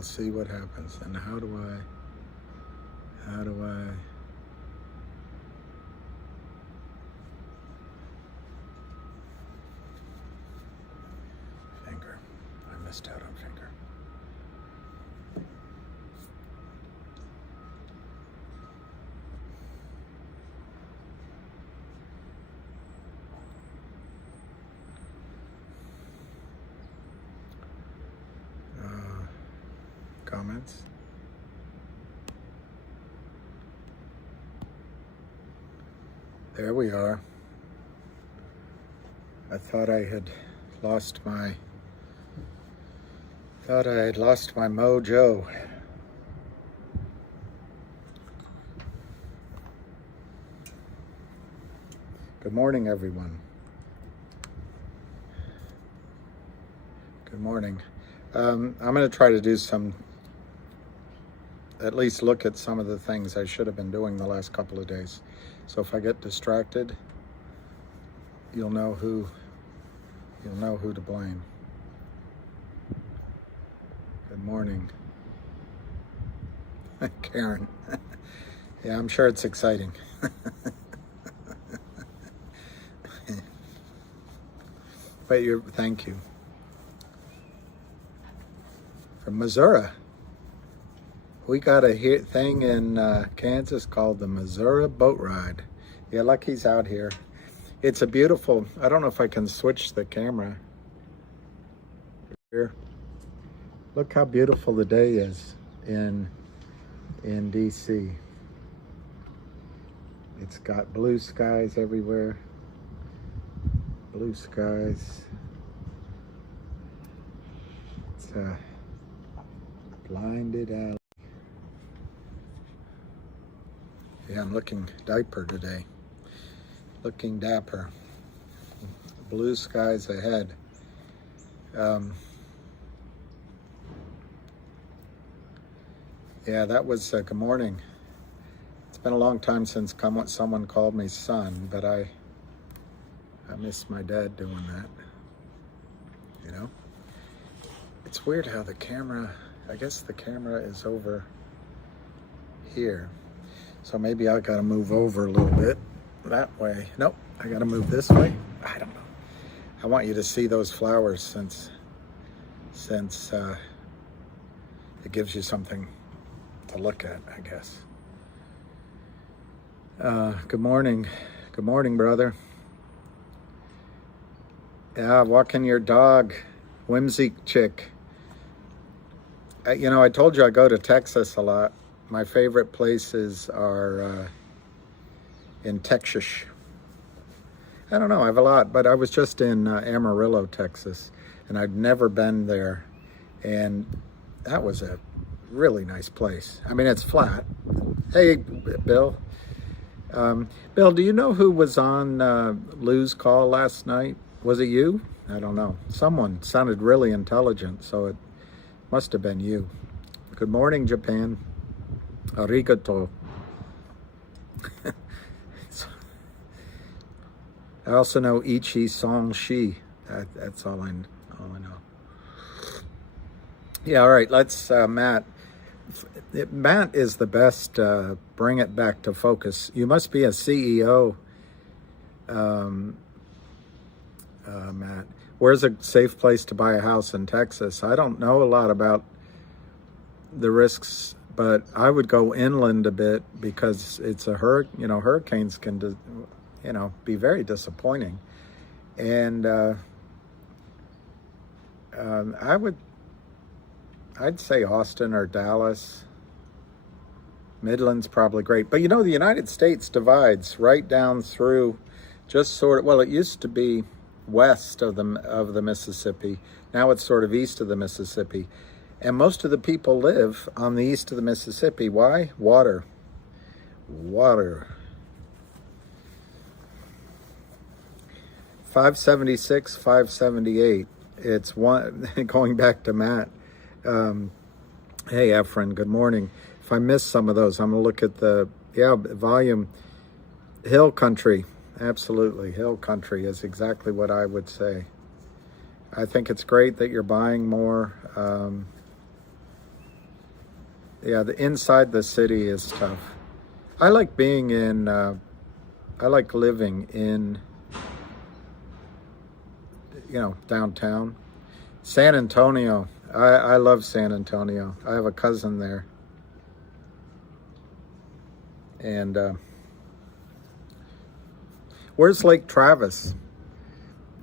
We'll see what happens. And how do I finger. I missed out on finger. Comments? There we are. I thought I had lost my mojo. Good morning, everyone. Good morning. I'm going to try to do at least look at some of the things I should have been doing the last couple of days. So if I get distracted, you'll know who to blame. Good morning. Karen. Yeah, I'm sure it's exciting. But thank you. From Missouri. We got a thing in Kansas called the Missouri Boat Ride. Yeah, Lucky's out here. It's a beautiful, I don't know if I can switch the camera here. Look how beautiful the day is in DC. It's got blue skies everywhere. Blue skies. It's blinded alley. Yeah, I'm looking diaper today. Looking dapper. Blue skies ahead. Yeah, that was good morning. It's been a long time since someone called me son, but I miss my dad doing that. You know? It's weird how the camera, I guess the camera is over here. So maybe I gotta move over a little bit that way. Nope, I gotta move this way. I don't know. I want you to see those flowers since it gives you something to look at, I guess. Good morning. Good morning, brother. Yeah, walking your dog, whimsy chick. You know, I told you I go to Texas a lot. My favorite places are in Texas. I don't know, I have a lot, but I was just in Amarillo, Texas, and I'd never been there, and that was a really nice place. I mean, it's flat. Hey, Bill. Bill, do you know who was on Lou's call last night? Was it you? I don't know. Someone sounded really intelligent, so it must have been you. Good morning, Japan. Arigato. I also know Ichi Song Shi. That's all I know. Yeah, all right, let's, Matt. Matt is the best, bring it back to focus. You must be a CEO, Matt. Where's a safe place to buy a house in Texas? I don't know a lot about the risks, but I would go inland a bit because it's a hurricanes can, be very disappointing. And I'd say Austin or Dallas. Midland's probably great. But the United States divides right down through just sort of, well, it used to be west of the Mississippi. Now it's sort of east of the Mississippi. And most of the people live on the east of the Mississippi. Why? Water. 576, 578. It's one, going back to Matt. Hey, Efren, good morning. If I missed some of those, I'm going to look at the volume. Hill country. Absolutely. Hill country is exactly what I would say. I think it's great that you're buying more. Yeah, the inside the city is tough. I like being in, I like living in, downtown. San Antonio. I love San Antonio. I have a cousin there. And where's Lake Travis?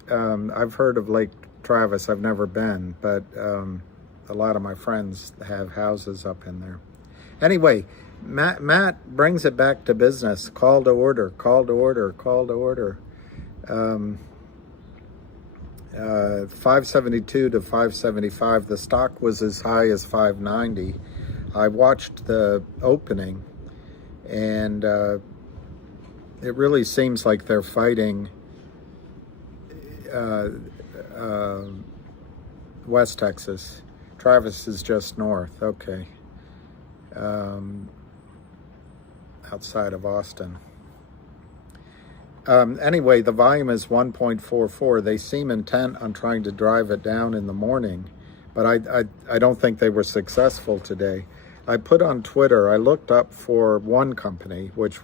I've heard of Lake Travis. I've never been, but a lot of my friends have houses up in there. Anyway, Matt brings it back to business. Call to order, call to order, call to order. 572 to 575. The stock was as high as 590. I watched the opening, and it really seems like they're fighting West Texas. Travis is just north. Okay. Outside of Austin. Anyway, the volume is 1.44. They seem intent on trying to drive it down in the morning, but I don't think they were successful today. I put on Twitter, I looked up for one company, which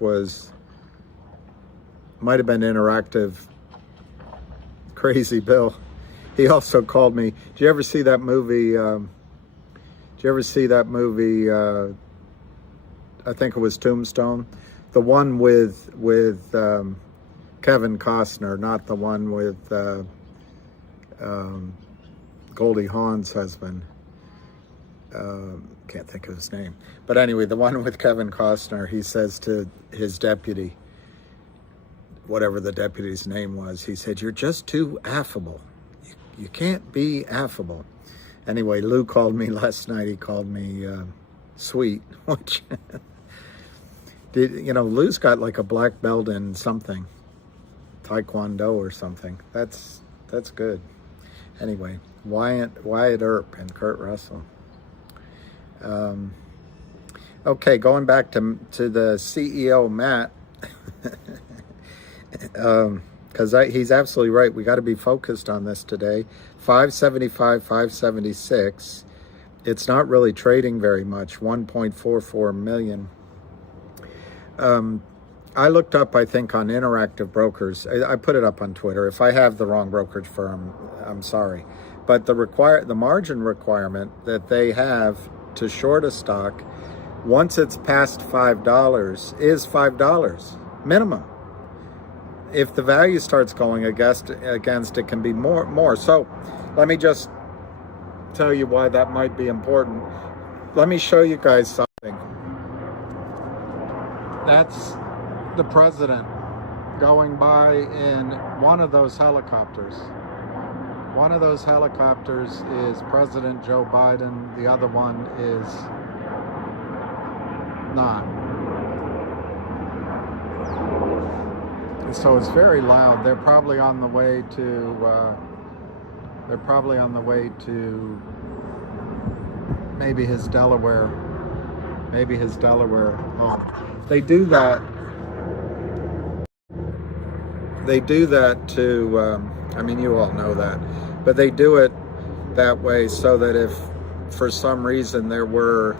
might have been Interactive Crazy Bill. He also called me. Did you ever see that movie? I think it was Tombstone, the one with Kevin Costner, not the one with Goldie Hawn's husband. Can't think of his name. But anyway, the one with Kevin Costner, he says to his deputy, whatever the deputy's name was, he said, "You're just too affable. You can't be affable." Anyway, Lou called me last night. He called me sweet, which, Lou's got like a black belt in something. Taekwondo or something. That's good. Anyway, Wyatt Earp and Kurt Russell. Okay, going back to the CEO, Matt, because he's absolutely right. We got to be focused on this today. 575, 576. It's not really trading very much. 1.44 million. I looked up, I think, on Interactive Brokers. I put it up on Twitter. If I have the wrong brokerage firm, I'm sorry. But the margin requirement that they have to short a stock, once it's past $5, is $5 minimum. If the value starts going against it can be more. So let me just tell you why that might be important. Let me show you guys something. That's the president going by in one of those helicopters. One of those helicopters is President Joe Biden. The other one is not. So it's very loud. They're probably on the way to maybe his Delaware home. They do that to, you all know that, but they do it that way so that if for some reason there were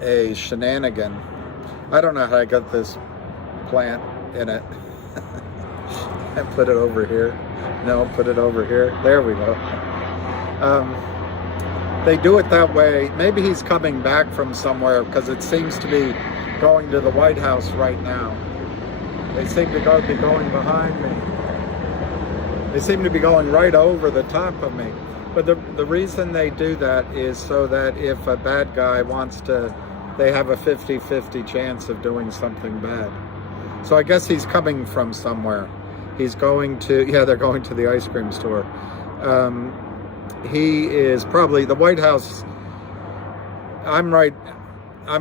a shenanigan, I don't know how I got this plant in it. I put it over here. No, put it over here. There we go. They do it that way. Maybe he's coming back from somewhere because it seems to be going to the White House right now. They seem to be going behind me. They seem to be going right over the top of me. But the reason they do that is so that if a bad guy wants to, they have a 50-50 chance of doing something bad. So I guess he's coming from somewhere. He's going to, they're going to the ice cream store. He is probably, the White House, I'm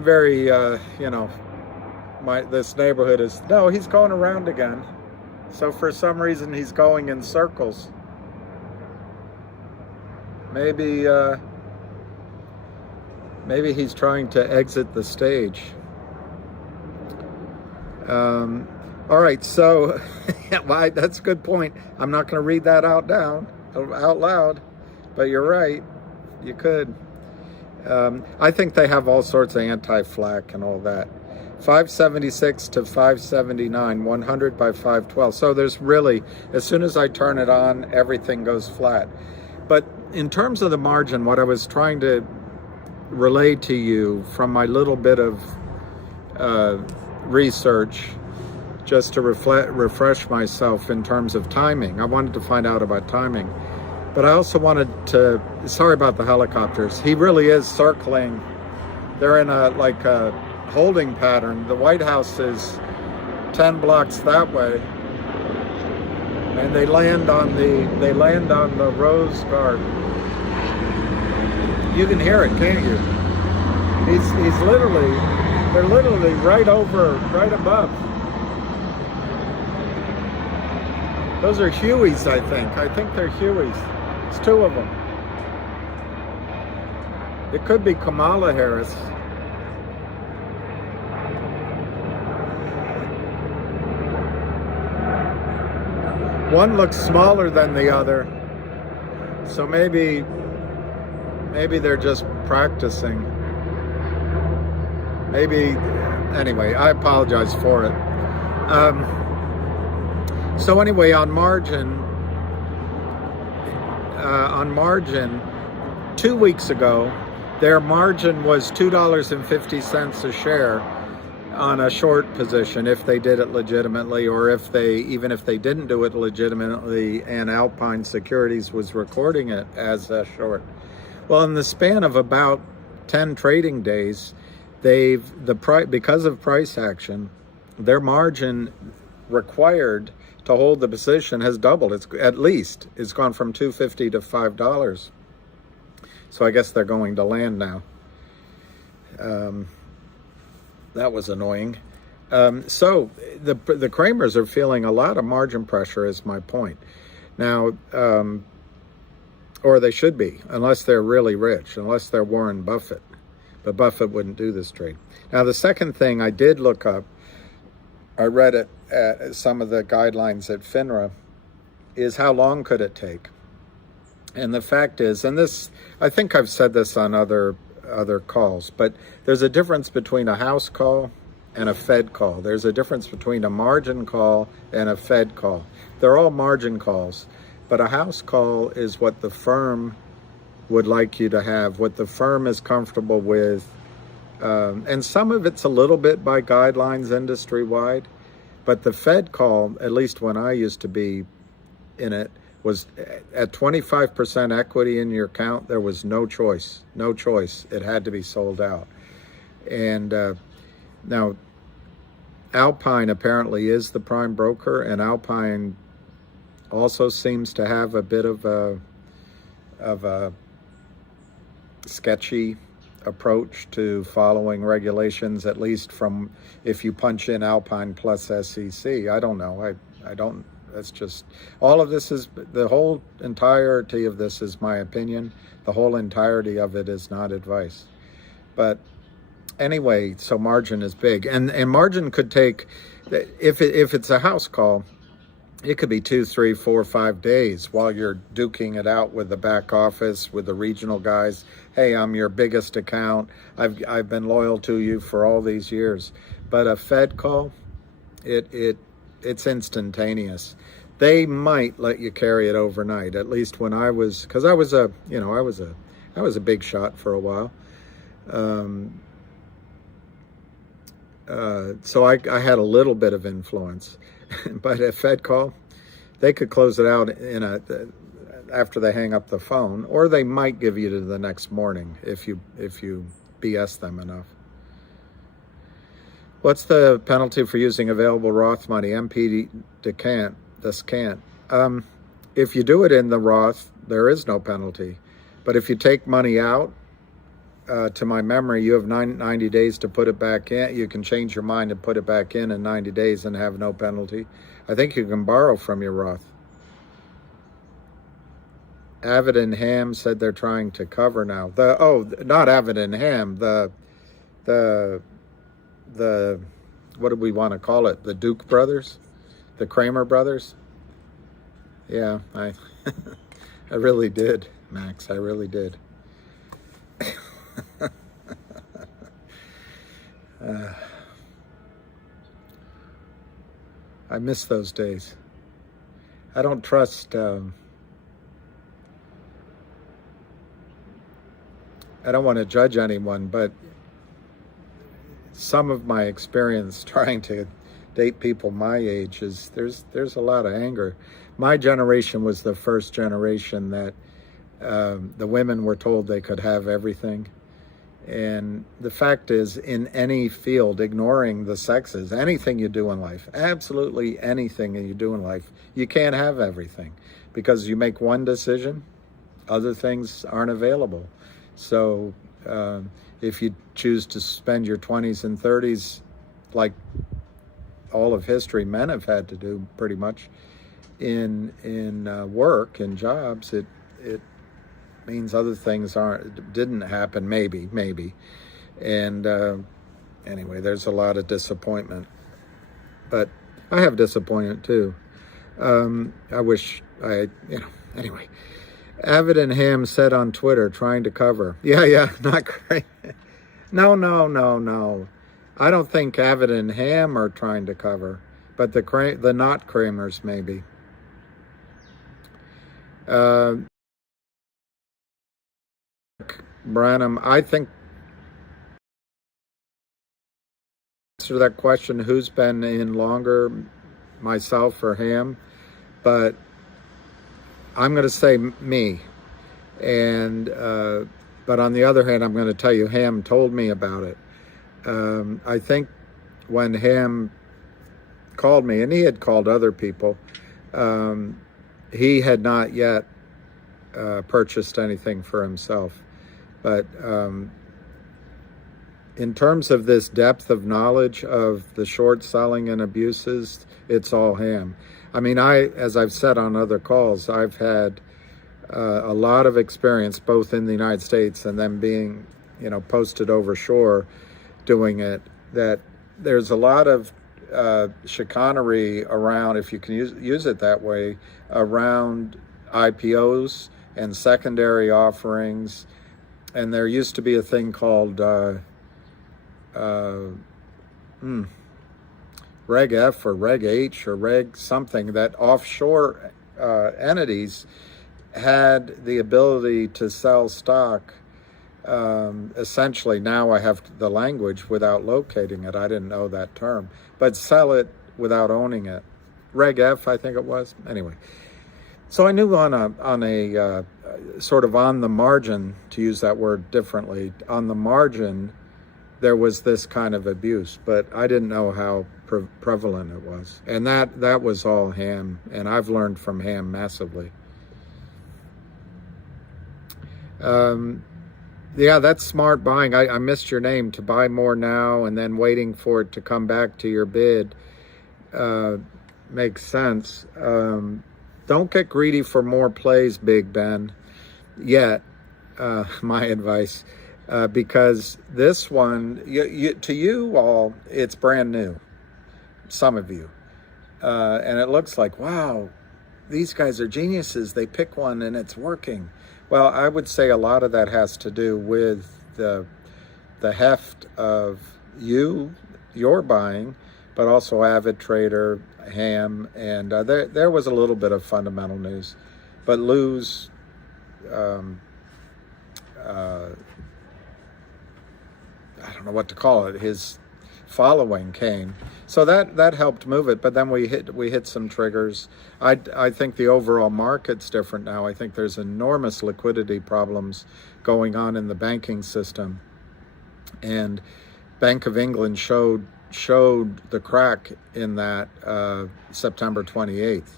very, this neighborhood is, no, he's going around again. So for some reason he's going in circles. Maybe he's trying to exit the stage. All right, so that's a good point. I'm not going to read that out loud, but you're right. You could. I think they have all sorts of anti-flak and all that. 576 to 579, 100 by 512. So there's really, as soon as I turn it on, everything goes flat. But in terms of the margin, what I was trying to relay to you from my little bit of research, just to refresh myself in terms of timing. I wanted to find out about timing. But I also wanted to, sorry about the helicopters. He really is circling. They're in a holding pattern. The White House is 10 blocks that way. And they land on the Rose Garden. You can hear it, can't you? They're literally right above. Those are Hueys, I think. I think they're Hueys. It's two of them. It could be Kamala Harris. One looks smaller than the other. So maybe they're just practicing. Anyway, I apologize for it. So anyway, on margin, 2 weeks ago, their margin was $2.50 a share on a short position if they did it legitimately, or even if they didn't do it legitimately and Alpine Securities was recording it as a short. Well, in the span of about 10 trading days, because of price action, their margin required to hold the position has doubled. It's gone from $2.50 to $5. So I guess they're going to land now. That was annoying. So the Kramers are feeling a lot of margin pressure, is my point. Now, or they should be, unless they're really rich, unless they're Warren Buffett. But Buffett wouldn't do this trade. Now, the second thing I did look up, I read it at some of the guidelines at FINRA, is how long could it take? And the fact is, and this, I think I've said this on other calls, but there's a difference between a house call and a Fed call. There's a difference between a margin call and a Fed call. They're all margin calls, but a house call is what the firm would like you to have, what the firm is comfortable with. And some of it's a little bit by guidelines industry-wide, but the Fed call, at least when I used to be in it, was at 25% equity in your account. There was no choice. It had to be sold out. And now, Alpine apparently is the prime broker, and Alpine also seems to have a bit of a sketchy approach to following regulations, at least from if you punch in Alpine plus SEC. I don't know. I don't. That's just, all of this is, the whole entirety of this is my opinion. The whole entirety of it is not advice. But anyway, so margin is big. And margin could take, if it's a house call, it could be 2, 3, 4, 5 days while you're duking it out with the back office, with the regional guys. Hey, I'm your biggest account. I've been loyal to you for all these years. But a Fed call, it's instantaneous. They might let you carry it overnight. At least when I was, because I was a big shot for a while. So I had a little bit of influence. But a Fed call, they could close it out after they hang up the phone, or they might give you to the next morning if you BS them enough. What's the penalty for using available Roth money? MP descant. If you do it in the Roth, there is no penalty. But if you take money out, to my memory, you have 90 days to put it back in. You can change your mind and put it back in 90 days and have no penalty. I think you can borrow from your Roth. Avid and Ham said they're trying to cover now. Not Avid and Ham. The what do we want to call it? The Duke brothers, the Kramer brothers. Yeah, I really did, Max. I really did. I miss those days. I don't trust, I don't want to judge anyone, but some of my experience trying to date people my age is there's a lot of anger. My generation was the first generation that the women were told they could have everything. And the fact is, in any field, ignoring the sexes, anything you do in life, absolutely anything you do in life, you can't have everything, because you make one decision, other things aren't available. So if you choose to spend your 20s and 30s, like all of history, men have had to do pretty much in work and jobs, it means other things didn't happen, maybe. And anyway, there's a lot of disappointment, but I have disappointment too. I wish anyway. Avid and Ham said on Twitter, trying to cover. Yeah, not great. No. I don't think Avid and Ham are trying to cover, but the not Kramers maybe. Branham, I think, answer that question, who's been in longer, myself or Ham, but I'm going to say me. And but on the other hand, I'm going to tell you, Ham told me about it. I think when Ham called me, and he had called other people, he had not yet purchased anything for himself. But in terms of this depth of knowledge of the short selling and abuses, it's all Ham. I mean, as I've said on other calls, I've had a lot of experience both in the United States and then being, posted over shore doing it, that there's a lot of chicanery around, if you can use it that way, around IPOs and secondary offerings. And there used to be a thing called Reg F or Reg H or Reg something, that offshore entities had the ability to sell stock. Essentially, now I have the language without locating it. I didn't know that term, but sell it without owning it. Reg F, I think it was. Anyway, so I knew on a sort of on the margin, to use that word differently, on the margin, there was this kind of abuse, but I didn't know how prevalent it was. And that was all Ham, and I've learned from Ham massively. Yeah, that's smart buying. I missed your name. To buy more now and then waiting for it to come back to your bid makes sense. Don't get greedy for more plays, Big Ben, yet, my advice, because this one, to you all, it's brand new, some of you, and it looks like, wow, these guys are geniuses. They pick one and it's working. Well, I would say a lot of that has to do with the heft of your buying, but also Avid Trader, Ham, and there was a little bit of fundamental news, but Lou's I don't know what to call it, his following came, so that helped move it. But then we hit some triggers. I think the overall market's different now. I think there's enormous liquidity problems going on in the banking system, and Bank of England showed the crack in that September 28th,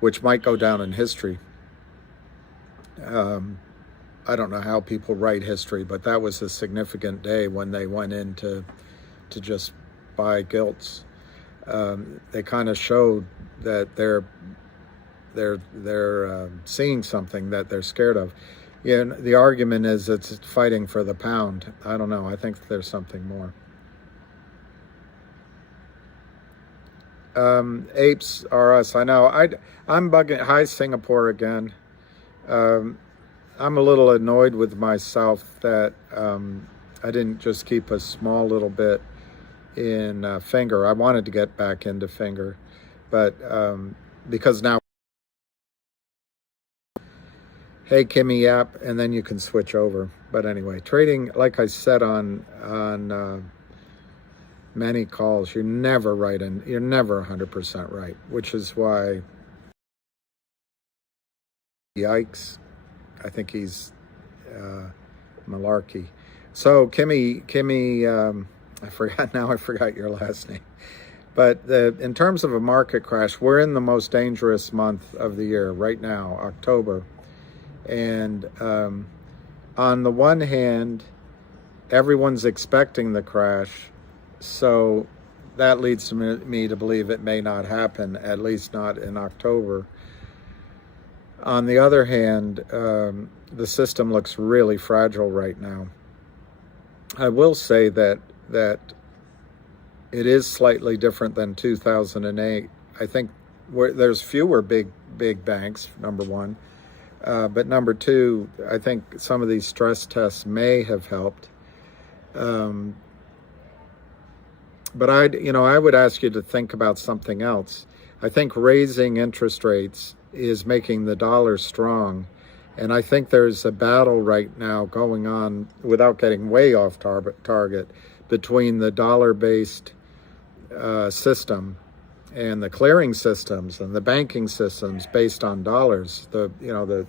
which might go down in history. I don't know how people write history, but that was a significant day when they went in to just buy gilts. They kind of showed that they're seeing something that they're scared of. Yeah, the argument is it's fighting for the pound. I don't know. I think there's something more. Apes are us. I know. I'm bugging. Hi, Singapore again. I'm a little annoyed with myself that I didn't just keep a small little bit in Finger. I wanted to get back into Finger, But because now, hey, Kimmy Yap, and then you can switch over. But anyway, trading, like I said on many calls, you're never right, and you're never 100% right, which is why, yikes, I think he's malarkey. So Kimmy, I forgot your last name. But in terms of a market crash, we're in the most dangerous month of the year right now, October. And on the one hand, everyone's expecting the crash, so that leads me to believe it may not happen, at least not in October. On the other hand, the system looks really fragile right now. I will say that it is slightly different than 2008. I think there's fewer big banks, number one. But number two, I think some of these stress tests may have helped. But I would ask you to think about something else. I think raising interest rates is making the dollar strong. And I think there's a battle right now going on, without getting way off target, between the dollar-based system and the clearing systems and the banking systems based on dollars. The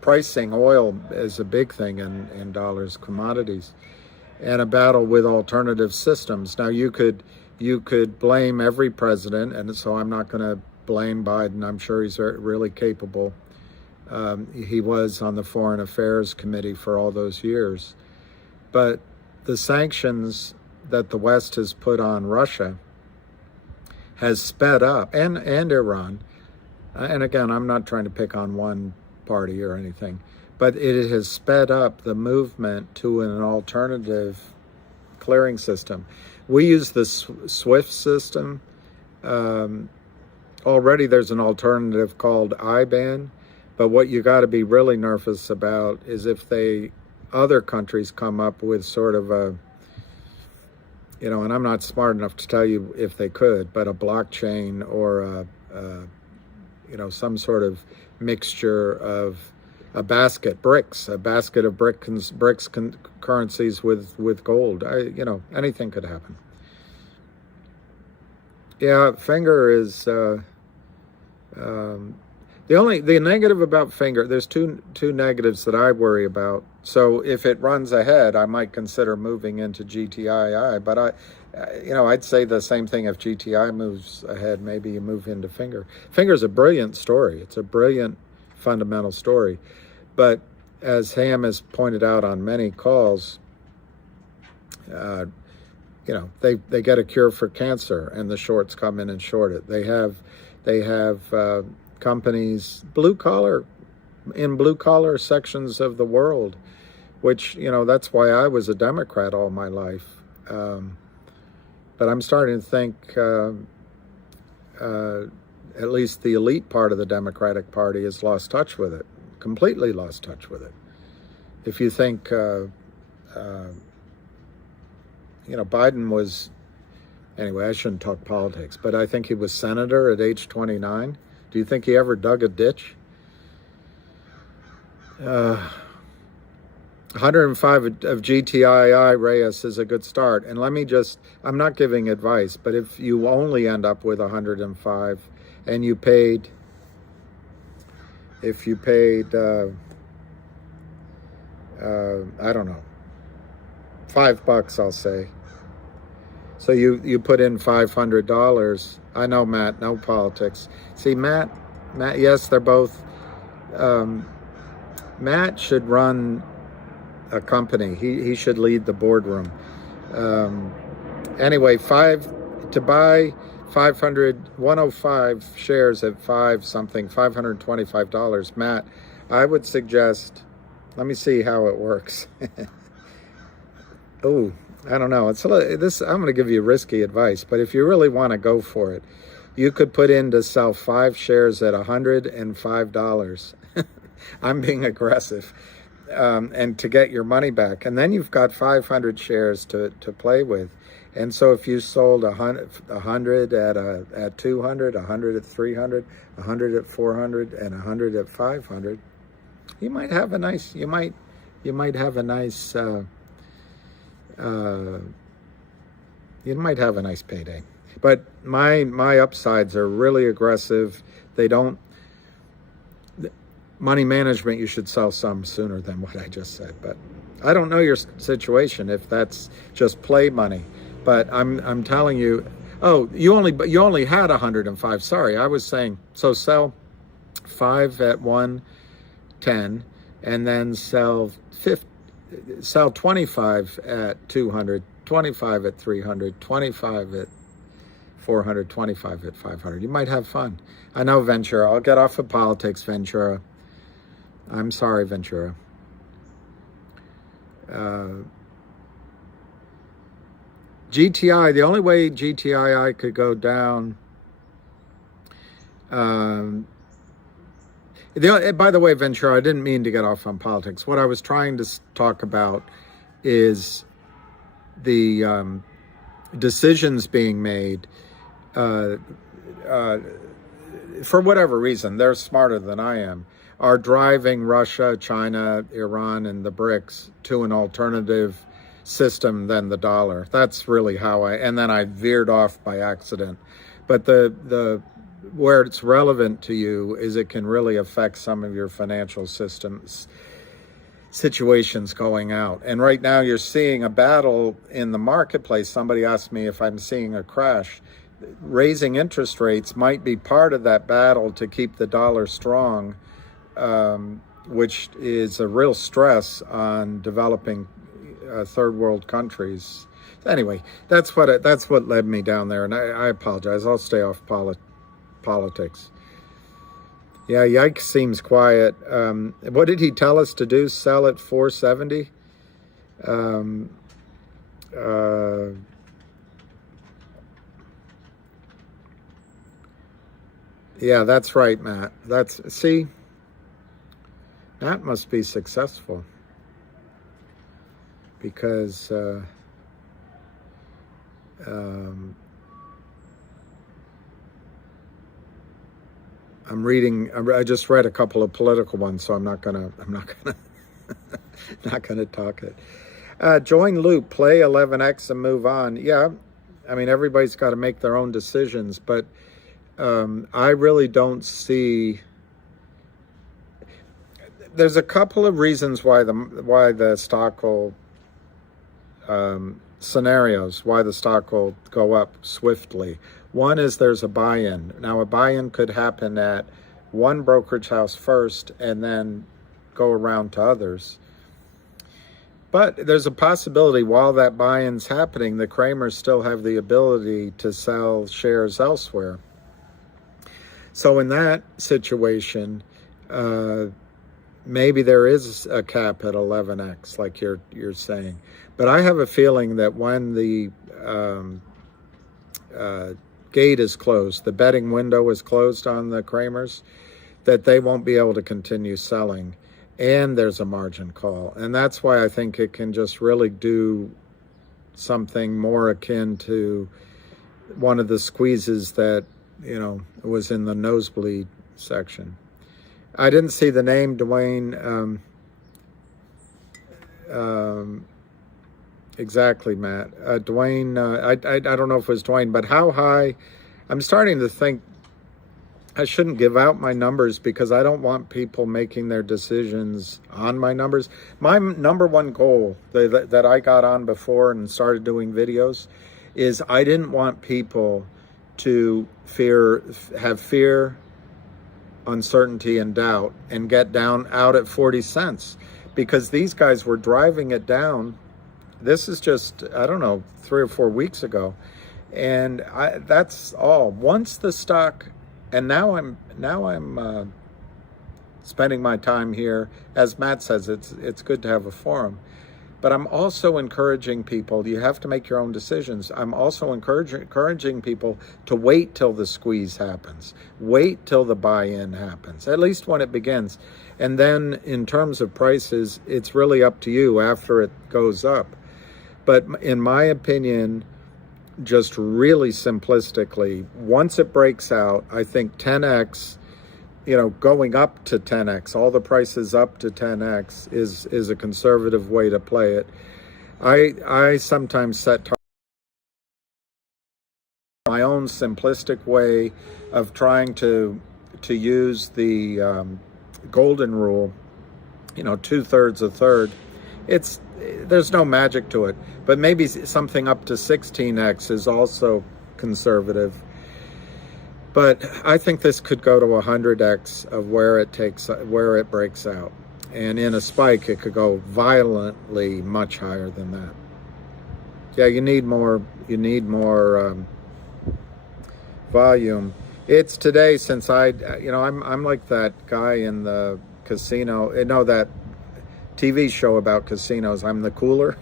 pricing oil is a big thing in dollars, commodities, and a battle with alternative systems. Now you could blame every president, and so I'm not going to blame Biden. I'm sure he's really capable. He was on the Foreign Affairs Committee for all those years. But the sanctions that the West has put on Russia has sped up, and Iran. And again, I'm not trying to pick on one party or anything, but it has sped up the movement to an alternative clearing system. We use the SWIFT system. Already there's an alternative called IBAN, but what you got to be really nervous about is if other countries come up with sort of a, and I'm not smart enough to tell you if they could, but a blockchain or some sort of mixture of a basket of bricks currencies with gold. Anything could happen. Yeah, Finger is the negative about Finger. There's two negatives that I worry about. So if it runs ahead, I might consider moving into GTII. But I'd say the same thing if GTI moves ahead. Maybe you move into Finger. Finger's a brilliant story. It's a brilliant fundamental story. But as Ham has pointed out on many calls, they get a cure for cancer, and the shorts come in and short it. They have companies, blue collar sections of the world, which, that's why I was a Democrat all my life. But I'm starting to think at least the elite part of the Democratic Party has lost touch with it, completely lost touch with it. If you think, Biden was, anyway, I shouldn't talk politics, but I think he was senator at age 29. Do you think he ever dug a ditch? 105 of GTII, Reyes, is a good start. And I'm not giving advice, but if you only end up with 105 and if you paid, I don't know, $5, I'll say. So you put in $500. I know, Matt, no politics. See, Matt, yes, they're both. Matt should run a company. He should lead the boardroom. Anyway, to buy 105 shares at $525. Matt, I would suggest. Let me see how it works. Oh, I don't know. I'm going to give you risky advice, but if you really want to go for it, you could put in to sell 5 shares at $105. I'm being aggressive. and to get your money back. And then you've got 500 shares to play with. And so if you sold 100 at 200, 100 at 300, 100 at 400, and 100 at 500, you might have a nice, you might have a nice, you might have a nice payday. But my upsides are really aggressive. They don't, money management, you should sell some sooner than what I just said. But I don't know your situation, if that's just play money. But I'm telling you, oh, you only had 105. Sorry, I was saying, so sell 5 at 110, and then sell 25 at 200, 25 at 300, 25 at 400, 25 at 500. You might have fun. I know, Ventura. I'll get off of politics, Ventura. I'm sorry, Ventura. GTI, the only way GTII could go down, by the way, Ventura, I didn't mean to get off on politics. What I was trying to talk about is the decisions being made, for whatever reason, they're smarter than I am, are driving Russia, China, Iran, and the BRICS to an alternative system than the dollar. That's really how and then I veered off by accident. But the where it's relevant to you is it can really affect some of your financial situations going out. And right now you're seeing a battle in the marketplace. Somebody asked me if I'm seeing a crash. Raising interest rates might be part of that battle to keep the dollar strong, which is a real stress on developing third world countries. Anyway, that's what led me down there, and I apologize. I'll stay off politics. Yeah, yikes seems quiet. What did he tell us to do? Sell at 470? Yeah, that's right, Matt. See, Matt must be successful, because I just read a couple of political ones, so I'm not gonna talk it. Join loop, play 11x and move on. Yeah, I mean, everybody's got to make their own decisions, but I really don't see. There's a couple of reasons why the stock will scenarios why the stock will go up swiftly. One is there's a buy-in. Now, a buy-in could happen at one brokerage house first and then go around to others. But there's a possibility while that buy-in's happening, the Kramers still have the ability to sell shares elsewhere. So in that situation, maybe there is a cap at 11x, like you're saying. But I have a feeling that when the gate is closed, the betting window is closed on the Kramers, that they won't be able to continue selling, and there's a margin call. And that's why I think it can just really do something more akin to one of the squeezes that, was in the nosebleed section. I didn't see the name, Dwayne. Exactly, Matt. Dwayne, I don't know if it was Dwayne, but how high? I'm starting to think I shouldn't give out my numbers, because I don't want people making their decisions on my numbers. My number one goal that I got on before and started doing videos is I didn't want people to have fear, uncertainty, and doubt, and get out at 40 cents, because these guys were driving it down. This is just, I don't know, 3 or 4 weeks ago. And that's all. Once the stock, and now I'm spending my time here. As Matt says, it's good to have a forum. But I'm also encouraging people, you have to make your own decisions. I'm also encouraging people to wait till the squeeze happens. Wait till the buy-in happens, at least when it begins. And then in terms of prices, it's really up to you after it goes up. But in my opinion, just really simplistically, once it breaks out, I think 10x, going up to 10x, all the prices up to 10x is a conservative way to play it. I sometimes set my own simplistic way of trying to use the golden rule, 2/3 a third. There's no magic to it, but maybe something up to 16x is also conservative. But I think this could go to 100x of where it breaks out, and in a spike it could go violently much higher than that. Yeah, you need more volume. It's today, since I'm like that guy in the casino, that TV show about casinos. I'm the cooler.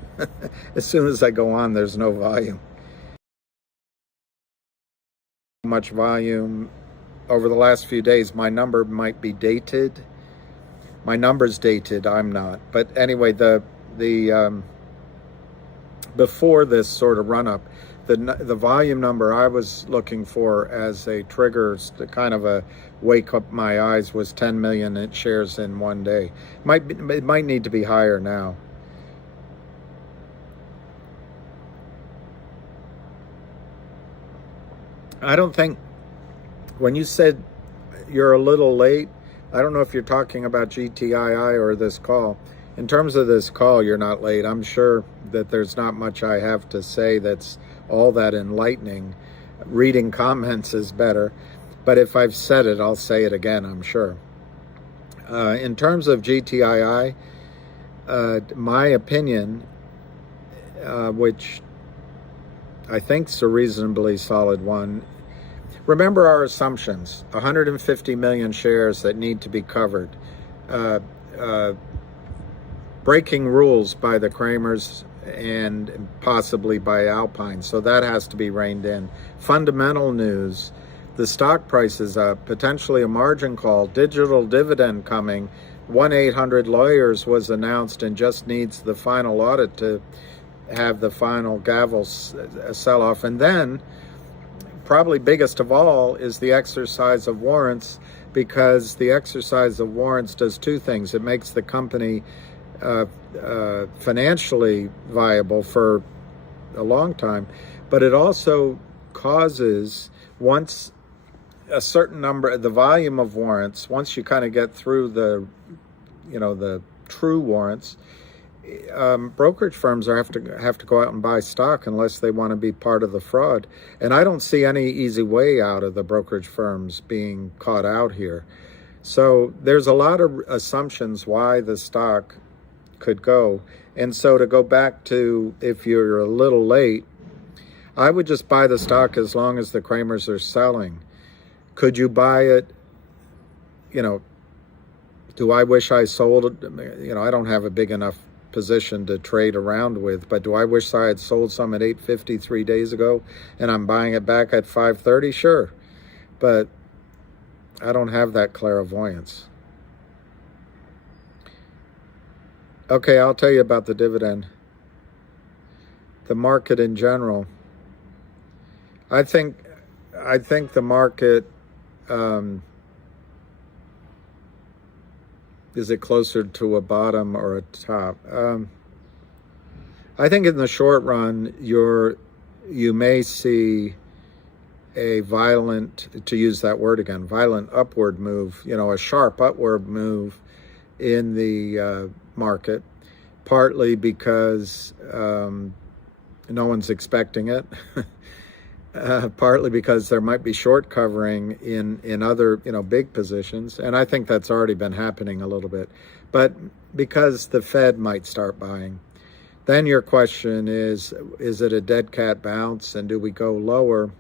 As soon as I go on, there's no volume. Much volume over the last few days. My number might be dated. My number's dated. I'm not. But anyway, the before this sort of run up, the volume number I was looking for as a trigger, kind of a wake up my eyes, was 10 million shares in one day. It might need to be higher now. I don't think, when you said you're a little late, I don't know if you're talking about GTII or this call. In terms of this call, you're not late. I'm sure that there's not much I have to say that's all that enlightening. Reading comments is better, but if I've said it, I'll say it again, I'm sure. In terms of GTII, my opinion, which I think is a reasonably solid one, remember our assumptions: 150 million shares that need to be covered, breaking rules by the Kramers and possibly by Alpine, so that has to be reined in. Fundamental news: the stock price is up, potentially a margin call, digital dividend coming, 1-800-Lawyers was announced and just needs the final audit to have the final gavel sell-off. And then, probably biggest of all, is the exercise of warrants, because the exercise of warrants does two things. It makes the company financially viable for a long time, but it also causes, once a certain number, the volume of warrants, once you kind of get through the true warrants, brokerage firms have to go out and buy stock unless they want to be part of the fraud. And I don't see any easy way out of the brokerage firms being caught out here. So there's a lot of assumptions why the stock could go. And so, to go back to, if you're a little late, I would just buy the stock as long as the Kramers are selling. Could you buy it? Do I wish I sold it? I don't have a big enough position to trade around with, but do I wish I had sold some at 850 3 days ago and I'm buying it back at 530? Sure, but I don't have that clairvoyance. Okay, I'll tell you about the dividend. The market in general. I think the market, is it closer to a bottom or a top? I think in the short run, you may see a violent, to use that word again, violent upward move, a sharp upward move in the market, partly because no one's expecting it, partly because there might be short covering in other big positions, and I think that's already been happening a little bit, but because the Fed might start buying. Then your question is it a dead cat bounce, and do we go lower?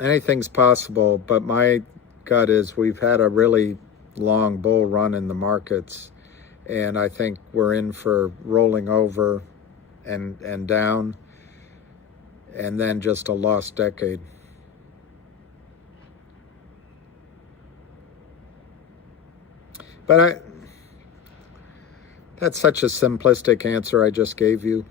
Anything's possible, but my gut is we've had a really long bull run in the markets, and I think we're in for rolling over and down, and then just a lost decade. But that's such a simplistic answer I just gave you.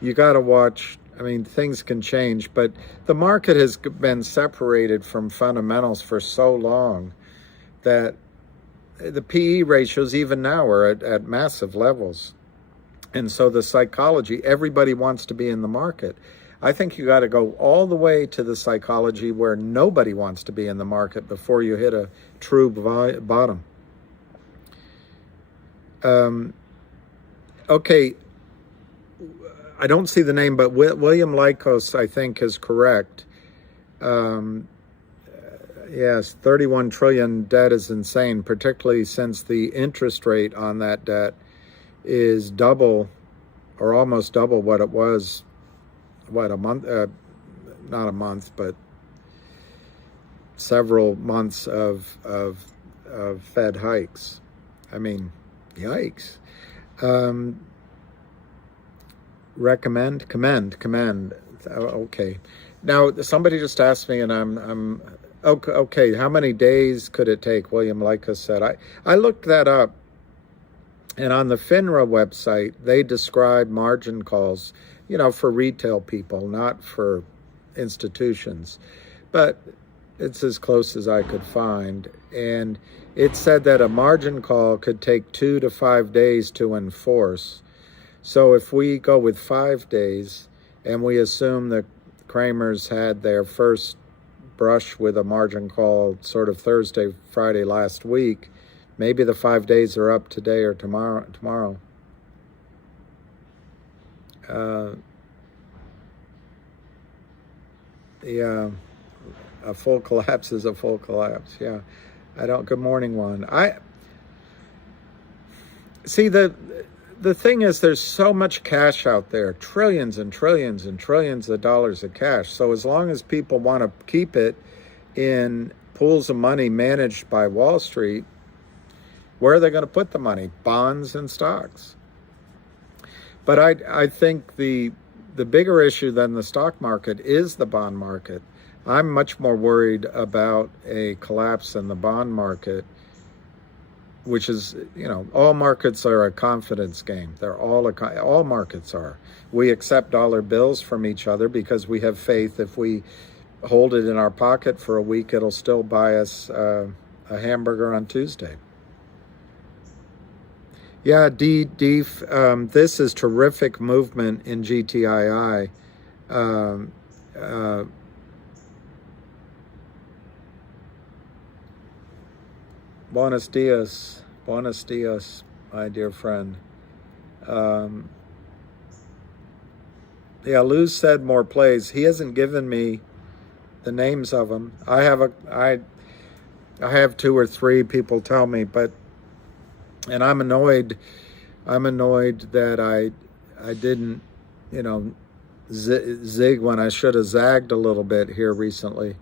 You got to watch. I mean, things can change, but the market has been separated from fundamentals for so long that the PE ratios even now are at massive levels. And so the psychology, everybody wants to be in the market. I think you got to go all the way to the psychology where nobody wants to be in the market before you hit a true bottom. Okay, I don't see the name, but William Lycos, I think, is correct. Yes, 31 trillion debt is insane, particularly since the interest rate on that debt is double or almost double what it was, a month, not a month, but several months of Fed hikes. I mean, yikes. Commend. Okay. Now, somebody just asked me, and I'm okay. How many days could it take? William Lycos said. I looked that up, and on the FINRA website, they describe margin calls, for retail people, not for institutions. But it's as close as I could find. And it said that a margin call could take 2 to 5 days to enforce. So if we go with 5 days and we assume that Kramers had their first brush with a margin call sort of Thursday, Friday last week, maybe the 5 days are up today or tomorrow. Yeah, a full collapse is a full collapse. Yeah, good morning, Juan. See, the thing is, there's so much cash out there, trillions and trillions and trillions of dollars of cash. So as long as people want to keep it in pools of money managed by Wall Street, where are they going to put the money? Bonds and stocks. But I think the bigger issue than the stock market is the bond market. I'm much more worried about a collapse in the bond market, which is, all markets are a confidence game. They're all markets are. We accept dollar bills from each other because we have faith if we hold it in our pocket for a week, it'll still buy us a hamburger on Tuesday. Yeah, this is terrific movement in GTII. Buenos dias, my dear friend. Yeah, Lou said more plays. He hasn't given me the names of them. I have 2 or 3 people tell me, and I'm annoyed that I didn't, zig when I should have zagged a little bit here recently.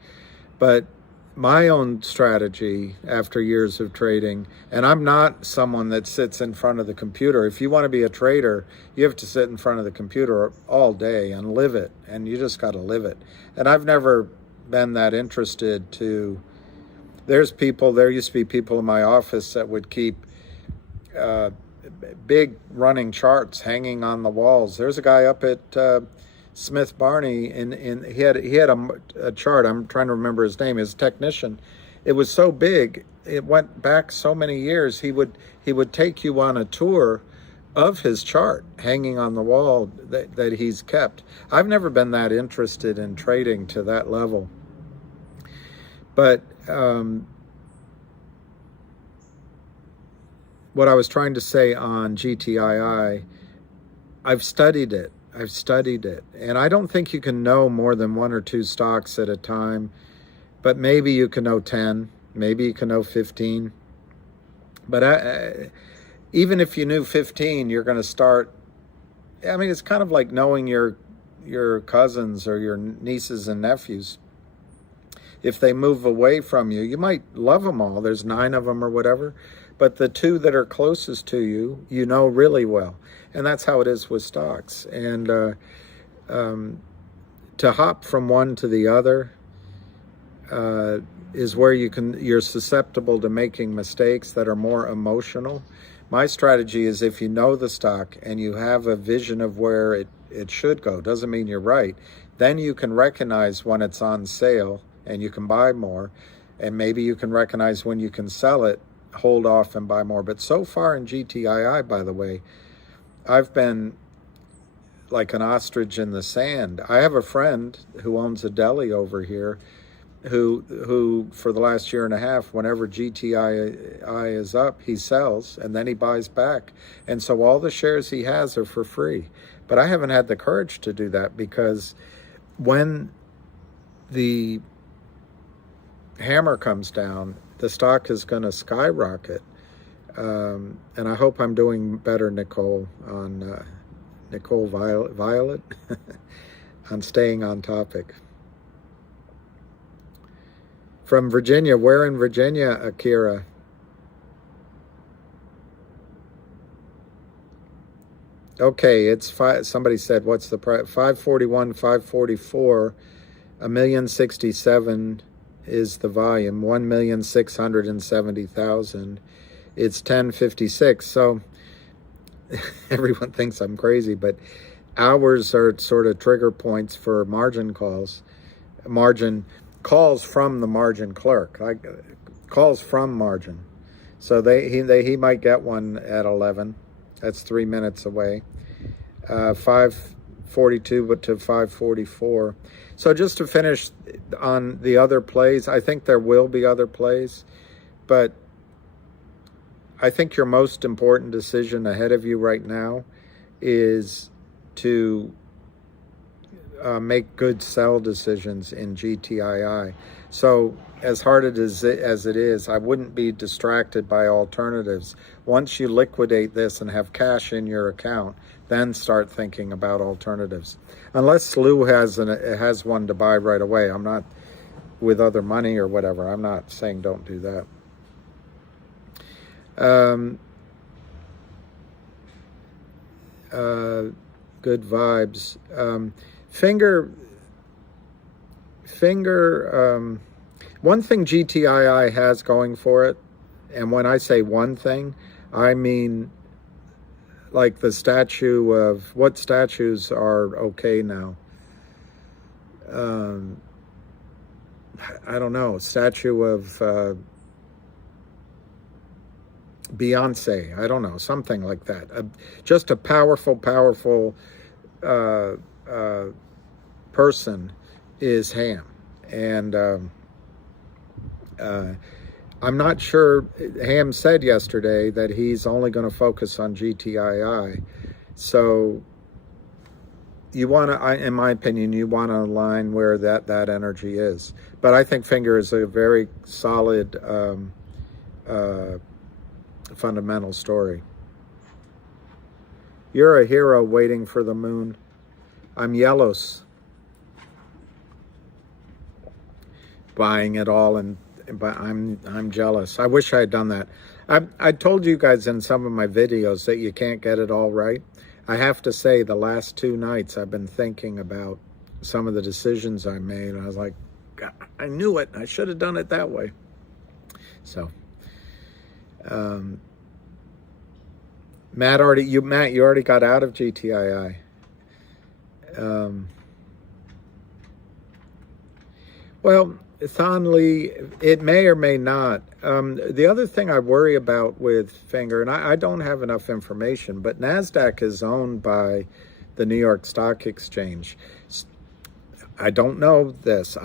But my own strategy after years of trading, and I'm not someone that sits in front of the computer. If you want to be a trader, you have to sit in front of the computer all day and live it, and you just got to live it. And I've never been that interested there used to be people in my office that would keep big running charts hanging on the walls. There's a guy up at Smith Barney, he had a chart. I'm trying to remember his name. His technician. It was so big. It went back so many years. He would take you on a tour of his chart hanging on the wall that he's kept. I've never been that interested in trading to that level. But what I was trying to say on GTII, I've studied it, and I don't think you can know more than 1 or 2 stocks at a time, but maybe you can know 10, maybe you can know 15. But even if you knew 15, you're going to start, it's kind of like knowing your cousins or your nieces and nephews. if they move away from you, you might love them all. There's 9 of them or whatever, but the 2 that are closest to you, you know really well. And that's how it is with stocks. And to hop from one to the other is where you're susceptible to making mistakes that are more emotional. My strategy is, if you know the stock and you have a vision of where it should go, doesn't mean you're right, then you can recognize when it's on sale and you can buy more, and maybe you can recognize when you can sell it, hold off and buy more. But so far in GTII, by the way, I've been like an ostrich in the sand. I have a friend who owns a deli over here who for the last year and a half, whenever GTII is up, he sells and then he buys back. And so all the shares he has are for free. But I haven't had the courage to do that, because when the hammer comes down, the stock is going to skyrocket. And I hope I'm doing better, Nicole, on Nicole Violet, on staying on topic. From Virginia. Where in Virginia, Akira? Okay, it's somebody said, what's the price? 541, 544, 1,067 is the volume, 1,670,000. It's 1056. So everyone thinks I'm crazy, but hours are sort of trigger points for margin calls. Margin calls from the margin clerk, like calls from margin. So he might get one at 11. That's 3 minutes away. 542 to 544. So just to finish on the other plays, I think there will be other plays, but I think your most important decision ahead of you right now is to make good sell decisions in GTII. So as hard as it is, I wouldn't be distracted by alternatives. Once you liquidate this and have cash in your account, then start thinking about alternatives. Unless Lou has one to buy right away. I'm not, with other money or whatever, I'm not saying don't do that. Good vibes. One thing GTII has going for it, and when I say one thing, I mean like the statue of, what statues are okay now? I don't know, statue of Beyonce, I don't know, something like that. Just a powerful person is Ham. And I'm not sure, Ham said yesterday that he's only going to focus on GTII. So you want to, in my opinion, you want to align where that energy is. But I think Finger is a very solid fundamental story. You're a hero waiting for the moon. I'm Yellows. Buying it all, and but I'm jealous. I wish I had done that. I told you guys in some of my videos that you can't get it all right. I have to say, the last 2 nights I've been thinking about some of the decisions I made, and I was like, I knew it. I should have done it that way. So, Matt, you already got out of GTII. Well, Thonley, it may or may not. The other thing I worry about with Finger, and I don't have enough information, but NASDAQ is owned by the New York Stock Exchange. I don't know this.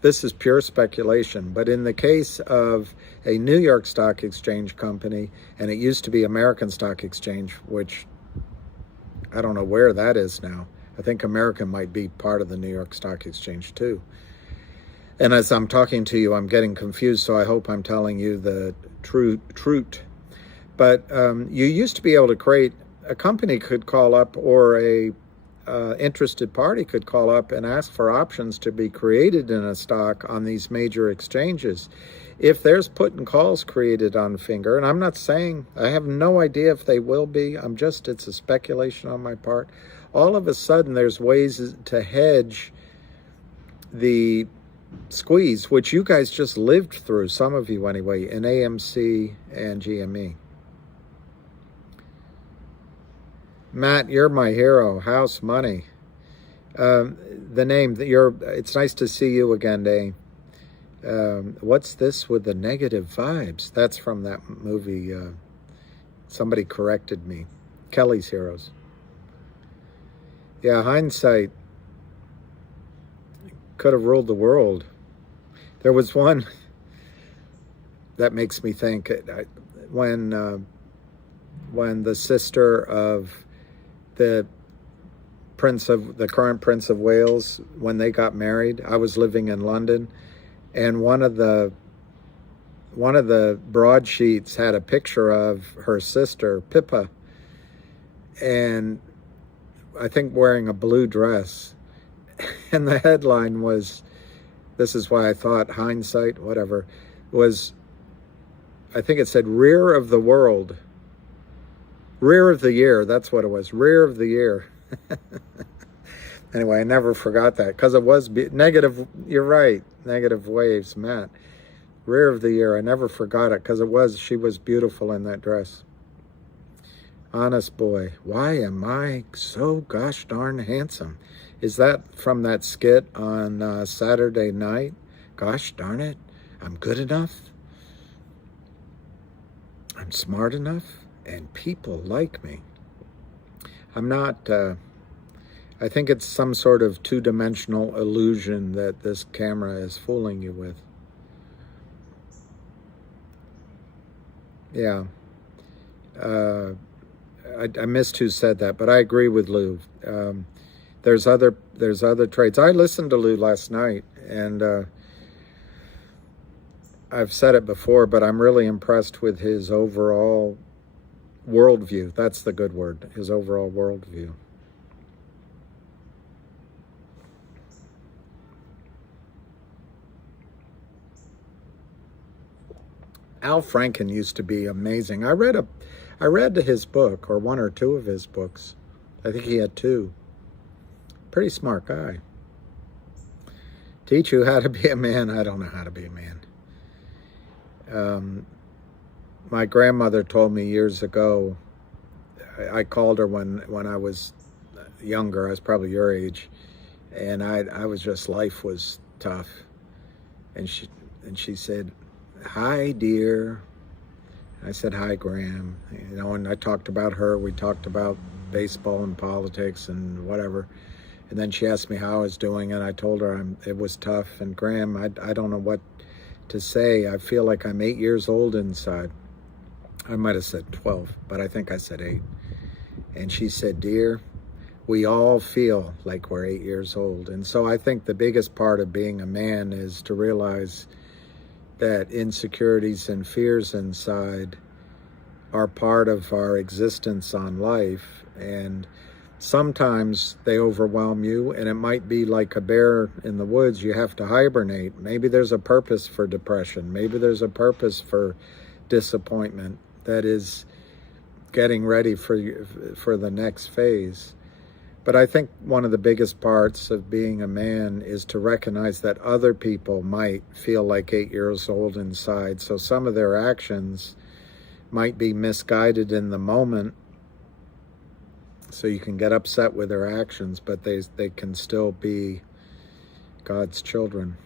This is pure speculation, but in the case of a New York Stock Exchange company, and it used to be American Stock Exchange, which I don't know where that is now. I think American might be part of the New York Stock Exchange too. And as I'm talking to you, I'm getting confused, so I hope I'm telling you the truth. But you used to be able to create, a company could call up, or a interested party could call up and ask for options to be created in a stock on these major exchanges. If there's put and calls created on Finger, and I'm not saying, I have no idea if they will be, it's a speculation on my part. All of a sudden, there's ways to hedge the squeeze, which you guys just lived through, some of you anyway, in AMC and GME. Matt, you're my hero. House Money. The name that it's nice to see you again, Dave. What's this with the negative vibes? That's from that movie. Somebody corrected me. Kelly's Heroes. Yeah, hindsight could have ruled the world. There was one that makes me think when the sister of the current Prince of Wales, when they got married, I was living in London, and one of the broadsheets had a picture of her sister, Pippa, and I think wearing a blue dress. And the headline was, this is why I thought hindsight, whatever, was, I think it said, rear of the world. Rear of the year, that's what it was, rear of the year. Anyway, I never forgot that, because it was negative, you're right, negative waves, Matt. Rear of the year, I never forgot it, because she was beautiful in that dress. Honest boy, why am I so gosh darn handsome? Is that from that skit on Saturday night? Gosh darn it, I'm good enough. I'm smart enough, and people like me. I'm not, I think it's some sort of two-dimensional illusion that this camera is fooling you with. Yeah. I missed who said that, but I agree with Lou. There's other traits. I listened to Lou last night, and I've said it before, but I'm really impressed with his overall worldview. That's the good word, his overall worldview. Al Franken used to be amazing. I read his book, or one or two of his books. I think he had two. Pretty smart guy. Teach you how to be a man. I don't know how to be a man. My grandmother told me years ago, I called her when I was younger, I was probably your age, and I was just, life was tough. And she said, "Hi, dear." I said, "Hi, Graham." You know, and I talked about her. We talked about baseball and politics and whatever. And then she asked me how I was doing, and I told her it was tough. And Graham, I don't know what to say. I feel like I'm 8 years old inside. I might have said 12, but I think I said 8. And she said, "Dear, we all feel like we're 8 years old." And so I think the biggest part of being a man is to realize that insecurities and fears inside are part of our existence on life, and sometimes they overwhelm you, and it might be like a bear in the woods. You have to hibernate. Maybe there's a purpose for depression. Maybe there's a purpose for disappointment that is getting ready for the next phase. But I think one of the biggest parts of being a man is to recognize that other people might feel like 8 years old inside. So some of their actions might be misguided in the moment. So you can get upset with their actions, but they can still be God's children.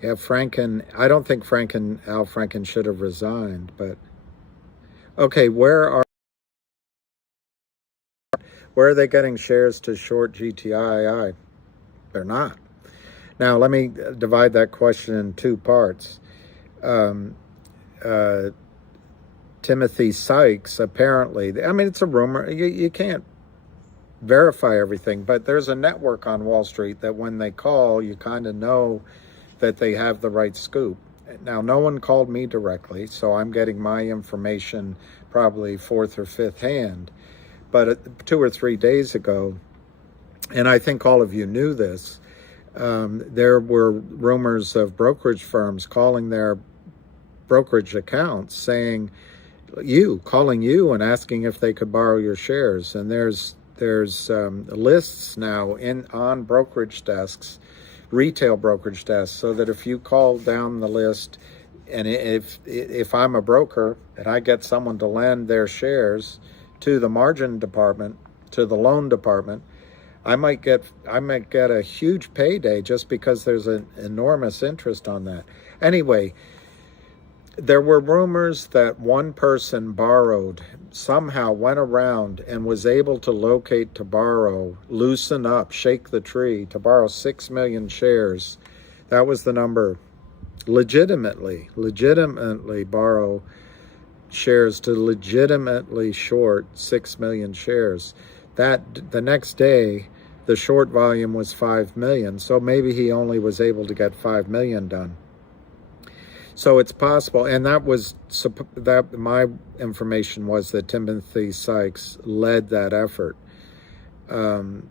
Yeah, I don't think Al Franken should have resigned, but okay, where are they getting shares to short GTII? They're not. Now, let me divide that question in two parts. Timothy Sykes, apparently, I mean, it's a rumor. You can't verify everything, but there's a network on Wall Street that when they call, you kind of know that they have the right scoop. Now, no one called me directly, so I'm getting my information probably fourth or fifth hand. But 2 or 3 days ago, and I think all of you knew this, there were rumors of brokerage firms calling their brokerage accounts saying, calling you and asking if they could borrow your shares. And there's lists now on brokerage desks, retail brokerage desks, so that if you call down the list, and if I'm a broker and I get someone to lend their shares to the margin department, to the loan department, I might get a huge payday just because there's an enormous interest on that. Anyway, there were rumors that one person somehow went around and was able to locate to borrow, loosen up, shake the tree, to borrow 6 million shares. That was the number. Legitimately borrow shares to legitimately short 6 million shares. That the next day, the short volume was 5 million. So maybe he only was able to get 5 million done. So it's possible, and my information was that Timothy Sykes led that effort. The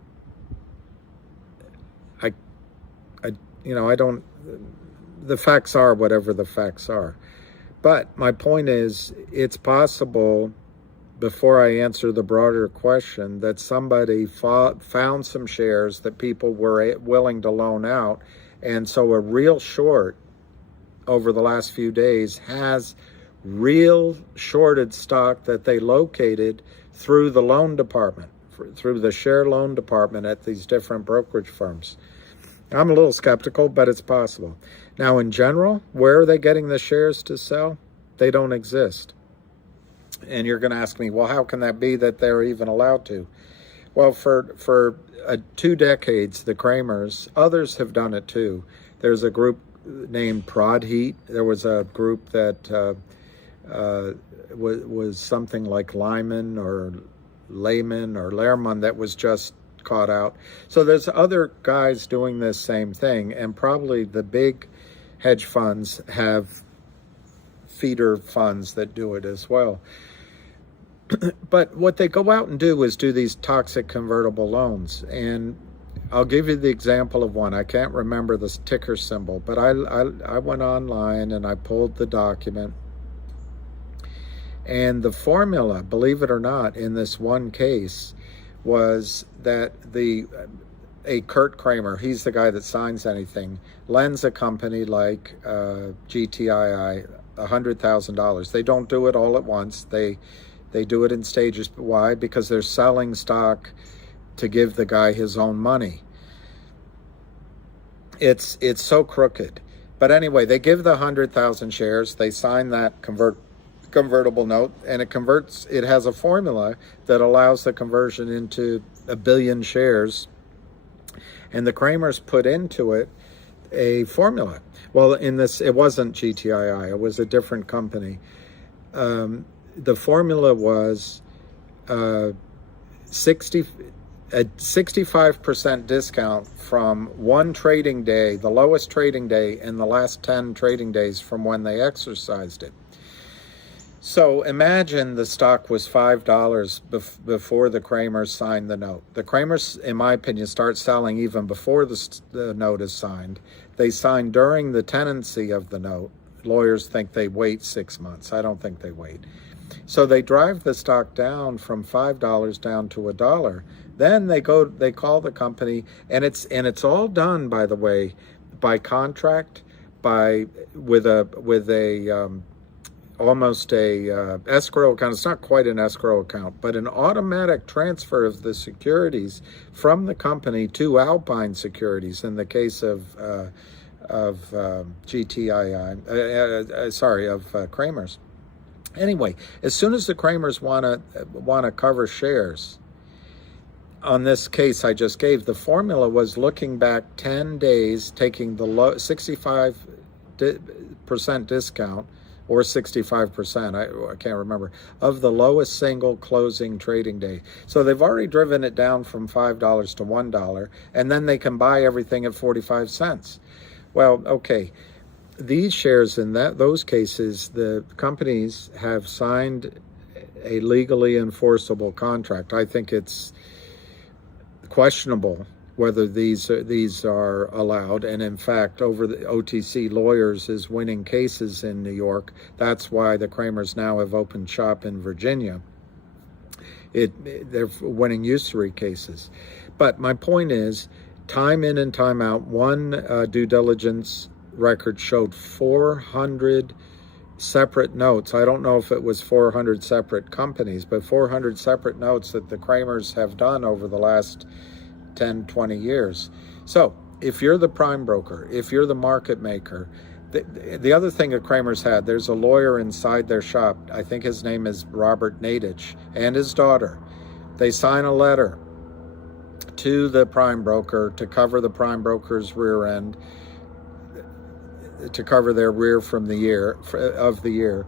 facts are whatever the facts are. But my point is, it's possible, before I answer the broader question, that somebody found some shares that people were willing to loan out, and so a real short over the last few days has real shorted stock that they located through the loan department, through the share loan department at these different brokerage firms. I'm a little skeptical, but it's possible. Now, in general, where are they getting the shares to sell? They don't exist. And you're going to ask me, well, how can that be that they're even allowed to? Well, for 2 decades, the Kramers, others have done it too. There's a group named Prod Heat. There was a group that was something like Lyman or Lehman or Lehrman that was just caught out. So there's other guys doing this same thing, and probably the big hedge funds have feeder funds that do it as well. But what they go out and do is do these toxic convertible loans. And I'll give you the example of one. I can't remember the ticker symbol, but I went online and I pulled the document. And the formula, believe it or not, in this one case was that a Kurt Kramer, he's the guy that signs anything, lends a company like GTII $100,000. They don't do it all at once. They do it in stages. Why? Because they're selling stock to give the guy his own money. It's so crooked. But anyway, they give the 100,000 shares. They sign that convertible note, and it has a formula that allows the conversion into 1 billion shares. And the Kramers put into it a formula. Well, it wasn't GTII. It was a different company. The formula was a 65% discount from one trading day, the lowest trading day in the last 10 trading days from when they exercised it. So imagine the stock was $5 before the Kramers signed the note. The Kramers, in my opinion, start selling even before the note is signed. They sign during the tenancy of the note. Lawyers think they wait 6 months. I don't think they wait. So they drive the stock down from $5 down to $1. Then they call the company, and it's all done, by the way, by contract, with almost a escrow account. It's not quite an escrow account, but an automatic transfer of the securities from the company to Alpine Securities in the case of Kramers. Anyway, as soon as the Kramers want to cover shares, on this case I just gave, the formula was looking back 10 days, taking the 65% discount, or 65%, I can't remember, of the lowest single closing trading day. So they've already driven it down from $5 to $1, and then they can buy everything at 45 cents. Well, okay, these shares in those cases, the companies have signed a legally enforceable contract. I think it's questionable whether these are allowed, and in fact, over the OTC Lawyers is winning cases in New York. That's why the Kramers now have opened shop in Virginia. They're winning usury cases. But my point is, time in and time out, one due diligence record showed 400 separate notes. I don't know if it was 400 separate companies, but 400 separate notes that the Kramers have done over the last 10, 20 years. So if you're the prime broker, if you're the market maker, the other thing that Kramers had, there's a lawyer inside their shop. I think his name is Robert Nadich, and his daughter. They sign a letter to the prime broker to cover the prime broker's rear end, to cover their rear from the year of the year.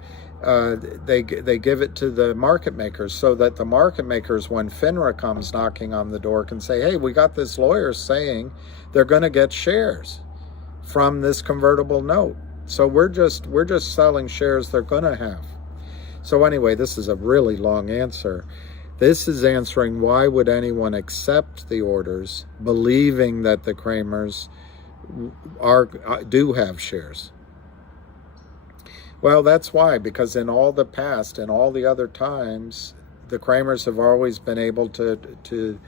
They give it to the market makers so that the market makers, when FINRA comes knocking on the door, can say, hey, we got this lawyer saying they're going to get shares from this convertible note. So we're just selling shares they're going to have. So anyway, this is a really long answer. This is answering why would anyone accept the orders believing that the Kramers do have shares. Well, that's why, because in all the past and all the other times, the Kramers have always been able to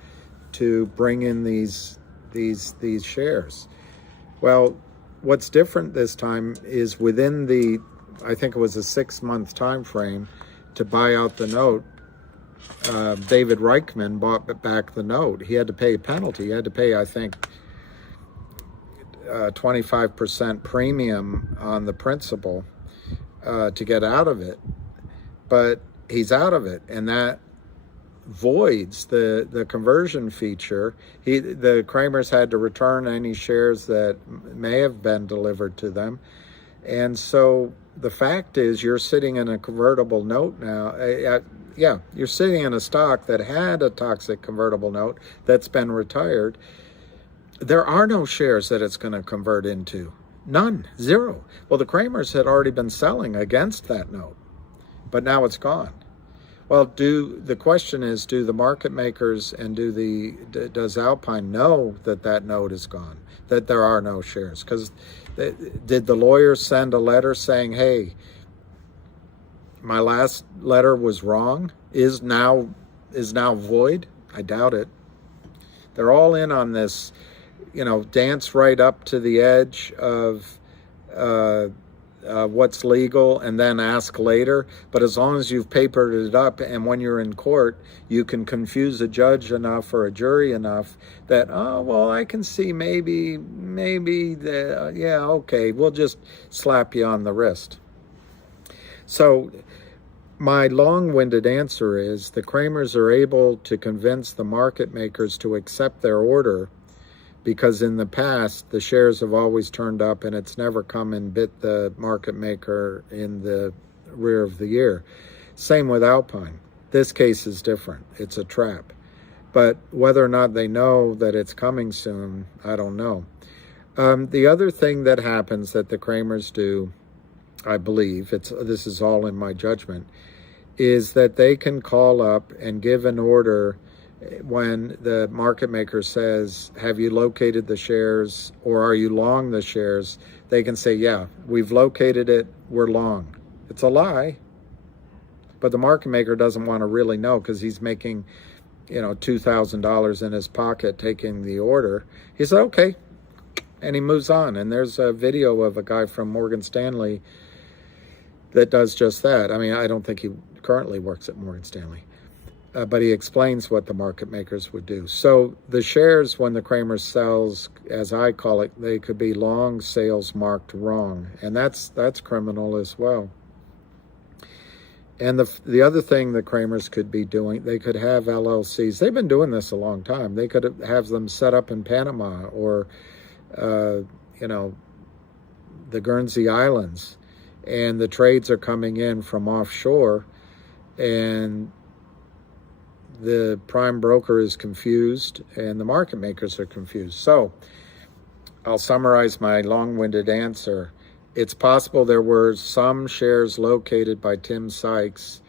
bring in these shares. Well, what's different this time is within the, I think it was a 6-month time frame to buy out the note. David Reichman bought back the note. He had to pay a penalty. He had to pay, I think, 25% premium on the principal to get out of it. But he's out of it, and that voids the conversion feature. The Kramers had to return any shares that may have been delivered to them. And so the fact is, you're sitting in a convertible note now. You're sitting in a stock that had a toxic convertible note that's been retired. There are no shares that it's going to convert into. None. Zero. Well, the Kramers had already been selling against that note, but now it's gone. Well, the question is, do the market makers and does Alpine know that note is gone, that there are no shares? Because did the lawyer send a letter saying, hey, my last letter was wrong, is now void? I doubt it. They're all in on this, dance right up to the edge of what's legal and then ask later. But as long as you've papered it up, and when you're in court, you can confuse a judge enough or a jury enough that, oh, well, I can see maybe, okay, we'll just slap you on the wrist. So my long-winded answer is the Kramers are able to convince the market makers to accept their order because in the past, the shares have always turned up and it's never come and bit the market maker in the rear of the year. Same with Alpine. This case is different. It's a trap. But whether or not they know that it's coming soon, I don't know. The other thing that happens that the Kramers do, I believe, this is all in my judgment, is that they can call up and give an order when the market maker says, have you located the shares or are you long the shares? They can say, yeah, we've located it, we're long. It's a lie, but the market maker doesn't want to really know because he's making, $2,000 in his pocket taking the order. He said, okay, and he moves on. And there's a video of a guy from Morgan Stanley that does just that. I mean, I don't think he currently works at Morgan Stanley. But he explains what the market makers would do. So the shares, when the Kramers sells, as I call it, they could be long sales marked wrong. And that's criminal as well. And the other thing the Kramers could be doing, they could have LLCs. They've been doing this a long time. They could have them set up in Panama or, the Guernsey Islands. And the trades are coming in from offshore. And the prime broker is confused and the market makers are confused. So I'll summarize my long-winded answer. It's possible there were some shares located by Tim Sykes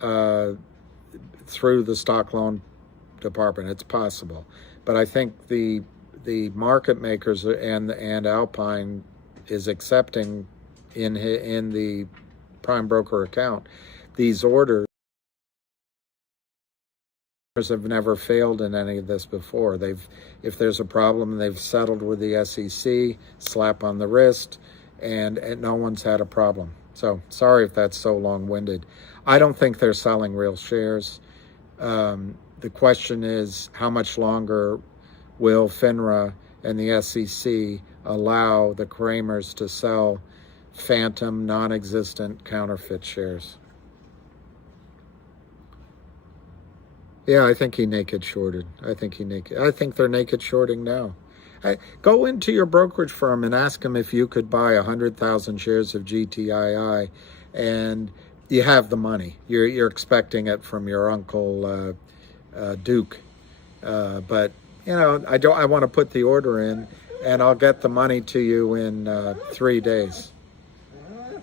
through the stock loan department. It's possible, but I think the market makers and Alpine is accepting in the prime broker account these orders. Have never failed in any of this before. If there's a problem, they've settled with the SEC, slap on the wrist, and no one's had a problem. So sorry if that's so long-winded. I don't think they're selling real shares. The question is, how much longer will FINRA and the SEC allow the Kramers to sell phantom, non-existent, counterfeit shares? Yeah, I think he naked shorted. I think they're naked shorting now. Go into your brokerage firm and ask them if you could buy 100,000 shares of GTII, and you have the money. You're expecting it from your uncle Duke, but I want to put the order in, and I'll get the money to you in 3 days.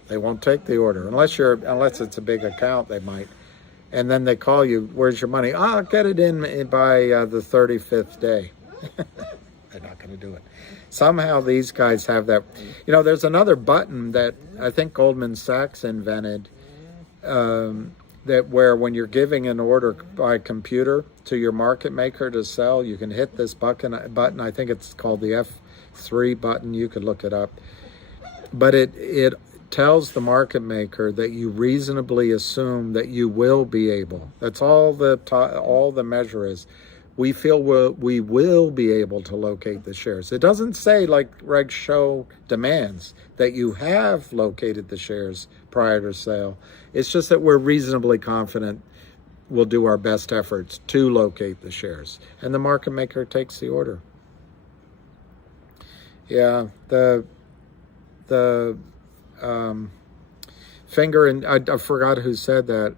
They won't take the order unless it's a big account. They might. And then they call you, where's your money? I'll get it in by the 35th day. They're not going to do it. Somehow these guys have that. There's another button that I think Goldman Sachs invented, that where when you're giving an order by computer to your market maker to sell, you can hit this button. I think it's called the F3 button. You could look it up. But it tells the market maker that you reasonably assume that you will be able. That's all the measure is. We feel we will be able to locate the shares. It doesn't say, like Reg Show demands, that you have located the shares prior to sale. It's just that we're reasonably confident we'll do our best efforts to locate the shares. And the market maker takes the order. Yeah, the finger, and I forgot who said that.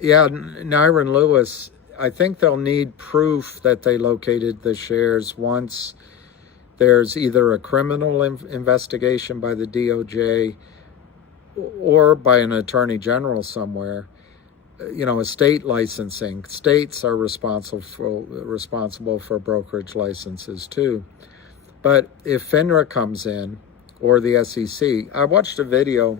Yeah, Nyron Lewis. I think they'll need proof that they located the shares once there's either a criminal investigation by the DOJ or by an attorney general somewhere. Estate licensing. States are responsible for brokerage licenses too. But if FINRA comes in, or the SEC. I watched a video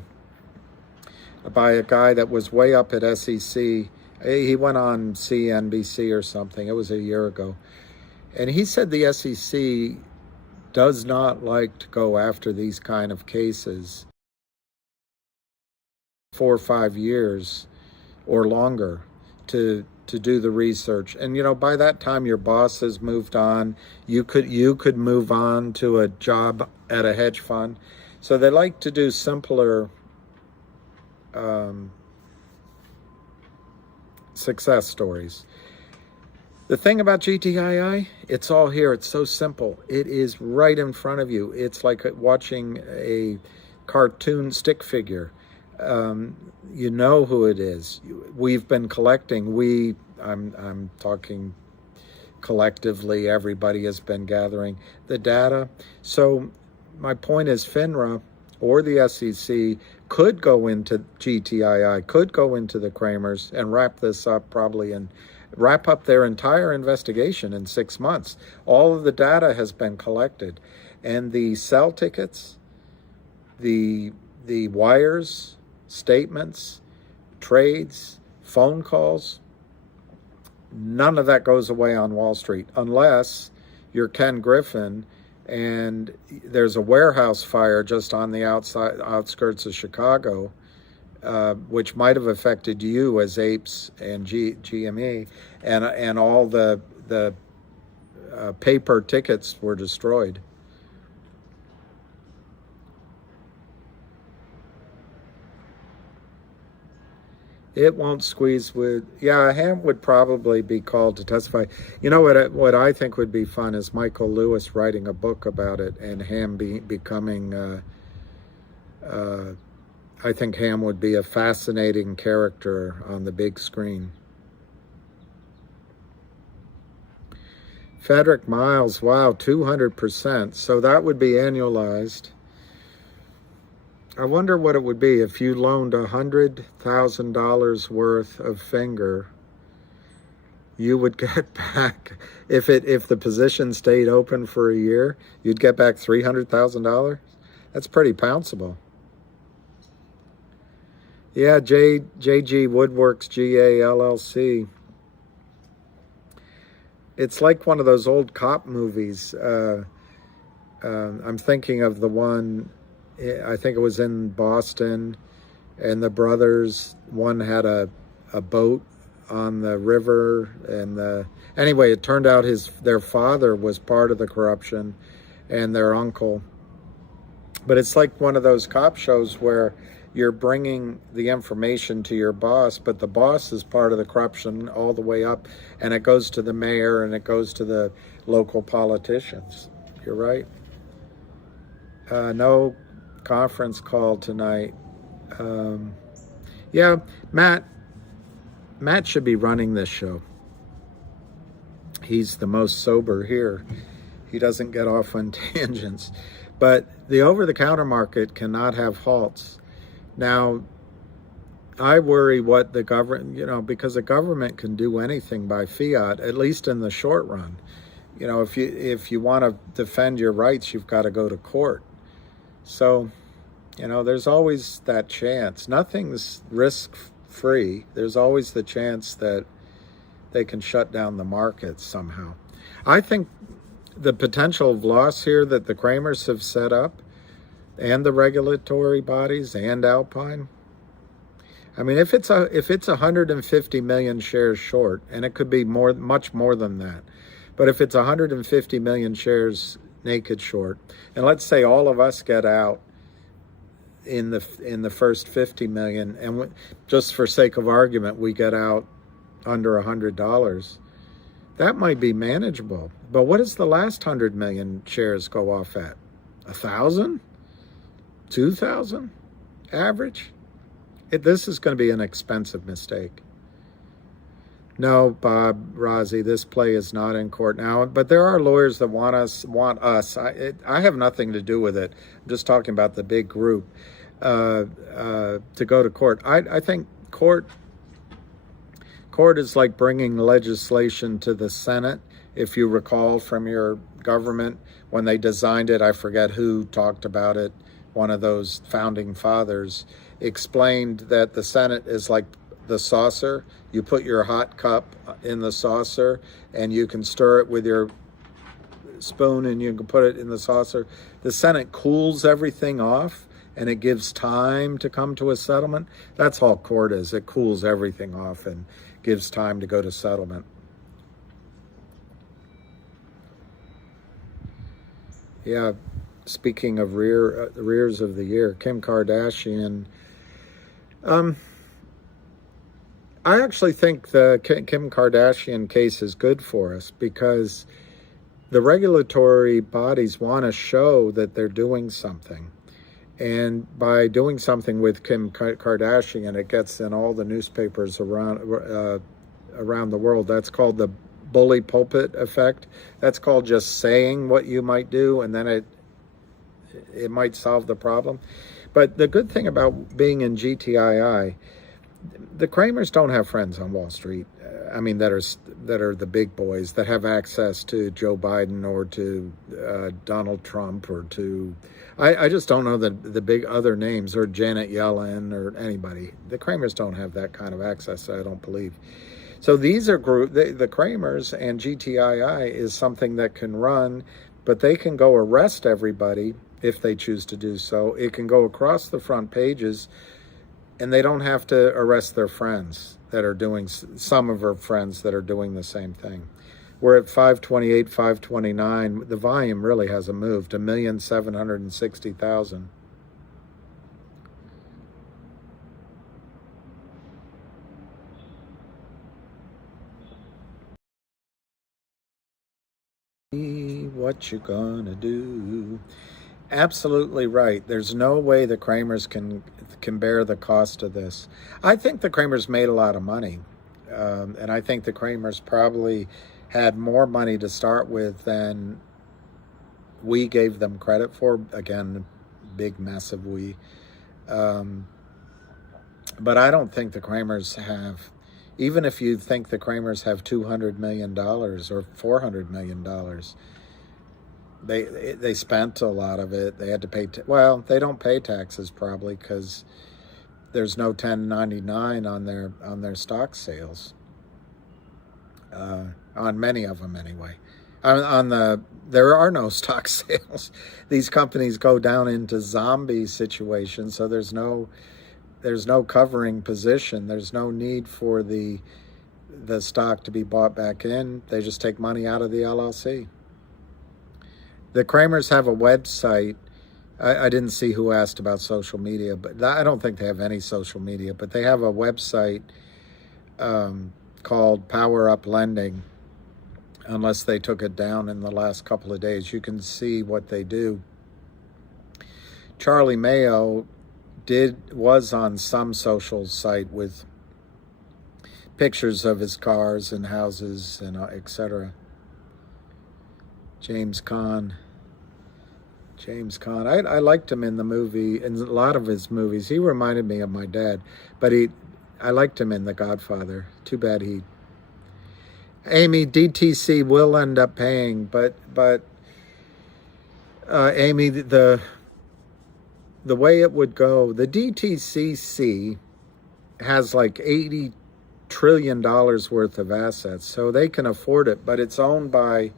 by a guy that was way up at SEC. He went on CNBC or something. It was a year ago. And he said the SEC does not like to go after these kind of cases 4 or 5 years or longer to do the research. And by that time your boss has moved on. You could move on to a job at a hedge fund. So they like to do simpler success stories. The thing about GTII, it's all here. It's so simple. It is right in front of you. It's like watching a cartoon stick figure. You know who it is. We've been collecting. I'm talking collectively. Everybody has been gathering the data. So my point is, FINRA or the SEC could go into GTII, could go into the Kramers and wrap this up wrap up their entire investigation in 6 months. All of the data has been collected, and the sell tickets, the wires, statements, trades, phone calls, none of that goes away on Wall Street unless you're Ken Griffin and there's a warehouse fire just on the outskirts of Chicago, which might have affected you as Apes and GME, and all the paper tickets were destroyed. It won't squeeze with. Yeah, Ham would probably be called to testify. What I think would be fun is Michael Lewis writing a book about it, and Ham becoming. I think Ham would be a fascinating character on the big screen. Frederick Miles, wow, 200%. So that would be annualized. I wonder what it would be if you loaned $100,000 worth of finger. You would get back, if the position stayed open for a year, you'd get back $300,000. That's pretty pounceable. Yeah, JG Woodworks GA LLC. It's like one of those old cop movies. I'm thinking of the one, I think it was in Boston, and the brothers, one had a boat on the river, and anyway, it turned out their father was part of the corruption, and their uncle. But it's like one of those cop shows where you're bringing the information to your boss, but the boss is part of the corruption all the way up, and it goes to the mayor and it goes to the local politicians. You're right. No conference call tonight. Yeah, Matt should be running this show. He's the most sober here. He doesn't get off on tangents. But the over-the-counter market cannot have halts. Now, I worry what the government, because the government can do anything by fiat, at least in the short run. If you want to defend your rights, you've got to go to court. So, there's always that chance. Nothing's risk-free. There's always the chance that they can shut down the market somehow. I think the potential of loss here that the Kramers have set up, and the regulatory bodies and Alpine. I mean, if it's 150 million shares short, and it could be much more than that, but if it's 150 million shares naked short, and let's say all of us get out in the first 50 million, and just for sake of argument, we get out under $100, that might be manageable. But what does the last 100 million shares go off at? 1,000? 2,000 average? This is going to be an expensive mistake. No, Bob Rozzi, this play is not in court now, but there are lawyers that want us. I have nothing to do with it. I'm just talking about the big group to go to court. I think court is like bringing legislation to the Senate. If you recall from your government, when they designed it, I forget who talked about it, one of those founding fathers explained that the Senate is like the saucer. You put your hot cup in the saucer and you can stir it with your spoon and you can put it in the saucer. The Senate cools everything off and it gives time to come to a settlement. That's all court is. It cools everything off and gives time to go to settlement. Yeah, speaking of rears of the year, Kim Kardashian. I actually think the Kim Kardashian case is good for us because the regulatory bodies want to show that they're doing something. And by doing something with Kim Kardashian, it gets in all the newspapers around the world. That's called the bully pulpit effect. That's called just saying what you might do, and then it might solve the problem. But the good thing about being in GTII, the Kramers don't have friends on Wall Street. I mean, that are the big boys that have access to Joe Biden or to Donald Trump or to, I just don't know the big other names, or Janet Yellen or anybody. The Kramers don't have that kind of access, I don't believe. So these are the Kramers, and GTII is something that can run, but they can go arrest everybody if they choose to do so. It can go across the front pages, and they don't have to arrest their friends that are doing, some of her friends that are doing the same thing. We're at 528, 529. The volume really hasn't moved, 1,760,000. What you gonna do? Absolutely right. There's no way the Kramers can bear the cost of this. I think the Kramers made a lot of money, and I think the Kramers probably had more money to start with than we gave them credit for. Again, big, massive we. But I don't think the Kramers have, even if you think the Kramers have $200 million or $400 million, they spent a lot of it. They had to pay, well, they don't pay taxes probably because there's no 1099 on their stock sales, on many of them anyway. There are no stock sales. These companies go down into zombie situations, so there's no covering position. There's no need for the stock to be bought back in. They just take money out of the LLC. The Kramers have a website. I didn't see who asked about social media, but I don't think they have any social media, but they have a website called Power Up Lending. Unless they took it down in the last couple of days, you can see what they do. Charlie Mayo was on some social site with pictures of his cars and houses and etc. James Caan. I liked him in the movie, in a lot of his movies. He reminded me of my dad, but I liked him in The Godfather. Too bad Amy, DTC will end up paying, but Amy, the way it would go, the DTCC has like $80 trillion worth of assets, so they can afford it, but it's owned by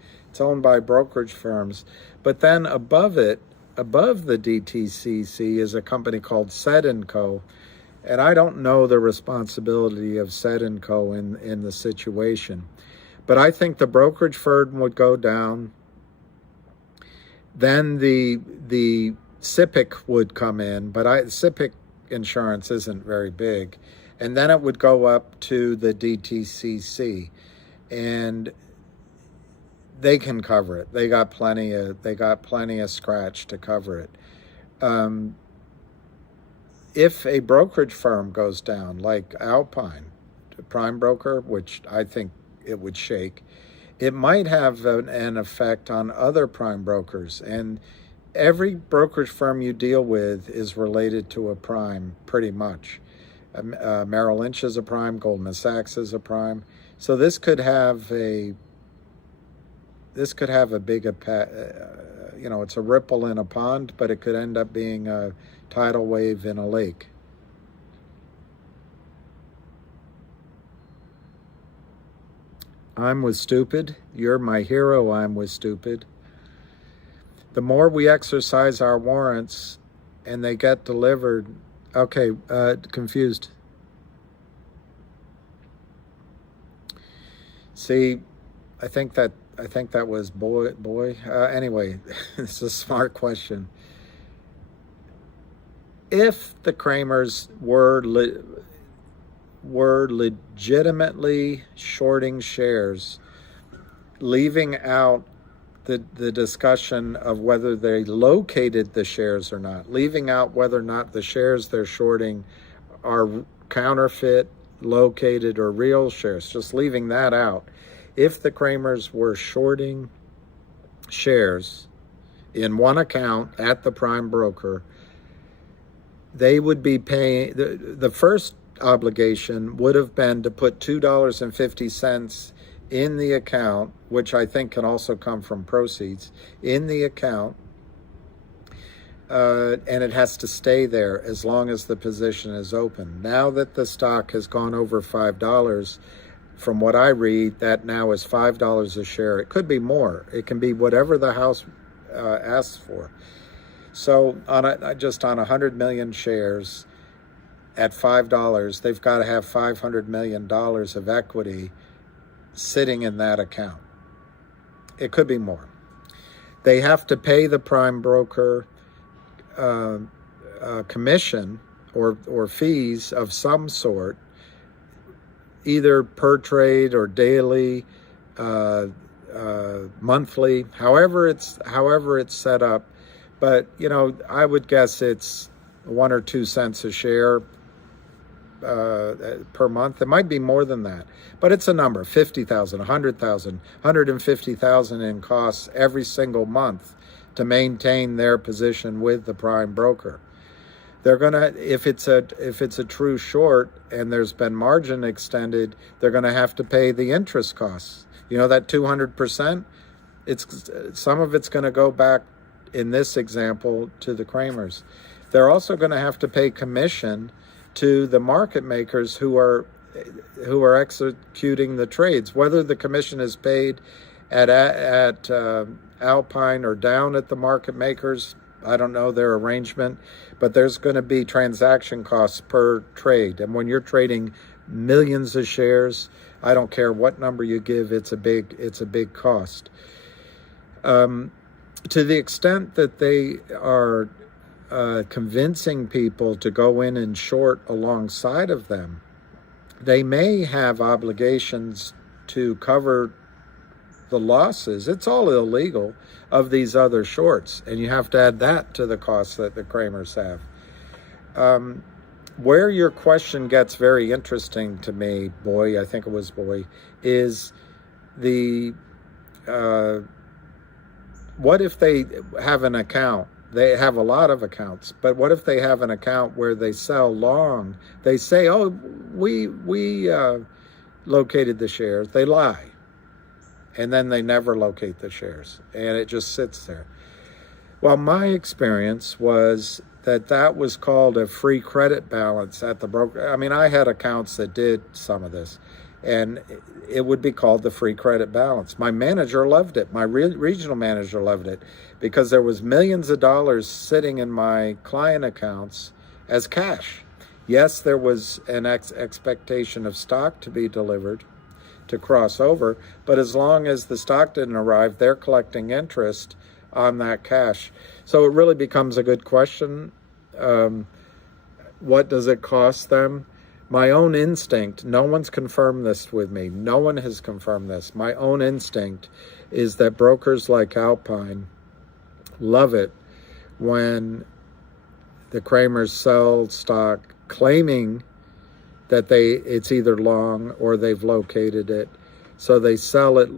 brokerage firms. But then above the DTCC is a company called Sed & Co., and I don't know the responsibility of Sed & Co. in the situation. But I think the brokerage firm would go down. Then the SIPC would come in, but SIPC insurance isn't very big. And then it would go up to the DTCC. And they can cover it. They got plenty of scratch to cover it. If a brokerage firm goes down, like Alpine, the prime broker, which I think it would shake, it might have an effect on other prime brokers. And every brokerage firm you deal with is related to a prime, pretty much. Merrill Lynch is a prime, Goldman Sachs is a prime. So this could have a big impact. It's a ripple in a pond, but it could end up being a tidal wave in a lake. I'm with stupid. You're my hero. I'm with stupid. The more we exercise our warrants and they get delivered. Okay, confused. See, I think that was boy. Anyway, it's a smart question. If the Kramers were legitimately shorting shares, leaving out the discussion of whether they located the shares or not, leaving out whether or not the shares they're shorting are counterfeit, located, or real shares, just leaving that out. If the Kramers were shorting shares in one account at the prime broker, they would be paying, the first obligation would have been to put $2.50 in the account, which I think can also come from proceeds, in the account, and it has to stay there as long as the position is open. Now that the stock has gone over $5, from what I read, that now is $5 a share. It could be more. It can be whatever the House asks for. So just on 100 million shares at $5, they've got to have $500 million of equity sitting in that account. It could be more. They have to pay the prime broker commission or fees of some sort, either per trade or daily, monthly, however it's set up. But I would guess it's 1 or 2 cents a share per month. It might be more than that, but it's a number: 50,000, 100,000, 150,000 in costs every single month to maintain their position with the prime broker. they're gonna, if it's a true short and there's been margin extended, they're gonna have to pay the interest costs. You know, that 200%, it's some of it's gonna go back in this example to the Kramers. They're also gonna have to pay commission to the market makers who are executing the trades, whether the commission is paid at Alpine or down at the market makers. I don't know their arrangement, but there's going to be transaction costs per trade. And when you're trading millions of shares, I don't care what number you give, it's a big cost. To the extent that they are convincing people to go in and short alongside of them, they may have obligations to cover the losses. It's all illegal of these other shorts, and you have to add that to the costs that the Kramers have. Where your question gets very interesting to me, Boy, I think it was Boy, is the what if they have an account? They have a lot of accounts, but what if they have an account where they sell long? They say, oh, we located the shares. They lie. And then they never locate the shares, and it just sits there. Well, my experience was that was called a free credit balance at the broker. I mean, I had accounts that did some of this, and it would be called the free credit balance. My manager loved it. My regional manager loved it because there was millions of dollars sitting in my client accounts as cash. Yes, there was an expectation of stock to be delivered, to cross over, but as long as the stock didn't arrive, they're collecting interest on that cash. So it really becomes a good question. What does it cost them? My own instinct, no one's confirmed this with me. No one has confirmed this. My own instinct is that brokers like Alpine love it when the Kramers sell stock claiming that it's either long or they've located it. So they sell it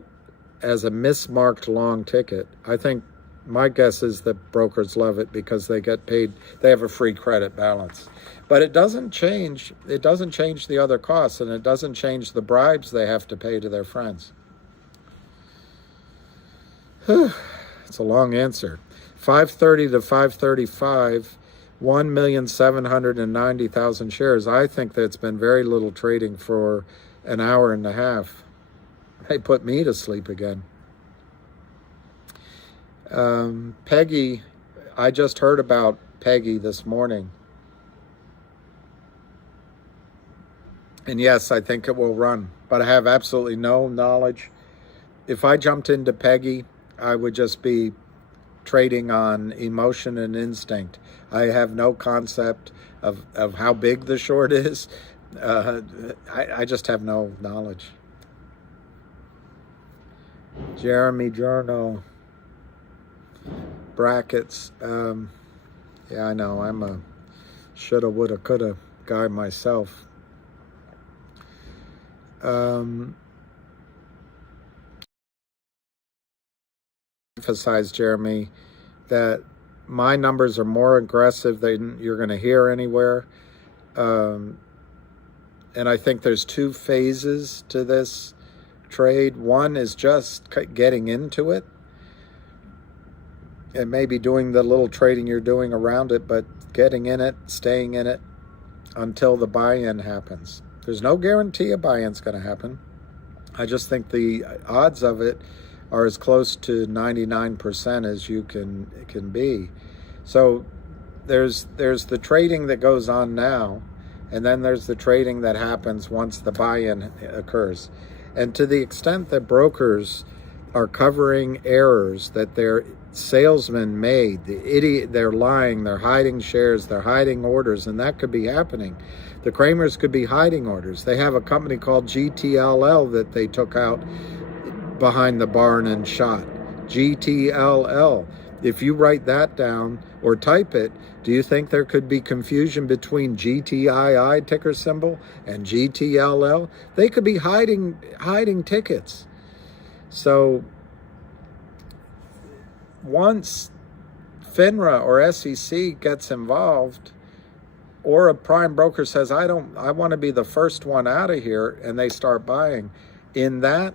as a mismarked long ticket. I think my guess is that brokers love it because they get paid, they have a free credit balance. But it doesn't change the other costs, and it doesn't change the bribes they have to pay to their friends. It's a long answer. 530 to 535, 1,790,000 shares. I think that's been very little trading for an hour and a half. They put me to sleep again. Peggy, I just heard about Peggy this morning. And yes, I think it will run, but I have absolutely no knowledge. If I jumped into Peggy, I would just be trading on emotion and instinct. I have no concept of how big the short is. I just have no knowledge. Jeremy Journal. Brackets. Yeah, I know. I'm a shoulda, woulda, coulda guy myself. Emphasize, Jeremy, that my numbers are more aggressive than you're going to hear anywhere. And I think there's two phases to this trade. One is just getting into it and maybe doing the little trading you're doing around it, but getting in it, staying in it until the buy-in happens. There's no guarantee a buy-in's going to happen. I just think the odds of it are as close to 99% as you can be. So there's the trading that goes on now, and then there's the trading that happens once the buy-in occurs. And to the extent that brokers are covering errors that their salesmen made, they're lying, they're hiding shares, they're hiding orders, and that could be happening. The Kramers could be hiding orders. They have a company called GTII that they took out behind the barn and shot. GTII. If you write that down or type it, do you think there could be confusion between GTII ticker symbol and GTII? They could be hiding tickets. So once FINRA or SEC gets involved, or a prime broker says, I want to be the first one out of here, and they start buying. In that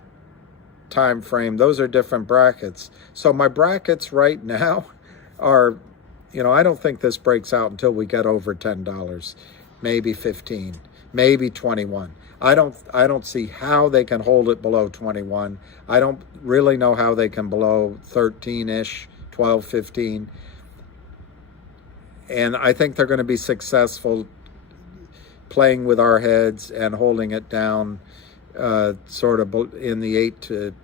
time frame, those are different brackets. So my brackets right now are, I don't think this breaks out until we get over $10, maybe 15, maybe 21. I don't see how they can hold it below 21. I don't really know how they can below 13-ish, 12, 15. And I think they're going to be successful playing with our heads and holding it down sort of in the 8 to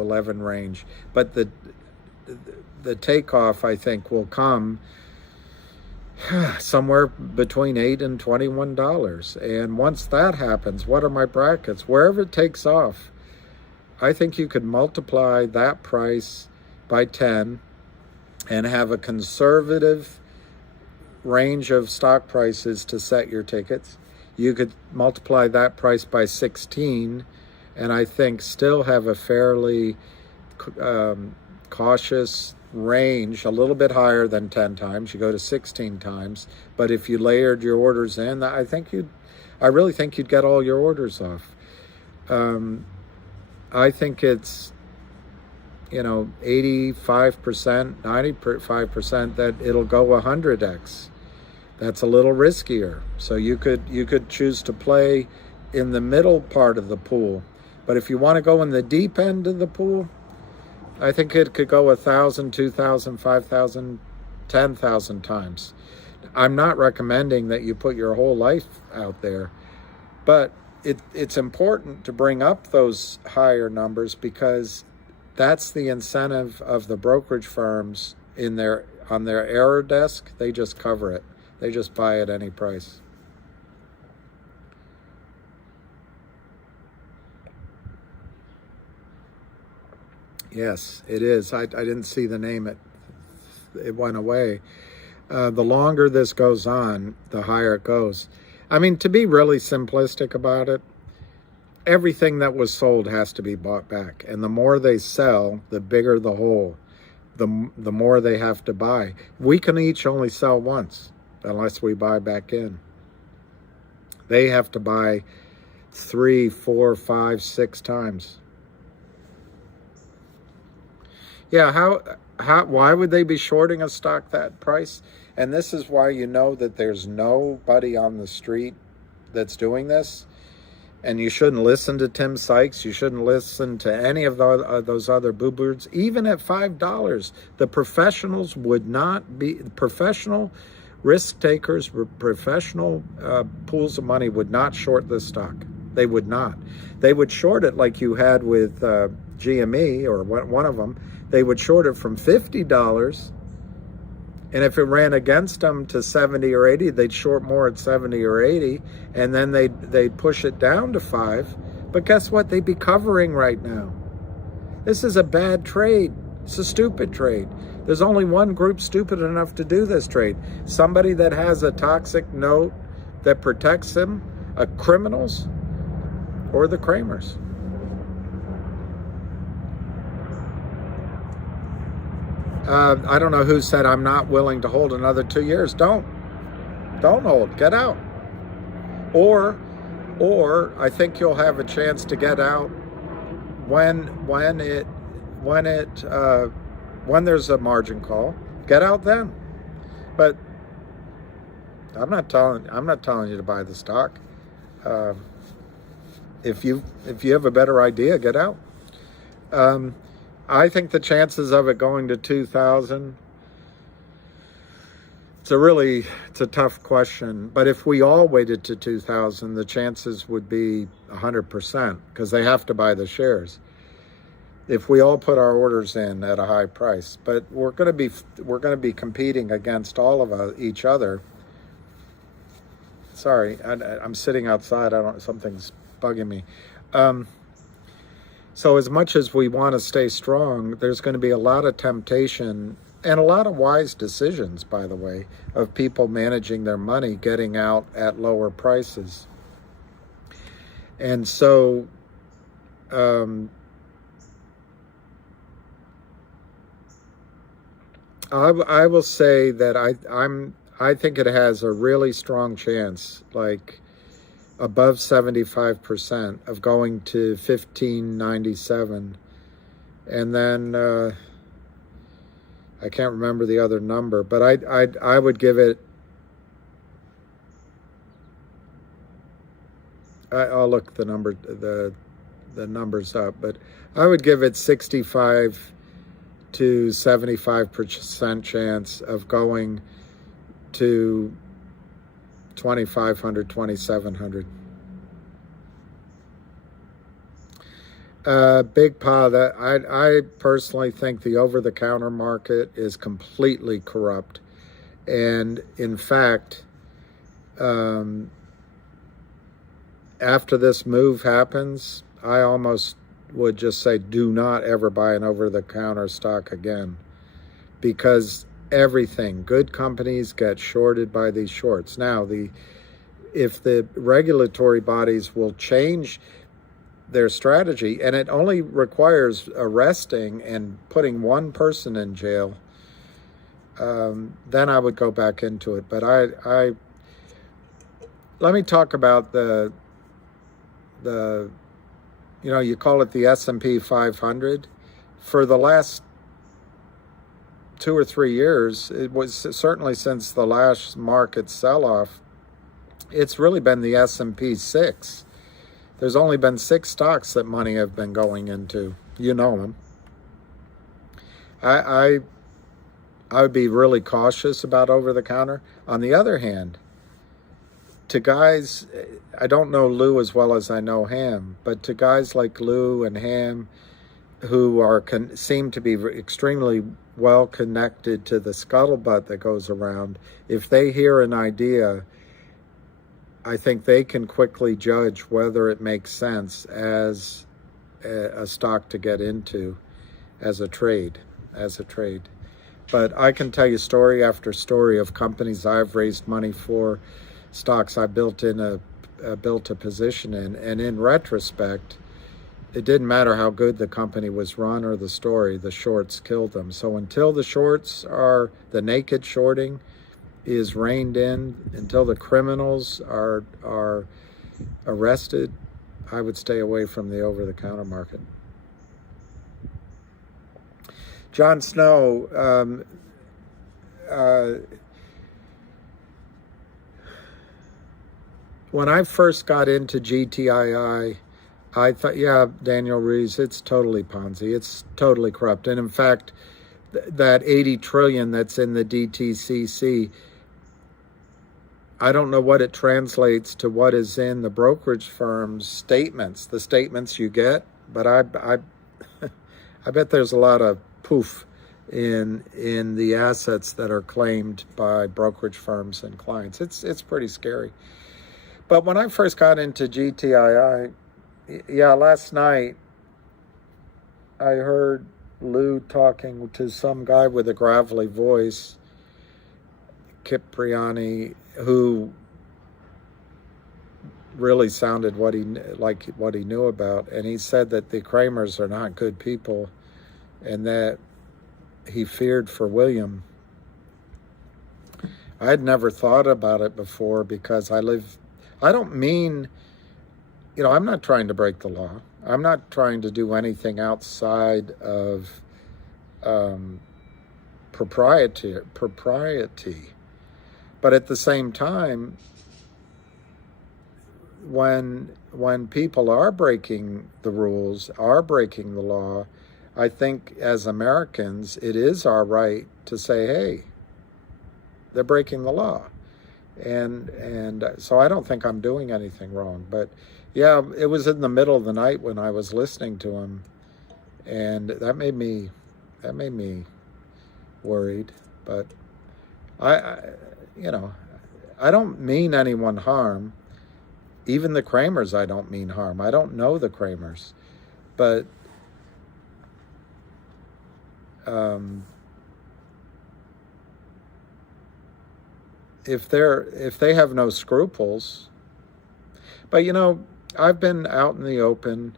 11 range. But the takeoff, I think, will come somewhere between $8 and $21. And once that happens, what are my brackets? Wherever it takes off, I think you could multiply that price by 10 and have a conservative range of stock prices to set your tickets. You could multiply that price by 16, and I think still have a fairly cautious range, a little bit higher than 10 times. You go to 16 times, but if you layered your orders in, I really think you'd get all your orders off. I think it's 85%, 95% that it'll go 100x. That's a little riskier. So you could choose to play in the middle part of the pool. But if you want to go in the deep end of the pool, I think it could go 1,000, 2,000, 5,000, 10,000 times. I'm not recommending that you put your whole life out there, but it's important to bring up those higher numbers, because that's the incentive of the brokerage firms on their error desk. They just cover it. They just buy at any price. Yes, it is. I didn't see the name. It went away. The longer this goes on, the higher it goes. I mean, to be really simplistic about it, everything that was sold has to be bought back. And the more they sell, the bigger the hole, the more they have to buy. We can each only sell once unless we buy back in. They have to buy 3, 4, 5, 6 times. Yeah, why would they be shorting a stock that price? And this is why you know that there's nobody on the street that's doing this. And you shouldn't listen to Tim Sykes. You shouldn't listen to any of those other boo-boos. Even at $5, the professionals would not be, professional risk takers, professional pools of money would not short this stock. They would not. They would short it like you had with GME or one of them. They would short it from $50, and if it ran against them to 70 or 80, they'd short more at 70 or 80, and then they'd push it down to 5. But guess what? They'd be covering right now. This is a bad trade. It's a stupid trade. There's only one group stupid enough to do this trade. Somebody that has a toxic note that protects them, criminals, or the Kramers. I don't know who said I'm not willing to hold another 2 years. Don't hold. Get out. Or I think you'll have a chance to get out when there's a margin call. Get out then. But I'm not telling you to buy the stock. If you have a better idea, get out. I think the chances of it going to 2,000, it's a tough question. But if we all waited to 2,000, the chances would be 100%, because they have to buy the shares. If we all put our orders in at a high price, but we're going to be competing against all of each other. Sorry, I'm sitting outside. Something's bugging me. So as much as we want to stay strong, there's going to be a lot of temptation and a lot of wise decisions, by the way, of people managing their money, getting out at lower prices. And so I will say that I think it has a really strong chance, like above 75% of going to 1597. And then I can't remember the other number, but I would give it, I'll look the numbers up, but I would give it 65 to 75% chance of going to 2,500, 2,700. Big Pa, that I personally think the over-the-counter market is completely corrupt, and in fact, after this move happens, I almost would just say do not ever buy an over-the-counter stock again, because everything, good companies get shorted by these shorts. Now, if the regulatory bodies will change their strategy, and it only requires arresting and putting one person in jail, then I would go back into it. But let me talk about the you call it the S&P 500. For the last 2 or 3 years, it was certainly since the last market sell-off, it's really been the S&P 6. There's only been 6 stocks that money have been going into. You know them. I would be really cautious about over-the-counter. On the other hand, to guys, I don't know Lou as well as I know Ham, but to guys like Lou and Ham, who seem to be extremely well connected to the scuttlebutt that goes around, if they hear an idea, I think they can quickly judge whether it makes sense as a stock to get into, as a trade. But I can tell you story after story of companies I've raised money for, stocks I built a position in, and in retrospect, it didn't matter how good the company was run or the story, the shorts killed them. So until the naked shorting is reined in, until the criminals are arrested, I would stay away from the over-the-counter market. John Snow, when I first got into GTII, I thought, yeah, Daniel Rees, it's totally Ponzi. It's totally corrupt. And in fact, that 80 trillion that's in the DTCC, I don't know what it translates to what is in the brokerage firm's statements, the statements you get, but I bet there's a lot of poof in the assets that are claimed by brokerage firms and clients. It's pretty scary. But when I first got into GTII, yeah, last night I heard Lou talking to some guy with a gravelly voice, Kipriani, who really sounded like what he knew about, and he said that the Kramers are not good people, and that he feared for William. I had never thought about it before because I don't mean, I'm not trying to break the law. I'm not trying to do anything outside of propriety. But at the same time, when people are breaking the rules, are breaking the law, I think as Americans, it is our right to say, hey, they're breaking the law. And so I don't think I'm doing anything wrong. But yeah, it was in the middle of the night when I was listening to him, and that made me worried. But I don't mean anyone harm. Even the Kramers, I don't mean harm. I don't know the Kramers, but if they have no scruples. But I've been out in the open.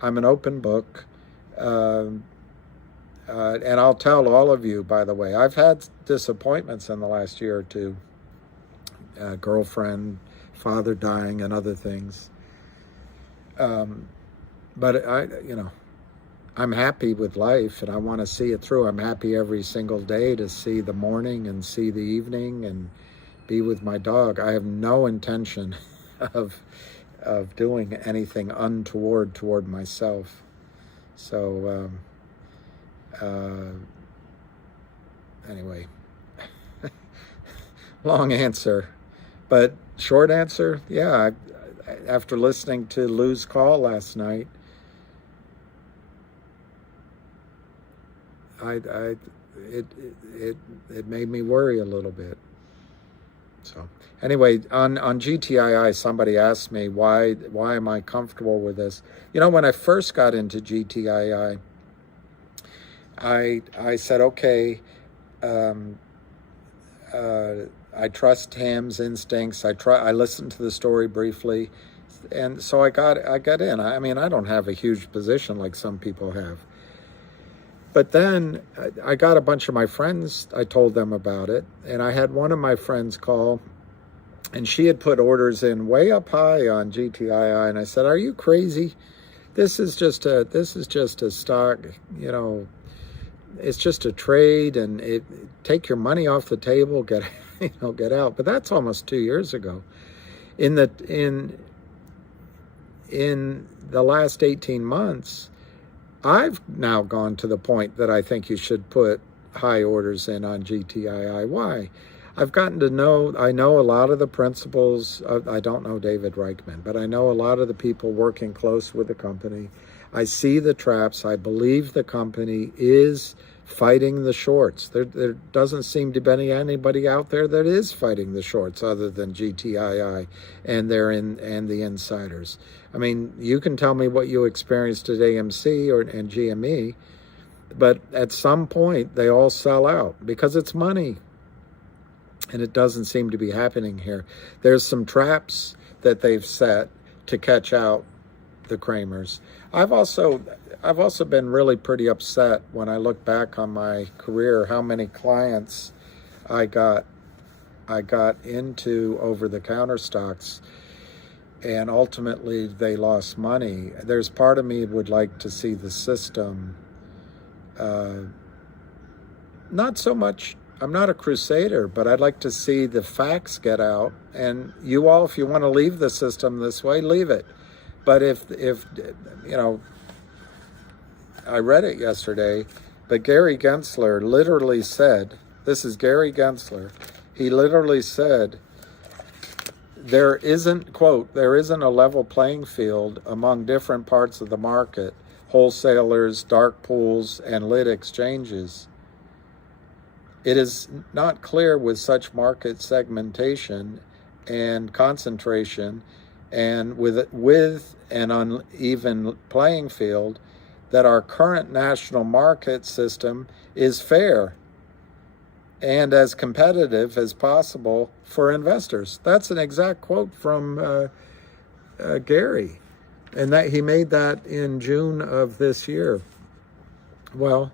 I'm an open book, and I'll tell all of you, by the way, I've had disappointments in the last year or two. girlfriend, father dying, and other things. But I'm happy with life, and I want to see it through. I'm happy every single day to see the morning and see the evening and be with my dog. I have no intention of doing anything untoward toward myself. So anyway, long answer, but short answer, yeah. After listening to Lou's call last night, it made me worry a little bit. So anyway, on GTII, somebody asked me why am I comfortable with this? When I first got into GTII, I said, okay, I trust Ham's instincts. I listened to the story briefly, and so I got in. I mean, I don't have a huge position like some people have. But then I got a bunch of my friends, I told them about it, and I had one of my friends call, and she had put orders in way up high on GTII, and I said, "Are you crazy? This is just a stock, it's just a trade, and take your money off the table, get out." But that's almost 2 years ago. In the last 18 months, I've now gone to the point that I think you should put high orders in on GTII. Why? I've gotten to know, I know a lot of the principals. I don't know David Reichman, but I know a lot of the people working close with the company. I see the traps. I believe the company is fighting the shorts. There doesn't seem to be anybody out there that is fighting the shorts other than GTII and the insiders. I mean, you can tell me what you experienced at AMC and GME, but at some point they all sell out because it's money. And it doesn't seem to be happening here. There's some traps that they've set to catch out the Kramers. I've also been really pretty upset when I look back on my career, how many clients I got into over-the-counter stocks, and ultimately they lost money. There's part of me would like to see the system, not so much, I'm not a crusader, but I'd like to see the facts get out, and you all, if you want to leave the system this way, leave it. But if I read it yesterday, but Gary Gensler literally said, this is Gary Gensler, he literally said, there isn't, quote, there isn't a level playing field among different parts of the market, wholesalers, dark pools, and lit exchanges. It is not clear with such market segmentation and concentration and with an uneven playing field that our current national market system is fair and as competitive as possible for investors. That's an exact quote from Gary, and that he made that in June of this year. Well,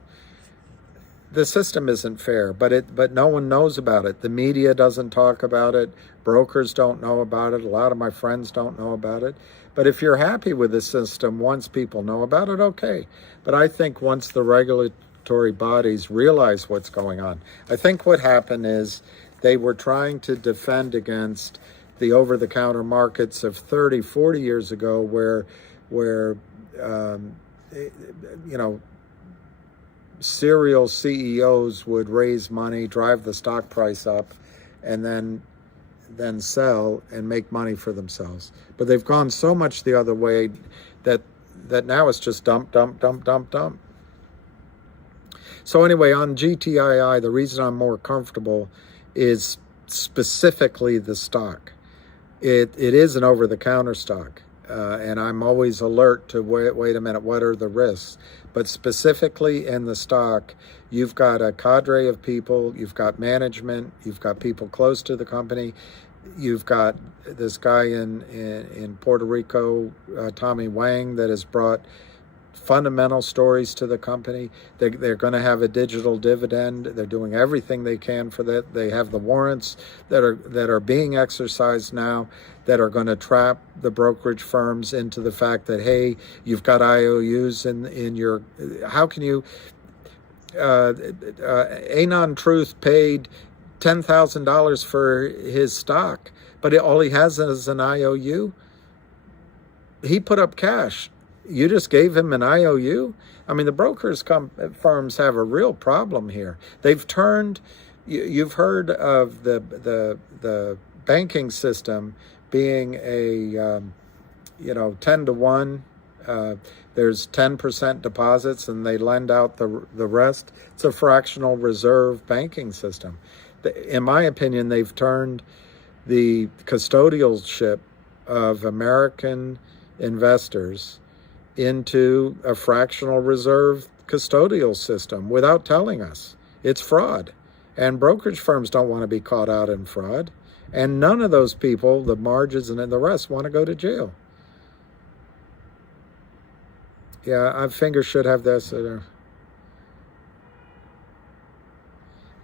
the system isn't fair, but no one knows about it. The media doesn't talk about it. Brokers don't know about it. A lot of my friends don't know about it. But if you're happy with the system, once people know about it, okay. But I think once the regulatory bodies realize what's going on, I think what happened is they were trying to defend against the over-the-counter markets of 30, 40 years ago where serial CEOs would raise money, drive the stock price up, and then sell and make money for themselves. But they've gone so much the other way that now it's just dump, dump, dump, dump, dump. So anyway, on GTII, the reason I'm more comfortable is specifically the stock. It is an over-the-counter stock, and I'm always alert to wait a minute, what are the risks? But specifically in the stock, you've got a cadre of people, you've got management, you've got people close to the company, you've got this guy in Puerto Rico, Tommy Wang, that has brought fundamental stories to the company. They're going to have a digital dividend. They're doing everything they can for that. They have the warrants that are being exercised now that are going to trap the brokerage firms into the fact that, hey, you've got IOUs in your, how can you, Anon Truth paid $10,000 for his stock, but all he has is an IOU. He put up cash. You just gave him an IOU? I mean, the brokers firms have a real problem here. They've turned, you've heard of the banking system being a 10 to 1. There's 10% deposits and they lend out the rest. It's a fractional reserve banking system. In my opinion, they've turned the custodialship of American investors into a fractional reserve custodial system without telling us. It's fraud. And brokerage firms don't want to be caught out in fraud. And none of those people, the margins and the rest, want to go to jail. Yeah, I fingers should have this.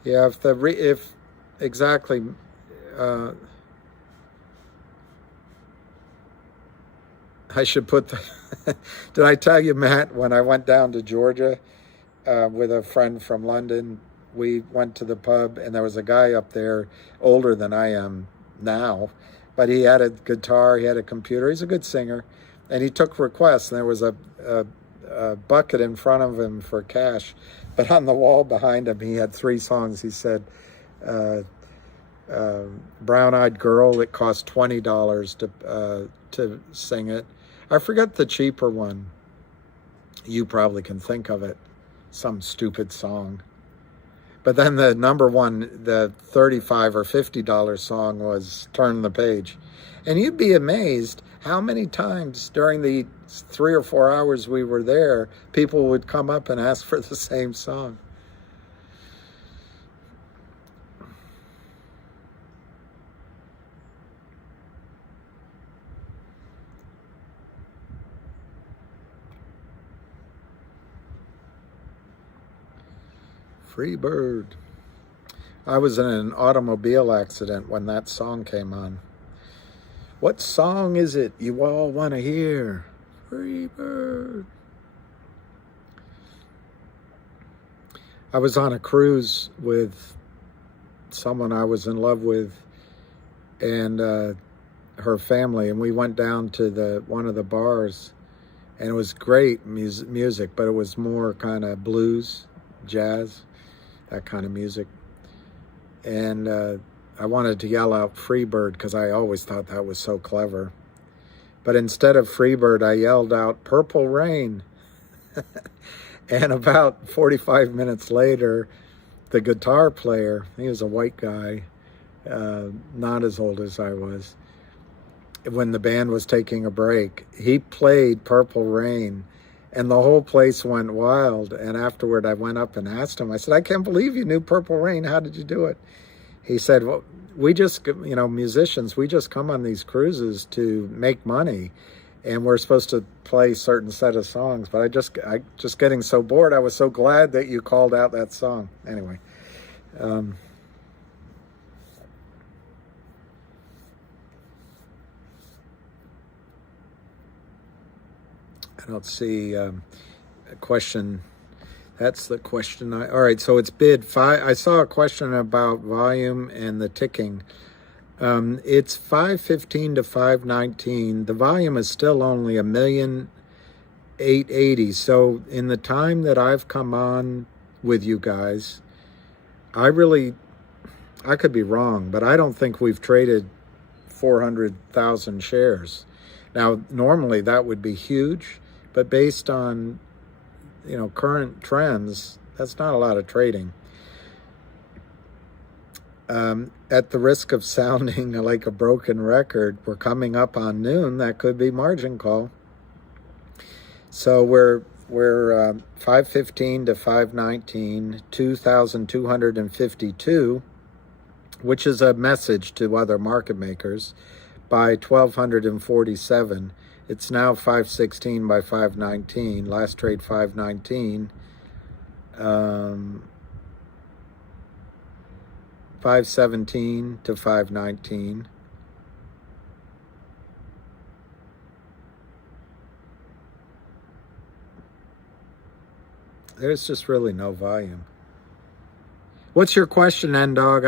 Yeah, if exactly. I should put did I tell you, Matt, when I went down to Georgia with a friend from London, we went to the pub and there was a guy up there older than I am now, but he had a guitar, he had a computer, he's a good singer, and he took requests, and there was a bucket in front of him for cash, but on the wall behind him he had 3 songs. He said, Brown-Eyed Girl, it cost $20 to sing it. I forget the cheaper one. You probably can think of it. Some stupid song. But then the number one, the $35 or $50 song was Turn the Page. And you'd be amazed how many times during the 3 or 4 hours we were there, people would come up and ask for the same song. Free Bird. I was in an automobile accident when that song came on. What song is it you all want to hear? Free Bird. I was on a cruise with someone I was in love with and her family, and we went down to one of the bars, and it was great music, but it was more kind of blues, jazz, that kind of music. And I wanted to yell out Freebird because I always thought that was so clever. But instead of Freebird, I yelled out Purple Rain. And about 45 minutes later, the guitar player, he was a white guy, not as old as I was, when the band was taking a break, he played Purple Rain. And the whole place went wild. And afterward, I went up and asked him, I said, I can't believe you knew Purple Rain. How did you do it? He said, well, we just, musicians, we just come on these cruises to make money. And we're supposed to play a certain set of songs. But I just getting so bored. I was so glad that you called out that song. Anyway. I don't see a question. That's the question. All right, so it's bid 5. I saw a question about volume and the ticking. It's 515 to 519. The volume is still only 1,880,000. So in the time that I've come on with you guys, I could be wrong, but I don't think we've traded 400,000 shares. Now, normally that would be huge. But based on, current trends, that's not a lot of trading. At the risk of sounding like a broken record, we're coming up on noon. That could be margin call. So we're 515 to 519, 2,252, which is a message to other market makers, by 1,247. It's now 516 by 519. Last trade 519. 517 to 519. There's just really no volume. What's your question, N-Dog?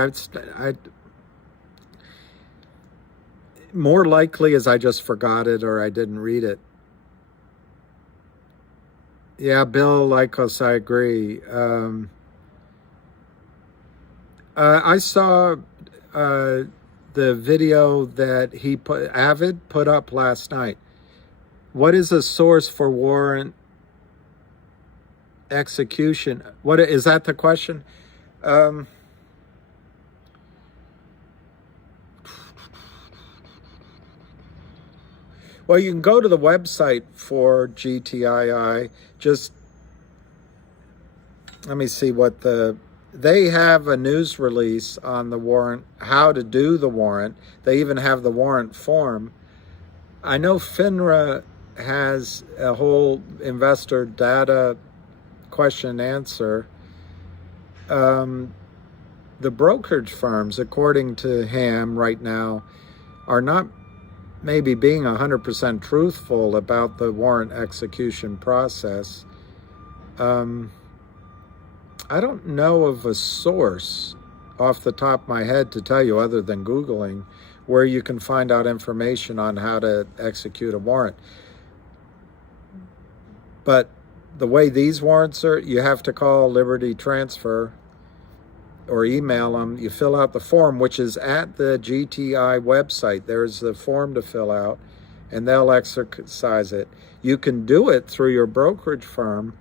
More likely is I just forgot it or I didn't read it. Yeah, Bill Lycos, I agree. I saw the video that Avid put up last night. What is a source for warrant execution? What is that the question? Well, you can go to the website for GTII. Just let me see what they have a news release on the warrant, how to do the warrant. They even have the warrant form. I know FINRA has a whole investor data question and answer. The brokerage firms, according to Ham right now, are not maybe being 100% truthful about the warrant execution process. I don't know of a source off the top of my head to tell you, other than Googling, where you can find out information on how to execute a warrant. But the way these warrants are, you have to call Liberty Transfer or email them. You fill out the form, which is at the GTI website. There's the form to fill out, and they'll exercise it. You can do it through your brokerage firm,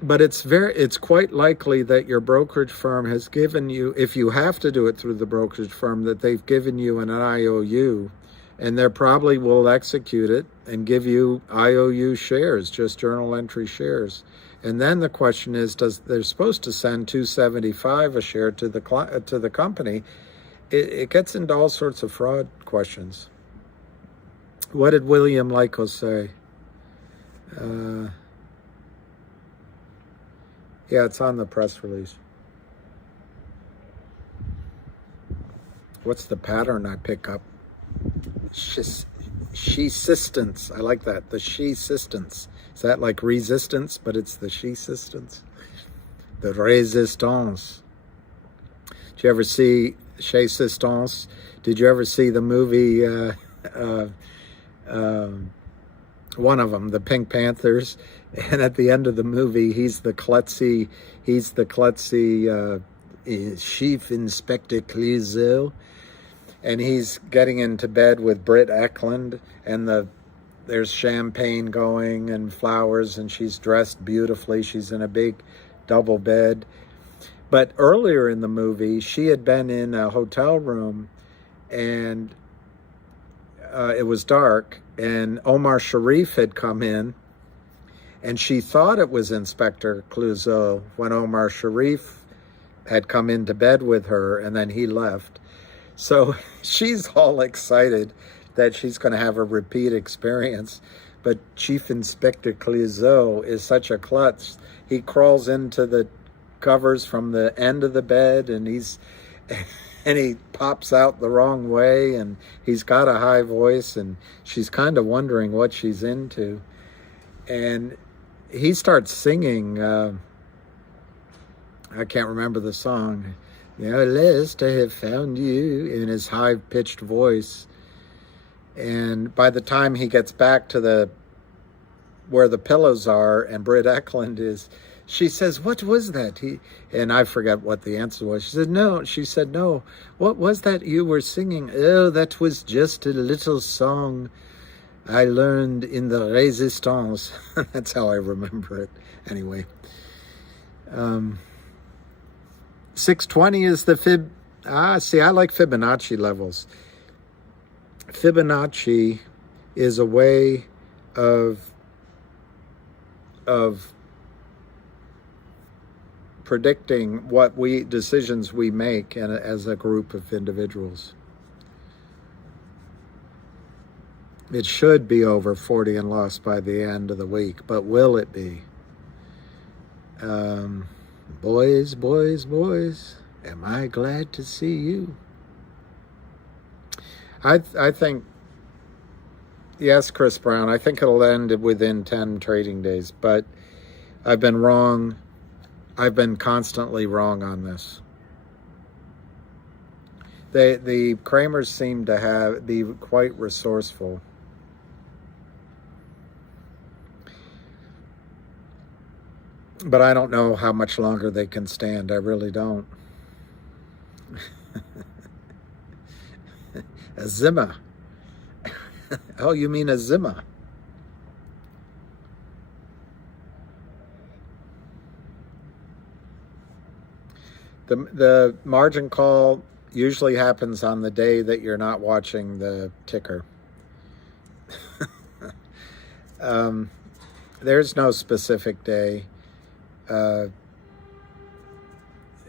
but it's quite likely that your brokerage firm has given you, if you have to do it through the brokerage firm, that they've given you an IOU, and they probably will execute it and give you IOU shares, just journal entry shares. And then the question is, they're supposed to send $2.75 a share to the company. It gets into all sorts of fraud questions. What did William Lycos say? Yeah, it's on the press release. What's the pattern I pick up? She-sistance. I like that. The she-sistance. Is that like resistance, but it's the she-sistance? The resistance. Did you ever see she-sistance? Did you ever see the movie, one of them, the Pink Panthers? And at the end of the movie, he's the klutzy Chief Inspector Clouseau, and he's getting into bed with Britt Eklund, and there's champagne going and flowers, and she's dressed beautifully. She's in a big double bed. But earlier in the movie, she had been in a hotel room, and it was dark, and Omar Sharif had come in, and she thought it was Inspector Clouseau when Omar Sharif had come into bed with her, and then he left. So she's all excited that she's going to have a repeat experience. But Chief Inspector Clouseau is such a klutz. He crawls into the covers from the end of the bed, and he pops out the wrong way, and he's got a high voice, and she's kind of wondering what she's into. And he starts singing, I can't remember the song, "Blessed to have found you," in his high-pitched voice. And by the time he gets back to where the pillows are and Britt Eklund is, she says, "What was that?" And I forget what the answer was. She said, "No." She said, "No. What was that you were singing?" "Oh, that was just a little song I learned in the Resistance." That's how I remember it. Anyway. 620 is the fib. See, I like Fibonacci levels. Fibonacci is a way of predicting what decisions we make as a group of individuals. It should be over 40 and lost by the end of the week, but will it be? Boys, boys, boys, am I glad to see you? I think, yes, Chris Brown, I think it'll end within 10 trading days, but I've been wrong. I've been constantly wrong on this. The Kramers seem to be quite resourceful. But I don't know how much longer they can stand. I really don't. A Zimmer. Oh, you mean a Zimmer? The margin call usually happens on the day that you're not watching the ticker. There's no specific day.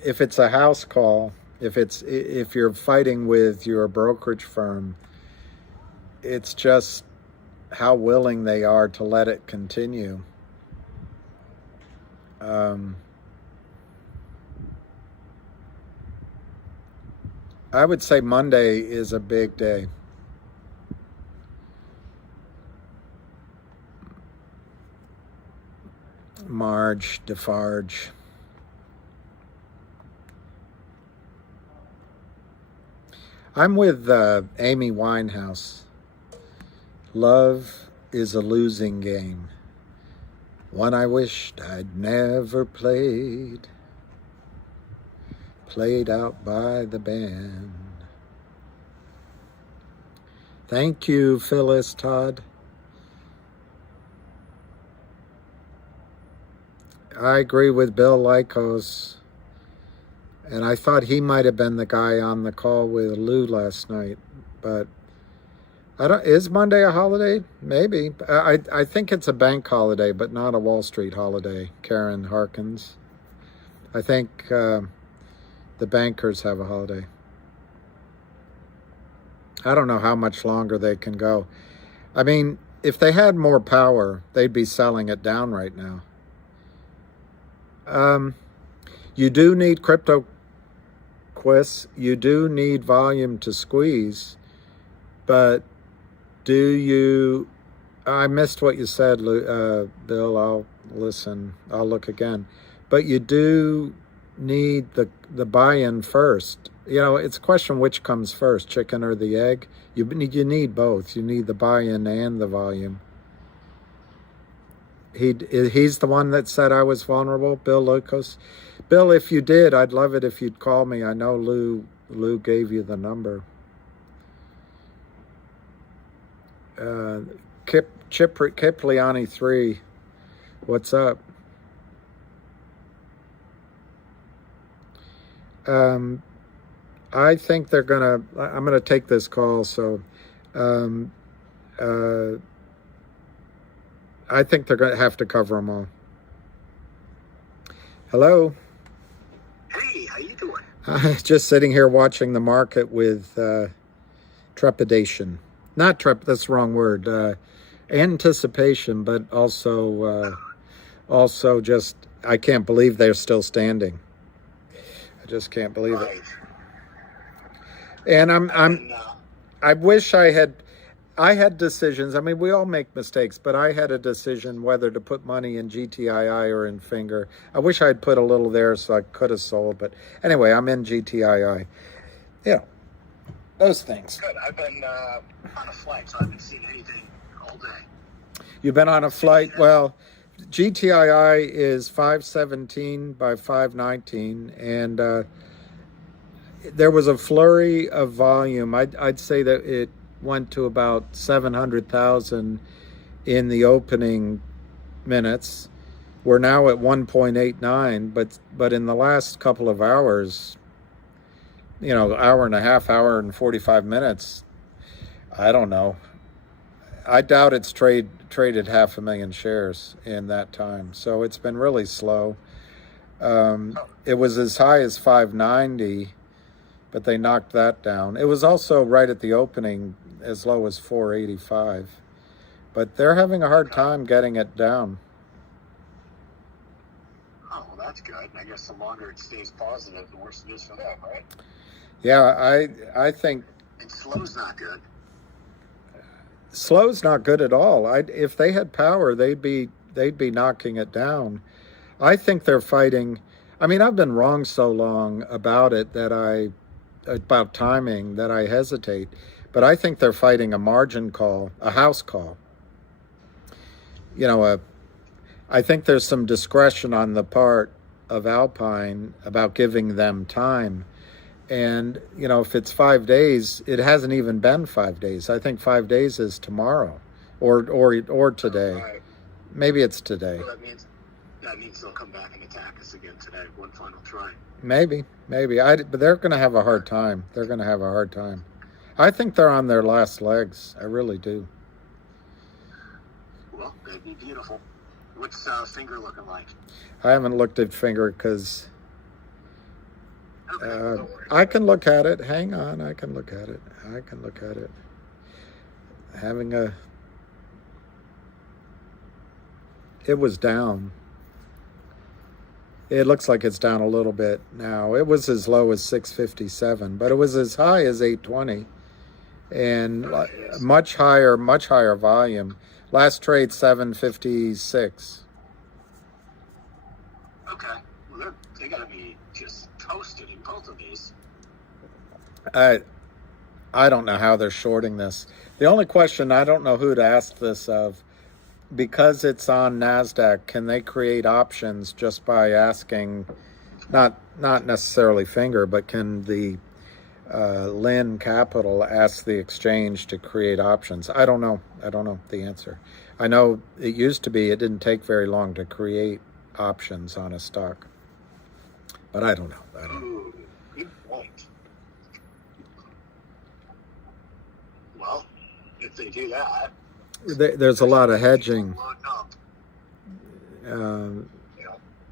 If it's a house call, if you're fighting with your brokerage firm, it's just how willing they are to let it continue. I would say Monday is a big day. Marge, Defarge. I'm with Amy Winehouse. Love is a losing game, one I wished I'd never played out by the band. Thank you, Phyllis Todd. I agree with Bill Lykos, and I thought he might have been the guy on the call with Lou last night, but is Monday a holiday? Maybe. I think it's a bank holiday, but not a Wall Street holiday. Karen Harkins. I think the bankers have a holiday. I don't know how much longer they can go. I mean, if they had more power, they'd be selling it down right now. You do need crypto quiz. You do need volume to squeeze, but do you? I missed what you said, Bill. I'll listen. I'll look again. But you do need the buy-in first. You know, it's a question which comes first, chicken or the egg. You need both. You need the buy-in and the volume. He's the one that said I was vulnerable, Bill Lukos. Bill, if you did, I'd love it if you'd call me. I know Lou gave you the number. Kipliani 3, what's up? I think I'm gonna take this call, so I think they're going to have to cover them all. Hello. Hey, how you doing? Just sitting here watching the market with trepidation. Not that's the wrong word. Anticipation, but also just I can't believe they're still standing. I just can't believe it. And I wish I had decisions. I mean, we all make mistakes, but I had a decision whether to put money in GTII or in Finger. I wish I'd put a little there so I could have sold, but anyway, I'm in GTII. You know, those things. Good. I've been on a flight, so I haven't seen anything all day. You've been on a flight? Well, GTII is 517 by 519, and there was a flurry of volume. I'd say that it went to about 700,000 in the opening minutes. We're now at 1.89, but in the last couple of hours, you know, hour and a half, hour and 45 minutes, I don't know. I doubt it's traded 500,000 shares in that time. So it's been really slow. It was as high as 590, but they knocked that down. It was also right at the opening. as low as 485. But they're having a hard time getting it down. Oh, well, that's good. I guess the longer it stays positive, the worse it is for them, right? Yeah, I think And slow's not good. slow's not good at all. If they had power, they'd be knocking it down. I think they're fighting. I mean, I've been wrong so long about it about timing that I hesitate. But I think they're fighting a margin call, a house call. You know, I think there's some discretion on the part of Alpine about giving them time. And, you know, if it's 5 days, it hasn't even been 5 days. I think 5 days is tomorrow or today. Right. Maybe it's today. Well, that means they'll come back and attack us again today. One final try. Maybe. But they're going to have a hard time. They're going to have a hard time. I think they're on their last legs. I really do. Well, that'd be beautiful. What's Finger looking like? I haven't looked at Finger because Okay, don't worry. I can look at it. Hang on. I can look at it. It was down. It looks like it's down a little bit now. It was as low as 657, but it was as high as 820, and much higher volume. Last trade 756. Okay. Well, they got to be just toasted in both of these. I don't know how they're shorting this. The only question, I don't know who to ask this of, because it's on NASDAQ, can they create options just by asking, not necessarily Finger, but can the Lynn Capital ask the exchange to create options? I don't know the answer. I know it used to be, it didn't take very long to create options on a stock. But I don't know. Ooh, good point. Well, if they do that, There's a lot of hedging. You know,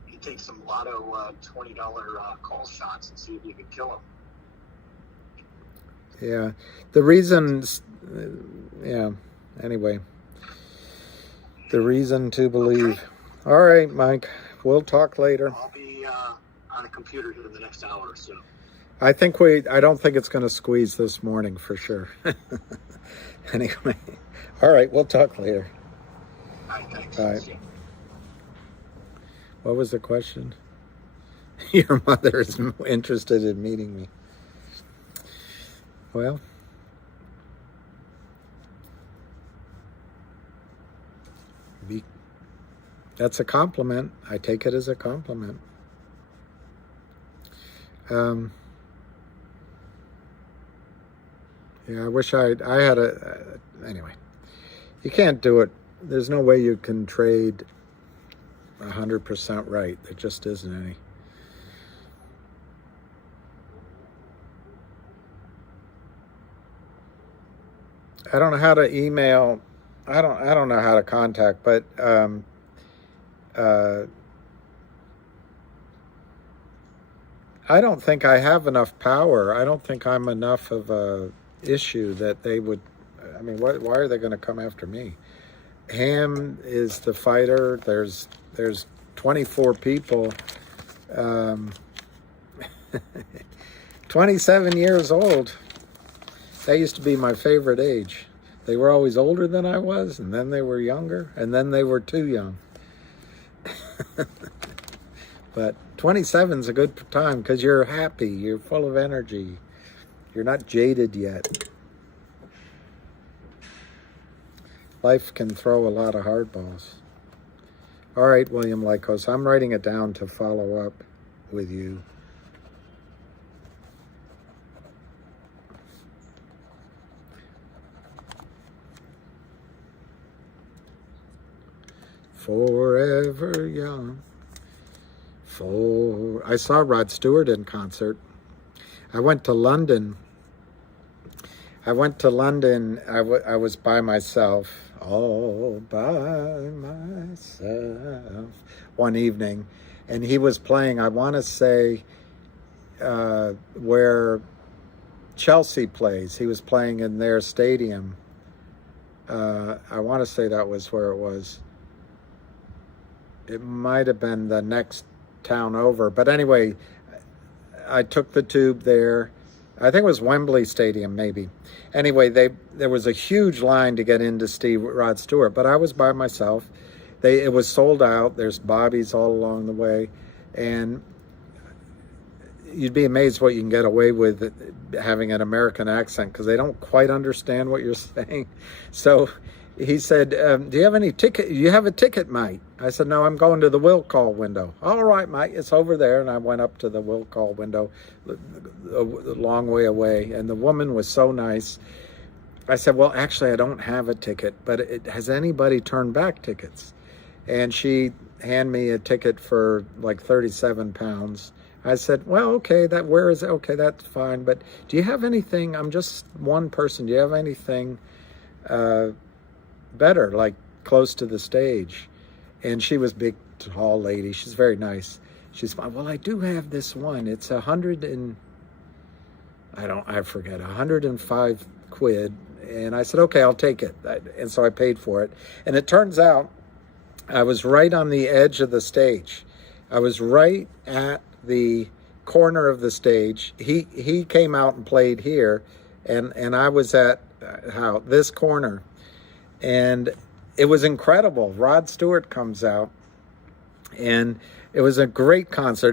you take some lotto $20 call shots and see if you can kill them. Yeah. The reasons, anyway. The reason to believe. Okay. All right, Mike. We'll talk later. I'll be on a computer here in the next hour or so. I don't think it's going to squeeze this morning for sure. Anyway. All right, we'll talk later. All right, thanks. All right. See ya. What was the question? Your mother is interested in meeting me. Well, that's a compliment. I take it as a compliment. Yeah, I wish I had anyway. You can't do it. There's no way you can trade 100% right. There just isn't any. I don't know how to email. I don't know how to contact, but I don't think I have enough power. I don't think I'm enough of a issue that they would. I mean, why are they going to come after me? Ham is the fighter. There's 24 people. 27 years old. That used to be my favorite age. They were always older than I was, and then they were younger, and then they were too young. But 27 is a good time because you're happy, you're full of energy, you're not jaded yet. Life can throw a lot of hardballs. All right, William Lycos, I'm writing it down to follow up with you. Forever young. I saw Rod Stewart in concert. I went to London. I was by myself, all by myself, one evening. And he was playing, I want to say, where Chelsea plays. He was playing in their stadium. I want to say that was where it was. It might have been the next town over. But anyway, I took the tube there. I think it was Wembley Stadium, maybe. Anyway, there was a huge line to get into Rod Stewart, but I was by myself. It was sold out. There's bobbies all along the way, and you'd be amazed what you can get away with having an American accent, because they don't quite understand what you're saying. So he said, do you have any ticket? You have a ticket, mate? I said, no, I'm going to the will call window. All right, mate, it's over there. And I went up to the will call window a long way away. And the woman was so nice. I said, well, actually, I don't have a ticket, but has anybody turned back tickets? And she handed me a ticket for like 37 pounds. I said, well, okay, where is it? Okay, that's fine. But do you have anything? I'm just one person. Do you have anything better, like close to the stage? And she was big, tall lady. She's very nice. She's, well, I do have this one. It's 105 quid. And I said, okay, I'll take it. And so I paid for it. And it turns out I was right on the edge of the stage. I was right at the corner of the stage. He came out and played here, and I was at this corner. And it was incredible. Rod Stewart comes out, and it was a great concert.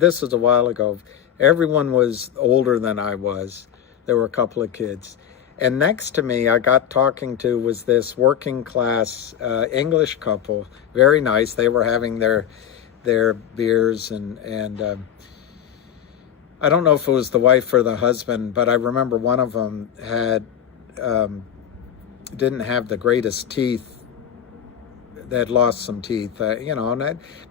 This was a while ago. Everyone was older than I was. There were a couple of kids. And next to me, I got talking to was this working class English couple. Very nice. They were having their beers, and I don't know if it was the wife or the husband, but I remember one of them didn't have the greatest teeth. They had lost some teeth, but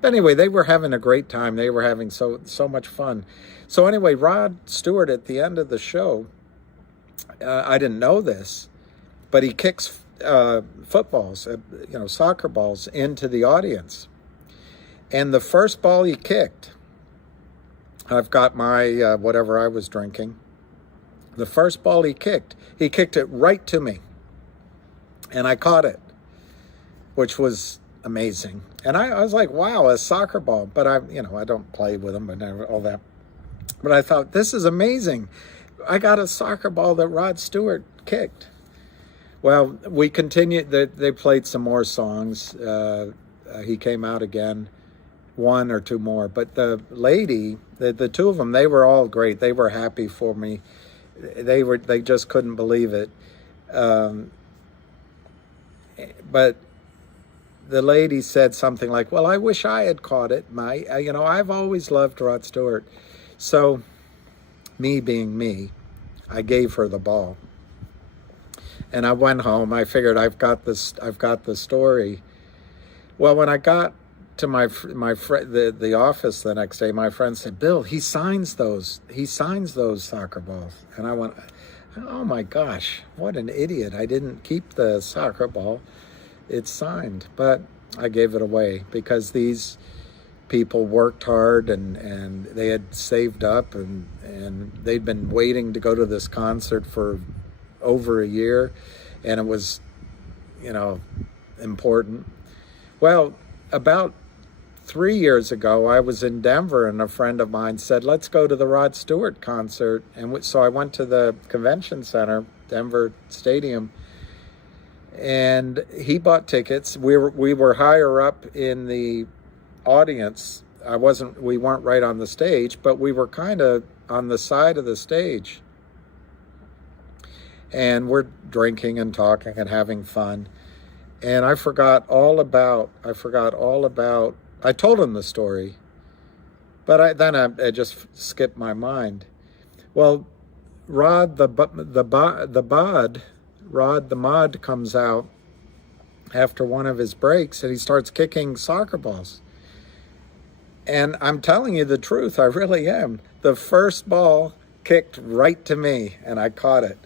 anyway, they were having a great time. They were having so much fun. So anyway, Rod Stewart at the end of the show, I didn't know this, but he kicks footballs, soccer balls into the audience. And the first ball he kicked, I've got my whatever I was drinking. The first ball he kicked it right to me. And I caught it, which was amazing. And I was like, wow, a soccer ball. But I don't play with them and all that. But I thought, this is amazing. I got a soccer ball that Rod Stewart kicked. Well, we continued. They played some more songs. He came out again, one or two more. But the lady, the two of them, they were all great. They were happy for me. They just couldn't believe it. But the lady said something like, well, I wish I had caught it. I've always loved Rod Stewart. So, me being me, I gave her the ball. And I went home. I figured I've got the story. Well, when I got to the office the next day, my friend said, Bill, he signs those soccer balls. And I went, oh my gosh, what an idiot. I didn't keep the soccer ball. It's signed. But I gave it away because these people worked hard and they had saved up and they'd been waiting to go to this concert for over a year, and it was, important. Well, about 3 years ago, I was in Denver and a friend of mine said, let's go to the Rod Stewart concert. And so I went to the convention center, Denver Stadium, and he bought tickets. We were higher up in the audience. We weren't right on the stage, but we were kind of on the side of the stage. And we're drinking and talking and having fun. And I forgot all about, I told him the story, but I just skipped my mind. Well, Rod the Mod comes out after one of his breaks and he starts kicking soccer balls. And I'm telling you the truth, I really am. The first ball kicked right to me and I caught it.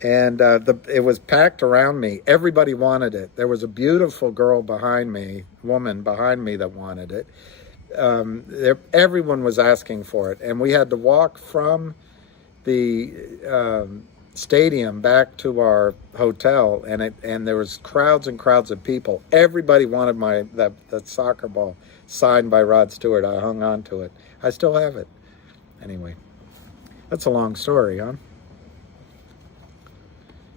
And it was packed around me. Everybody wanted it. There was a beautiful woman behind me that wanted it. Everyone was asking for it. And we had to walk from the stadium back to our hotel, and there was crowds and crowds of people. Everybody wanted that soccer ball signed by Rod Stewart. I hung on to it. I still have it. Anyway, that's a long story, huh?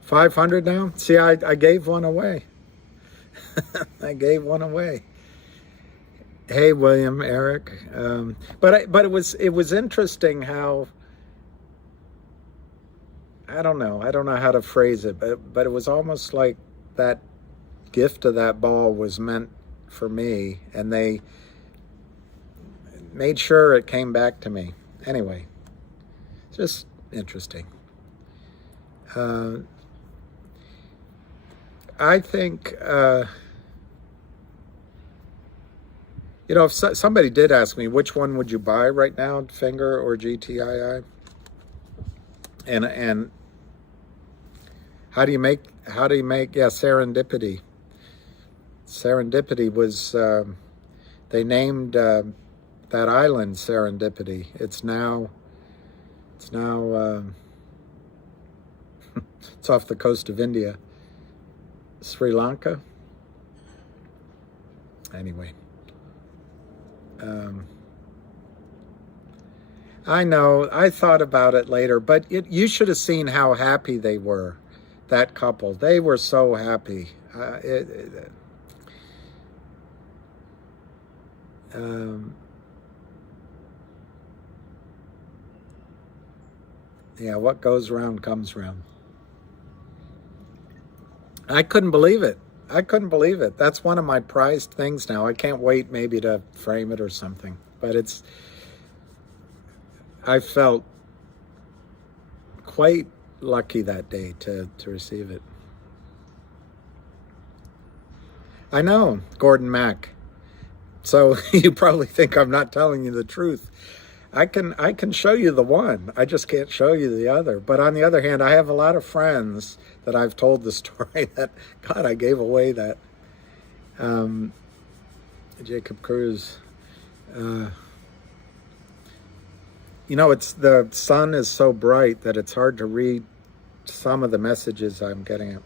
500 now? See, I gave one away. I gave one away. Hey, William, Eric. But it was interesting how, I don't know how to phrase it, but it was almost like that gift of that ball was meant for me, and they made sure it came back to me. Anyway, just interesting. I think, if somebody did ask me, which one would you buy right now, Finger or GTII? And how do you make, serendipity. Serendipity was, they named that island Serendipity. It's now it's off the coast of India. Sri Lanka. Anyway. I know, I thought about it later, but you should have seen how happy they were, that couple. They were so happy. Yeah, what goes around comes around. I couldn't believe it. That's one of my prized things now. I can't wait maybe to frame it or something. But I felt quite lucky that day to receive it. I know, Gordon Mack. So you probably think I'm not telling you the truth. I can show you the one. I just can't show you the other. But on the other hand, I have a lot of friends that I've told the story that, God, I gave away that. Jacob Cruz. It's the sun is so bright that it's hard to read some of the messages I'm getting at.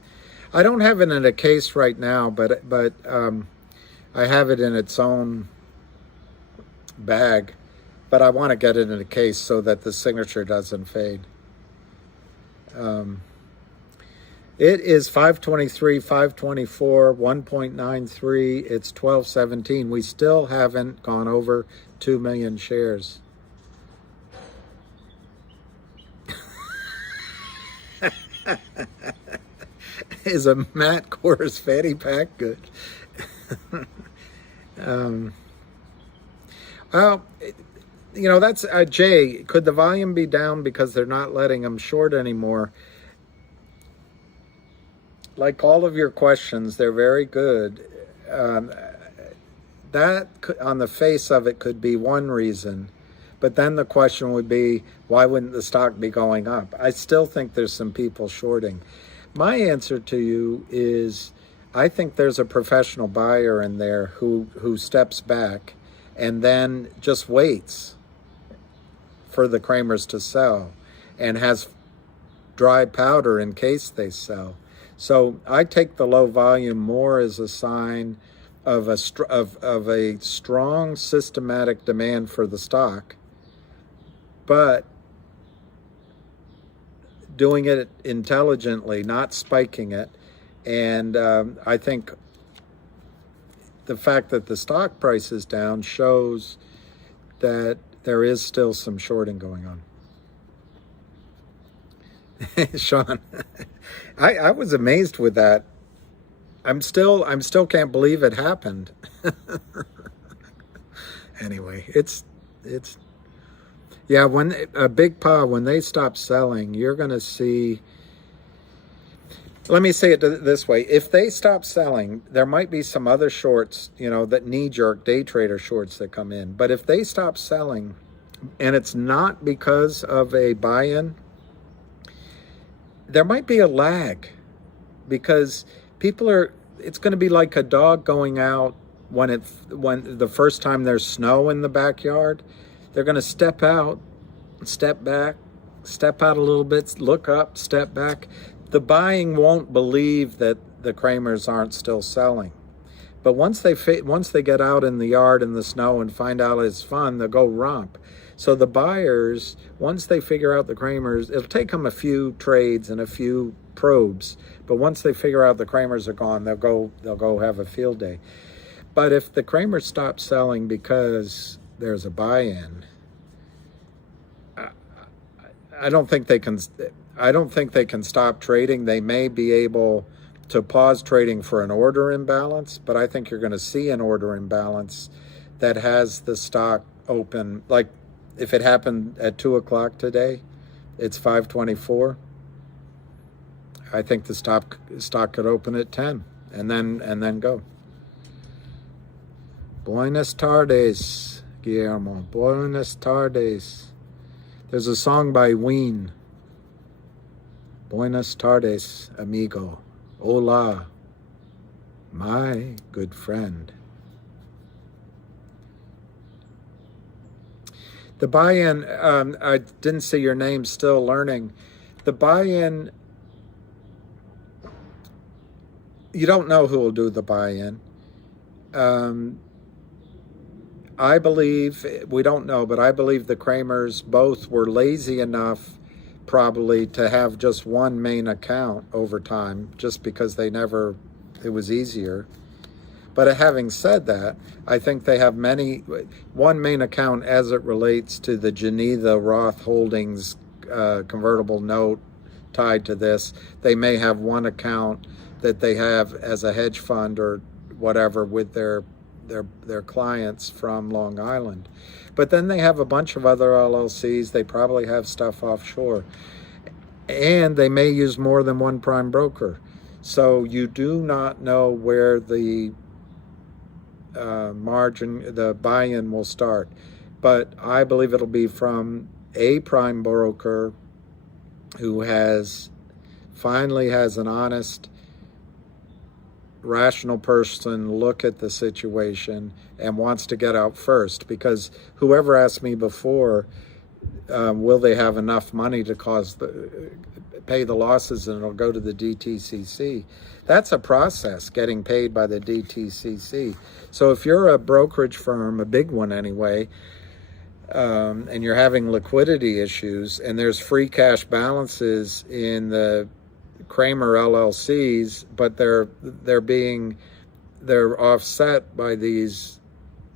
I don't have it in a case right now, but I have it in its own bag. But I want to get it in a case so that the signature doesn't fade. It is 523, 524, 1.93. It's 1217. We still haven't gone over 2 million shares. Is a Matt Kors fanny pack good? Well, that's Jay. Could the volume be down because they're not letting them short anymore? Like all of your questions, they're very good. That, on the face of it, could be one reason. But then the question would be, why wouldn't the stock be going up? I still think there's some people shorting. My answer to you is, I think there's a professional buyer in there who steps back and then just waits for the Kramers to sell and has dry powder in case they sell. So I take the low volume more as a sign of a strong systematic demand for the stock, but doing it intelligently, not spiking it. And I think the fact that the stock price is down shows that there is still some shorting going on. Sean, I was amazed with that. I'm still can't believe it happened. Anyway, it's yeah. When a big paw, when they stop selling, you're going to see. Let me say it this way: if they stop selling, there might be some other shorts, that knee-jerk day trader shorts that come in. But if they stop selling, and it's not because of a buy-in, there might be a lag, because it's going to be like a dog going out when the first time there's snow in the backyard. They're going to step out, step back, step out a little bit, look up, step back. The buying won't believe that the Kramers aren't still selling. But once they get out in the yard in the snow and find out it's fun, they'll go romp. So the buyers, once they figure out the Kramers, it'll take them a few trades and a few probes. But once they figure out the Kramers are gone, they'll go have a field day. But if the Kramers stop selling because there's a buy-in, I don't think they can stop trading. They may be able to pause trading for an order imbalance, but I think you're going to see an order imbalance that has the stock open. Like if it happened at 2 o'clock today, it's 5:24. I think the stock could open at 10 and then go. Buenas tardes, Guillermo. Buenas tardes. There's a song by Ween. Buenas tardes, amigo. Hola, my good friend. The buy-in, I didn't see your name, still learning. The buy-in, you don't know who will do the buy-in. I believe, we don't know, but I believe the Kramers both were lazy enough probably to have just one main account over time, just because it was easier. But having said that, I think they have one main account as it relates to the Geneva Roth Holdings convertible note tied to this. They may have one account that they have as a hedge fund or whatever with their clients from Long Island. But then they have a bunch of other LLCs. They probably have stuff offshore. And they may use more than one prime broker. So you do not know where the the buy-in will start. But I believe it'll be from a prime broker who finally has an honest, rational person look at the situation and wants to get out first. Because whoever asked me before, will they have enough money to pay the losses and it'll go to the DTCC? That's a process, getting paid by the DTCC. So if you're a brokerage firm, a big one anyway, and you're having liquidity issues and there's free cash balances in the Kramer LLCs, but they're offset by these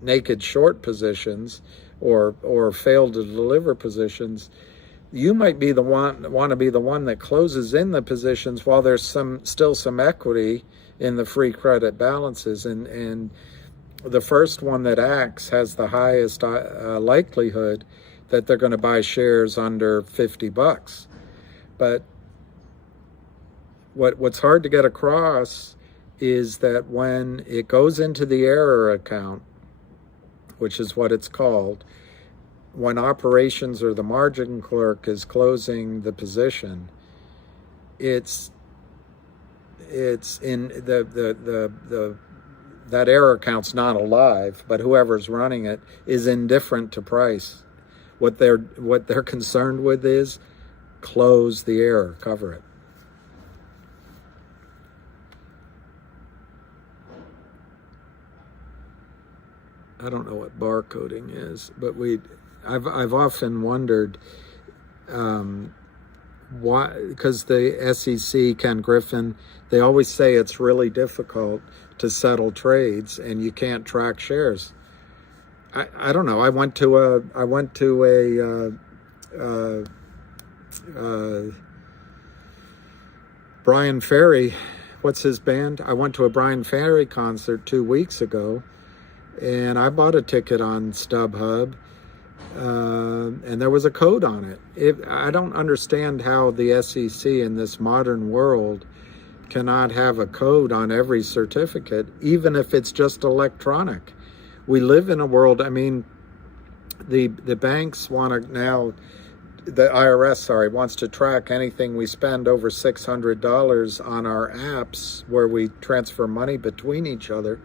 naked short positions or failed to deliver positions, you might be want to be the one that closes in the positions while there's still some equity in the free credit balances, and the first one that acts has the highest likelihood that they're going to buy shares under $50. But what's hard to get across is that when it goes into the error account, which is what it's called, when operations or the margin clerk is closing the position, it's in that error account's not alive, but whoever's running it is indifferent to price. What they're concerned with is close the error, cover it. I don't know what barcoding is, but I've often wondered why, because the SEC, Ken Griffin, they always say it's really difficult to settle trades and you can't track shares. I don't know. I went to a Brian Ferry, what's his band? I went to a Brian Ferry concert 2 weeks ago, and I bought a ticket on StubHub, and there was a code on it. I don't understand how the SEC in this modern world cannot have a code on every certificate, even if it's just electronic. We live in a world, I mean, the banks want to now, the IRS, wants to track anything we spend over $600 on our apps where we transfer money between each other.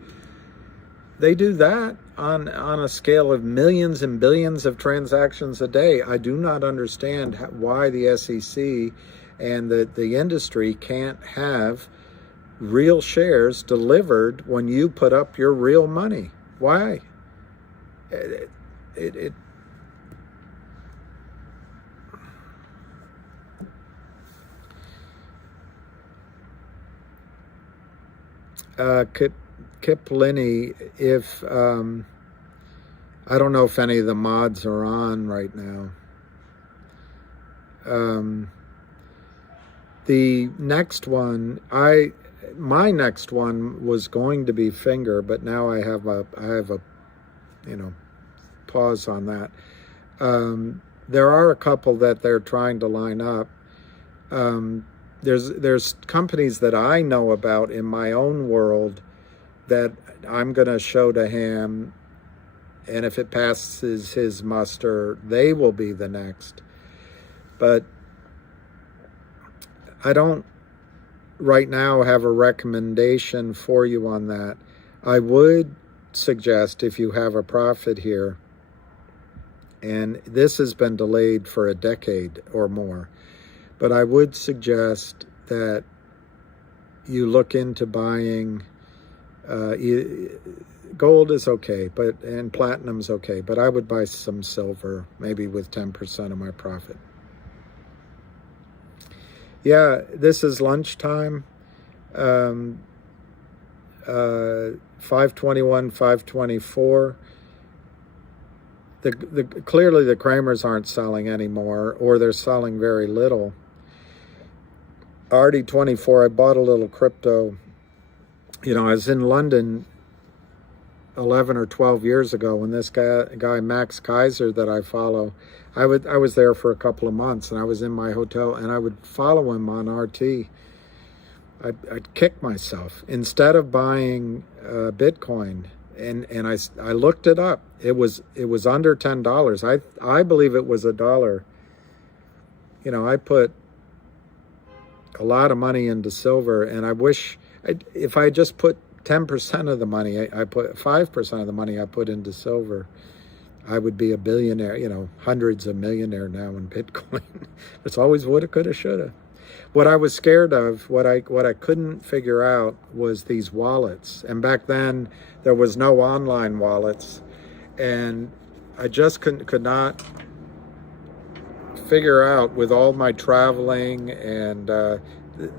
they do that on a scale of millions and billions of transactions a day. I do not understand why the SEC and the industry can't have real shares delivered when you put up your real money. Why? It Kip Linney, if I don't know if any of the mods are on right now. The next one, my next one was going to be finger, but now I have a pause on that. There are a couple that they're trying to line up. There's companies that I know about in my own world that I'm going to show to him, and if it passes his muster, they will be the next. But I don't right now have a recommendation for you on that. I would suggest, if you have a profit here, and this has been delayed for a decade or more, but I would suggest that you look into buying gold is okay, and platinum's okay, but I would buy some silver, maybe with 10% of my profit. Yeah, this is lunchtime. 521, 524. Clearly the Kramers aren't selling anymore, or they're selling very little. RD24, I bought a little crypto. I was in London 11 or 12 years ago when this guy Max Kaiser that I follow, I was there for a couple of months, and I was in my hotel, and I would follow him on RT. I'd kick myself. Instead of buying Bitcoin, and I looked it up. It was under $10. I believe it was $1. I put a lot of money into silver, and I wish if I just put 10% of the money, I put 5% of the money I put into silver, I would be a billionaire, hundreds of millionaire now in Bitcoin. It's always woulda, coulda, shoulda. What I was scared of, what I couldn't figure out was these wallets. And back then there was no online wallets, and I just could not figure out, with all my traveling and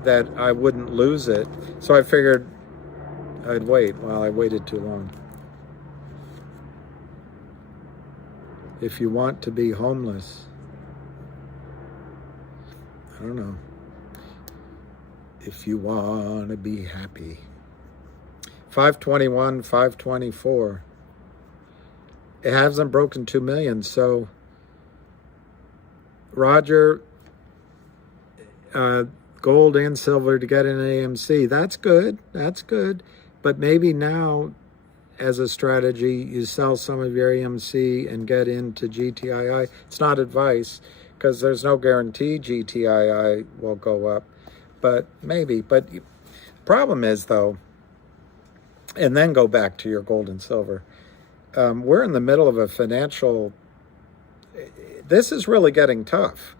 that I wouldn't lose it. So I figured I'd wait. Well, I waited too long. If you want to be homeless, I don't know. If you want to be happy. 521, 524. It hasn't broken 2 million. So, Roger, gold and silver to get an AMC. That's good. That's good. But maybe now, as a strategy, you sell some of your AMC and get into GTII. It's not advice, because there's no guarantee GTII will go up. But maybe. But the problem is, though, and then go back to your gold and silver. We're in the middle of a financial... This is really getting tough.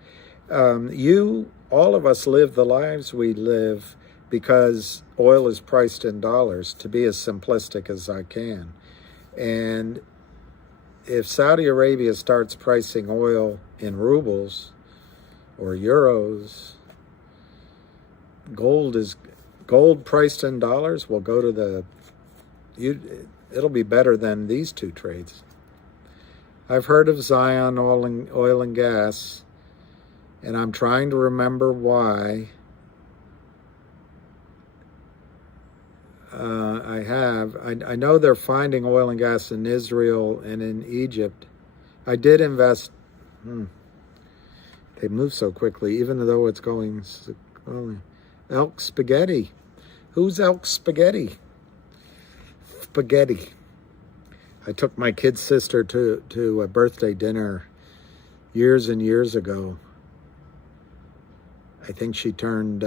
All of us live the lives we live because oil is priced in dollars, to be as simplistic as I can. And if Saudi Arabia starts pricing oil in rubles or euros, gold priced in dollars will go to it'll be better than these two trades. I've heard of Zion oil and gas, and I'm trying to remember why. I know they're finding oil and gas in Israel and in Egypt. I did invest. They move so quickly, even though it's going slowly. Elk Spaghetti. Who's Elk Spaghetti? Spaghetti. I took my kid's sister to a birthday dinner years and years ago. I think she turned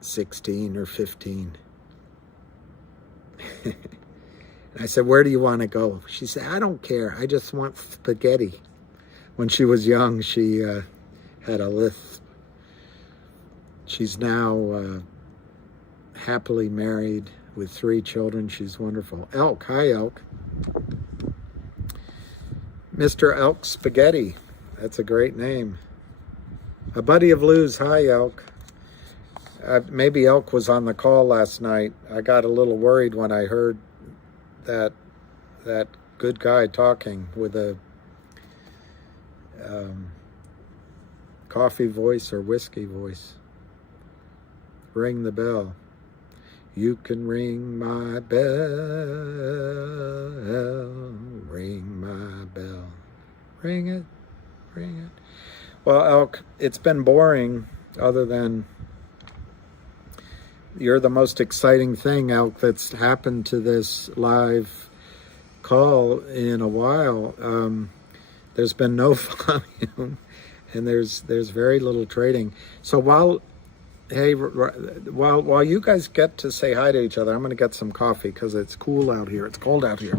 16 or 15. I said, where do you want to go? She said, I don't care. I just want spaghetti. When she was young, she had a lisp. She's now happily married with 3 children. She's wonderful. Elk. Hi, Elk. Mr. Elk Spaghetti. That's a great name. A buddy of Lou's. Hi, Elk. Maybe Elk was on the call last night. I got a little worried when I heard that good guy talking with a coffee voice or whiskey voice. Ring the bell. You can ring my bell, ring my bell. Ring it, ring it. Well, Elk, it's been boring other than you're the most exciting thing, Elk, that's happened to this live call in a while. There's been no volume, and there's very little trading. So while you guys get to say hi to each other, I'm going to get some coffee because it's cool out here. It's cold out here.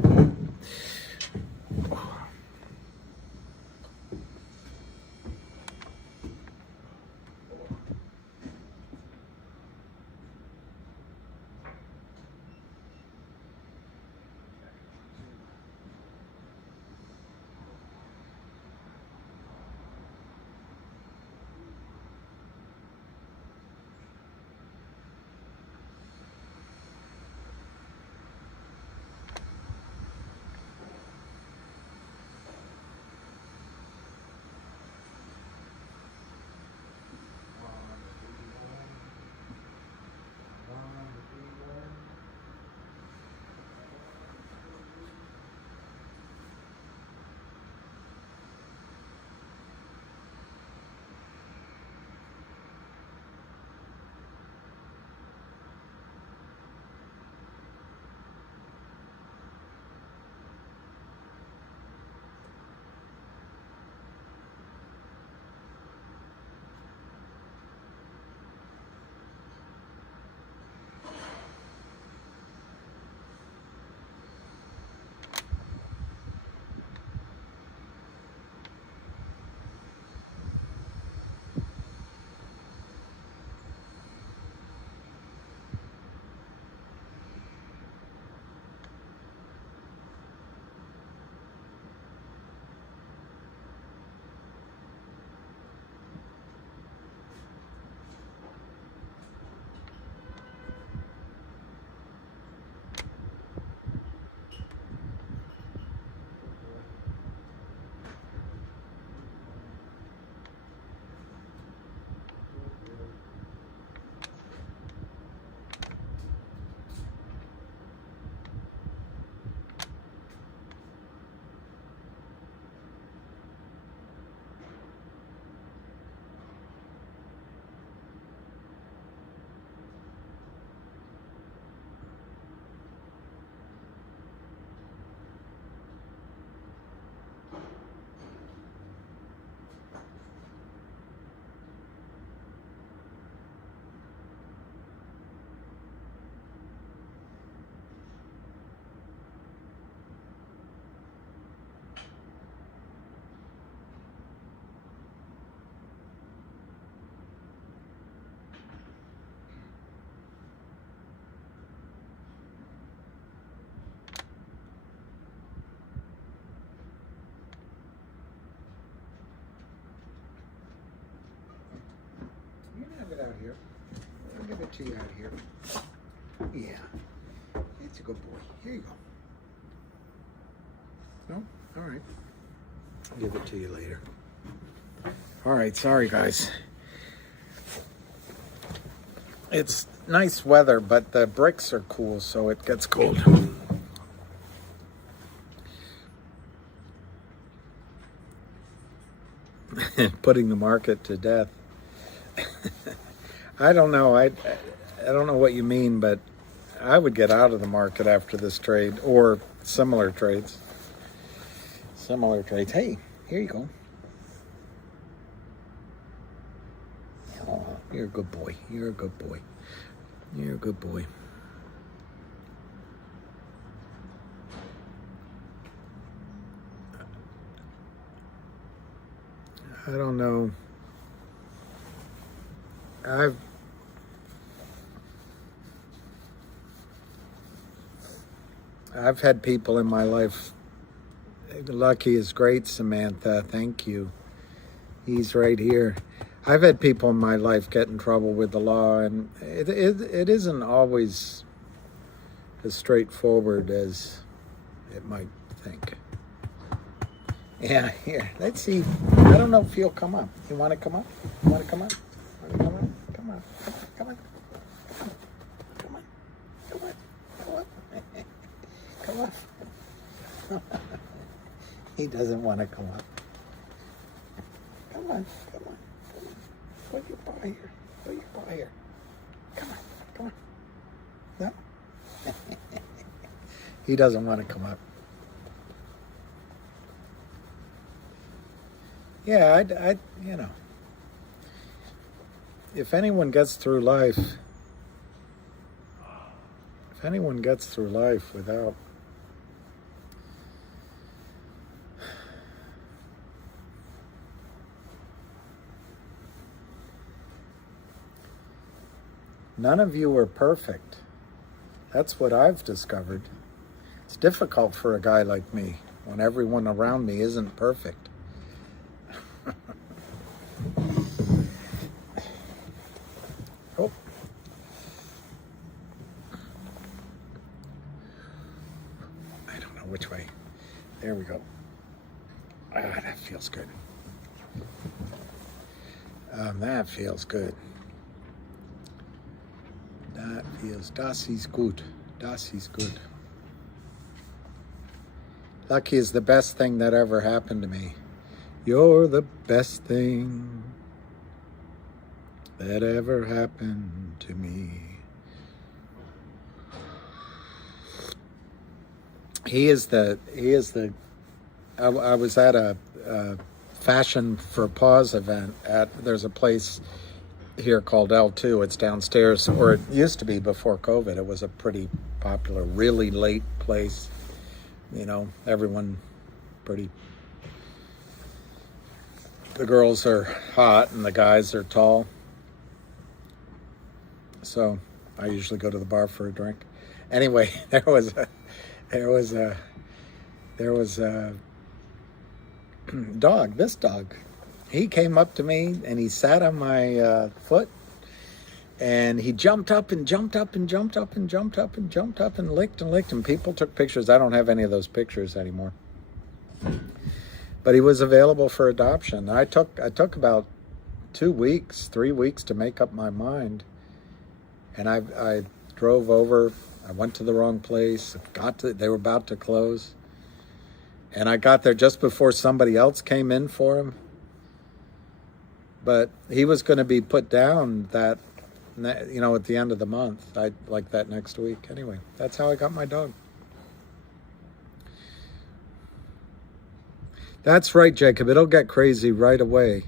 You can have it out here. I'll give it to you out here. Yeah. It's a good boy. Here you go. No? All right. I'll give it to you later. All right. Sorry, guys. It's nice weather, but the bricks are cool, so it gets cold. Putting the market to death. I don't know. I don't know what you mean, but I would get out of the market after this trade or similar trades. Hey, here you go. Oh, you're a good boy. You're a good boy. You're a good boy. I don't know. I've had people in my life. Lucky is great, Samantha. Thank you. He's right here. I've had people in my life get in trouble with the law, and it isn't always as straightforward as it might think. Yeah, here. Let's see. I don't know if you'll come up. You want to come up? You want to come up? Want to come up? Come on. Come on. Come on. Come on. Come on. Come on. Come on. He doesn't want to come up. Come on. Come on. Come on. Put your paw here. Put your paw here. Come on. Come on. No? He doesn't want to come up. Yeah, I, you know, if anyone gets through life without none of you are perfect. That's what I've discovered. It's difficult for a guy like me when everyone around me isn't perfect. Oh. I don't know which way. There we go. Ah, that feels good. That feels good. Das ist gut. Das ist gut. Lucky is the best thing that ever happened to me. You're the best thing that ever happened to me. I was at a Fashion for Paws event there's a place here called L2. It's downstairs, or it used to be before COVID. It was a pretty popular, really late place. You know, everyone pretty. The girls are hot and the guys are tall. So I usually go to the bar for a drink. Anyway, there was a dog, this dog. He came up to me and he sat on my foot, and he jumped up and jumped up and jumped up and jumped up and jumped up and licked, and people took pictures. I don't have any of those pictures anymore. But he was available for adoption. I took about 3 weeks to make up my mind. And I drove over. I went to the wrong place. They were about to close. And I got there just before somebody else came in for him. But he was going to be put down at the end of the month. Like that next week. Anyway, that's how I got my dog. That's right, Jacob. It'll get crazy right away.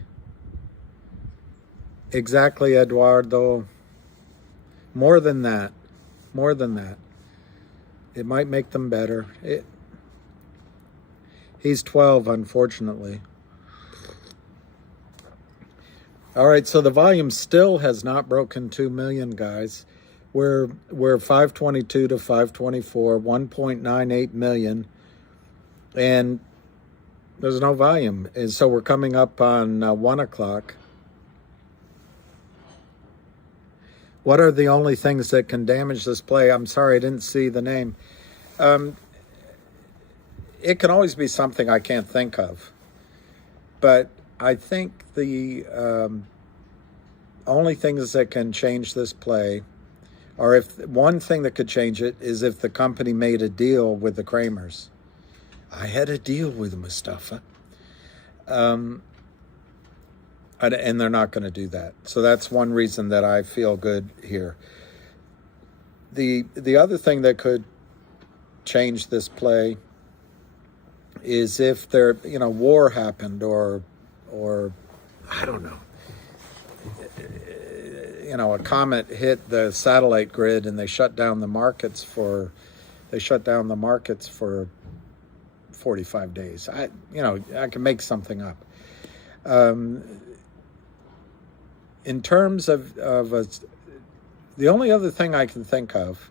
Exactly, Eduardo. More than that. It might make them better. He's 12, unfortunately. All right, so the volume still has not broken 2 million, guys. We're 522 to 524, 1.98 million, and there's no volume. And so we're coming up on 1 o'clock. What are the only things that can damage this play? I'm sorry, I didn't see the name. It can always be something I can't think of. But I think the only things that can change this play, or if one thing that could change it, is if the company made a deal with the Kramers. I had a deal with Mustafa. And they're not going to do that. So that's one reason that I feel good here. The other thing that could change this play is if war happened or I don't know. A comet hit the satellite grid and they shut down the markets for 45 days. I can make something up. In terms of the only other thing I can think of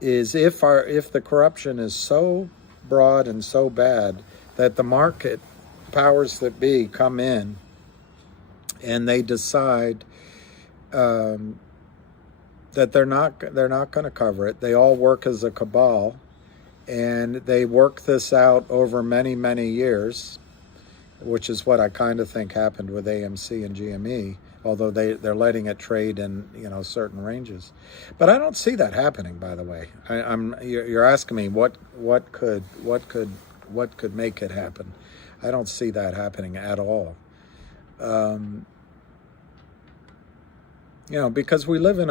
is if the corruption is so broad and so bad that the market powers that be come in and they decide that they're not going to cover it. They all work as a cabal, and they work this out over many, many years, which is what I kind of think happened with AMC and GME, although they're letting it trade in certain ranges. But I don't see that happening, by the way. You're asking me what could make it happen. I don't see that happening at all. Because we live in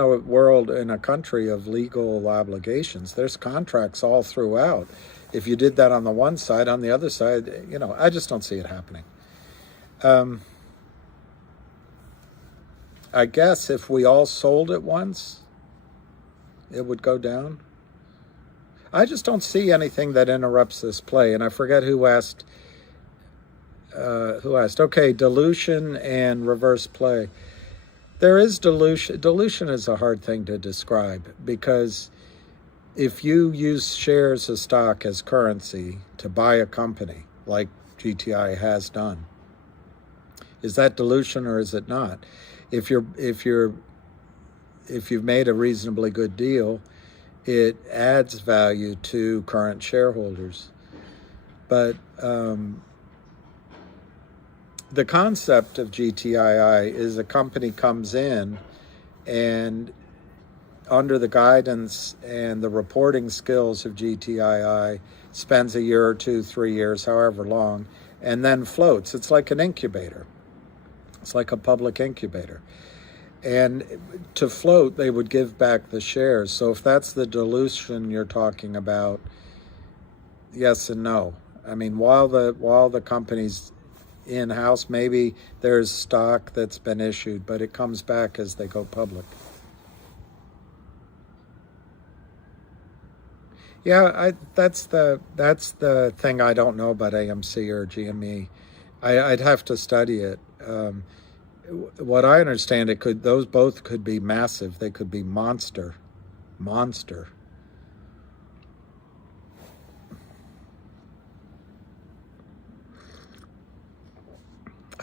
a country of legal obligations. There's contracts all throughout. If you did that on the one side, on the other side, I just don't see it happening. I guess if we all sold at once, it would go down. I just don't see anything that interrupts this play. And I forget who asked. Okay, dilution and reverse play. There is dilution. Dilution is a hard thing to describe, because if you use shares of stock as currency to buy a company, like GTI has done, is that dilution or is it not? If you've made a reasonably good deal, it adds value to current shareholders. But the concept of GTII is a company comes in and, under the guidance and the reporting skills of GTII, spends a year or 2, 3 years, however long, and then floats. It's like an incubator. It's like a public incubator. And to float, they would give back the shares. So if that's the dilution you're talking about, yes and no. I mean, while the company's in-house, maybe there's stock that's been issued, but it comes back as they go public. Yeah, that's the thing I don't know about AMC or GME. I'd have to study it. What I understand, those both could be massive. They could be monster.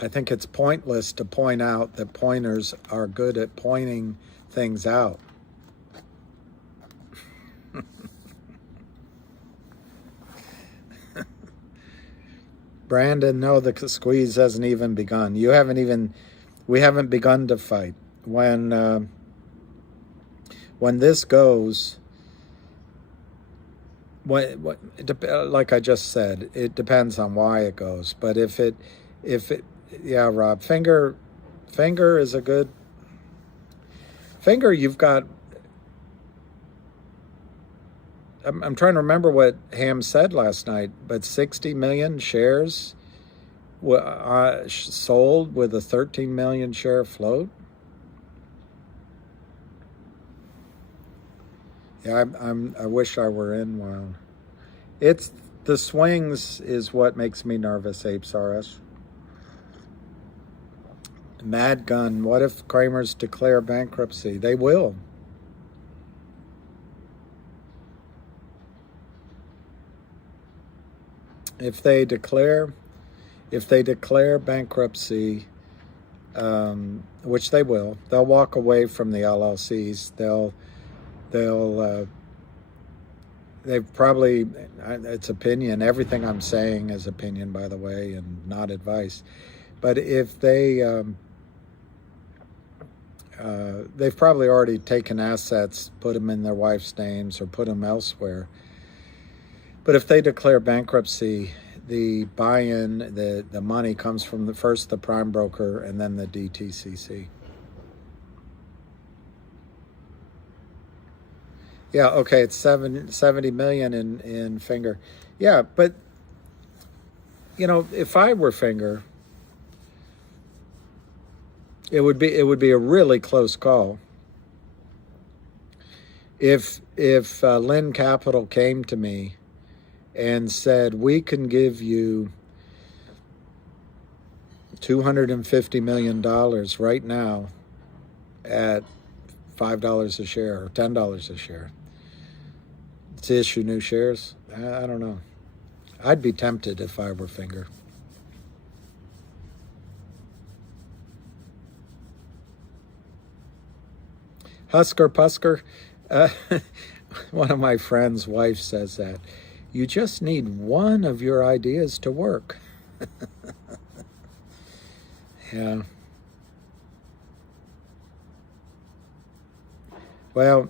I think it's pointless to point out that pointers are good at pointing things out. Brandon, no, the squeeze hasn't even begun. We haven't begun to fight. When this goes, like I just said, it depends on why it goes. But if it, yeah, Rob, finger is a good finger. You've got. I'm trying to remember what Ham said last night, but 60 million shares sold with a 13 million share float. Yeah, I wish I were in one. It's the swings is what makes me nervous. Apes RS. Mad Gun. What if Kramer's declare bankruptcy? They will. If they declare bankruptcy, which they will, they'll walk away from the LLCs. They've probably, it's opinion. Everything I'm saying is opinion, by the way, and not advice. But if they've probably already taken assets, put them in their wife's names, or put them elsewhere. But if they declare bankruptcy, the buy-in, the money comes from the prime broker and then the DTCC. Yeah, okay, it's 70 million in Finger. Yeah, but, if I were Finger, it would be a really close call. If Lynn Capital came to me and said, we can give you $250 million right now at $5 a share or $10 a share to issue new shares. I don't know. I'd be tempted if I were Finger. Husker Pusker. One of my friend's wife says that. You just need one of your ideas to work. Yeah. Well,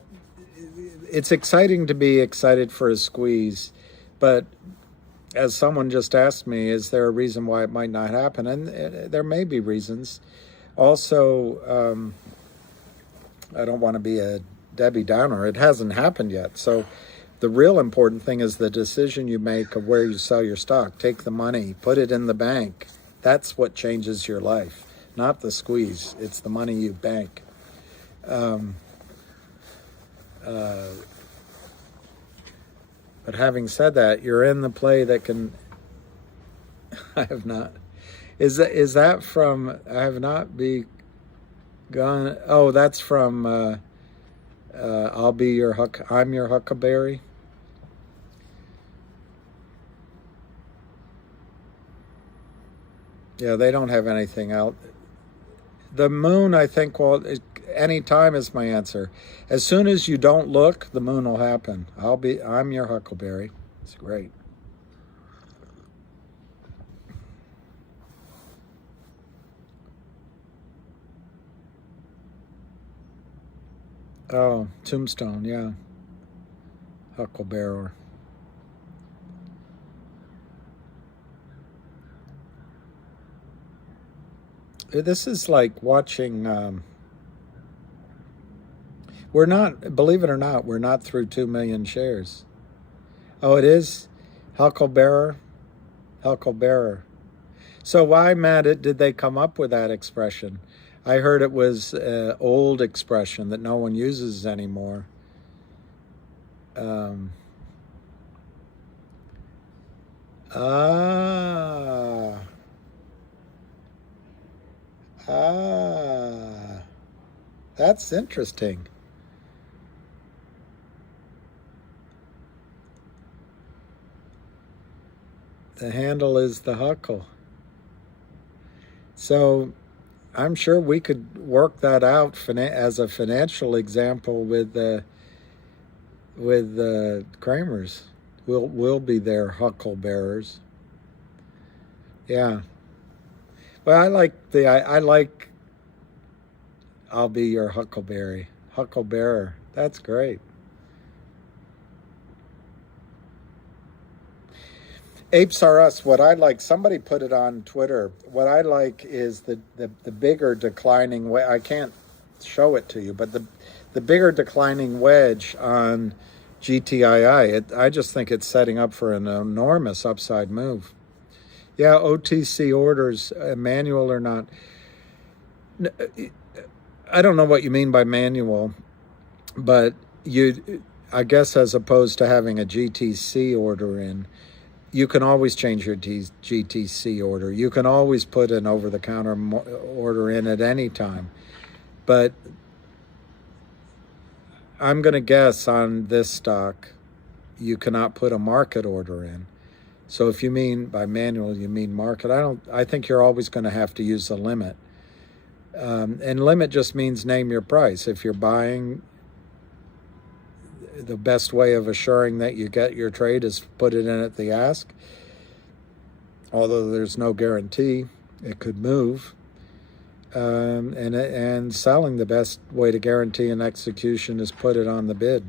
it's exciting to be excited for a squeeze, but as someone just asked me, is there a reason why it might not happen? And there may be reasons. Also, I don't want to be a Debbie Downer. It hasn't happened yet. So the real important thing is the decision you make of where you sell your stock. Take the money, put it in the bank. That's what changes your life, not the squeeze. It's the money you bank. But having said that, you're in the play that can. I have not. Is that from? I have not begun. Oh, that's from. I'll be your huck. I'm your huckleberry. Yeah, they don't have anything out. The moon, I think, well, any time is my answer. As soon as you don't look, the moon will happen. I'm your huckleberry. It's great. Oh, Tombstone, yeah. Hucklebearer. This is like watching. We're not, believe it or not, we're not through 2 million shares. Oh, it is? Hucklebearer? Hucklebearer. So why, Matt, did they come up with that expression? I heard it was an old expression that no one uses anymore. Ah, that's interesting. The handle is the huckle. So I'm sure we could work that out as a financial example with Kramers. We'll be their hucklebearers. Yeah. Well, I like I'll be your hucklebearer. That's great. Apes are us. What I like, somebody put it on Twitter. What I like is the bigger declining way. I can't show it to you, but the bigger declining wedge on GTII. I just think it's setting up for an enormous upside move. Yeah, OTC orders, manual or not. I don't know what you mean by manual, but I guess as opposed to having a GTC order in, you can always change your GTC order. You can always put an over-the-counter order in at any time. But I'm going to guess on this stock, you cannot put a market order in. So if you mean by manual, you mean market. I think you're always going to have to use the limit. And limit just means name your price. If you're buying, the best way of assuring that you get your trade is put it in at the ask. Although there's no guarantee, it could move. And selling, the best way to guarantee an execution is put it on the bid.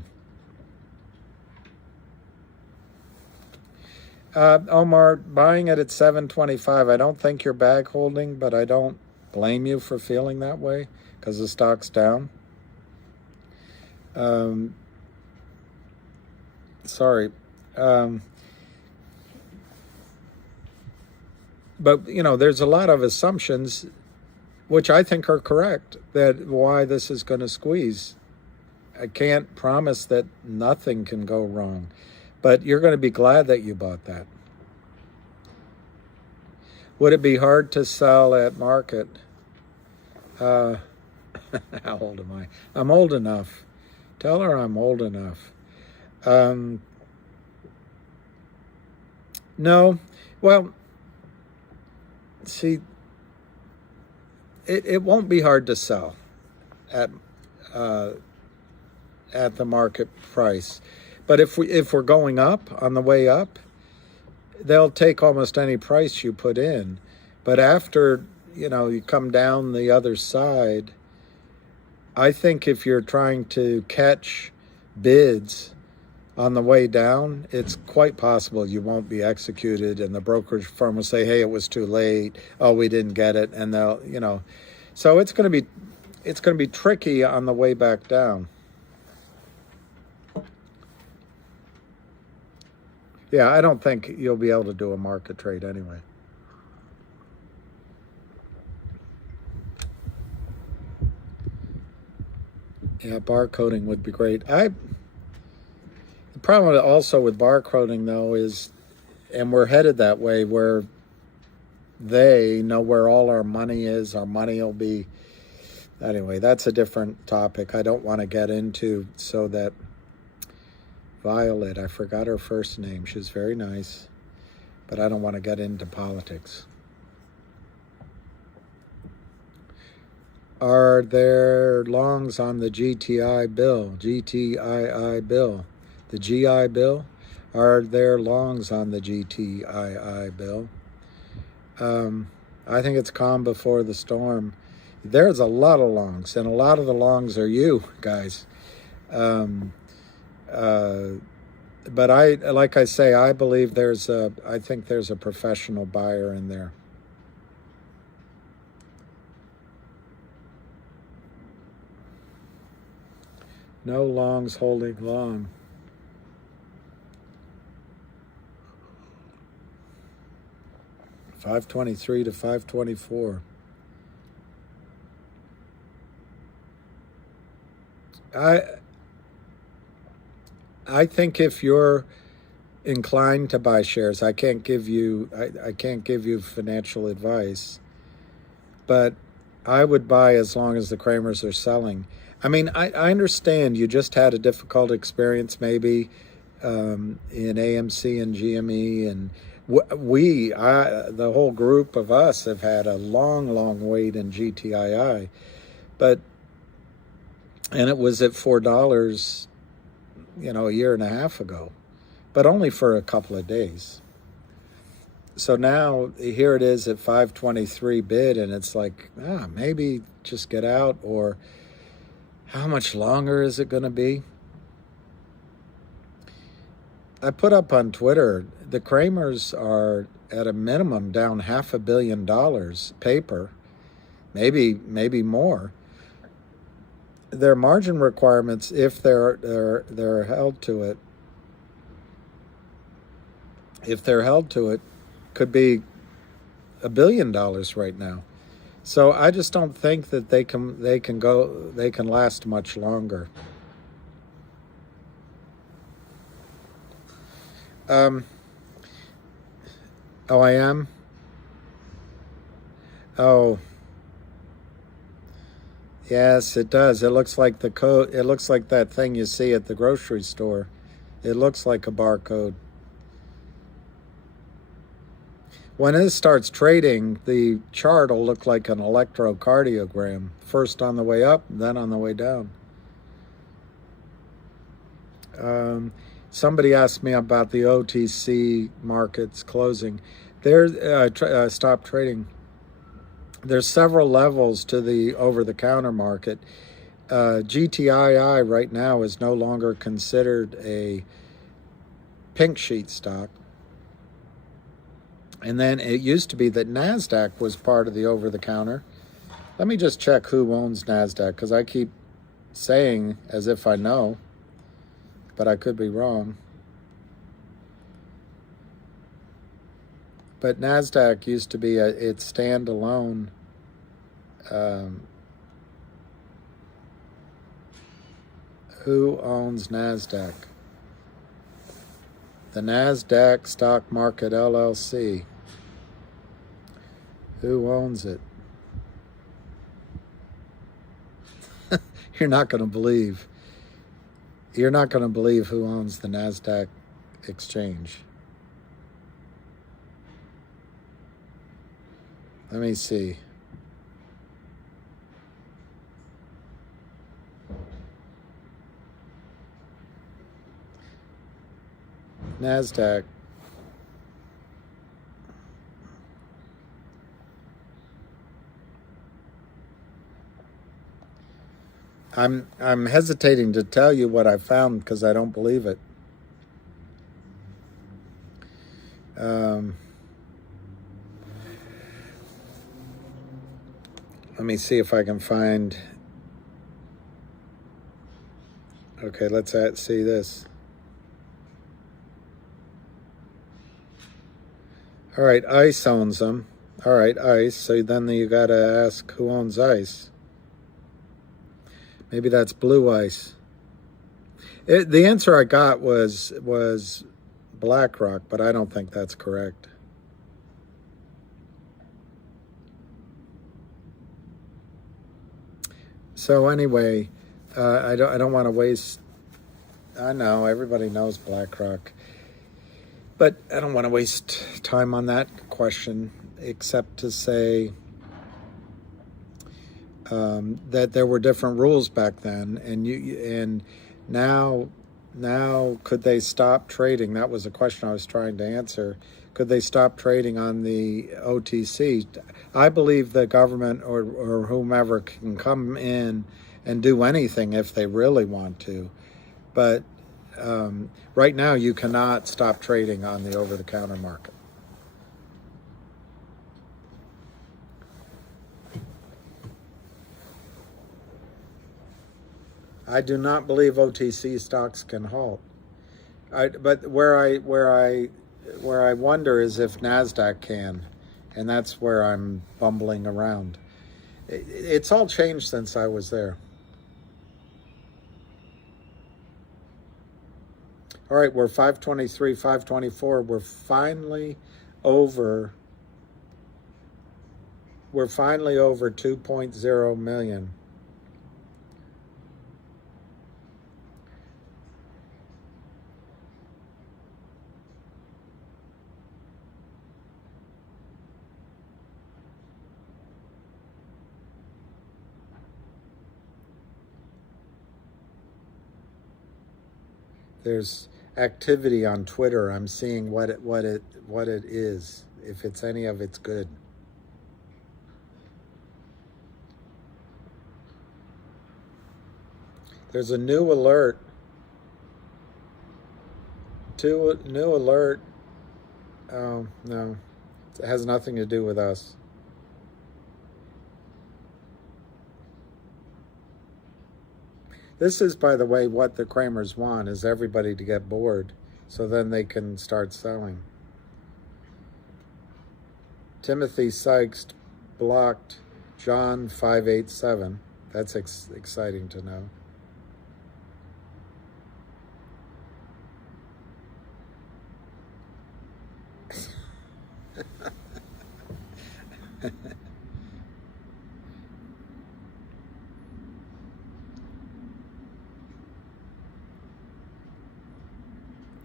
Omar, buying it at 725. I don't think you're bag holding, but I don't blame you for feeling that way because the stock's down. Sorry. But, there's a lot of assumptions, which I think are correct, that why this is going to squeeze. I can't promise that nothing can go wrong, but you're going to be glad that you bought that. Would it be hard to sell at market? How old am I? I'm old enough. Tell her I'm old enough. No. Well, see, it won't be hard to sell at the market price. But if we're going up on the way up, they'll take almost any price you put in. But after, you come down the other side, I think if you're trying to catch bids on the way down, it's quite possible you won't be executed, and the brokerage firm will say, hey, it was too late. Oh, we didn't get it. And they'll, so it's going to be tricky on the way back down. Yeah, I don't think you'll be able to do a market trade anyway. Yeah, barcoding would be great. The problem also with barcoding, though, is, and we're headed that way, where they know where all our money is. Our money will be... Anyway, that's a different topic I don't want to get into. So that Violet, I forgot her first name. She's very nice, but I don't want to get into politics. Are there longs on the GTI bill? GTII bill. The GI bill? Are there longs on the GTII bill? I think it's calm before the storm. There's a lot of longs, and a lot of the longs are you guys. But like I say, I believe I think there's a professional buyer in there. No longs holding long. $523 to $524. I think if you're inclined to buy shares, I can't give you financial advice, but I would buy as long as the Kramers are selling. I mean, I understand you just had a difficult experience maybe in AMC and GME, and the whole group of us have had a long wait in GTII, and it was at $4, a year and a half ago, but only for a couple of days. So now here it is at 523 bid, and it's like, maybe just get out, or how much longer is it going to be? I put up on Twitter, the Kramers are at a minimum down $500 million paper, maybe more. Their margin requirements, if they're held to it, could be $1 billion right now. So I just don't think that they can last much longer. Oh, I am? Oh. Yes, it does. It looks like the code. It looks like that thing you see at the grocery store. It looks like a barcode. When it starts trading, the chart will look like an electrocardiogram, first on the way up, then on the way down. Somebody asked me about the OTC markets closing. Stop trading. There's several levels to the over-the-counter market. GTII right now is no longer considered a pink sheet stock. And then it used to be that NASDAQ was part of the over-the-counter. Let me just check who owns NASDAQ, because I keep saying as if I know, but I could be wrong. But NASDAQ used to be its standalone who owns NASDAQ? The NASDAQ Stock Market LLC. Who owns it? You're not going to believe. You're not going to believe who owns the NASDAQ exchange. Let me see. NASDAQ. I'm hesitating to tell you what I found because I don't believe it. Let me see if I can find. Okay, let's see this. All right, ICE owns them. All right, ICE. So then you got to ask who owns ICE. Maybe that's Blue Ice. The answer I got was BlackRock, but I don't think that's correct. So anyway, I don't want to waste. I know everybody knows BlackRock, but I don't want to waste time on that question, except to say that there were different rules back then, and now could they stop trading? That was a question I was trying to answer. Could they stop trading on the OTC? I believe the government or whomever can come in and do anything if they really want to. But right now, you cannot stop trading on the over-the-counter market. I do not believe OTC stocks can halt. But where I wonder is if NASDAQ can, and that's where I'm bumbling around. It's all changed since I was there. All right, we're 523, 524. We're finally over 2.0 million. There's activity on Twitter. I'm seeing what it is, if it's any of it's good. There's a new alert. New alert. Oh no, it has nothing to do with us. This is, by the way, what the Kramers want, is everybody to get bored so then they can start selling. Timothy Sykes blocked John 587. That's exciting to know.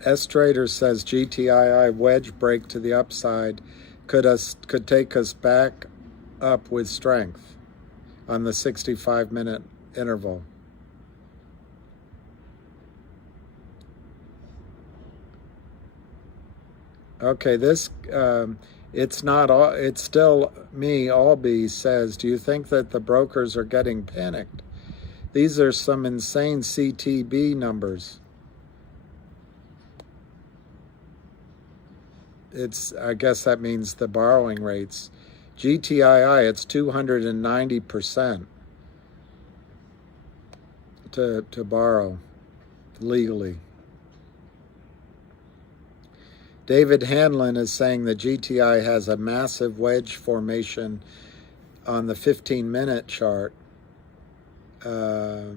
S-Trader says GTII wedge break to the upside could take us back up with strength on the 65-minute interval. Okay, this it's not all. It's still me. Albee says, do you think that the brokers are getting panicked? These are some insane CTB numbers. I guess that means the borrowing rates. GTII, it's 290% to borrow legally. David Hanlon is saying that GTI has a massive wedge formation on the 15-minute chart. But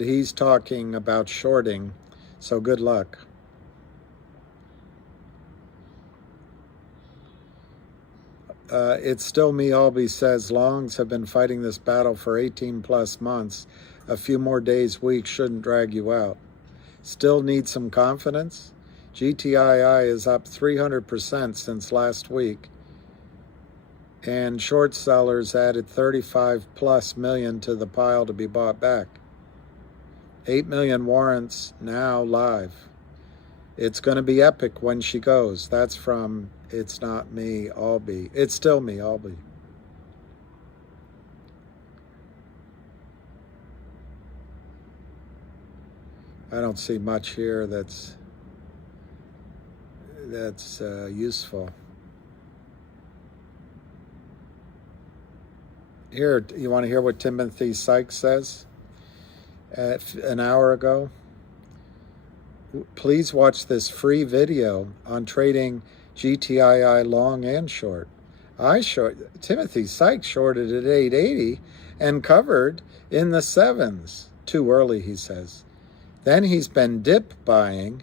he's talking about shorting, so good luck. It's still me, Albie says, longs have been fighting this battle for 18 plus months. A few more days, weeks shouldn't drag you out. Still need some confidence? GTII is up 300% since last week. And short sellers added 35 plus million to the pile to be bought back. 8 million warrants now live. It's going to be epic when she goes. That's from It's Not Me, Albie. It's still me, Albie. I don't see much here that's useful. Here, you want to hear what Timothy Sykes says an hour ago? Please watch this free video on trading GTII long and short. Timothy Sykes shorted at 880 and covered in the 7s. Too early, he says. Then he's been dip buying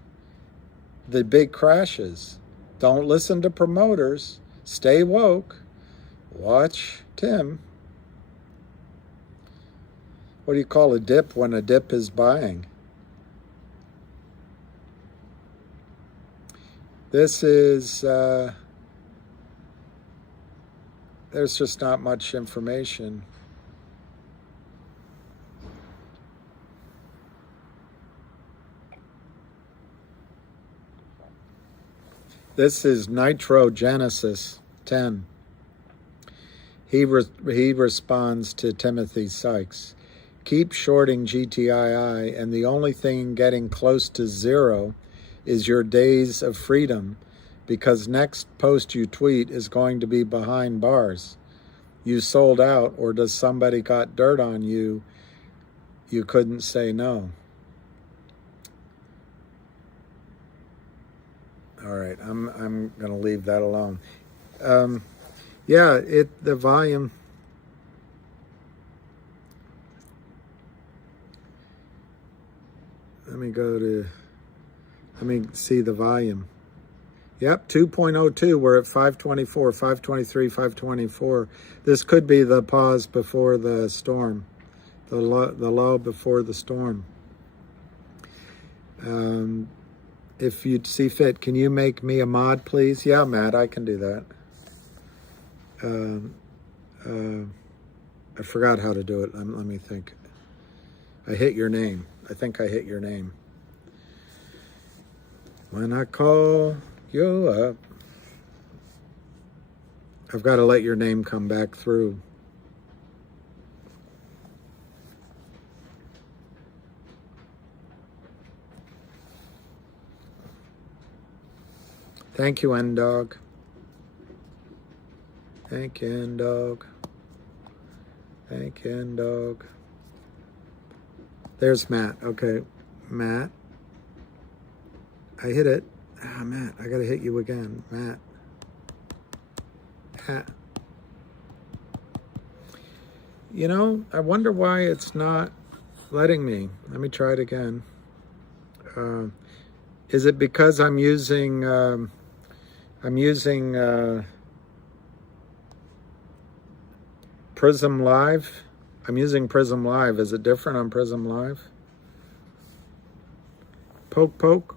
the big crashes. Don't listen to promoters. Stay woke. Watch Tim. What do you call a dip when a dip is buying? This is, there's just not much information. This is Nitrogenesis 10. He responds to Timothy Sykes. Keep shorting GTII, and the only thing getting close to zero is your days of freedom, because next post you tweet is going to be behind bars. You sold out, or does somebody got dirt on you? You couldn't say no. All right, I'm going to leave that alone. Yeah, the volume. Let me see the volume. Yep, 2.02. We're at 524, 523, 524. This could be the pause before the storm, the lull before the storm. If you'd see fit, can you make me a mod, please? Yeah, Matt, I can do that. I forgot how to do it. Let me think. I hit your name. I think I hit your name. When I call you up, I've got to let your name come back through. Thank you, N-Dog. Thank you, N-Dog. Thank you, N-Dog. There's Matt. Okay, Matt. I hit it. Matt, I gotta hit you again. Matt. You know, I wonder why it's not letting me. Let me try it again. Is it because I'm using Prism Live? I'm using Prism Live. Is it different on Prism Live? Poke, poke.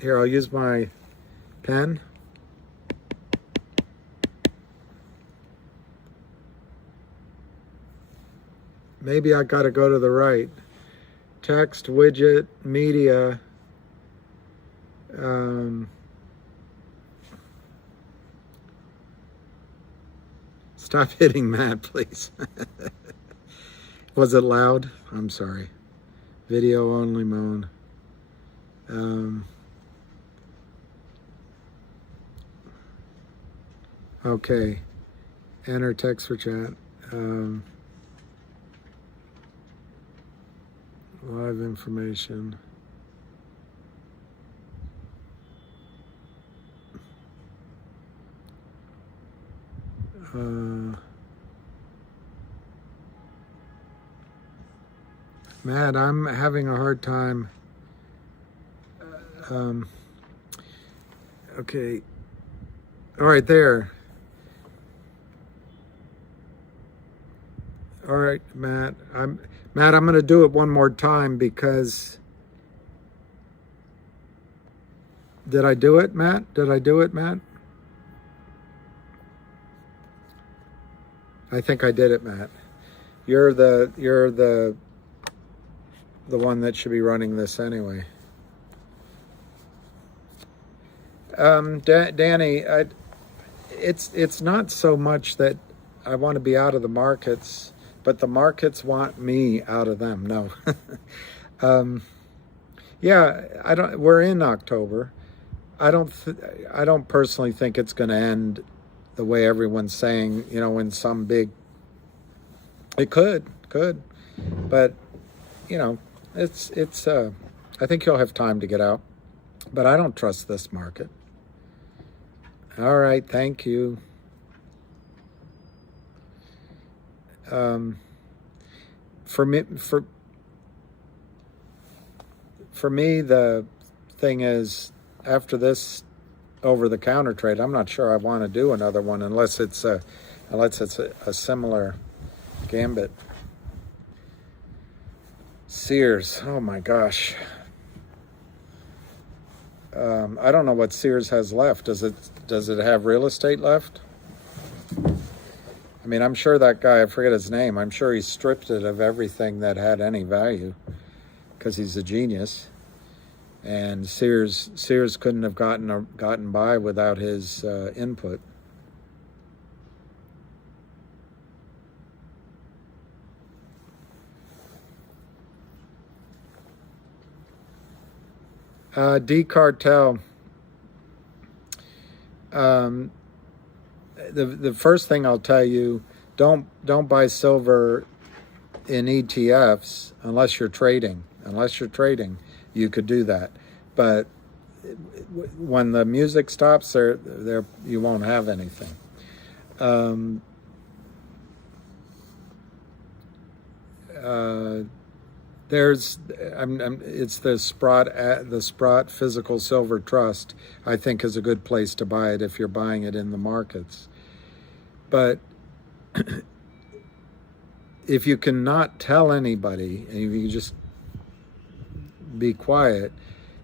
Here, I'll use my pen. Maybe I got to go to the right. Text, widget, media. Stop hitting Matt, please. Was it loud? I'm sorry. Video only mode. Okay. Enter text for chat. Live information. Matt, I'm having a hard time. Okay. All right, there. All right, Matt. Matt, I'm going to do it one more time because did I do it, Matt? Did I do it, Matt? I think I did it, Matt. You're the one that should be running this anyway. Danny, it's not so much that I want to be out of the markets, but the markets want me out of them. No. Yeah, I don't. We're in October. I don't personally think it's going to end the way everyone's saying. You know, in some big. It could, but you know, it's. I think you'll have time to get out, but I don't trust this market. All right, thank you. For me, the thing is, after this over-the-counter trade, I'm not sure I want to do another one unless it's a similar gambit. Sears, oh my gosh. I don't know what Sears has left. Does it have real estate left? I mean, I'm sure that guy, I forget his name, I'm sure he stripped it of everything that had any value because he's a genius. And Sears couldn't have gotten by without his input. D Cartel. The first thing I'll tell you, don't buy silver in ETFs unless you're trading. Unless you're trading, you could do that. But when the music stops, there you won't have anything. It's the Sprott Physical Silver Trust. I think is a good place to buy it if you're buying it in the markets. But if you cannot tell anybody, and if you just be quiet,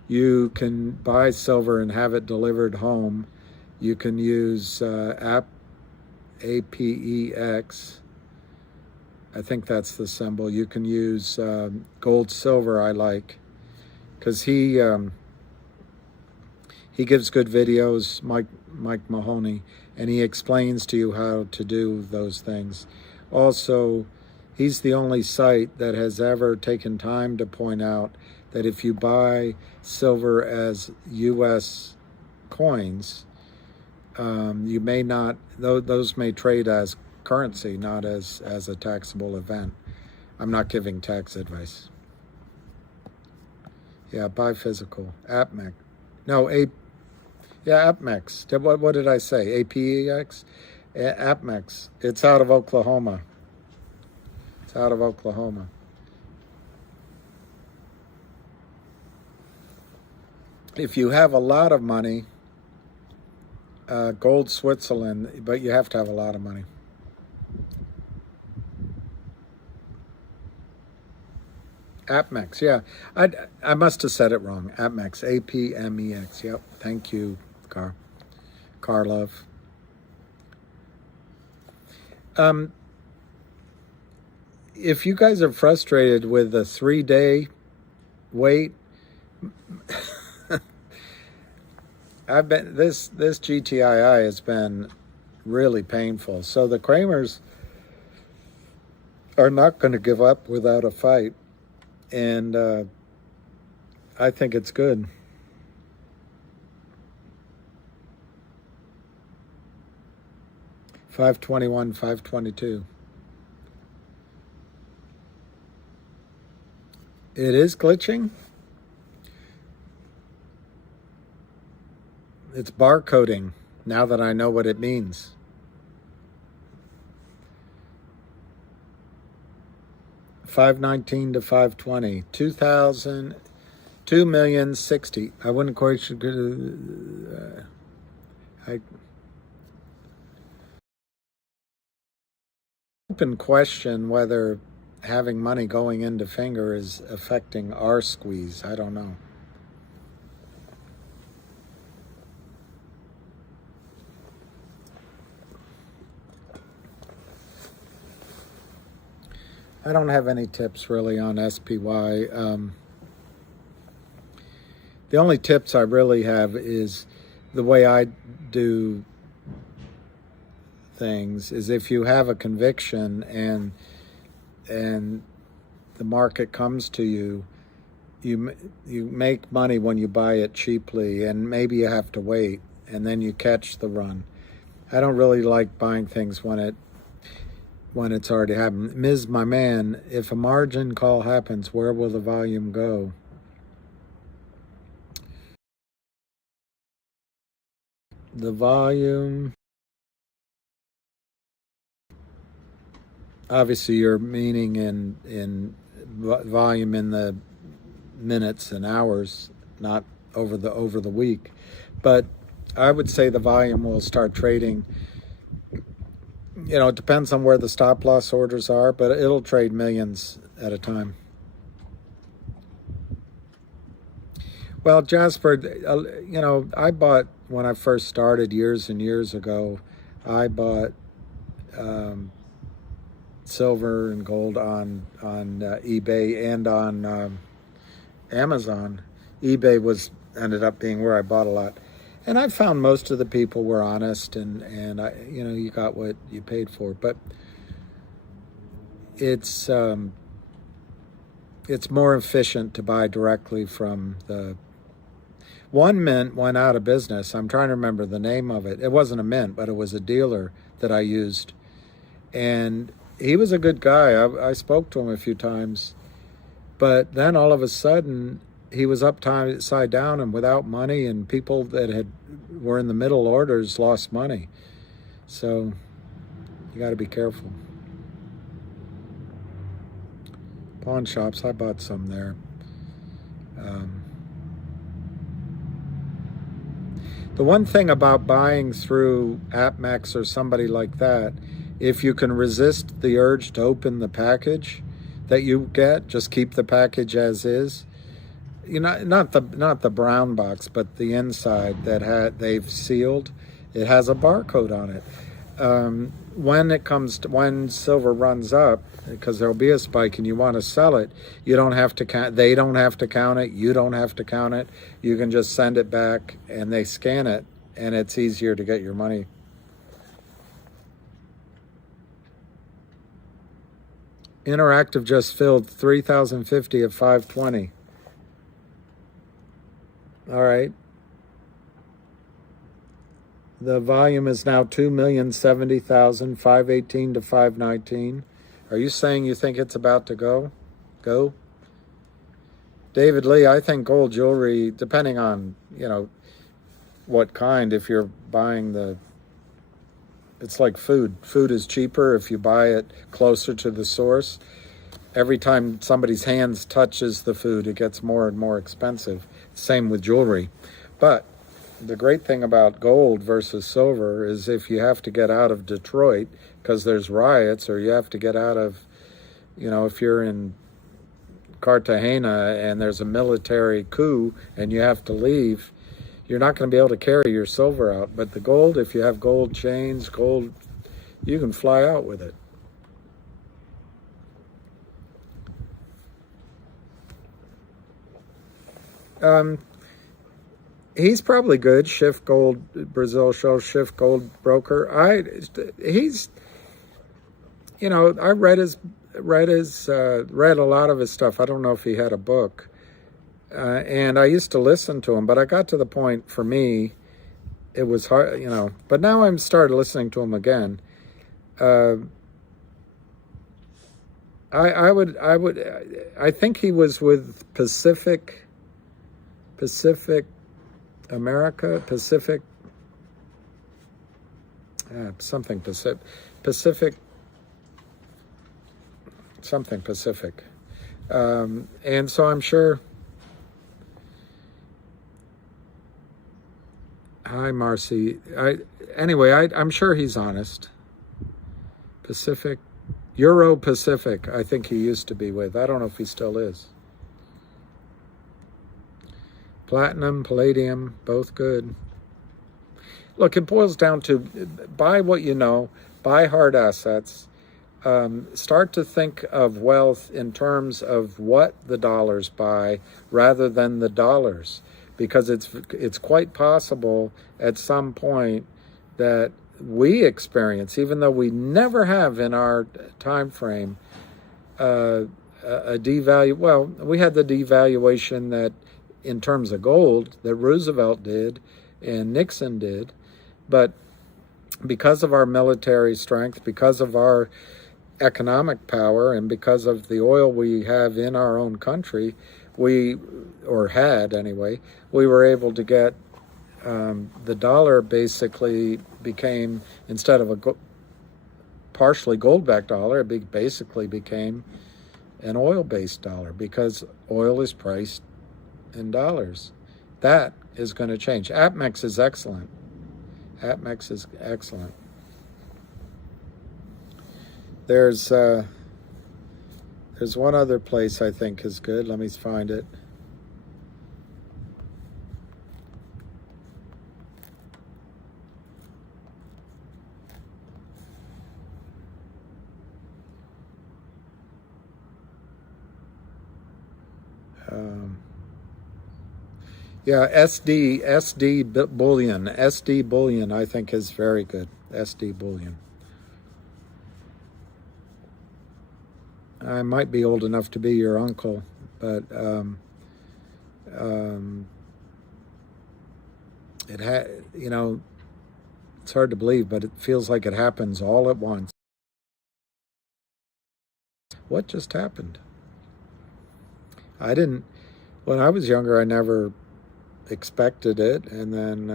you can buy silver and have it delivered home. You can use APEX. I think that's the symbol. You can use gold silver. I like because he gives good videos. Mike Mahoney, and he explains to you how to do those things. Also, he's the only site that has ever taken time to point out that if you buy silver as U.S. coins, you may not, those may trade as currency, not as a taxable event. I'm not giving tax advice. Yeah, buy physical. APMEX. No, APMEX. What did I say? APEX? APMEX. It's out of Oklahoma. It's out of Oklahoma. If you have a lot of money, gold Switzerland, but you have to have a lot of money. APMEX, yeah. I must have said it wrong. APMEX, APMEX. Yep. Thank you, Karlov. If you guys are frustrated with a 3-day wait, this GTII has been really painful. So the Kramers are not going to give up without a fight. And I think it's good. $521, $522. It is glitching. It's barcoding now that I know what it means. $519 to $520, 2,060. I wouldn't quite sure. Open question whether having money going into finger is affecting our squeeze. I don't know. I don't have any tips really on SPY. The only tips I really have is the way I do things is if you have a conviction and the market comes to you, you make money when you buy it cheaply, and maybe you have to wait, and then you catch the run. I don't really like buying things when it's already happened. Ms. My man, if a margin call happens, where will the volume go? The volume, obviously you're meaning in volume in the minutes and hours, not over the week. But I would say the volume will start trading. It depends on where the stop loss orders are, but it'll trade millions at a time. Well, Jasper, I bought, when I first started years and years ago, I bought silver and gold on eBay and on Amazon. eBay ended up being where I bought a lot. And I found most of the people were honest, and you got what you paid for. But it's more efficient to buy directly from the. One mint went out of business. I'm trying to remember the name of it. It wasn't a mint, but it was a dealer that I used. And he was a good guy. I spoke to him a few times. But then all of a sudden, he was upside down and without money, and people that were in the middle orders lost money. So you got to be careful. Pawn shops, I bought some there. The one thing about buying through AppMex or somebody like that, if you can resist the urge to open the package that you get, just keep the package as is. Not the brown box, but the inside that they've sealed. It has a barcode on it. When silver runs up, because there'll be a spike and you want to sell it, you don't have to count. They don't have to count it. You don't have to count it. You can just send it back, and they scan it, and it's easier to get your money. Interactive just filled 3,050 at 520. All right. The volume is now 2,070,000, 518 to 519. Are you saying you think it's about to go? Go? David Lee, I think gold jewelry, depending on, what kind, if you're buying it's like food. Food is cheaper if you buy it closer to the source. Every time somebody's hands touches the food, it gets more and more expensive. Same with jewelry. But the great thing about gold versus silver is if you have to get out of Detroit because there's riots, or you have to get out of, if you're in Cartagena and there's a military coup and you have to leave, you're not going to be able to carry your silver out. But the gold, if you have gold chains, you can fly out with it. He's probably good. Shift Gold, Brazil show, Shift Gold Broker. I read a lot of his stuff. I don't know if he had a book. And I used to listen to him, but I got to the point, for me, it was hard, but now I'm started listening to him again. I think he was with Pacific America, Pacific, something Pacific, something Pacific. And so I'm sure. Hi, Marcy. I'm sure he's honest. Pacific Euro Pacific, I think he used to be with. I don't know if he still is. Platinum, palladium, both good. Look, it boils down to buy what you know, buy hard assets, start to think of wealth in terms of what the dollars buy rather than the dollars, because it's quite possible at some point that we experience, even though we never have in our time frame, a devalue. Well, we had the devaluation that, in terms of gold, that Roosevelt did and Nixon did, but because of our military strength, because of our economic power, and because of the oil we have in our own country, or had anyway, we were able to get the dollar basically became, instead of a partially gold-backed dollar, it basically became an oil-based dollar, because oil is priced in dollars. That is going to change. APMEX is excellent. APMEX is excellent. There's one other place I think is good. Let me find it. Yeah, SD bullion I think is very good. SD bullion. I might be old enough to be your uncle, but it's hard to believe, but it feels like it happens all at once. What just happened? When I was younger, I never expected it, and then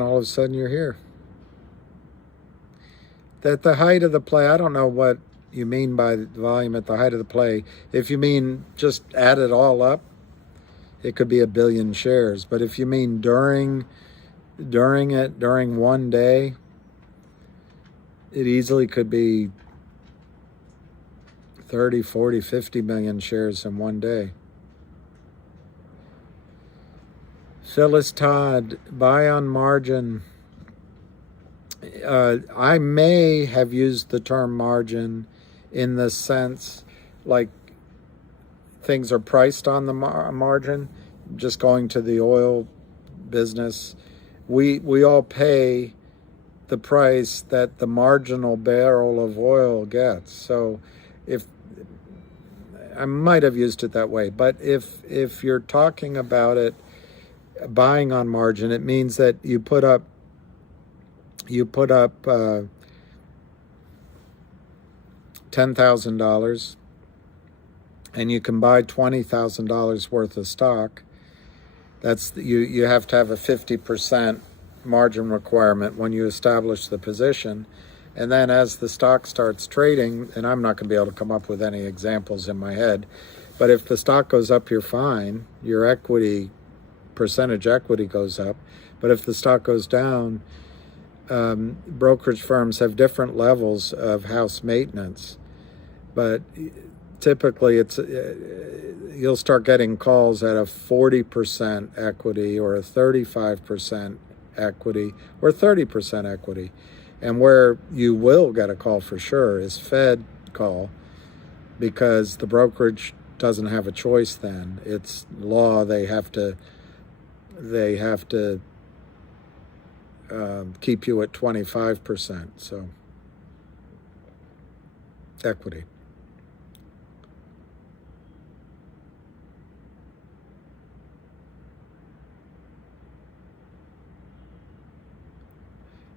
all of a sudden you're here. At the height of the play, I don't know what you mean by the volume at the height of the play. If you mean just add it all up, it could be 1 billion shares. But if you mean during one day, it easily could be 30, 40, 50 million shares in one day. Phyllis Todd, buy on margin. I may have used the term margin in the sense like things are priced on the margin. Just going to the oil business, we all pay the price that the marginal barrel of oil gets. So if I might have used it that way, but if you're talking about it buying on margin, it means that you put up $10,000 and you can buy $20,000 worth of stock. That's you have to have a 50% margin requirement when you establish the position. And then as the stock starts trading, and I'm not going to be able to come up with any examples in my head, but if the stock goes up, you're fine. Your percentage equity goes up. But if the stock goes down, brokerage firms have different levels of house maintenance, but typically you'll start getting calls at a 40% equity or a 35% equity or 30% equity. And where you will get a call for sure is Fed call, because the brokerage doesn't have a choice then. It's law. They have to keep you at 25%. So equity.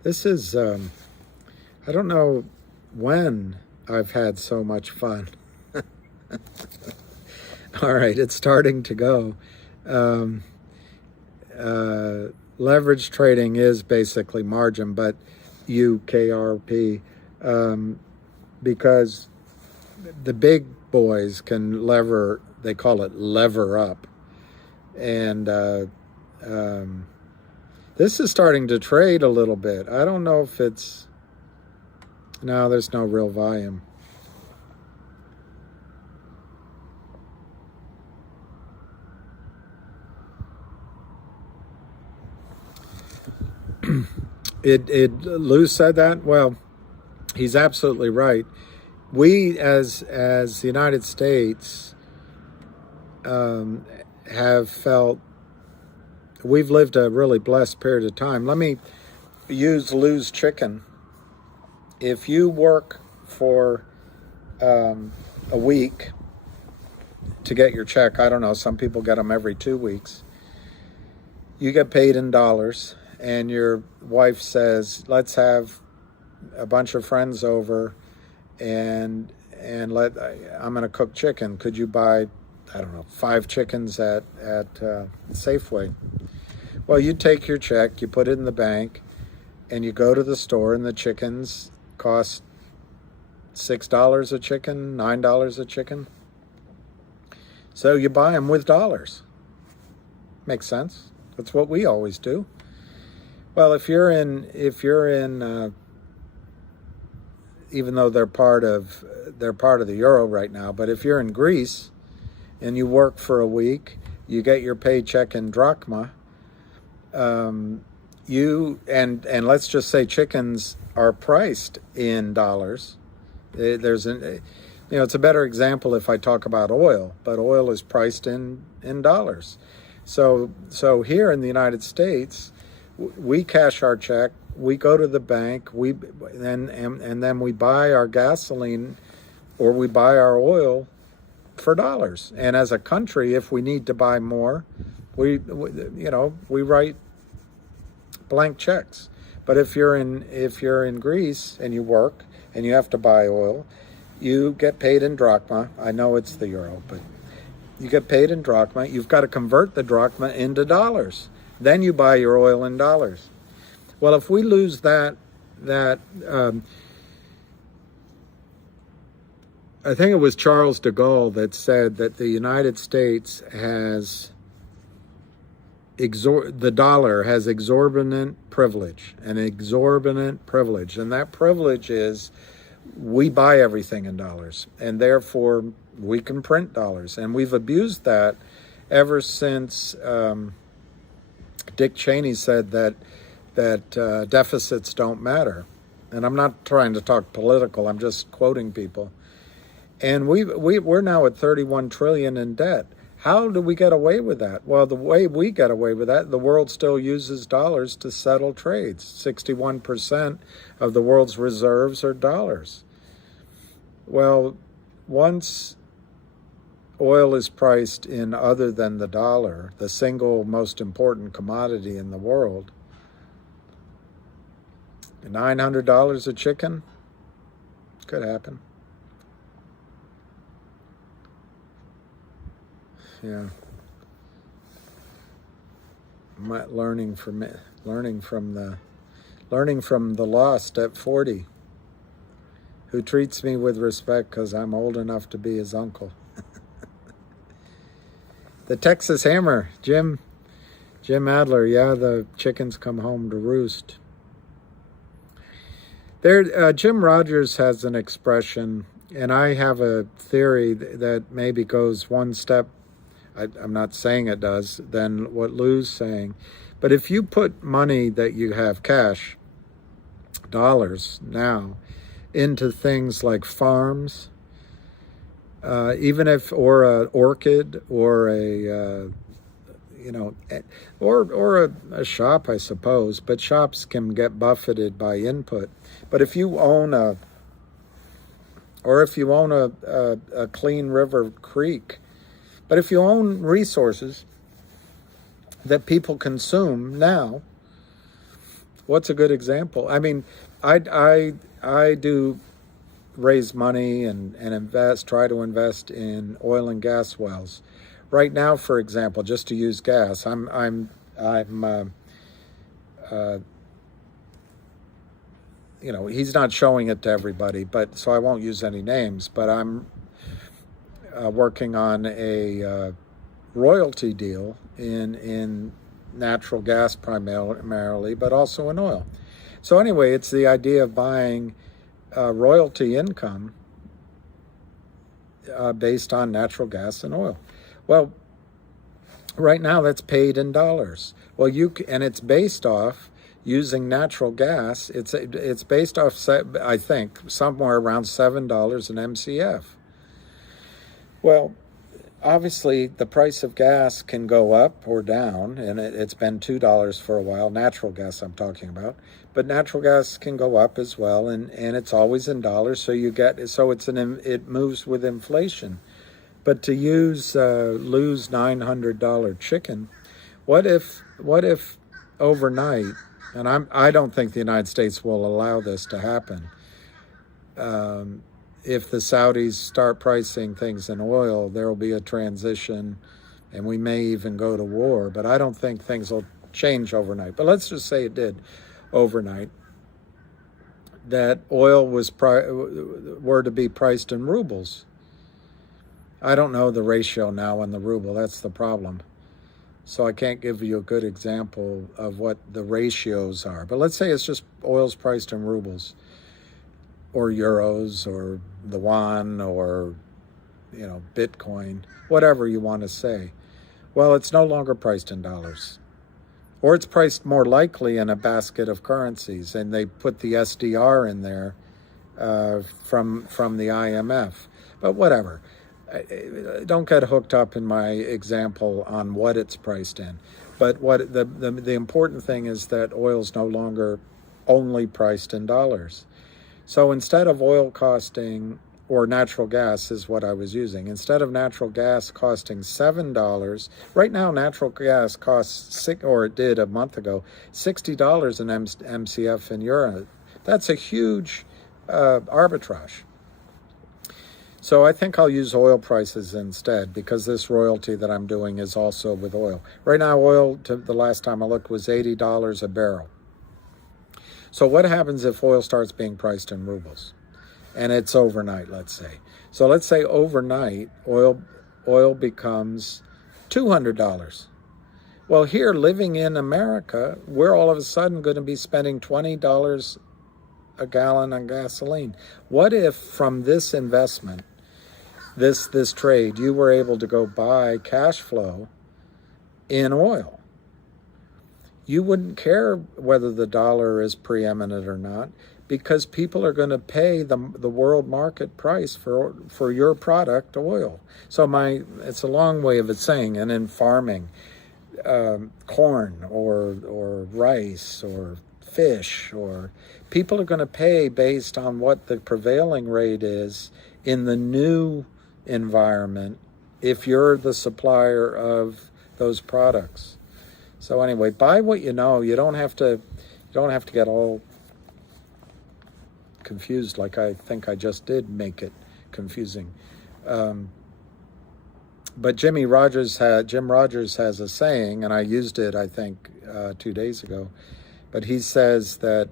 This is, I don't know when I've had so much fun. All right, it's starting to go. Leverage trading is basically margin, but UKRP, because the big boys can lever, they call it lever up. And this is starting to trade a little bit. I don't know if it's No, there's no real volume. Lou said that. Well, he's absolutely right. We, as the United States, have felt we've lived a really blessed period of time. Let me use Lou's chicken. If you work for a week to get your check, I don't know, some people get them every 2 weeks. You get paid in dollars, and your wife says, let's have a bunch of friends over, and I'm going to cook chicken. Could you buy, I don't know, 5 chickens at Safeway? Well, you take your check, you put it in the bank, and you go to the store, and the chickens cost $6 a chicken, $9 a chicken. So you buy them with dollars. Makes sense. That's what we always do. Well, if you're in, even though they're part of the euro right now, but if you're in Greece and you work for a week, you get your paycheck in drachma. And let's just say chickens are priced in dollars. It's a better example if I talk about oil, but oil is priced in dollars. So here in the United States, we cash our check, we go to the bank, and then we buy our gasoline or we buy our oil for dollars. And as a country, if we need to buy more, we write blank checks. But if you're in Greece and you work and you have to buy oil, you get paid in drachma. I know it's the euro, but you get paid in drachma. You've got to convert the drachma into dollars. Then you buy your oil in dollars. Well, if we lose that, I think it was Charles de Gaulle that said that the United States has the dollar has exorbitant privilege, and that privilege is we buy everything in dollars, and therefore we can print dollars, and we've abused that ever since Dick Cheney said that deficits don't matter. And I'm not trying to talk political, I'm just quoting people. And we're now at 31 trillion in debt. How do we get away with that? Well, the way we get away with that, the world still uses dollars to settle trades. 61% of the world's reserves are dollars. Well, once oil is priced in other than the dollar, the single most important commodity in the world, $900 a chicken could happen. Yeah, learning from the lost at 40, who treats me with respect because I'm old enough to be his uncle. The Texas Hammer, Jim Adler. Yeah, the chickens come home to roost. Jim Rogers has an expression, and I have a theory that maybe goes one step, I'm not saying it does, than what Lou's saying. But if you put money that you have cash, dollars now, into things like farms, even if, or an orchid, or a a shop, I suppose, but shops can get buffeted by input. But if you own a clean river creek, but if you own resources that people consume now, what's a good example? I mean, I do raise money and try to invest in oil and gas wells. Right now, for example, just to use gas, he's not showing it to everybody, but so I won't use any names, but I'm working on a royalty deal in natural gas primarily, but also in oil. So anyway, it's the idea of buying royalty income based on natural gas and oil. Well, right now that's paid in dollars. Well, and it's based off using natural gas. It's based off, I think, somewhere around $7 an MCF. Well, obviously the price of gas can go up or down, and it's been $2 for a while. Natural gas I'm talking about, but natural gas can go up as well, and it's always in dollars. So it moves with inflation. But to lose $900 chicken, what if overnight? And I don't think the United States will allow this to happen. If the Saudis start pricing things in oil, there will be a transition, and we may even go to war. But I don't think things will change overnight. But let's just say it did overnight. That oil were to be priced in rubles. I don't know the ratio now on the ruble. That's the problem. So I can't give you a good example of what the ratios are. But let's say it's just oil's priced in rubles or euros or the yuan or, Bitcoin, whatever you want to say. Well, it's no longer priced in dollars. Or it's priced more likely in a basket of currencies, and they put the SDR in there from the IMF. But whatever. Don't get hooked up in my example on what it's priced in. But what the important thing is that oil's no longer only priced in dollars. So instead of oil costing, or natural gas is what I was using, instead of natural gas costing $7, right now natural gas costs, or it did a month ago, $60 an MCF in Europe. That's a huge arbitrage. So I think I'll use oil prices instead, because this royalty that I'm doing is also with oil. Right now, oil, the last time I looked, was $80 a barrel. So what happens if oil starts being priced in rubles? And it's overnight, let's say. So let's say overnight, oil becomes $200. Well, here, living in America, we're all of a sudden going to be spending $20 a gallon on gasoline. What if from this investment, this trade, you were able to go buy cash flow in oil? You wouldn't care whether the dollar is preeminent or not, because people are going to pay the world market price for your product, oil. So it's a long way of saying, and in farming, corn or rice or fish, or people are going to pay based on what the prevailing rate is in the new environment if you're the supplier of those products. So anyway, buy what you know. You don't have to get all confused like I think I just did make it confusing. But Jim Rogers has a saying, and I used it, I think, 2 days ago. But he says that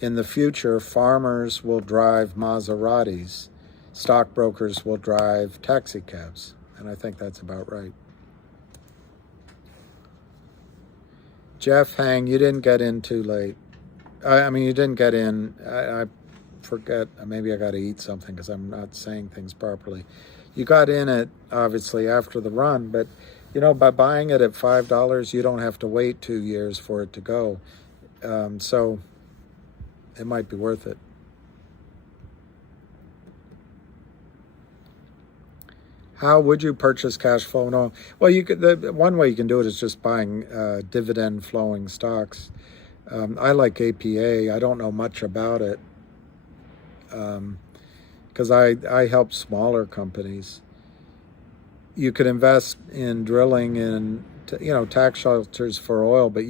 in the future, farmers will drive Maseratis, stockbrokers will drive taxi cabs. And I think that's about right. Jeff Hang, you didn't get in too late. You didn't get in. I forget. Maybe I got to eat something because I'm not saying things properly. You got in it, obviously, after the run, but, by buying it at $5, you don't have to wait 2 years for it to go. So it might be worth it. How would you purchase cash flow? No. Well, one way you can do it is just buying dividend flowing stocks. I like APA. I don't know much about it because I help smaller companies. You could invest in drilling in tax shelters for oil, but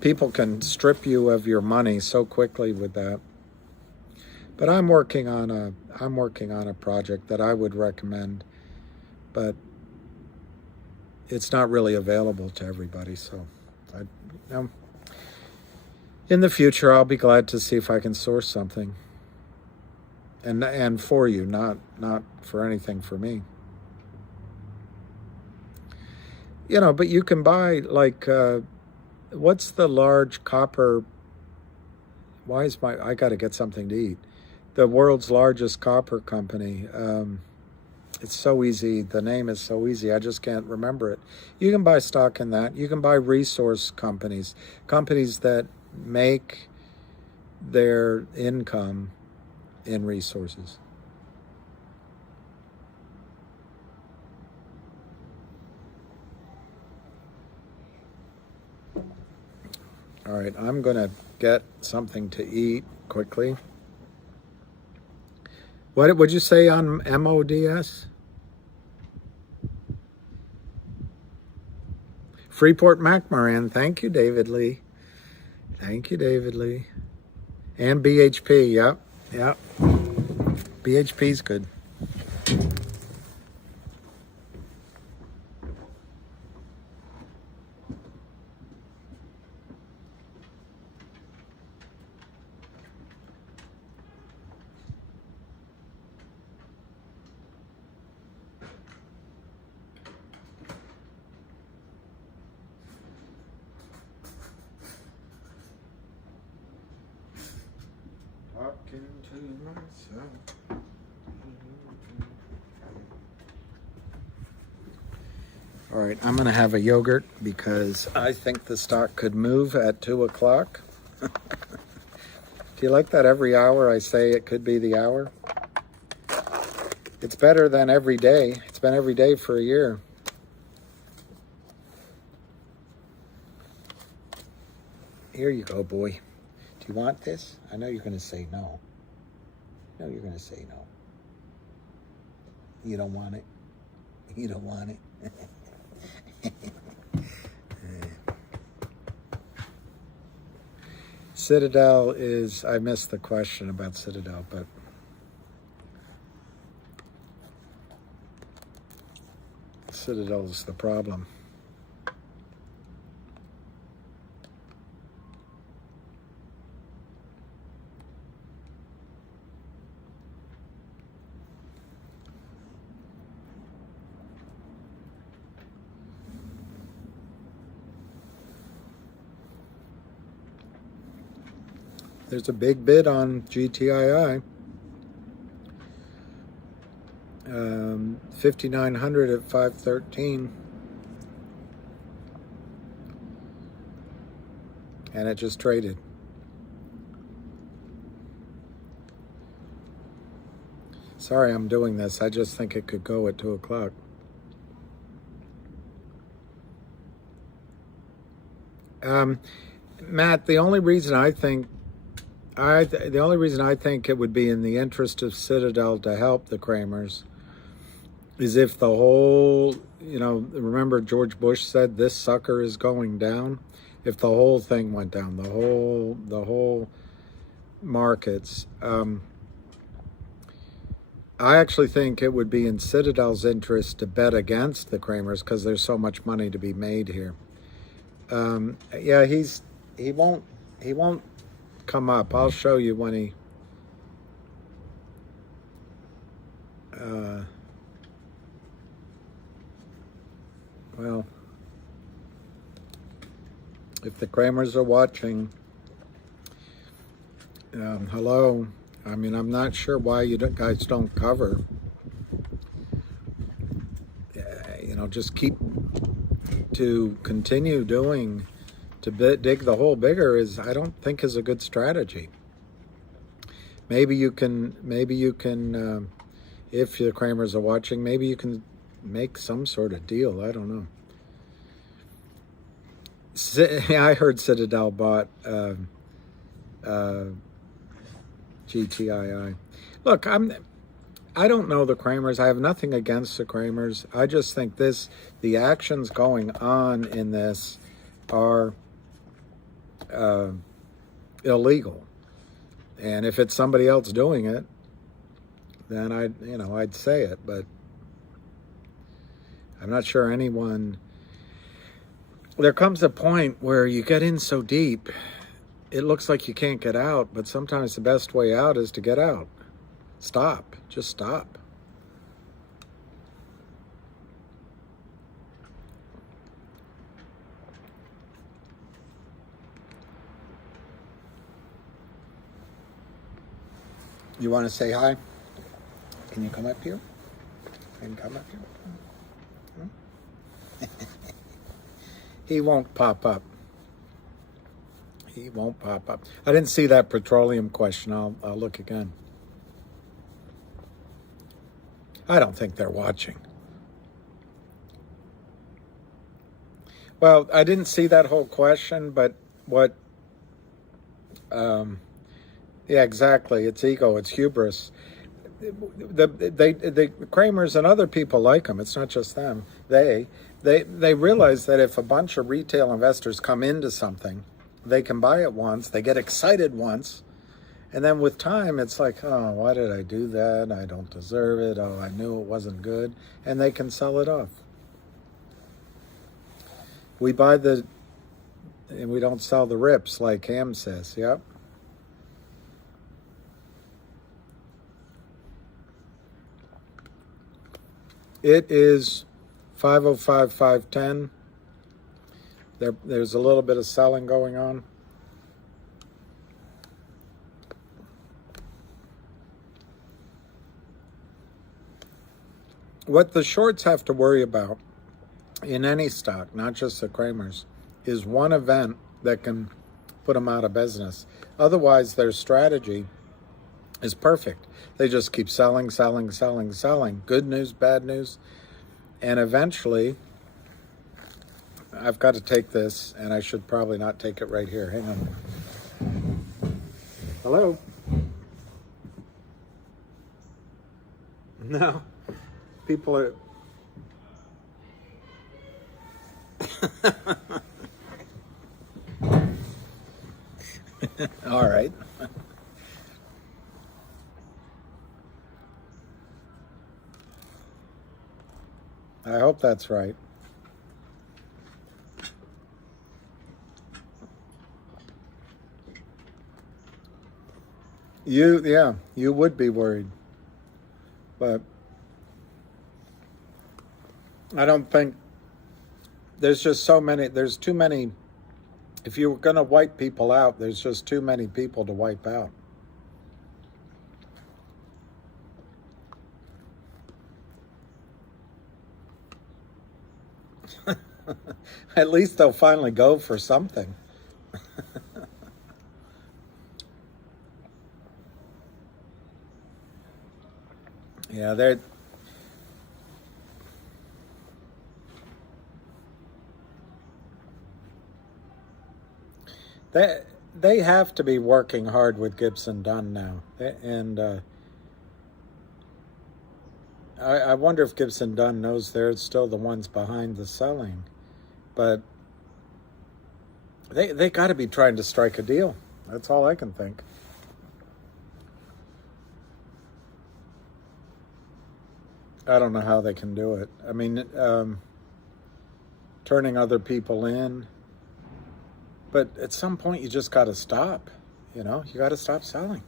people can strip you of your money so quickly with that. But I'm working on a project that I would recommend, but it's not really available to everybody. So, in the future, I'll be glad to see if I can source something, and for you, not for anything for me. But you can buy what's the large copper why is I got to get something to eat. The world's largest copper company. It's so easy. The name is so easy. I just can't remember it. You can buy stock in that. You can buy resource companies, companies that make their income in resources. All right, I'm going to get something to eat quickly. What would you say on MODS? Freeport McMoran. Thank you, David Lee. Thank you, David Lee. And BHP. Yep. Yep. BHP's good. Talking to myself. All right, I'm going to have a yogurt because I think the stock could move at 2 o'clock. Do you like that every hour I say it could be the hour? It's better than every day. It's been every day for a year. Here you go, boy. Do you want this? I know you're going to say no. No, you're going to say no. You don't want it? You don't want it? Citadel is, I missed the question about Citadel, but Citadel's the problem. There's a big bid on GTII. 5,900 at 513. And it just traded. Sorry I'm doing this. I just think it could go at 2 o'clock. Matt, the only reason I think it would be in the interest of Citadel to help the Kramers is if the whole, remember George Bush said this sucker is going down. If the whole thing went down, the whole markets, I actually think it would be in Citadel's interest to bet against the Kramers because there's so much money to be made here. Yeah, he won't come up. I'll show you when he well, if the Kramers are watching, hello. I mean, I'm not sure why you guys don't cover. Just continue doing. To dig the hole bigger I don't think is a good strategy. Maybe you can, if the Kramers are watching, maybe you can make some sort of deal. I don't know. I heard Citadel bought GTII. Look, I don't know the Kramers. I have nothing against the Kramers. I just think the actions going on in this are illegal, and if it's somebody else doing it, then I'd say it, but I'm not sure anyone. There comes a point where you get in so deep, it looks like you can't get out, but sometimes the best way out is to get out. Stop. Just stop. You want to say hi? Can you come up here? Can you come up here? He won't pop up. He won't pop up. I didn't see that petroleum question. I'll look again. I don't think they're watching. Well, I didn't see that whole question, but what... yeah, exactly. It's ego. It's hubris. The Kramers and other people like them. It's not just them. They realize that if a bunch of retail investors come into something, they can buy it once, they get excited once, and then with time, it's like, oh, why did I do that? I don't deserve it. Oh, I knew it wasn't good. And they can sell it off. We buy and we don't sell the rips, like Ham says. Yep. It is 5:05, 5:10. There's a little bit of selling going on. What the shorts have to worry about in any stock, not just the Kramers, is one event that can put them out of business. Otherwise, their strategy is perfect. They just keep selling, selling, selling, selling. Good news, bad news. And eventually, I've got to take this, and I should probably not take it right here. Hang on. Hello? No. People are... All right. I hope that's right. You would be worried. But I don't think there's too many. If you were going to wipe people out, there's just too many people to wipe out. At least they'll finally go for something. Yeah, they have to be working hard with Gibson Dunn now, and I wonder if Gibson Dunn knows they're still the ones behind the selling, but they got to be trying to strike a deal. That's all I can think. I don't know how they can do it. I mean, turning other people in. But at some point, you just got to stop. You got to stop selling.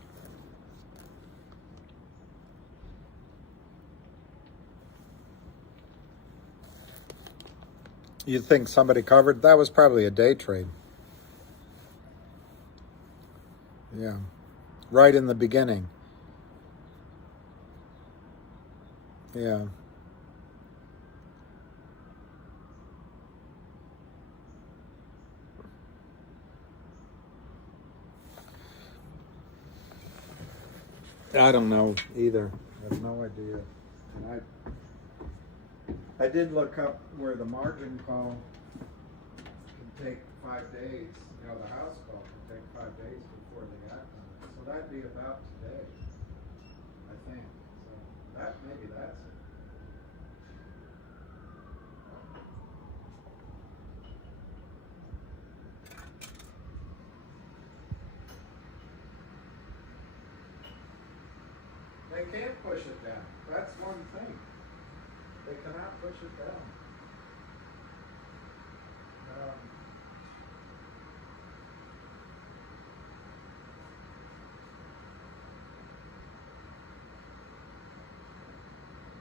You think somebody covered? That was probably a day trade. Yeah. Right in the beginning. Yeah. I don't know either. I have no idea. And I did look up where the margin call can take 5 days. The house call can take 5 days before they act on it. So that'd be about today, I think. So maybe that's it. They can't push it down. That's one thing. They cannot push it down.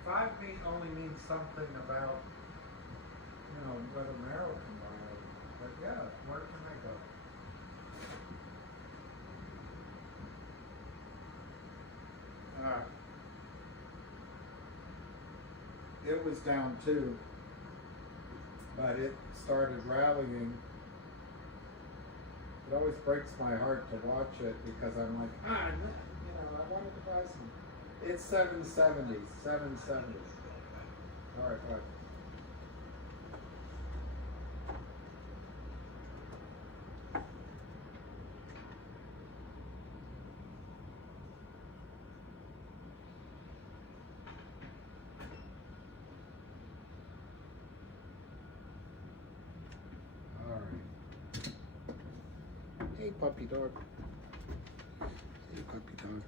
5 only means something about, whether Merrill can buy it. But yeah, where can I go? 5 it was down too, but it started rallying. It always breaks my heart to watch it because I'm like, I wanted to buy some. It's 770, 770. All right, bye. Hey, puppy dog. Hey, puppy dog.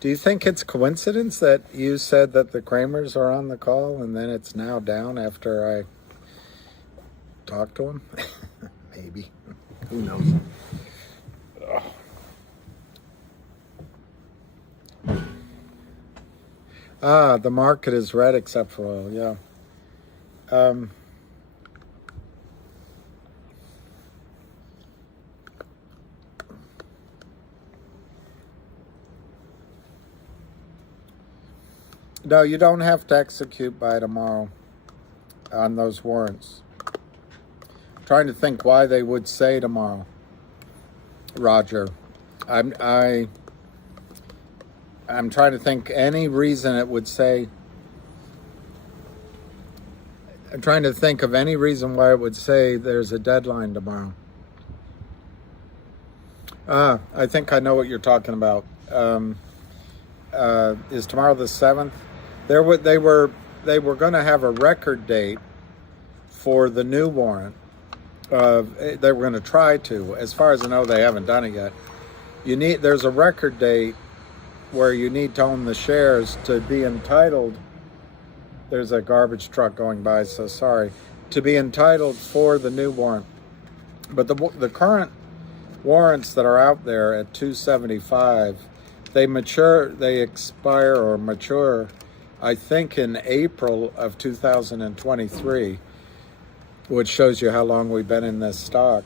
Do you think it's coincidence that you said that the Kramers are on the call and then it's now down after I talked to him? Maybe. Who knows? Ah, the market is red except for oil, yeah. No, you don't have to execute by tomorrow on those warrants. I'm trying to think why they would say tomorrow, Roger. I'm trying to think any reason it would say. I'm trying to think of any reason why it would say there's a deadline tomorrow. I think I know what you're talking about. Is tomorrow the 7th? They were going to have a record date for the new warrant. They were going to try to. As far as I know, they haven't done it yet. There's a record date where you need to own the shares to be entitled. There's a garbage truck going by, so sorry. To be entitled for the new warrant. But the current warrants that are out there at 275, they expire or mature, I think, in April of 2023, which shows you how long we've been in this stock.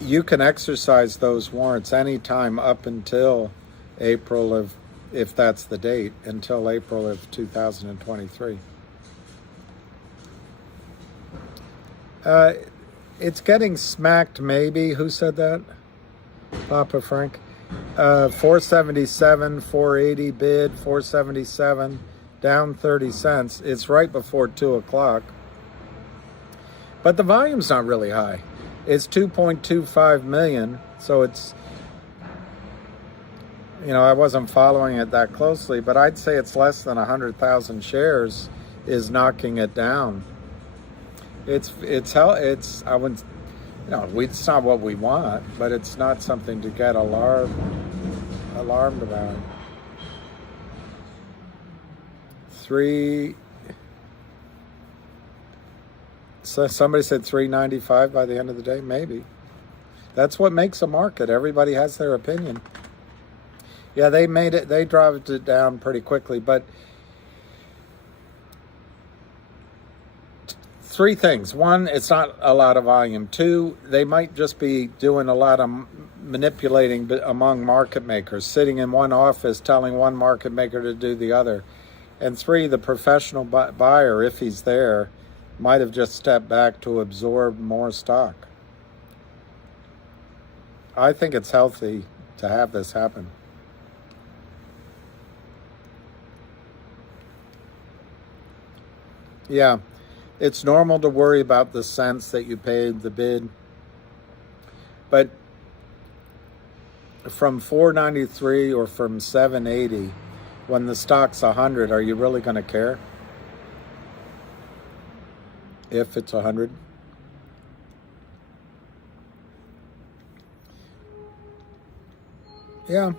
You can exercise those warrants anytime up until April of, if that's the date, until April of 2023. It's getting smacked, maybe. Who said that? Papa Frank. 477, 480 bid, 477, down 30 cents. It's right before 2 o'clock. But the volume's not really high. It's 2.25 million, so it's, I wasn't following it that closely, but I'd say it's less than 100,000 shares is knocking it down. I wouldn't, it's not what we want, but it's not something to get alarmed about. So somebody said 395 by the end of the day, maybe. That's what makes a market. Everybody has their opinion. Yeah, they dropped it down pretty quickly, but three things. One, it's not a lot of volume. Two, they might just be doing a lot of manipulating among market makers, sitting in one office telling one market maker to do the other. And three, the professional buyer, if he's there, might have just stepped back to absorb more stock. I think it's healthy to have this happen. Yeah, it's normal to worry about the cents that you paid the bid. But from 493 or from 780, when the stock's 100, are you really going to care? If it's 100? Yeah.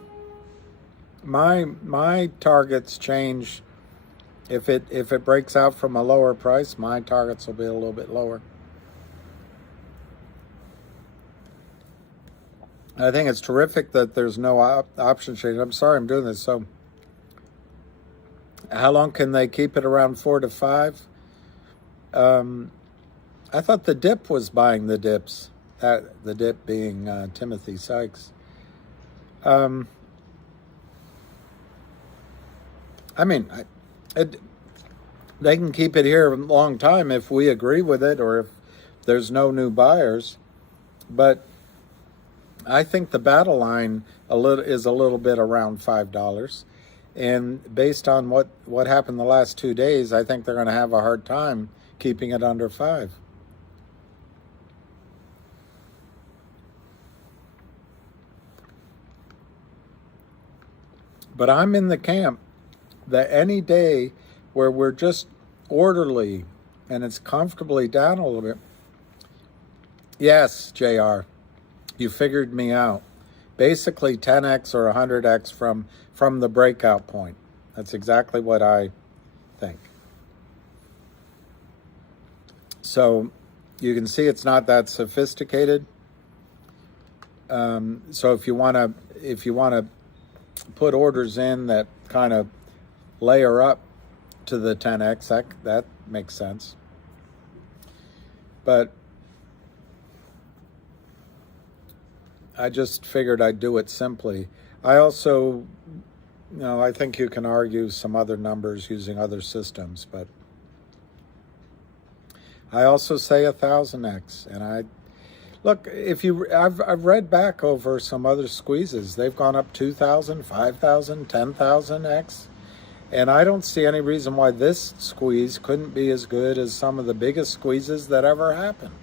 My targets change. If it breaks out from a lower price, my targets will be a little bit lower. I think it's terrific that there's no option trading. I'm sorry I'm doing this. So how long can they keep it around 4 to 5? I thought the dip was buying the dips. The dip being Timothy Sykes. I mean, they can keep it here a long time if we agree with it or if there's no new buyers. But I think the battle line is a little bit around $5. And based on what happened the last 2 days, I think they're going to have a hard time keeping it under 5. But I'm in the camp that any day where we're just orderly and it's comfortably down a little bit. Yes, JR, you figured me out. Basically 10x or 100x from the breakout point. That's exactly what I think. So you can see it's not that sophisticated. So if you want to put orders in that kind of layer up to the 10x, that makes sense. But I just figured I'd do it simply. I also, I think you can argue some other numbers using other systems, but I also say 1,000x. And I've read back over some other squeezes. They've gone up 2,000, 5,000, 10,000x. And I don't see any reason why this squeeze couldn't be as good as some of the biggest squeezes that ever happened.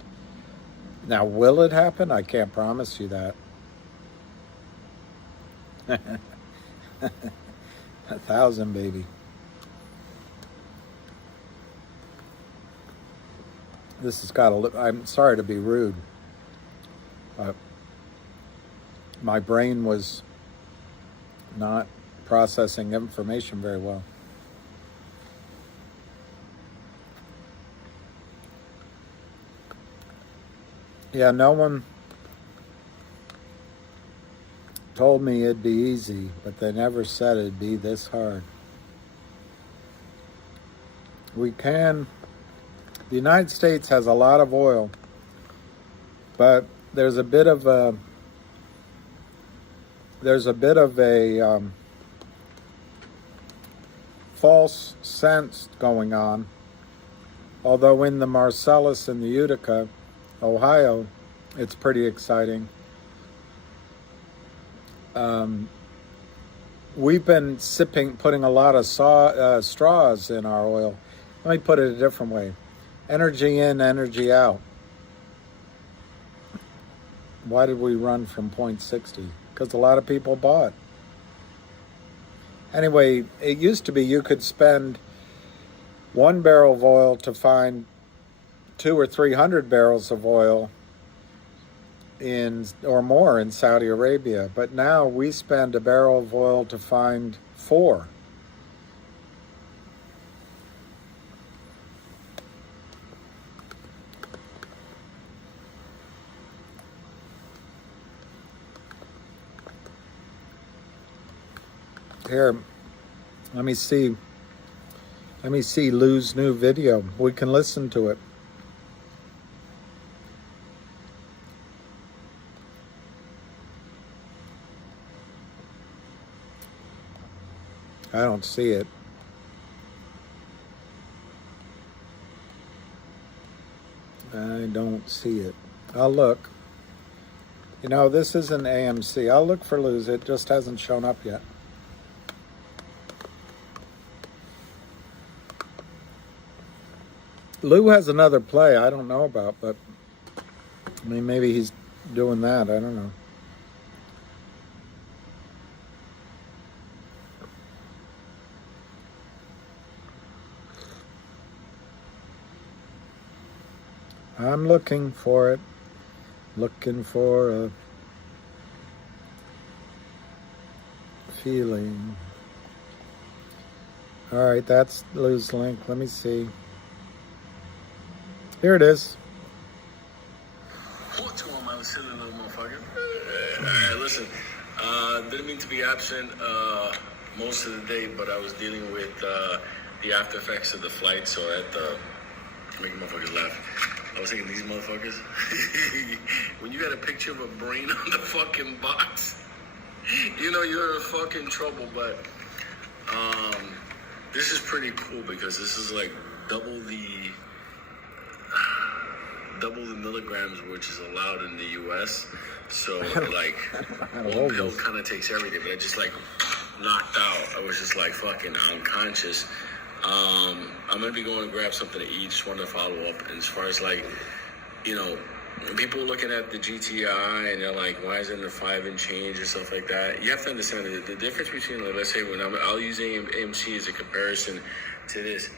Now, will it happen? I can't promise you that. 1,000, baby. This has got to. I'm sorry to be rude, but my brain was not processing information very well. Yeah, no one told me it'd be easy, but they never said it'd be this hard. The United States has a lot of oil, but there's a bit of a false sense going on. Although in the Marcellus and the Utica, Ohio, it's pretty exciting. We've been putting a lot of straws in our oil. Let me put it a different way. Energy in, energy out. Why did we run from 0.60? Because a lot of people bought. Anyway, it used to be you could spend 1 barrel of oil to find 200 or 300 barrels of oil or more in Saudi Arabia. But now we spend a barrel of oil to find 4. Here, let me see Lou's new video. We can listen to it. I don't see it. I don't see it. I'll look. This isn't AMC. I'll look for Lou's. It just hasn't shown up yet. Lou has another play I don't know about, but maybe he's doing that. I don't know. I'm looking for it. Looking for a feeling. All right, that's Lou's link. Let me see. Here it is. What's going on, my silly little motherfucker? Alright, listen. Didn't mean to be absent most of the day, but I was dealing with the after effects of the flight, so I had to make motherfuckers laugh. I was thinking, these motherfuckers, when you got a picture of a brain on the fucking box, you're in fucking trouble. But this is pretty cool because this is like double the milligrams which is allowed in the U.S. So like one pill kind of takes everything, but I just like knocked out. I was just like fucking unconscious. I'm gonna be going to grab something to eat. Just wanted to follow up. And as far as like, you know, people looking at the GTII and they're like, why isn't there 5 and change or stuff like that? You have to understand the difference between, like, let's say I'll use AMC as a comparison to this.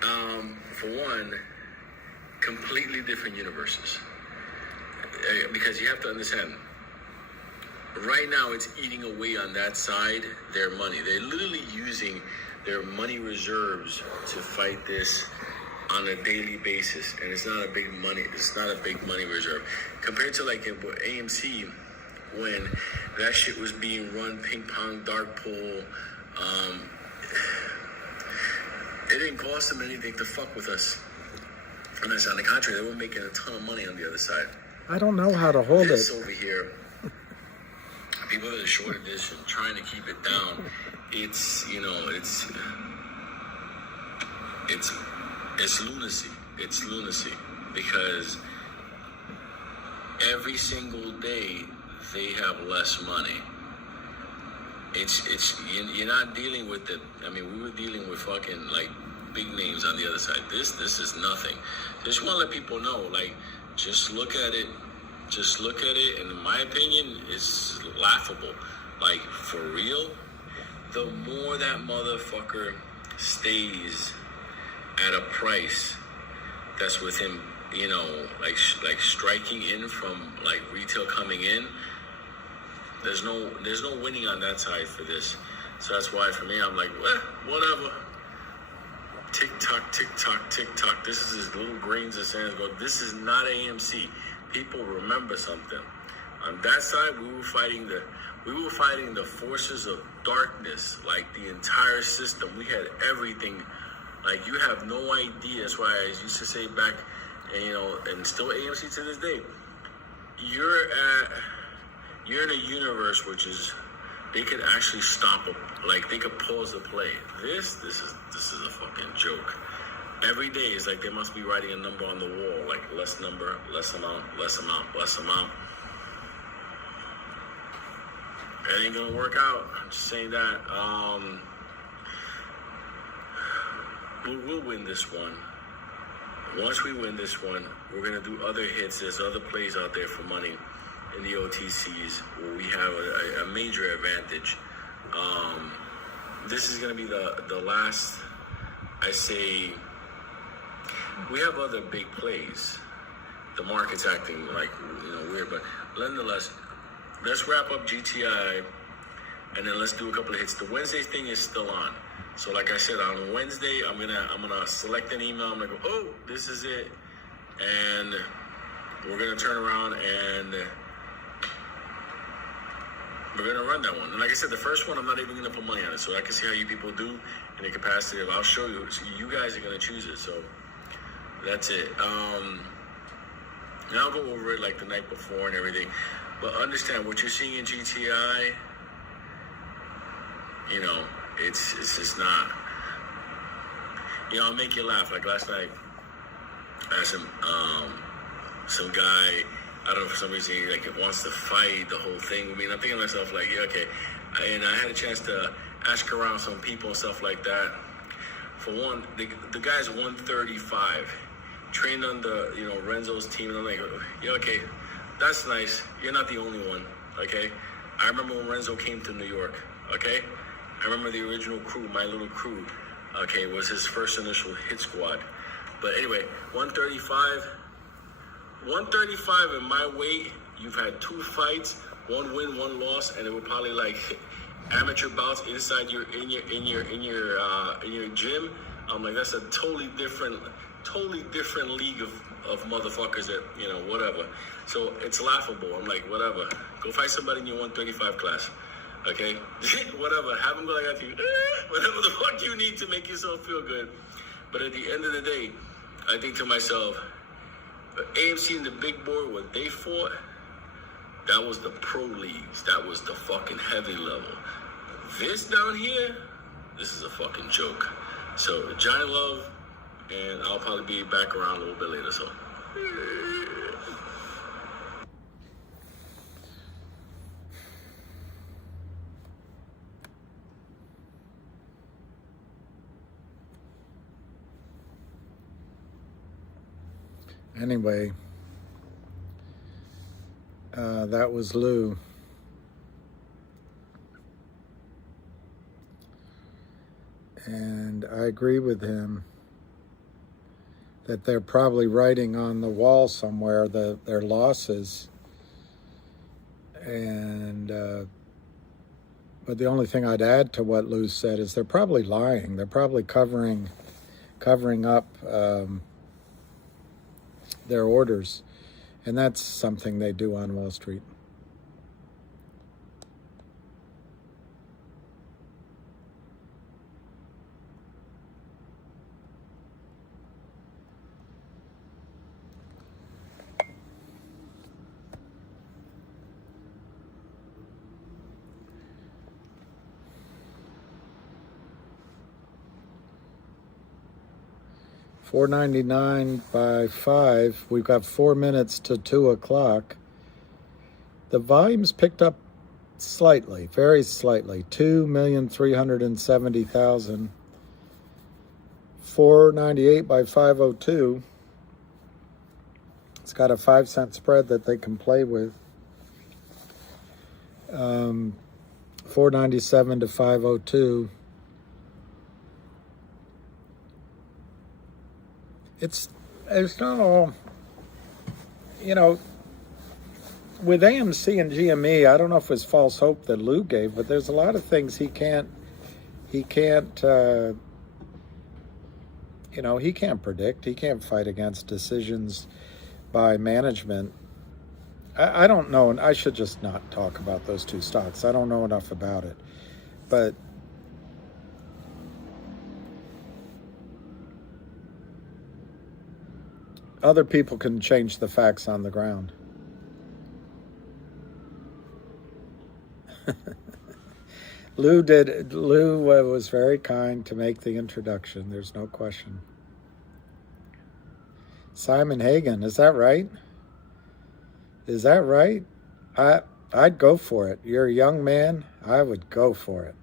For one, completely different universes. Because you have to understand, right now it's eating away on that side their money. They're literally using their money reserves to fight this on a daily basis, and it's not a big money reserve compared to like AMC when that shit was being run ping pong, dark pool. It didn't cost them anything to fuck with us. And that's on the contrary, they were making a ton of money on the other side. I don't know how to hold This it. over here, people that are shorting this and trying to keep it down, it's lunacy. It's lunacy because every single day they have less money. You're not dealing with it. I mean, we were dealing with fucking like big names on the other side. This is nothing. Just want to let people know, like, just look at it. Just look at it, and in my opinion, it's laughable. Like, for real, the more that motherfucker stays at a price that's within, you know, like striking in from like retail coming in, there's no winning on that side for this. So that's why for me, I'm like, whatever. Tick tock, tick tock, tick tock. This is as little grains of sand. This is not AMC. People remember something. On that side, we were fighting the forces of darkness, like the entire system. We had everything. Like, you have no idea. That's why I used to say back, and, you know, and still AMC to this day, you're in a universe which is, they could actually stop like they could pause the play. This is a fucking joke. Every day is like they must be writing a number on the wall, like less number, less amount, less amount, less amount. It ain't gonna work out. I'm just saying that. We'll win this one. Once we win this one, we're gonna do other hits. There's other plays out there for money in the OTCs where we have a major advantage. This is gonna be the last. I say we have other big plays. The market's acting like, you know, weird, but nonetheless, let's wrap up GTI and then let's do a couple of hits. The Wednesday thing is still on. So like I said, on Wednesday, I'm gonna select an email. I'm gonna go, oh, this is it, and we're gonna turn around and we're gonna run that one. And like I said, the first one, I'm not even gonna put money on it, so I can see how you people do in the capacity of. I'll show you. So you guys are gonna choose it. So that's it. And I'll go over it like the night before and everything. But understand what you're seeing in GTI. You know, it's just not. You know, I'll make you laugh. Like last night, I had some guy. I don't know, for some reason he like wants to fight the whole thing. I mean, I'm thinking to myself like, yeah, okay. And I had a chance to ask around some people and stuff like that. For one, the guy's 135, trained on the, you know, Renzo's team, and I'm like, yeah, okay, that's nice. You're not the only one, okay? I remember when Renzo came to New York, okay? I remember the original crew, my little crew, okay, was his first initial hit squad. But anyway, 135 in my weight, you've had 2 fights, 1 win, 1 loss, and it were probably like amateur bouts inside in your gym. I'm like, that's a totally different league of motherfuckers that, you know, whatever. So it's laughable. I'm like, whatever. Go fight somebody in your 135 class. Okay? Whatever. Have them go like that to you. Whatever the fuck you need to make yourself feel good. But at the end of the day, I think to myself, AMC and the big board, what they fought, that was the pro leagues. That was the fucking heavy level. This down here, this is a fucking joke. So, giant love, and I'll probably be back around a little bit later. So. Anyway, that was Lou. And I agree with him that they're probably writing on the wall somewhere their losses. And but the only thing I'd add to what Lou said is they're probably lying. They're probably covering up their orders, and that's something they do on Wall Street. $4.99 by 5. We've got 4 minutes to 2 o'clock. The volume's picked up slightly, very slightly. 2,370,000. 498 by 502. It's got a 5-cent spread that they can play with. 497 to 502. It's not all, with AMC and GME, I don't know if it was false hope that Lou gave, but there's a lot of things he can't predict. He can't fight against decisions by management. I don't know, and I should just not talk about those two stocks. I don't know enough about it, but other people can change the facts on the ground. Lou was very kind to make the introduction. There's no question. Simon Hagen, is that right? Is that right? I'd go for it. You're a young man. I would go for it.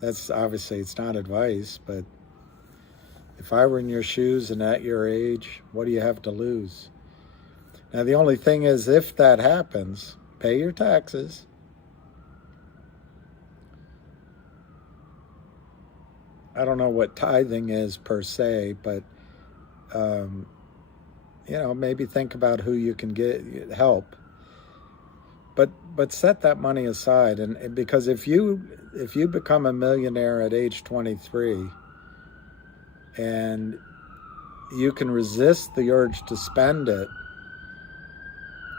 That's obviously, it's not advice, but if I were in your shoes and at your age, what do you have to lose? Now, the only thing is, if that happens, pay your taxes. I don't know what tithing is per se, but, maybe think about who you can help. But set that money aside, and because if you become a millionaire at age 23, and you can resist the urge to spend it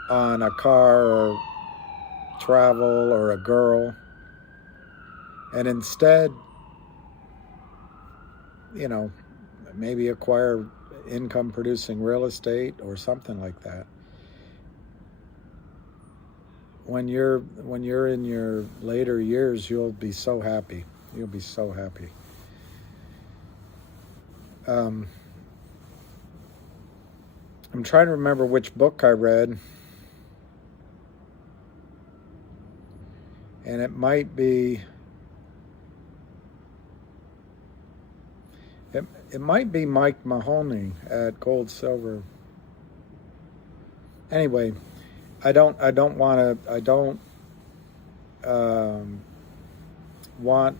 on a car or travel or a girl, and instead, maybe acquire income-producing real estate or something like that. When you're in your later years, you'll be so happy. You'll be so happy. I'm trying to remember which book I read, and it might be Mike Mahoney at Gold Silver. Anyway, I don't want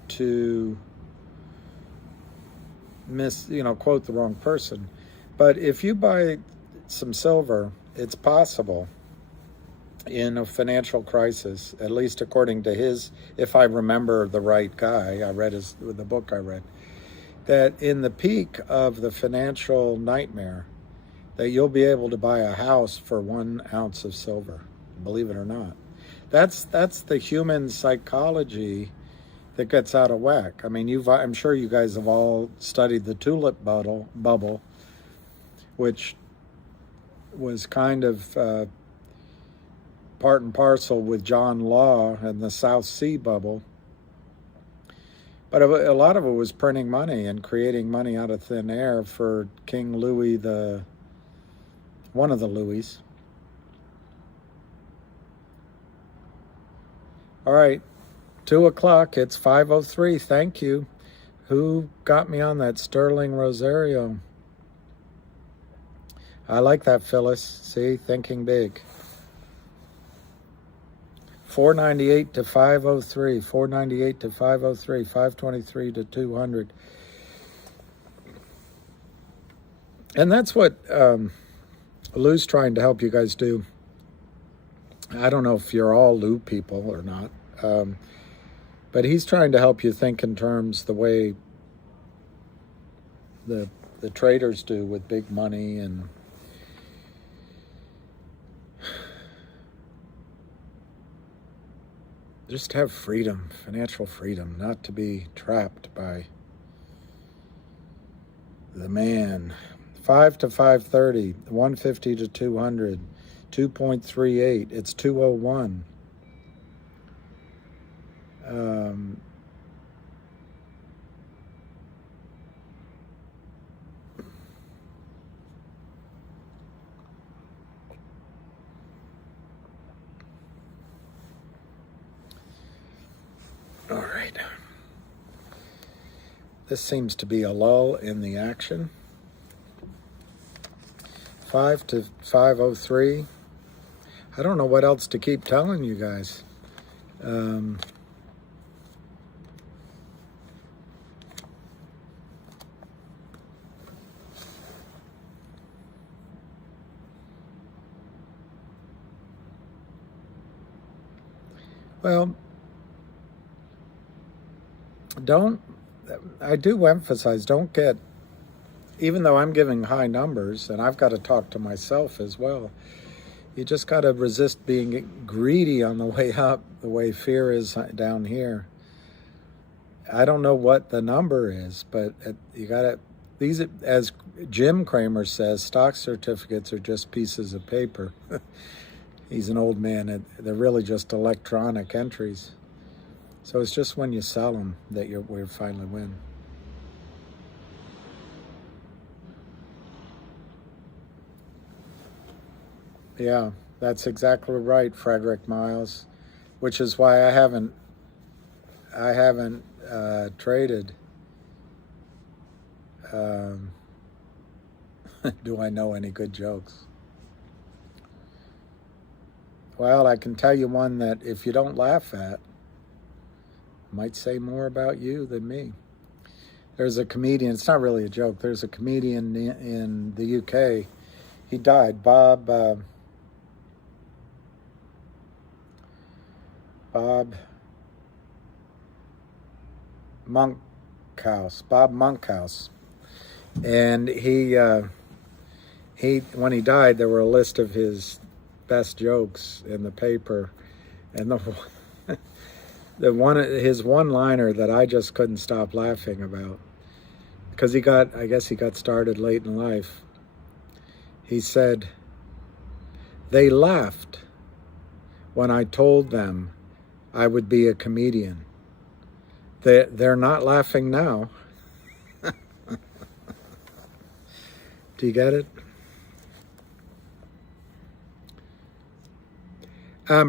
to quote the wrong person, but if you buy some silver, it's possible in a financial crisis, at least according to his, if I remember the right guy, I read the book I read, that in the peak of the financial nightmare, that you'll be able to buy a house for 1 ounce of silver, believe it or not. That's the human psychology that gets out of whack. I mean, I'm sure you guys have all studied the tulip bubble, which was kind of part and parcel with John Law and the South Sea bubble, But a lot of it was printing money and creating money out of thin air for King Louis one of the Louis. All right, 2 o'clock. It's 5:03. Thank you. Who got me on that? Sterling Rosario. I like that, Phyllis. See, thinking big. 498 to 503, 498 to 503, 523 to 200. And that's what Lou's trying to help you guys do. I don't know if you're all Lou people or not, but he's trying to help you think in terms the way the traders do with big money, and just have freedom, financial freedom, not to be trapped by the man. 5 to 530, 150 to 200, 2.38, it's 201. All right. This seems to be a lull in the action. 5 to 503. I don't know what else to keep telling you guys. Well, I do emphasize, don't get, even though I'm giving high numbers, and I've got to talk to myself as well, you just got to resist being greedy on the way up, the way fear is down here. I don't know what the number is, but you got to, these, as Jim Cramer says, stock certificates are just pieces of paper. He's an old man. They're really just electronic entries. So it's just when you sell them that we finally win. Yeah, that's exactly right, Frederick Miles. Which is why I haven't traded. Do I know any good jokes? Well, I can tell you one that if you don't laugh at, might say more about you than me. There's a comedian, it's not really a joke, there's a comedian in the UK. He died, Bob Monkhouse. And he when he died, there were a list of his best jokes in the paper, and his one-liner that I just couldn't stop laughing about, because I guess he got started late in life. He said, "They laughed when I told them I would be a comedian. They're not laughing now." Do you get it?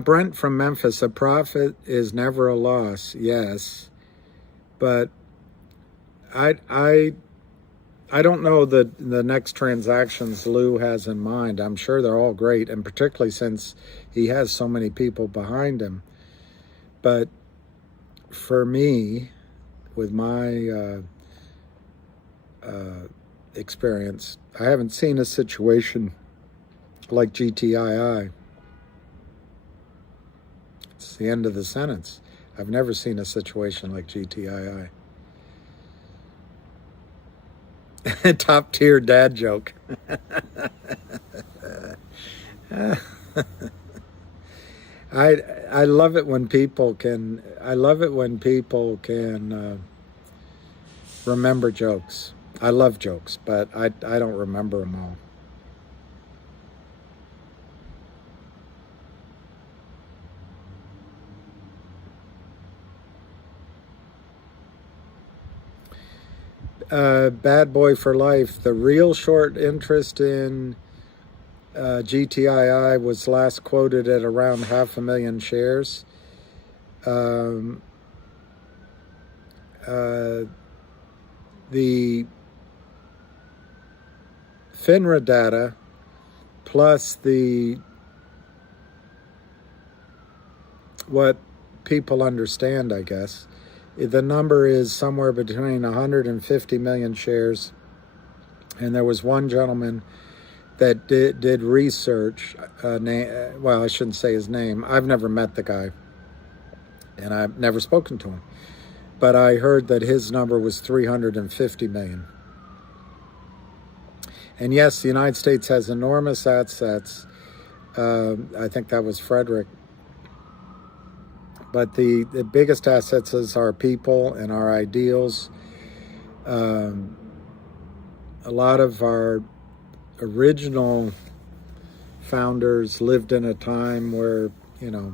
Brent from Memphis, a profit is never a loss. Yes, but I don't know the next transactions Lou has in mind. I'm sure they're all great, and particularly since he has so many people behind him. But for me, with my experience, I haven't seen a situation like GTII. It's the end of the sentence. I've never seen a situation like GTII. Top tier dad joke. I love it when people can. I love it when people can remember jokes. I love jokes, but I don't remember them all. bad boy for life. The real short interest in GTII was last quoted at around 500,000 shares. The FINRA data plus what people understand, I guess, the number is somewhere between 150 million shares. And there was one gentleman that did research, well, I shouldn't say his name. I've never met the guy, and I've never spoken to him. But I heard that his number was 350 million. And yes, the United States has enormous assets. I think that was Frederick. But the biggest assets is our people and our ideals. A lot of our original founders lived in a time where, anyway,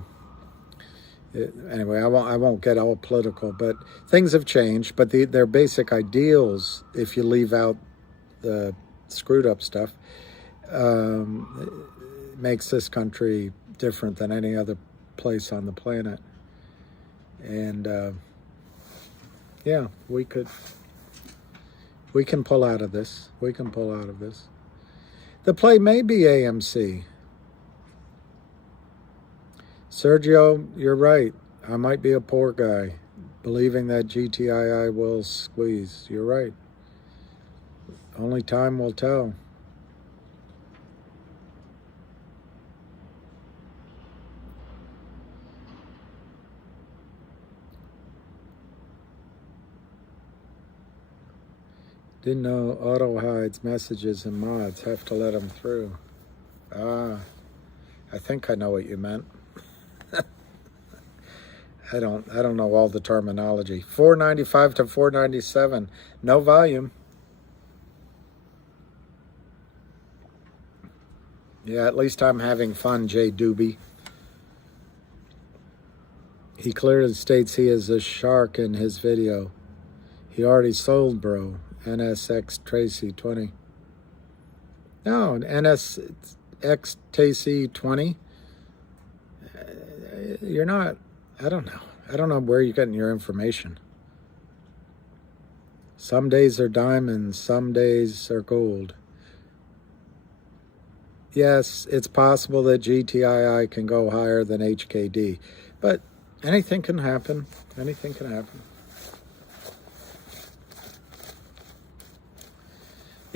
I won't get all political, but things have changed. But their basic ideals, if you leave out the screwed up stuff, makes this country different than any other place on the planet. And yeah, we can pull out of this. We can pull out of this. The play may be AMC. Sergio, you're right. I might be a poor guy believing that GTII will squeeze. You're right. Only time will tell. Didn't know auto hides messages and mods. Have to let them through. I think I know what you meant. I don't know all the terminology. 495 to 497. No volume. Yeah, at least I'm having fun, Jay Doobie. He clearly states he is a shark in his video. He already sold, bro. NSX Tracy 20. No, NSX Tracy 20. You're not, I don't know. I don't know where you're getting your information. Some days are diamonds, some days are gold. Yes, it's possible that GTII can go higher than HKD, but anything can happen. Anything can happen.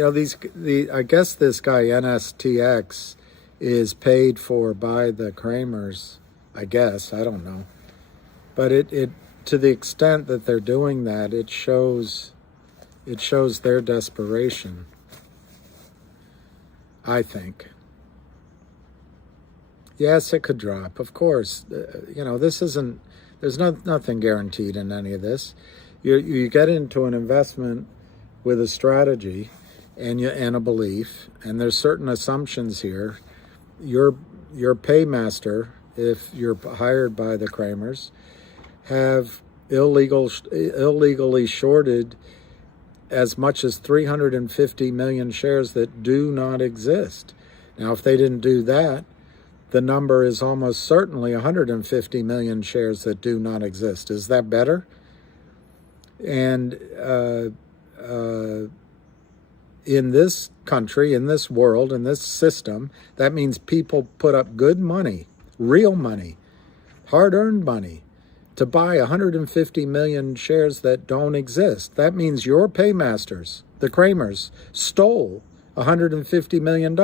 I guess this guy NSTX is paid for by the Kramers. I guess, I don't know, but it to the extent that they're doing that, it shows their desperation, I think. Yes, it could drop, of course. This isn't. There's nothing guaranteed in any of this. You get into an investment with a strategy and a belief, and there's certain assumptions here. Your paymaster, if you're hired by the Kramers, have illegally shorted as much as 350 million shares that do not exist. Now, if they didn't do that, the number is almost certainly 150 million shares that do not exist. Is that better? And in this country, in this world, in this system, that means people put up good money, real money, hard-earned money, to buy 150 million shares that don't exist. That means your paymasters, the Kramers, stole $150 million.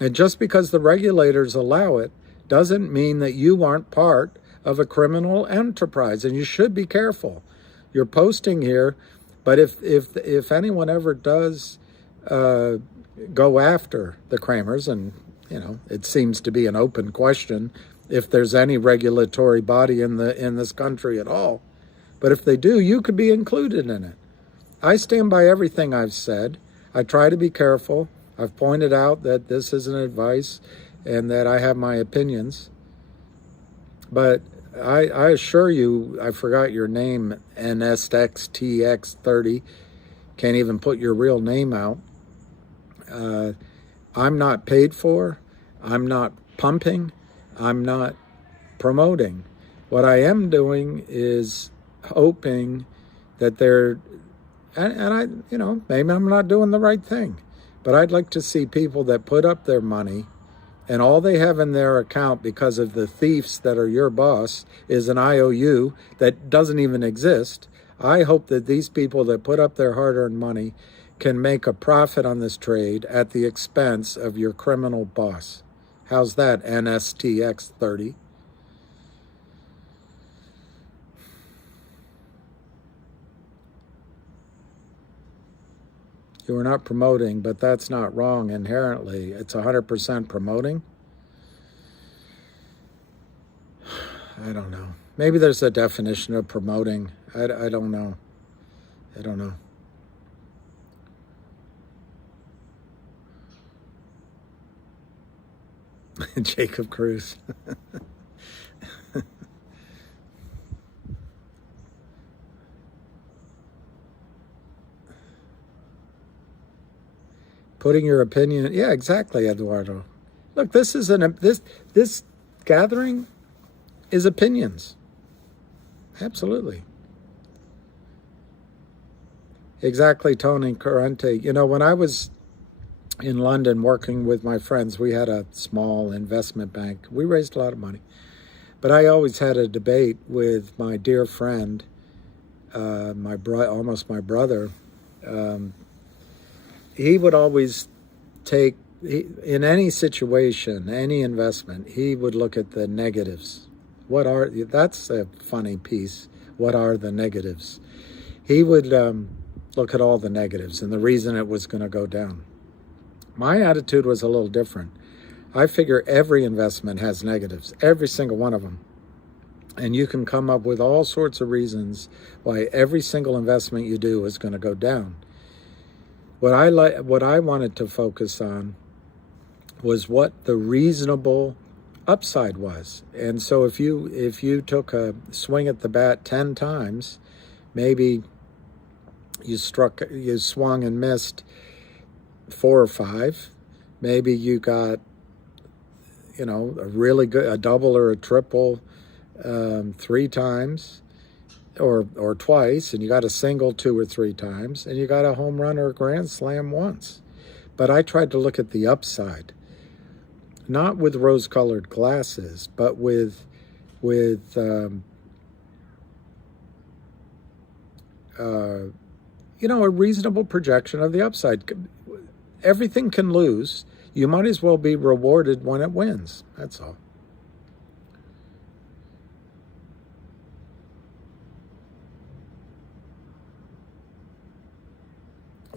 And just because the regulators allow it doesn't mean that you aren't part of a criminal enterprise, and you should be careful. You're posting here, but if anyone ever does go after the Kramers, and it seems to be an open question if there's any regulatory body in this country at all, but if they do, you could be included in it. I stand by everything I've said. I try to be careful. I've pointed out that this isn't advice and that I have my opinions. But I assure you, I forgot your name, NSXTX30. Can't even put your real name out. I'm not paid for. I'm not pumping. I'm not promoting. What I am doing is hoping that they're, and I, maybe I'm not doing the right thing, but I'd like to see people that put up their money and all they have in their account because of the thieves that are your boss is an IOU that doesn't even exist. I hope that these people that put up their hard-earned money can make a profit on this trade at the expense of your criminal boss. How's that, NSTX 30? You are not promoting, but that's not wrong inherently. It's 100% promoting. I don't know. Maybe there's a definition of promoting. I don't know. I don't know. Jacob Cruz. Putting your opinion. Yeah, exactly, Eduardo. Look, this is this gathering is opinions. Absolutely. Exactly, Tony Corrente. When I was in London working with my friends, we had a small investment bank. We raised a lot of money. But I always had a debate with my dear friend, almost my brother. He would always in any situation, any investment, he would look at the negatives. That's a funny piece. What are the negatives? He would look at all the negatives and the reason it was going to go down. My attitude was a little different. I figure every investment has negatives, every single one of them. And you can come up with all sorts of reasons why every single investment you do is going to go down. What I wanted to focus on was what the reasonable upside was. And so if you took a swing at the bat 10 times, maybe you swung and missed 4 or 5. Maybe you got, a really good, a double or a triple 3 times. Or twice, and you got a single 2 or 3 times, and you got a home run or a grand slam once. But I tried to look at the upside, not with rose-colored glasses, but with a reasonable projection of the upside. Everything can lose. You might as well be rewarded when it wins. That's all.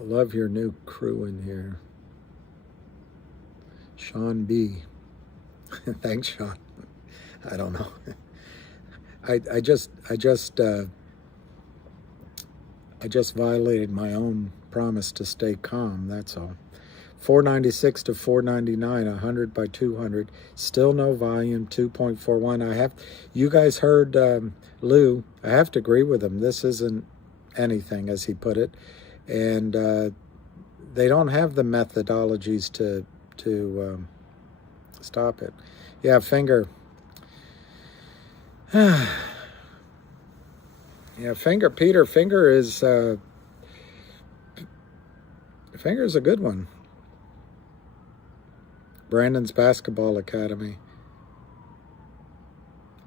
Love your new crew in here. Sean B. Thanks, Sean. I don't know. I just violated my own promise to stay calm. That's all. 496 to 499, 100 by 200. Still no volume. 2.41. You guys heard Lou. I have to agree with him. This isn't anything, as he put it. And they don't have the methodologies to stop it. Yeah, Finger. Yeah, Peter Finger is Finger's a good one. Brandon's Basketball Academy.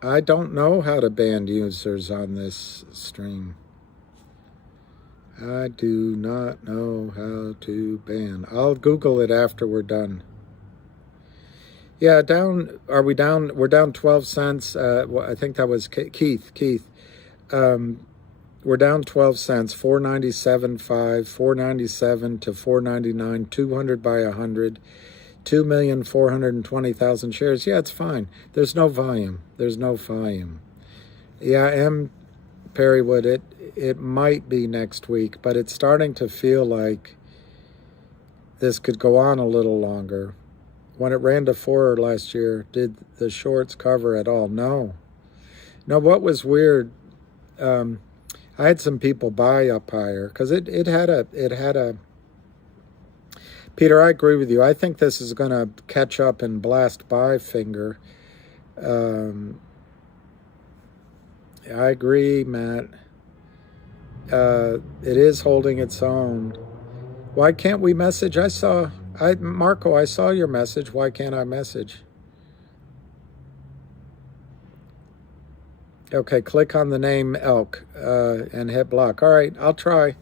I don't know how to ban users on this stream. I do not know how to ban. I'll Google it after we're done. Yeah, are we down? We're down 12 cents. I think that was Keith. We're down 12 cents, 497.5, 497 to 499, 200 by 100, 2,420,000 shares. Yeah, it's fine. There's no volume. Yeah, M. Perrywood, it might be next week, but it's starting to feel like this could go on a little longer. When it ran to 4 last year, did the shorts cover at all? No. No, what was weird? I had some people buy up higher because it had a. Peter, I agree with you. I think this is going to catch up and blast buy finger. I agree, Matt. It is holding its own. Why can't we message? Marco, I saw your message. Why can't I message? Okay, click on the name Elk and hit block. All right, I'll try.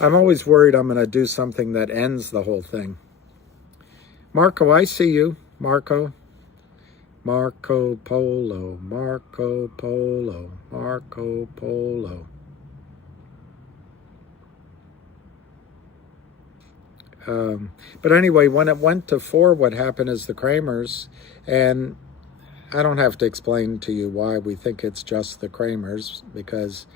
I'm always worried I'm going to do something that ends the whole thing. Marco, I see you. Marco. Marco Polo, Marco Polo, Marco Polo. But anyway, when it went to 4, what happened is the Kramers, and I don't have to explain to you why we think it's just the Kramers, because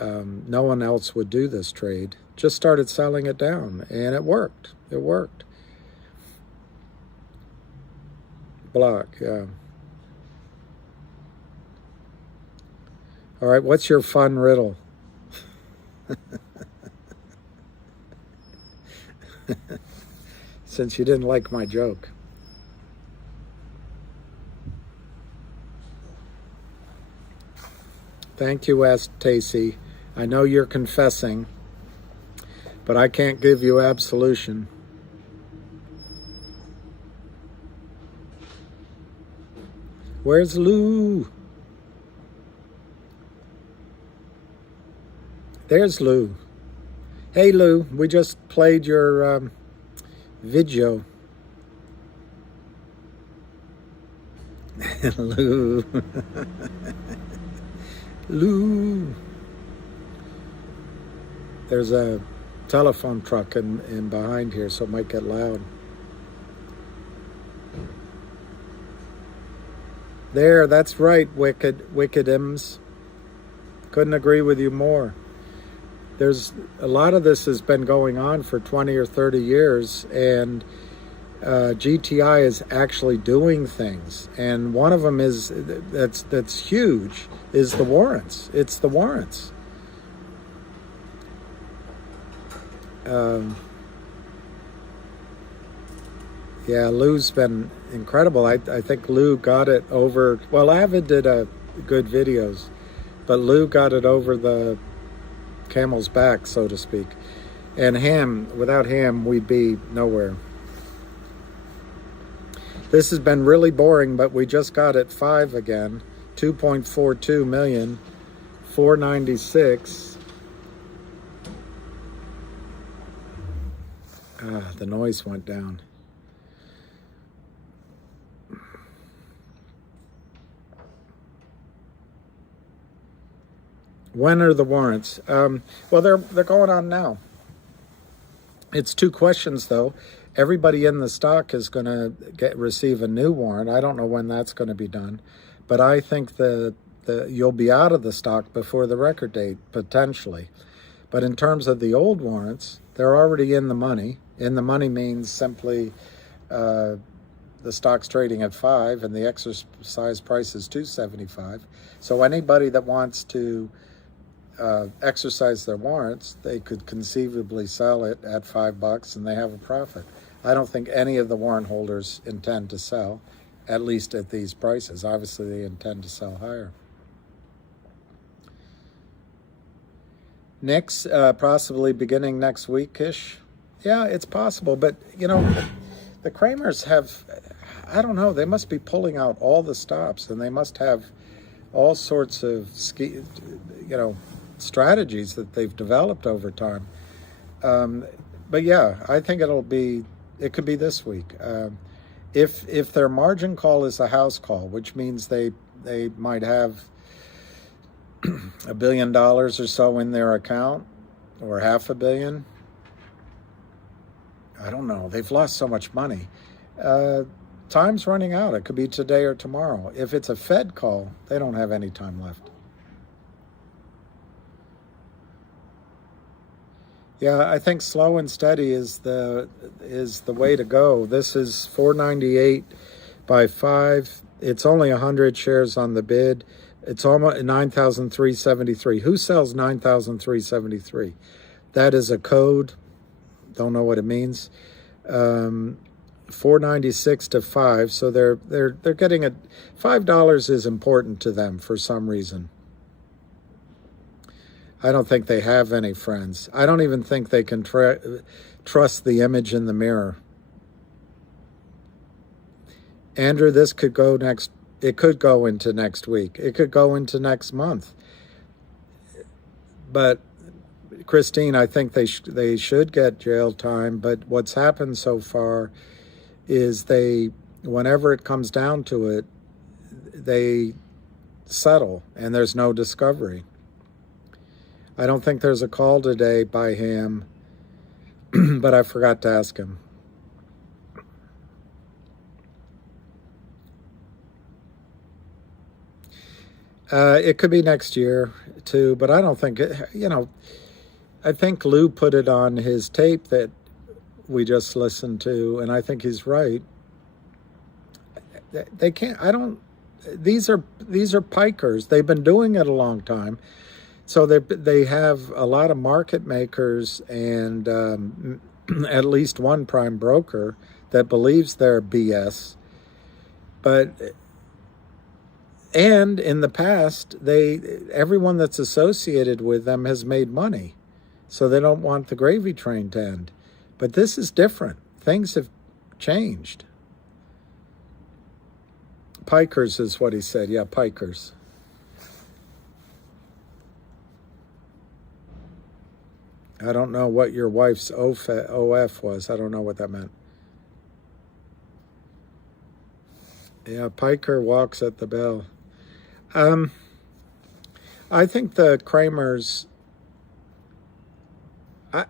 no one else would do this trade. Just started selling it down, and it worked. It worked. Block, yeah. All right, what's your fun riddle? Since you didn't like my joke. Thank you, S. Tacey. I know you're confessing, but I can't give you absolution. Where's Lou? There's Lou. Hey, Lou, we just played your video. Lou. Lou. There's a telephone truck in behind here, so it might get loud. There, that's right, Wickedims. Couldn't agree with you more. There's a lot of this has been going on for 20 or 30 years, and GTI is actually doing things. And one of them is that's huge is the warrants. It's the warrants. Yeah, Lou's been incredible. I think Lou got it over. Well, Avid did good videos, but Lou got it over the camel's back, so to speak. And Ham, without Ham, we'd be nowhere. This has been really boring, but we just got it 5 again. 2.42 million, 496. The noise went down. When are the warrants? Well, they're going on now. It's 2 questions though. Everybody in the stock is going to receive a new warrant. I don't know when that's going to be done, but I think you'll be out of the stock before the record date potentially. But in terms of the old warrants, they're already in the money. In the money means simply the stock's trading at 5 and the exercise price is $2.75. So anybody that wants to exercise their warrants, they could conceivably sell it at $5 and they have a profit. I don't think any of the warrant holders intend to sell, at least at these prices. Obviously, they intend to sell higher. Next, possibly beginning next week-ish. Yeah, it's possible, but you know, the Kramers have, I don't know, they must be pulling out all the stops, and they must have all sorts of strategies that they've developed over time. But yeah, I think it could be this week. If their margin call is a house call, which means they might have $1 billion or so in their account, or $500 million. I don't know. They've lost so much money. Time's running out. It could be today or tomorrow. If it's a Fed call, they don't have any time left. Yeah, I think slow and steady is the way to go. This is 498 by 5. It's only 100 shares on the bid. It's almost 9,373. Who sells 9,373? That is a code. Don't know what it means. 496 to 5. So they're getting it. $5 is important to them for some reason. I don't think they have any friends. I don't even think they can trust the image in the mirror. Andrew, this could go next. It could go into next week. It could go into next month. But Christine, I think they should get jail time. But what's happened so far is whenever it comes down to it, they settle and there's no discovery. I don't think there's a call today by him, but I forgot to ask him. It could be next year too, but I don't think I think Lou put it on his tape that we just listened to, and I think he's right. They can't. These are pikers. They've been doing it a long time, so they have a lot of market makers and at least one prime broker that believes they're BS, and in the past, everyone that's associated with them has made money, so they don't want the gravy train to end. But this is different. Things have changed. Pikers is what he said. Yeah, pikers. I don't know what your wife's OF was. I don't know what that meant. Yeah, piker walks at the bell. I think the Kramers, I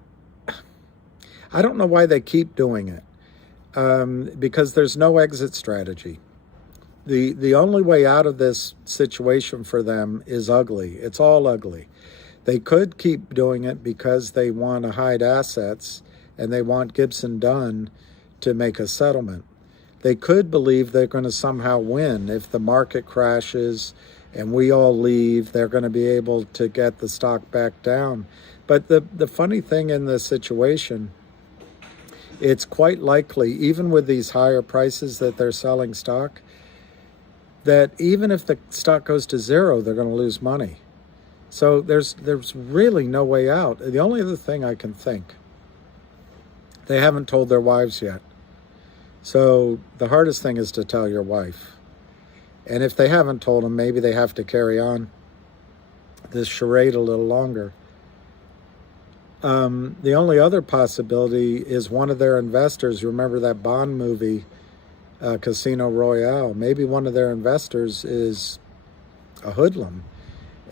don't know why they keep doing it, because there's no exit strategy. The only way out of this situation for them is ugly. It's all ugly. They could keep doing it because they want to hide assets and they want Gibson Dunn to make a settlement. They could believe they're going to somehow win. If the market crashes and we all leave, they're going to be able to get the stock back down. But the funny thing in this situation, it's quite likely, even with these higher prices that they're selling stock, that even if the stock goes to zero, they're going to lose money. So there's really no way out. The only other thing I can think, they haven't told their wives yet. So the hardest thing is to tell your wife. And if they haven't told them, maybe they have to carry on this charade a little longer. The only other possibility is one of their investors. Remember that Bond movie, Casino Royale? Maybe one of their investors is a hoodlum,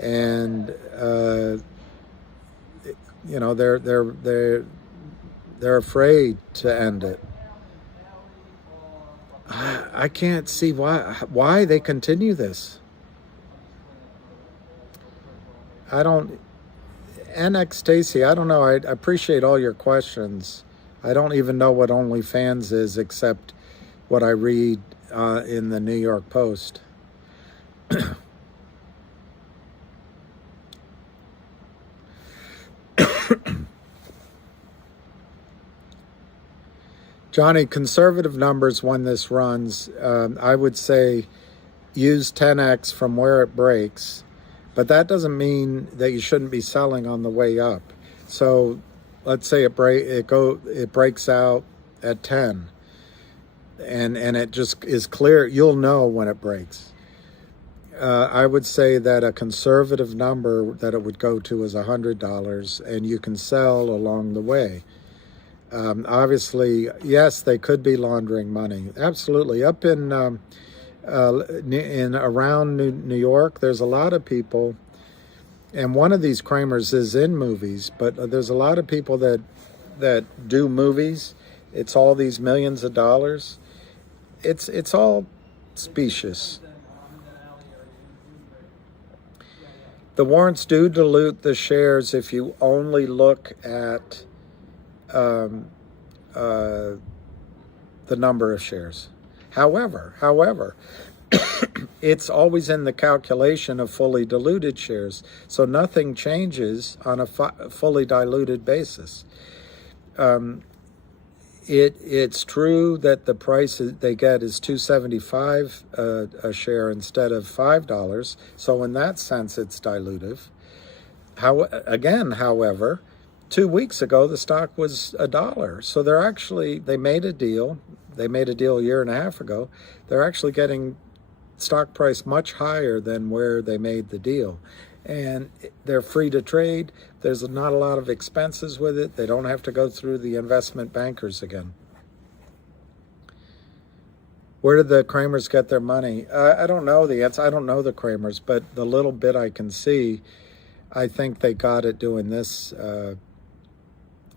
and they're afraid to end it. I can't see why they continue this. NX Stacy, I don't know. I appreciate all your questions. I don't even know what OnlyFans is except what I read in the New York Post. Johnny, conservative numbers when this runs, I would say use 10x from where it breaks, but that doesn't mean that you shouldn't be selling on the way up. So let's say it breaks out at 10, and it just is clear. You'll know when it breaks. I would say that a conservative number that it would go to is $100, and you can sell along the way. Obviously, yes, they could be laundering money. Absolutely. Up in around New York, there's a lot of people, and one of these Kramers is in movies, but there's a lot of people that do movies. It's all these millions of dollars. It's all specious. The warrants do dilute the shares if you only look at the number of shares. However, it's always in the calculation of fully diluted shares. So nothing changes on a fully diluted basis. It's true that the price they get is $2.75 a share instead of $5. So in that sense, it's dilutive. However, 2 weeks ago the stock was $1. So they made a deal. They made a deal a year and a half ago. They're actually getting stock price much higher than where they made the deal. And they're free to trade. There's not a lot of expenses with it. They don't have to go through the investment bankers again. Where did the Kramers get their money? I don't know the answer. I don't know the Kramers, but the little bit I can see, I think they got it doing this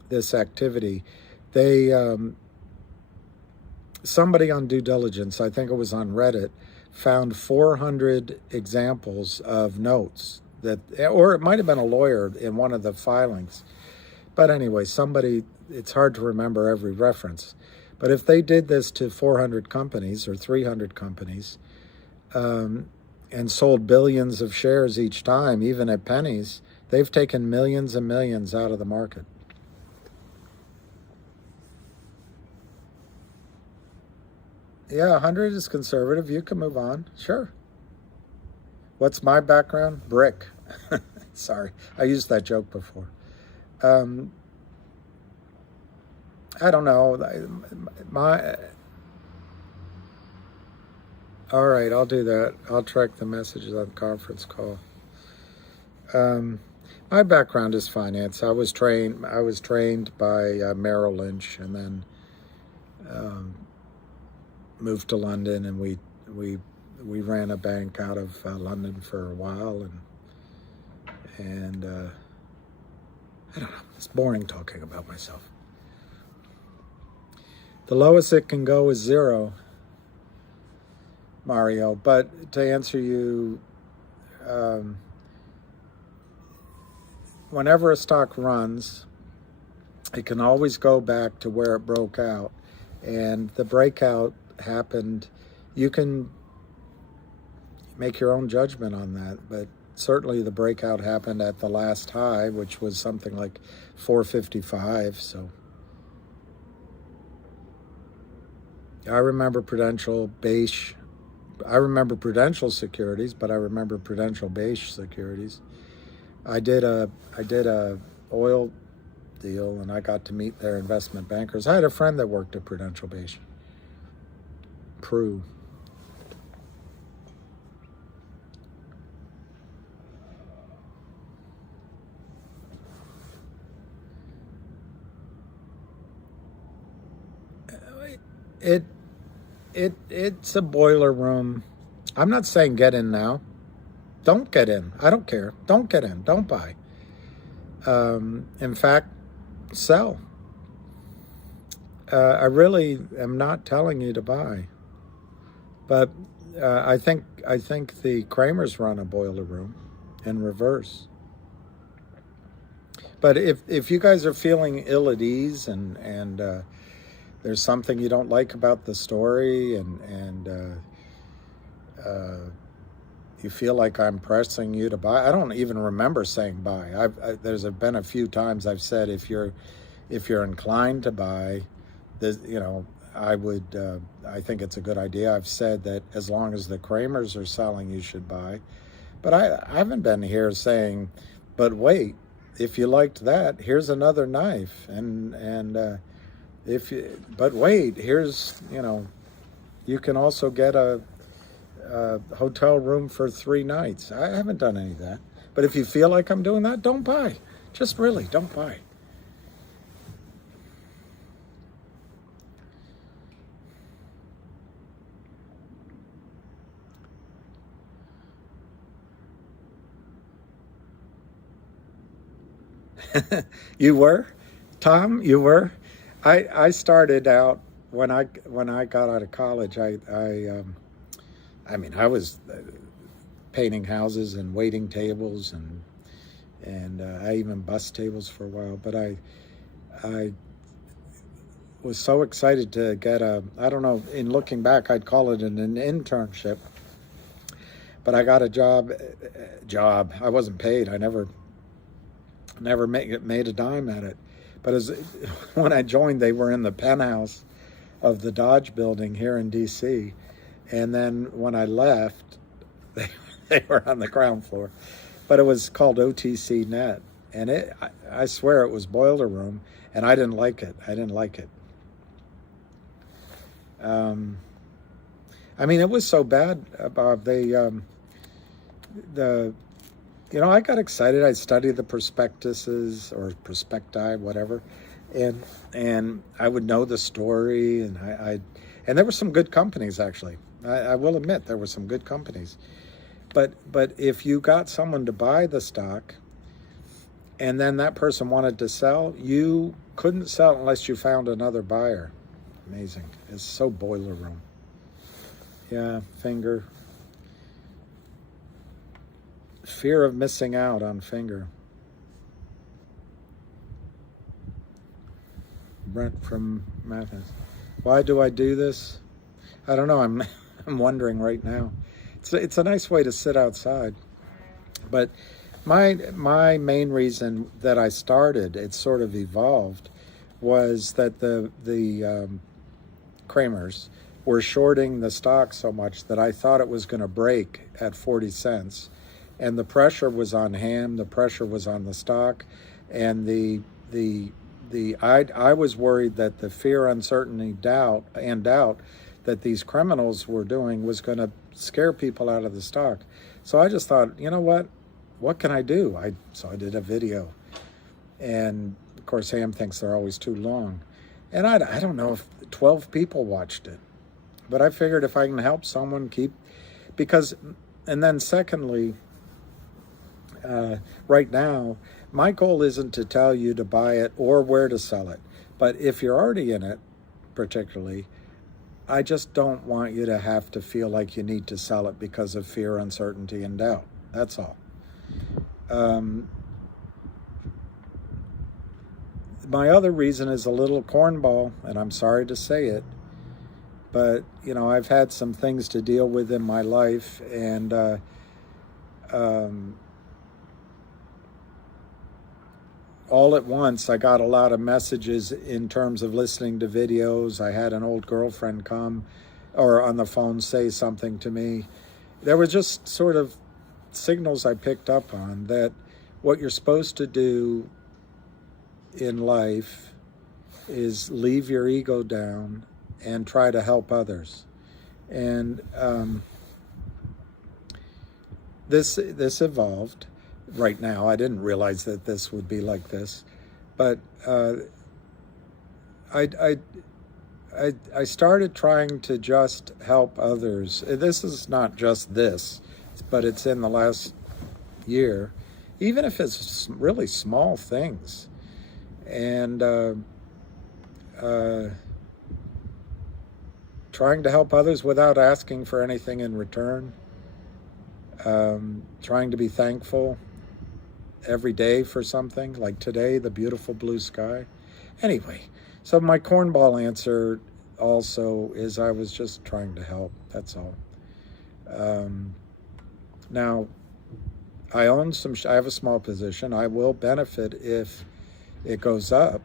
this activity. They somebody on due diligence, I think it was on Reddit, found 400 examples of notes that, or it might have been a lawyer in one of the filings. But anyway, it's hard to remember every reference. But if they did this to 400 companies or 300 companies and sold billions of shares each time, even at pennies, they've taken millions and millions out of the market. Yeah, 100 is conservative. You can move on. Sure. What's my background? Brick. Sorry, I used that joke before. I don't know. All right, I'll do that. I'll track the messages on conference call. My background is finance. I was trained by Merrill Lynch, and then moved to London, and we ran a bank out of London for a while, and I don't know. It's boring talking about myself. The lowest it can go is 0, Mario. But to answer you, whenever a stock runs, it can always go back to where it broke out, and the breakout happened. You can make your own judgment on that, but certainly the breakout happened at the last high, which was something like 455. So I remember Prudential Beige. I remember Prudential securities, but I remember Prudential Beige securities. I did a oil deal, and I got to meet their investment bankers. I had a friend that worked at Prudential Beige. Prue. It's a boiler room. I'm not saying get in now. Don't get in. I don't care. Don't get in. Don't buy. In fact, sell. I really am not telling you to buy. But I think the Kramers run a boiler room in reverse. But if you guys are feeling ill at ease and there's something you don't like about the story and you feel like I'm pressing you to buy, I don't even remember saying buy. There's been a few times I've said if you're inclined to buy, I think it's a good idea. I've said that as long as the Kramers are selling, you should buy. But I haven't been here saying, but wait, if you liked that, here's another knife, but wait, here's, you can also get a hotel room for 3 nights. I haven't done any of that. But if you feel like I'm doing that, don't buy. Just really, don't buy. You were? Tom, you were? I started out when I got out of college. I was painting houses and waiting tables and I even bus tables for a while. But I was so excited to get I don't know. In looking back, I'd call it an internship But I got a job. I wasn't paid. I never made a dime at it. But when I joined, they were in the penthouse of the Dodge building here in D.C. And then when I left, they were on the ground floor. But it was called OTC Net. And I swear it was boiler room, and I didn't like it. I mean, it was so bad, Bob. I got excited. I studied the prospectuses or prospecti, whatever, and I would know the story, and there were some good companies actually. I will admit there were some good companies, but if you got someone to buy the stock, and then that person wanted to sell, you couldn't sell unless you found another buyer. Amazing. It's so boiler room. Yeah, finger. Fear of missing out on finger. Brent from Mathis. Why do I do this? I don't know. I'm wondering right now. It's a nice way to sit outside. But my main reason that I started, it sort of evolved, was that the Kramers were shorting the stock so much that I thought it was going to break at 40 cents. And the pressure was on him, the pressure was on the stock, and I was worried that the fear, uncertainty, doubt that these criminals were doing was going to scare people out of the stock. So I just thought, you know what can I do? So I did a video, and of course Ham thinks they're always too long, and I don't know if 12 people watched it, but I figured if I can help someone and then secondly, right now, my goal isn't to tell you to buy it or where to sell it. But if you're already in it, particularly, I just don't want you to have to feel like you need to sell it because of fear, uncertainty, and doubt. That's all. My other reason is a little cornball, and I'm sorry to say it, but, I've had some things to deal with in my life, and all at once, I got a lot of messages in terms of listening to videos. I had an old girlfriend come or on the phone say something to me. There were just sort of signals I picked up on that what you're supposed to do in life is leave your ego down and try to help others. And this evolved. Right now, I didn't realize that this would be like this, but I started trying to just help others. This is not just this, but it's in the last year, even if it's really small things, and trying to help others without asking for anything in return, trying to be thankful every day for something, like today, the beautiful blue sky. Anyway, so my cornball answer also is I was just trying to help, that's all. Now, I have a small position. I will benefit if it goes up.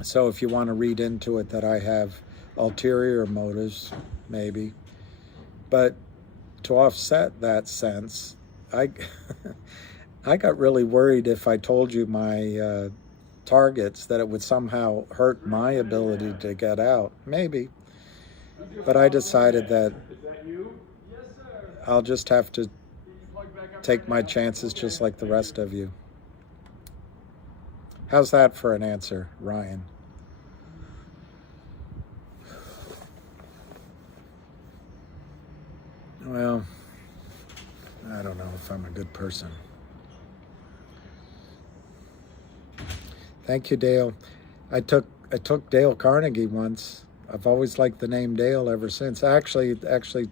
So if you want to read into it that I have ulterior motives, maybe. But to offset that sense, I got really worried if I told you my targets that it would somehow hurt my ability to get out. Maybe. But I decided that I'll just have to take my chances just like the rest of you. How's that for an answer, Ryan? Well, I don't know if I'm a good person. Thank you, Dale. I took Dale Carnegie once. I've always liked the name Dale ever since. I actually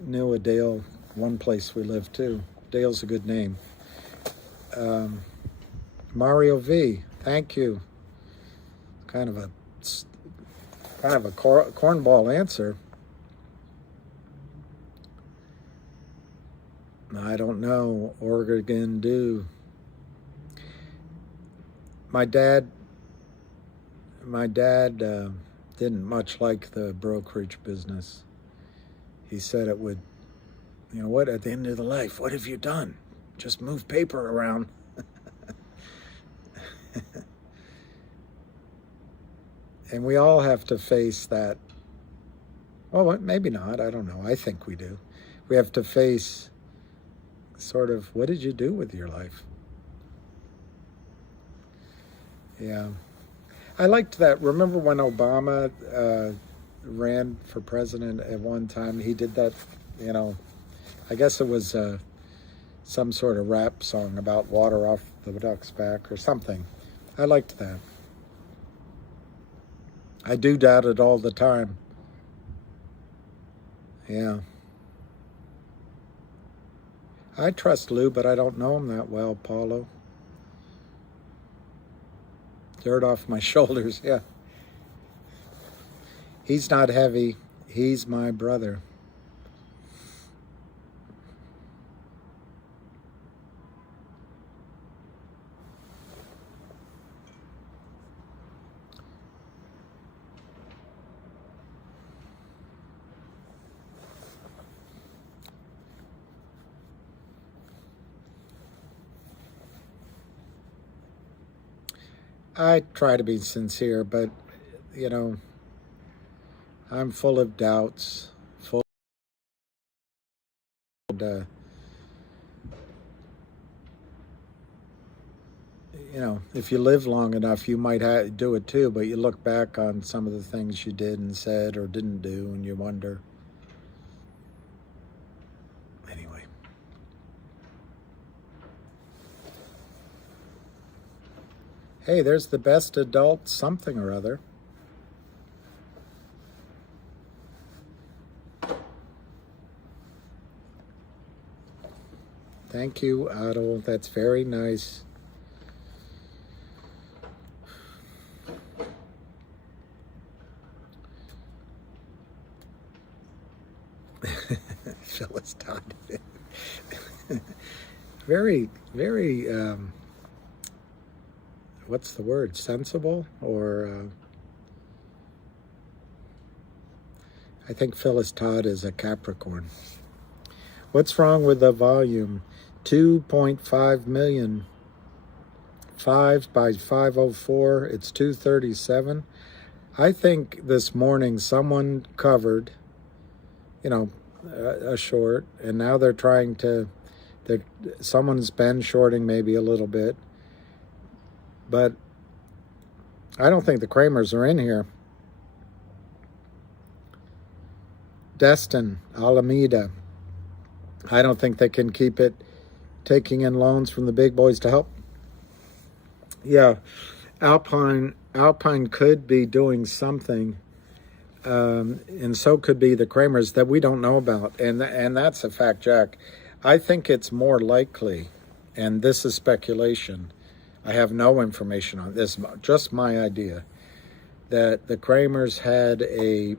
knew a Dale one place we lived too. Dale's a good name. Mario V, thank you. Kind of a cornball answer. I don't know. Oregon do. My dad didn't much like the brokerage business. He said it would, you know what, at the end of the life, what have you done? Just move paper around. And we all have to face that. Well, maybe not. I don't know. I think we do. We have to face sort of, what did you do with your life? Yeah. I liked that. Remember when Obama ran for president at one time? He did that, you know, I guess it was some sort of rap song about water off the duck's back or something. I liked that. I do doubt it all the time. Yeah. I trust Lou, but I don't know him that well, Paulo. Dirt off my shoulders, yeah. He's not heavy. He's my brother. I try to be sincere, but, you know, I'm full of doubts, full of, you know, if you live long enough, you might do it too, but you look back on some of the things you did and said or didn't do, and you wonder. Anyway. Hey, there's the best adult something or other. Thank you, Otto. That's very nice. Phyllis Todd. Very, very, what's the word? Sensible? Or, I think Phyllis Todd is a Capricorn. What's wrong with the volume? 2.5 million. 5 by 504. It's 237. I think this morning someone covered, you know, a short, and now they're trying to, someone's been shorting maybe a little bit, but I don't think the Kramers are in here. Destin, Alameda, I don't think they can keep it, taking in loans from the big boys to help. Yeah, Alpine could be doing something, and so could be the Kramers that we don't know about, and that's a fact, Jack. I think it's more likely, and this is speculation, I have no information on this, just my idea, that the Kramers had a,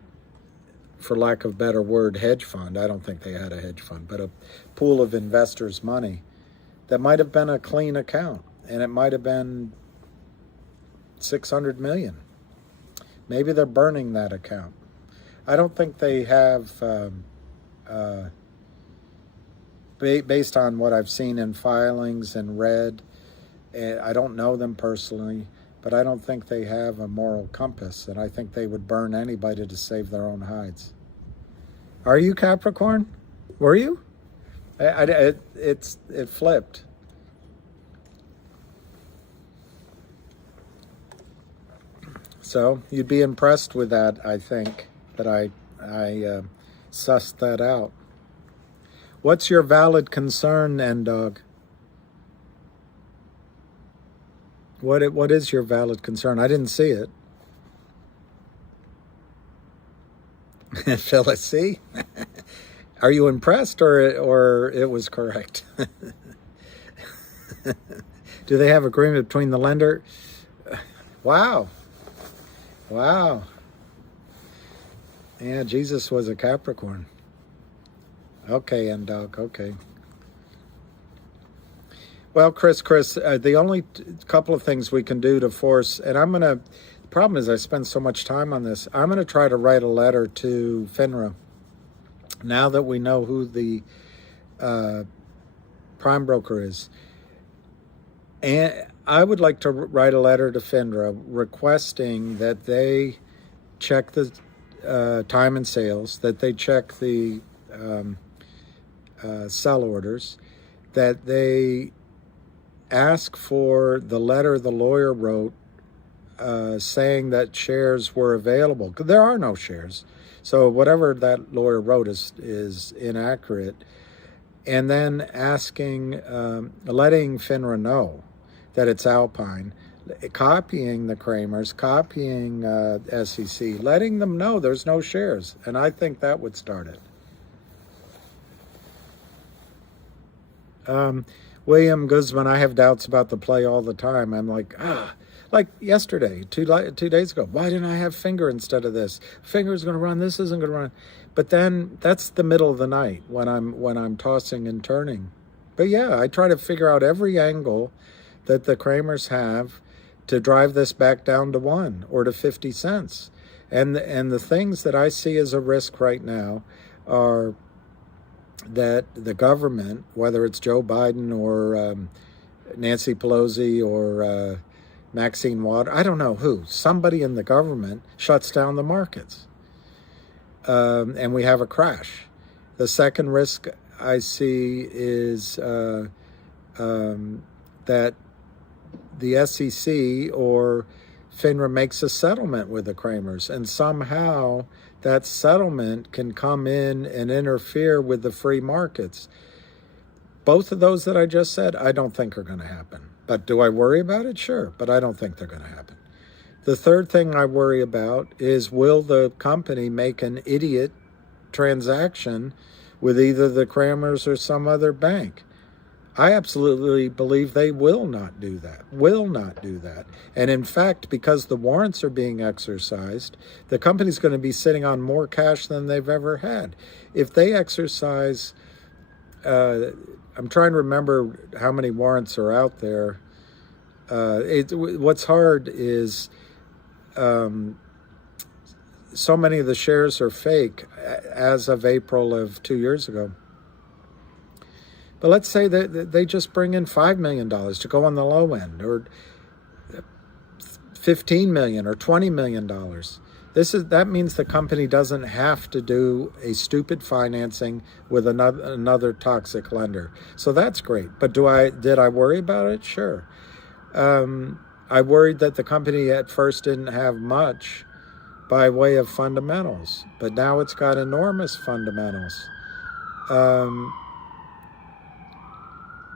for lack of a better word, hedge fund. I don't think they had a hedge fund, but a pool of investors' money that might have been a clean account, and it might have been 600 million. Maybe they're burning that account. I don't think they have, based on what I've seen in filings and read, I don't know them personally, but I don't think they have a moral compass, and I think they would burn anybody to save their own hides. Are you Capricorn? Were you? It flipped. So you'd be impressed with that, I think, that I sussed that out. What's your valid concern, N-Dog? What is your valid concern? I didn't see it. Phyllis, see? Are you impressed, or it was correct? Do they have agreement between the lender? Wow. Wow. Yeah, Jesus was a Capricorn. Okay, N-Dog, okay. Well, Chris, the only couple of things we can do to force, and the problem is I spend so much time on this. I'm going to try to write a letter to FINRA now that we know who the prime broker is. And I would like to write a letter to FINRA requesting that they check the time and sales, that they check the sell orders, that they ask for the letter the lawyer wrote saying that shares were available. 'Cause there are no shares. So whatever that lawyer wrote is inaccurate. And then letting FINRA know that it's Alpine, copying the Kramers, copying SEC, letting them know there's no shares. And I think that would start it. William Guzman, I have doubts about the play all the time. I'm like yesterday, two days ago, why didn't I have Finger instead of this? Finger's going to run, this isn't going to run. But then that's the middle of the night when I'm tossing and turning. But yeah, I try to figure out every angle that the Kramers have to drive this back down to 1 or to 50 cents. And the things that I see as a risk right now are that the government, whether it's Joe Biden or Nancy Pelosi or Maxine Waters, I don't know who, somebody in the government shuts down the markets. And we have a crash. The second risk I see is that the SEC or FINRA makes a settlement with the Kramers, and somehow that settlement can come in and interfere with the free markets. Both of those that I just said, I don't think are going to happen. But do I worry about it? Sure, but I don't think they're going to happen. The third thing I worry about is, will the company make an idiot transaction with either the Kramers or some other bank? I absolutely believe they will not do that. And in fact, because the warrants are being exercised, the company's going to be sitting on more cash than they've ever had. If they exercise, I'm trying to remember how many warrants are out there. What's hard is so many of the shares are fake as of April of 2 years ago. But let's say that they just bring in $5 million to go on the low end, or $15 million or $20 million. That means the company doesn't have to do a stupid financing with another toxic lender. So that's great. But did I worry about it? Sure. I worried that the company at first didn't have much by way of fundamentals, but now it's got enormous fundamentals.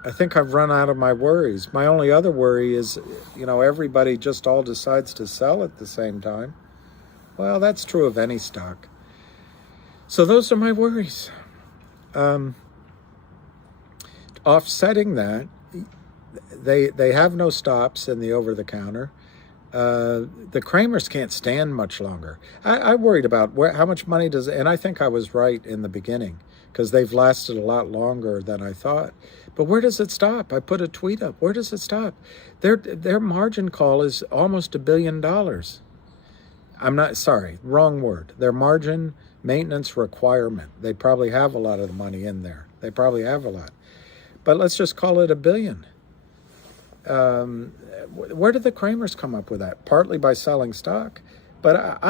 I think I've run out of my worries. My only other worry is, everybody just all decides to sell at the same time. Well, that's true of any stock. So those are my worries. Offsetting that, they have no stops in the over-the-counter. The Kramers can't stand much longer. I worried about how much money and I think I was right in the beginning, because they've lasted a lot longer than I thought. But where does it stop? I put a tweet up. Where does it stop? Their margin call is almost $1 billion. Wrong word. Their margin maintenance requirement. They probably have a lot of the money in there. They probably have a lot. But let's just call it $1 billion. Where did the Kramers come up with that? Partly by selling stock. But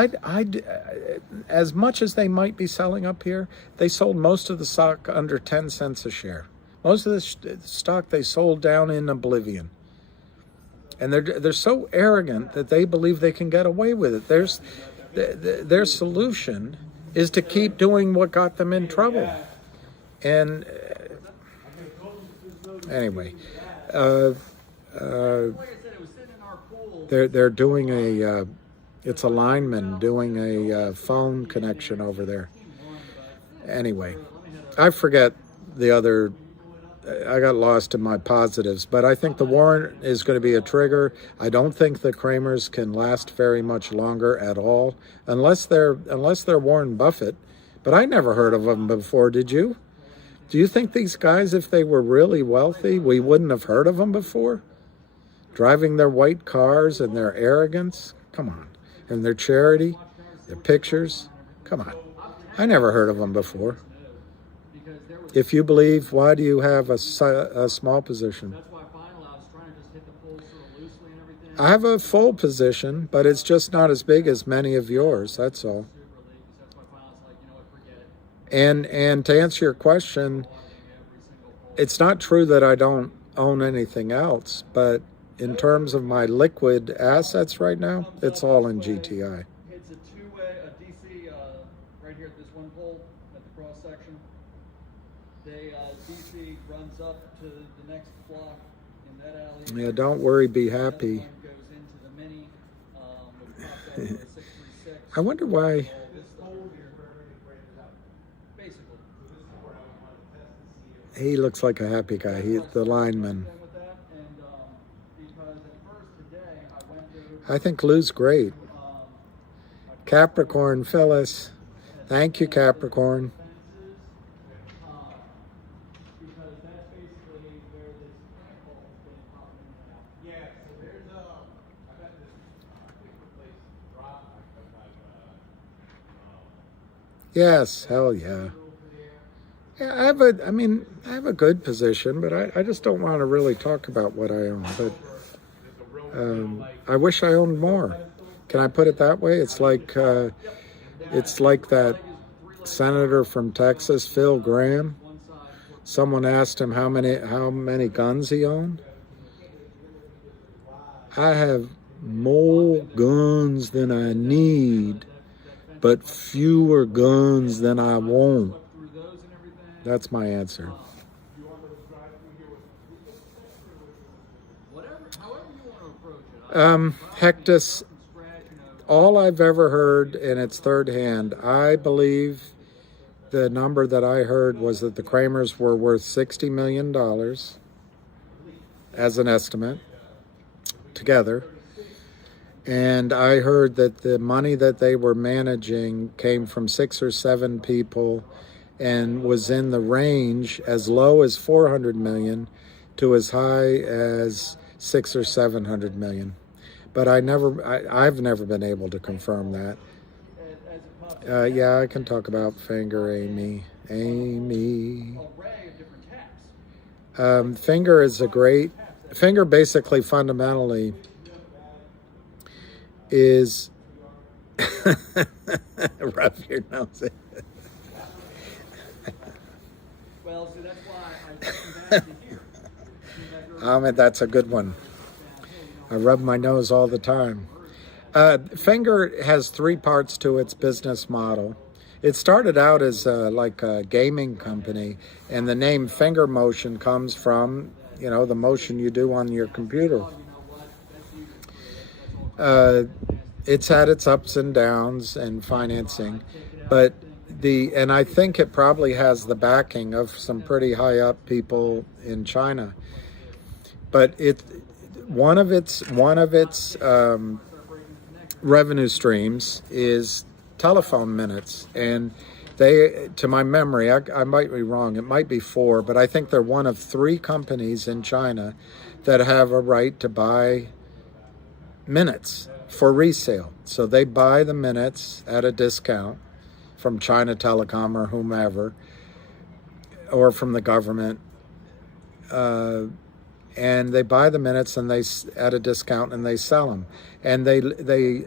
as much as they might be selling up here, they sold most of the stock under 10 cents a share. Most of the stock they sold down in oblivion. And they're so arrogant that they believe they can get away with it. Their solution is to keep doing what got them in trouble. And anyway, they're doing it's a lineman doing a phone connection over there. Anyway, I forget the other. I got lost in my positives, but I think the warrant is going to be a trigger. I don't think the Kramers can last very much longer at all, unless they're Warren Buffett. But I never heard of them before. Did you? Do you think these guys, if they were really wealthy, we wouldn't have heard of them before? Driving their white cars and their arrogance? Come on. And their charity, their pictures? Come on. I never heard of them before. If you believe, why do you have a small position? I have a full position, but it's just not as big as many of yours, that's all. And to answer your question, it's not true that I don't own anything else, but in terms of my liquid assets right now, it's all in GTI. It's a two-way, a DC, right here at this one pole at the cross section. DC runs up to the next block in that alley. Yeah, don't worry, be happy. Goes into the mini, with the 636. I wonder why. He looks like a happy guy. He's the lineman. I think Lou's great. Capricorn, Phyllis. Thank you, Capricorn. Yes, hell yeah. Yeah, I have a good position, but I just don't want to really talk about what I own. But I wish I owned more. Can I put it that way? It's like that senator from Texas, Phil Graham. Someone asked him how many guns he owned. I have more guns than I need, but fewer guns than I want. That's my answer. Hectus, all I've ever heard, and it's third hand, I believe the number that I heard was that the Kramers were worth $60 million as an estimate together. And I heard that the money that they were managing came from 6 or 7 people and was in the range as low as 400 million to as high as 600 or 700 million. But I've never been able to confirm that. Yeah, I can talk about Finger, Amy. Finger is Finger basically fundamentally is rub your nose in. Well, so that's why I came back to here. Ahmed, that's a good one. I rub my nose all the time. Finger has 3 parts to its business model. It started out as like a gaming company, and the name Finger Motion comes from, the motion you do on your computer. It's had its ups and downs and financing, but and I think it probably has the backing of some pretty high up people in China. But one of its revenue streams is telephone minutes, and they, to my memory, I might be wrong, it might be 4, but I think they're one of 3 companies in China that have a right to buy minutes for resale. So they buy the minutes at a discount from China Telecom or whomever, or from the government, and they buy the minutes and at a discount and they sell them. And they,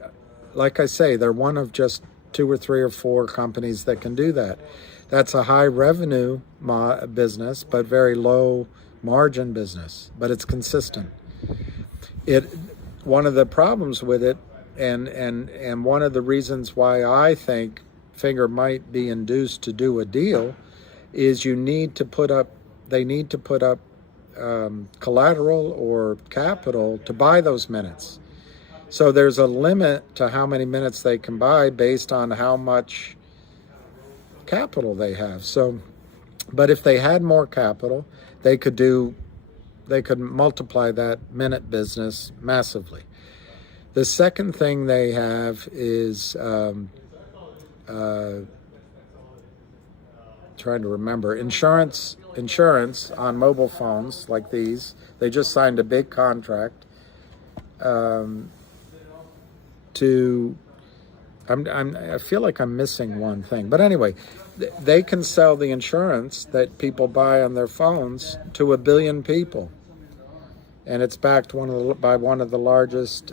like I say, they're one of just 2 or 3 or 4 companies that can do that. That's a high revenue business, but very low margin business, but it's consistent. One of the problems with it, and one of the reasons why I think Finger might be induced to do a deal, is they need to put up collateral or capital to buy those minutes. So there's a limit to how many minutes they can buy based on how much capital they have. So, but if they had more capital, they could multiply that minute business massively. The second thing they have is trying to remember, insurance on mobile phones like these. They just signed a big contract I feel like I'm missing one thing. But anyway, they can sell the insurance that people buy on their phones to 1 billion people. And it's backed by one of the largest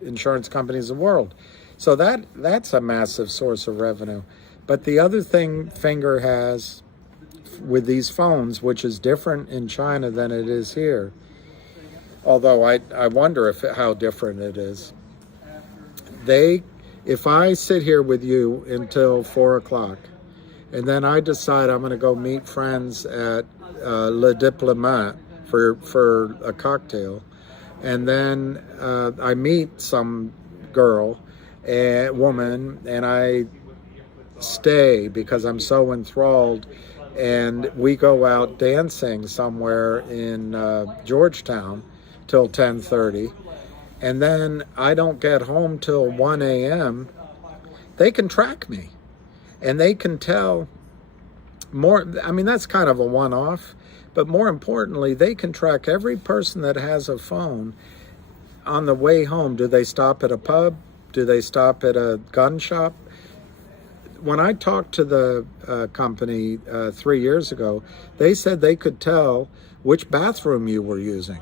insurance companies in the world. So that's a massive source of revenue. But the other thing Finger has with these phones, which is different in China than it is here, although I wonder how different it is. If I sit here with you until 4 o'clock, and then I decide I'm going to go meet friends at Le Diplomate for a cocktail, and then I meet some woman, and I stay because I'm so enthralled, and we go out dancing somewhere in Georgetown till 10:30, and then I don't get home till 1 a.m., they can track me, and they can tell more. I mean, that's kind of a one-off, but more importantly, they can track every person that has a phone on the way home. Do they stop at a pub? Do they stop at a gun shop? When I talked to the company 3 years ago, they said they could tell which bathroom you were using,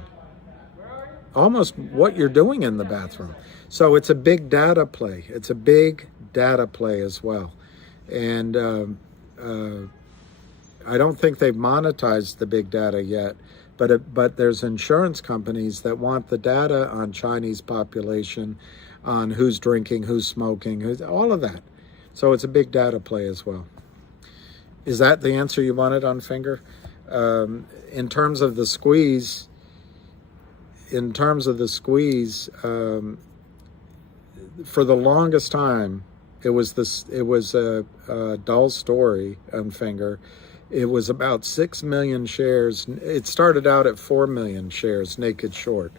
almost what you're doing in the bathroom. So it's a big data play. It's a big data play as well. And I don't think they've monetized the big data yet, but there's insurance companies that want the data on Chinese population, on who's drinking, who's smoking, all of that. So it's a big data play as well. Is that the answer you wanted on Finger? In terms of the squeeze, for the longest time, it was a dull story on Finger. It was about 6 million shares. It started out at 4 million shares, naked short.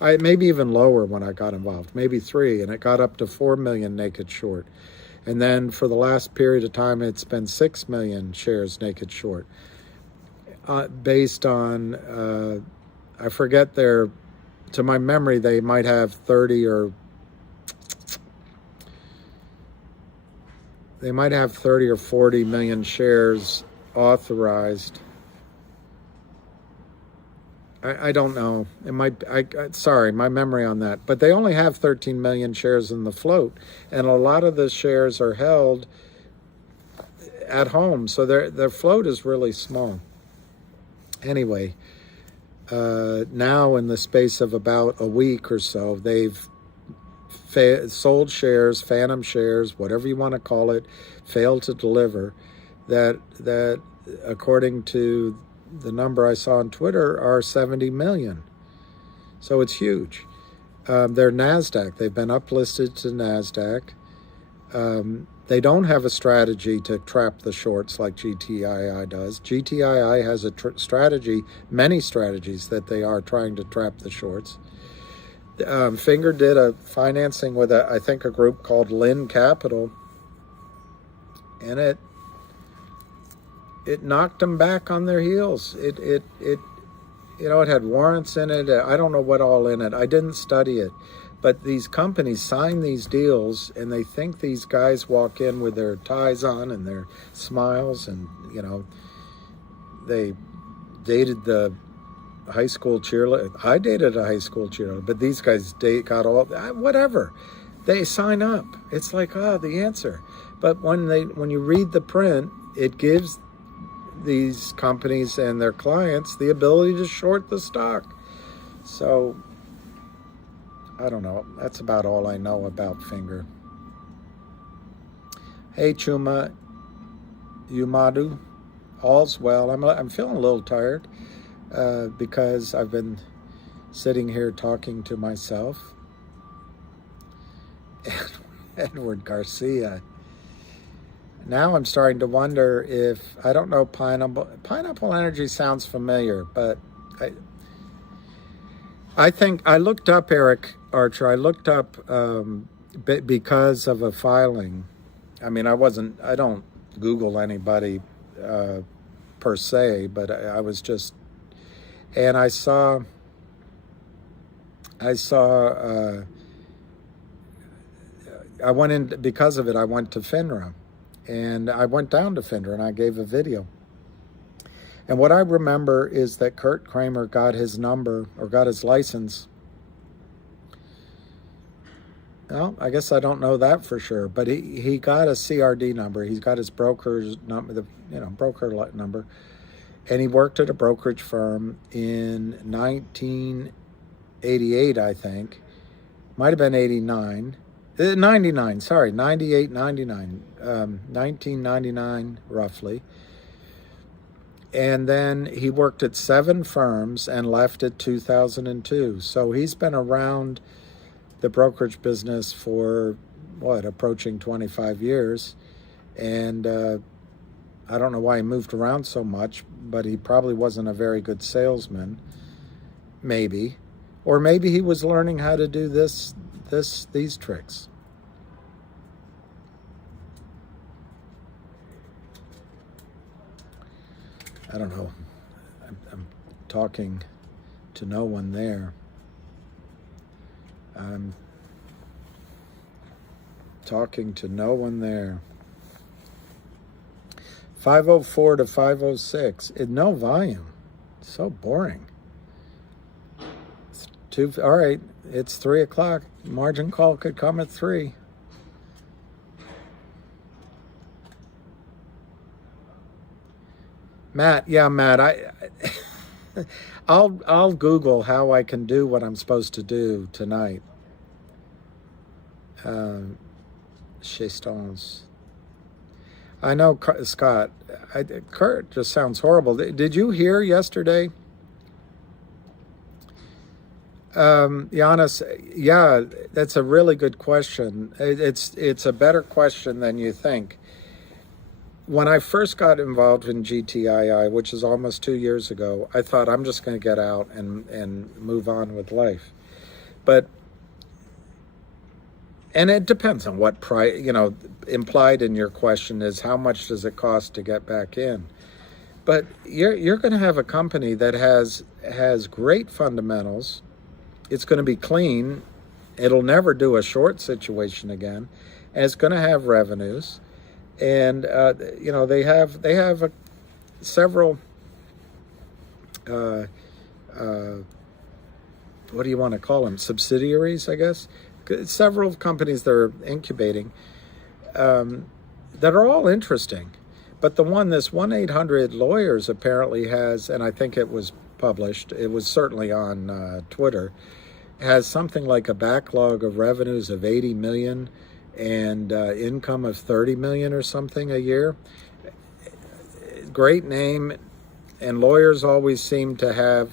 Maybe even lower when I got involved, maybe 3, and it got up to 4 million naked short. And then for the last period of time, it's been 6 million shares naked short. Based on, I forget to my memory, they might have 30 or 40 million shares authorized. I don't know. It might. Sorry, my memory on that. But they only have 13 million shares in the float, and a lot of the shares are held at home, so their float is really small. Anyway, now in the space of about a week or so, they've sold shares, phantom shares, whatever you want to call it, failed to deliver. That according to the number I saw on Twitter, are 70 million. So it's huge. They're NASDAQ. They've been uplisted to NASDAQ. They don't have a strategy to trap the shorts like GTII does. GTII has a strategy, many strategies that they are trying to trap the shorts. Finger did a financing with I think a group called Lin Capital, and it knocked them back on their heels. It had warrants in it. I don't know what all in it. I didn't study it. But these companies sign these deals, and they think these guys walk in with their ties on and their smiles, and, they dated the high school cheerleader. I dated a high school cheerleader, but these guys got all, whatever. They sign up. It's like, the answer. But when you read the print, it gives these companies and their clients the ability to short the stock. So I don't know. That's about all I know about Finger. Hey Chuma Yumadu, all's well. I'm feeling a little tired because I've been sitting here talking to myself. Edward Garcia. Now I'm starting to wonder if, I don't know, Pineapple Energy sounds familiar, but I think I looked up Eric Archer. I looked up because of a filing I mean, I don't Google anybody per se, but I was just, and I saw, I went in, because of it, I went to FINRA. And I went down to FINRA and I gave a video. And what I remember is that Kurt Kramer got his number, or got his license. Well, I guess I don't know that for sure, but he got a CRD number. He's got his broker's number, broker number. And he worked at a brokerage firm in 1988, I think. Might have been 89. 99, sorry, 98, 99, 1999, roughly. And then he worked at 7 firms and left at 2002. So he's been around the brokerage business for, approaching 25 years. And I don't know why he moved around so much, but he probably wasn't a very good salesman, maybe. Or maybe he was learning how to do these tricks. I don't know. I'm talking to no one there. I'm talking to no one there. 504 to 506. No volume. So boring. All right, it's 3 o'clock. Margin call could come at 3. Matt, I'll Google how I can do what I'm supposed to do tonight. Chestons. I know, Scott. Kurt just sounds horrible. Did you hear yesterday? Giannis, yeah, that's a really good question. It's a better question than you think. When I first got involved in GTII, which is almost 2 years ago, I thought I'm just going to get out and move on with life. And it depends on what price, implied in your question is how much does it cost to get back in. But you're going to have a company that has great fundamentals. It's going to be clean. It'll never do a short situation again. And it's going to have revenues. And they have several what do you want to call them, subsidiaries, I guess, several companies that are incubating that are all interesting. But this 1-800-Lawyers apparently has, and I think it was published, it was certainly on Twitter, has something like a backlog of revenues of 80 million and income of 30 million or something a year. Great name, and lawyers always seem to have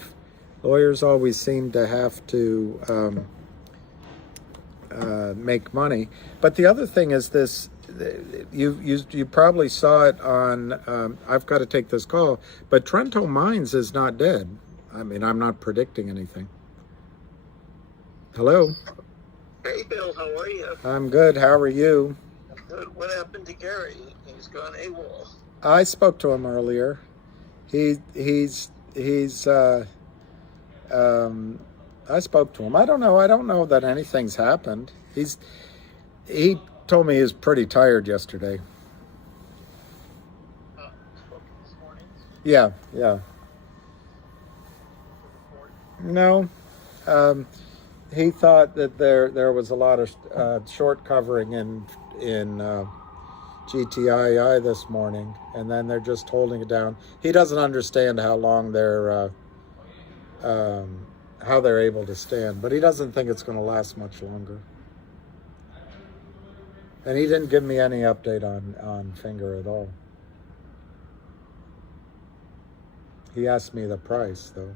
to make money. But the other thing is this: you probably saw it on. I've got to take this call, but Trento Mines is not dead. I mean, I'm not predicting anything. Hello. Hey, Bill, how are you? I'm good. How are you? Good. What happened to Gary? He's gone AWOL. I spoke to him earlier. I spoke to him. I don't know that anything's happened. He told me he was pretty tired yesterday. Spoke this morning. Yeah. No. He thought that there was a lot of short covering in GTII this morning, and then they're just holding it down. He doesn't understand how long they're able to stand, but he doesn't think it's going to last much longer. And he didn't give me any update on Finger at all. He asked me the price, though.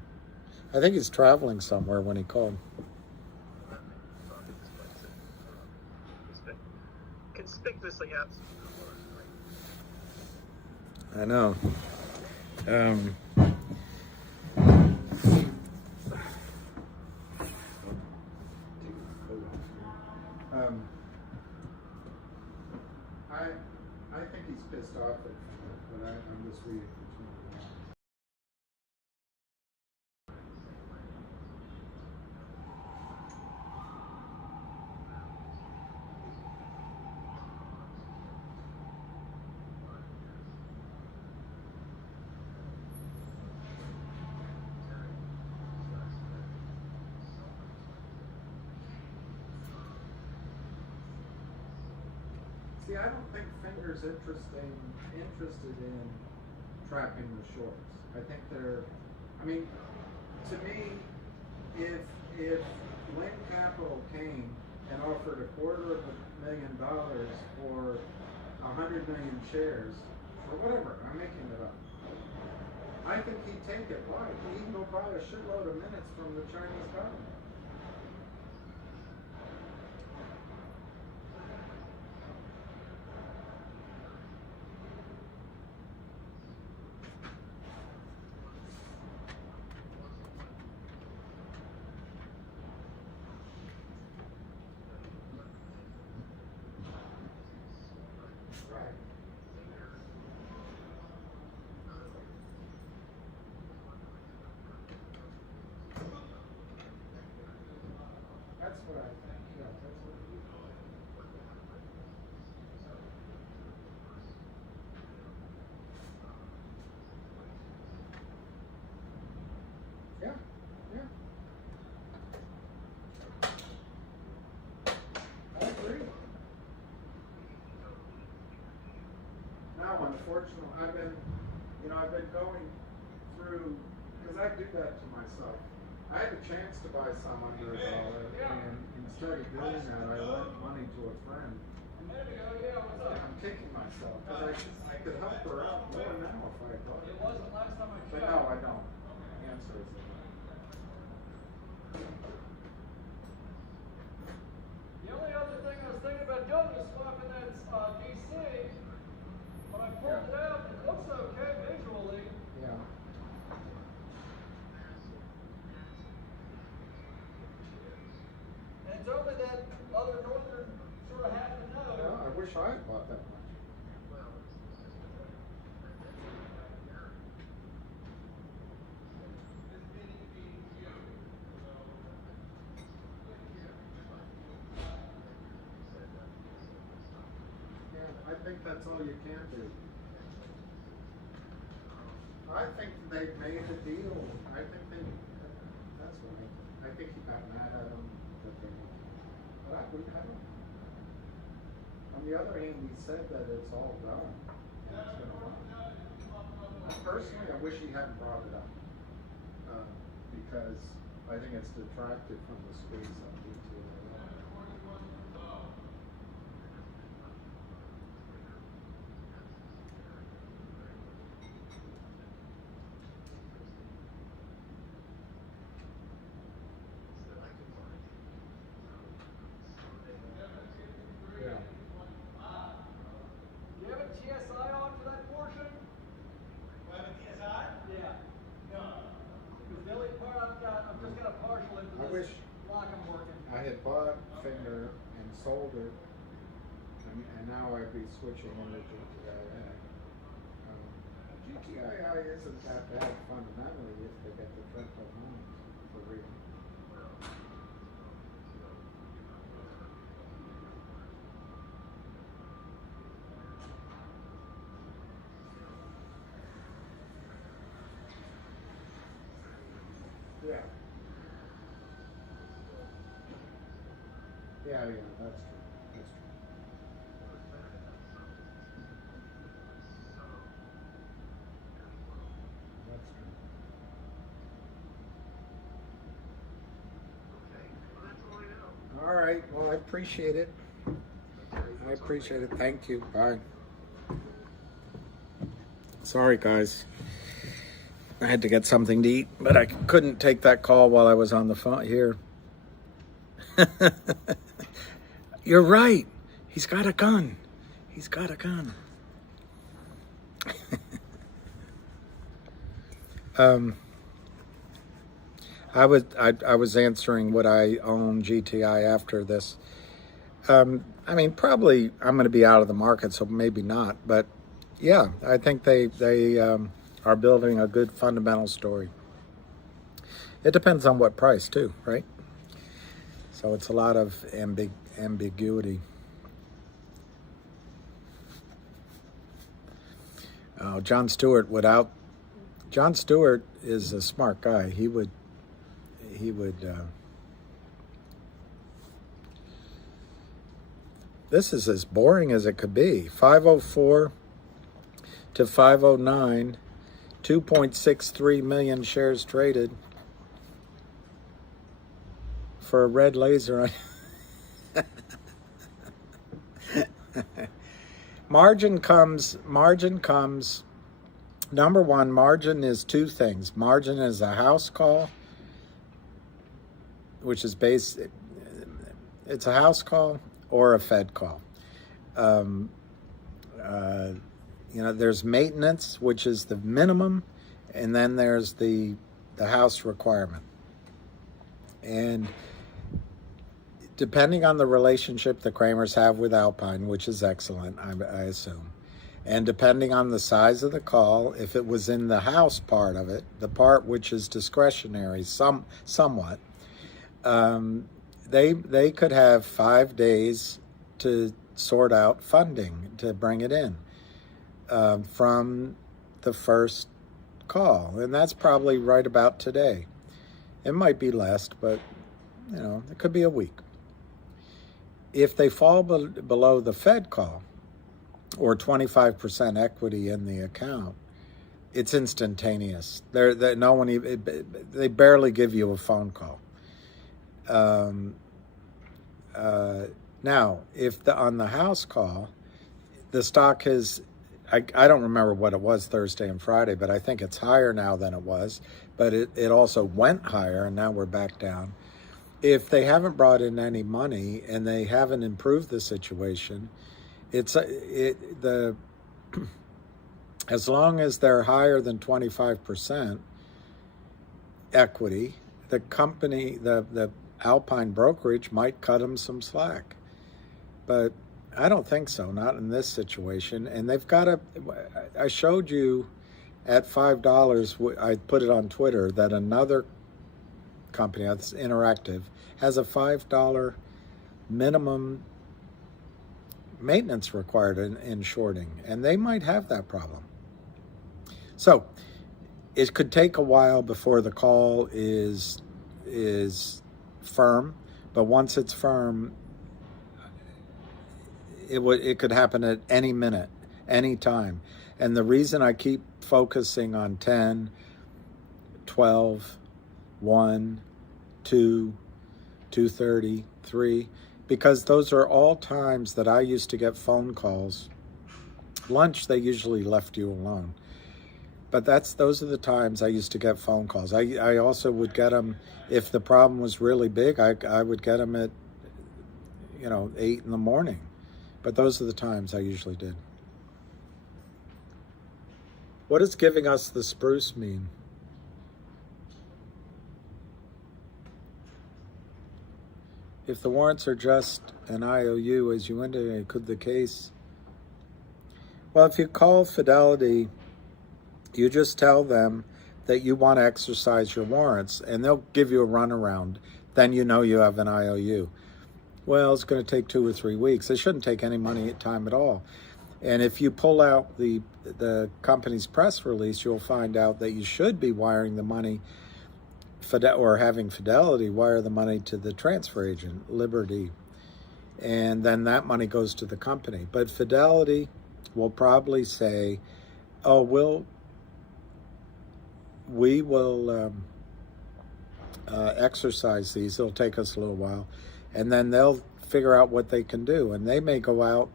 I think he's traveling somewhere when he called. Conspicuously absent. I know. I think he's pissed off at me, but I'm just reading between the lines. See, I don't think Finger's interested in trapping the shorts. I think I mean, to me, if Lynn Capital came and offered $250,000 for 100 million shares, or whatever, I'm making it up, I think he'd take it. Why? He can go buy a shitload of minutes from the Chinese government. Right. That's what I think. Yeah, that's what you call it. Yeah, yeah. I agree. Now, unfortunately, I've been going through, because I do that to myself. I had a chance to buy some under $1, and instead of doing that, I lent money to a friend. And I'm kicking myself, because I could help her out more now if I thought. It wasn't last time I But checked. no, I don't. The answer is no. The only other thing I was thinking about doing was swapping that DC. When I pulled it out, it looks okay visually. Yeah. And it's only that other northern sort of half a node. Yeah, I wish I had bought that much. Yeah, I think that's all you can do. I think they made a deal. I think that's what I think he got mad at them that they. But I don't. On the other hand, he said that it's all done. And it's been a while. Personally, I wish he hadn't brought it up because I think it's detracted from the squeeze on GTII. Yeah. Do you have a TSI on for that portion? Do I have a TSI? Yeah. No. Because the only part I've just got a partial into I this wish lock I'm working. I had bought Finger and sold it, and now I'd be switching into GTII. GTII isn't that bad fundamentally if they get the triple homes for real. Yeah. Yeah, that's true. That's true. That's true. All right. Well, I appreciate it. I appreciate it. Thank you. Bye. Sorry, guys. I had to get something to eat, but I couldn't take that call while I was on the phone here. You're right. He's got a gun. He's got a gun. I was answering what I own GTI after this. I mean, probably I'm going to be out of the market, so maybe not. But yeah, I think they are building a good fundamental story. It depends on what price too, right? So it's a lot of ambiguity. John Stewart is a smart guy. He would. This is as boring as it could be. 504 to 509, 2.63 million shares traded for a red laser. Margin comes. Number one, margin is two things. Margin is a house call, which is it's a house call or a Fed call. There's maintenance, which is the minimum, and then there's the house requirement. And depending on the relationship the Kramers have with Alpine, which is excellent, I assume, and depending on the size of the call, if it was in the house part of it, the part which is discretionary somewhat, they could have 5 days to sort out funding to bring it in from the first call, and that's probably right about today. It might be less, but it could be a week. If they fall below the Fed call or 25% equity in the account, it's instantaneous. They barely give you a phone call. Now, if on the house call, the stock is, I don't remember what it was Thursday and Friday, but I think it's higher now than it was. But it also went higher, and now we're back down. If they haven't brought in any money and they haven't improved the situation, as long as they're higher than 25% equity, the company, the Alpine Brokerage might cut them some slack. But I don't think so, not in this situation. And they've got I showed you at $5, I put it on Twitter, that another company, that's Interactive, has a $5 minimum maintenance required in shorting, and they might have that problem. So it could take a while before the call is firm, but once it's firm, it could happen at any minute, any time. And the reason I keep focusing on 10, 12, 1, 2, 2:30, 3, because those are all times that I used to get phone calls. Lunch, they usually left you alone. But those are the times I used to get phone calls. I also would get them, if the problem was really big, I would get them at 8 in the morning. But those are the times I usually did. What does giving us the spruce mean? If the warrants are just an IOU, as you indicated, could the case... Well, if you call Fidelity, you just tell them that you want to exercise your warrants, and they'll give you a runaround. Then you know you have an IOU. Well, it's going to take 2 or 3 weeks. It shouldn't take any time at all. And if you pull out the company's press release, you'll find out that you should be wiring the money, or having Fidelity wire the money to the transfer agent, Liberty. And then that money goes to the company. But Fidelity will probably say, oh, we will exercise these. It'll take us a little while. And then they'll figure out what they can do. And they may go out,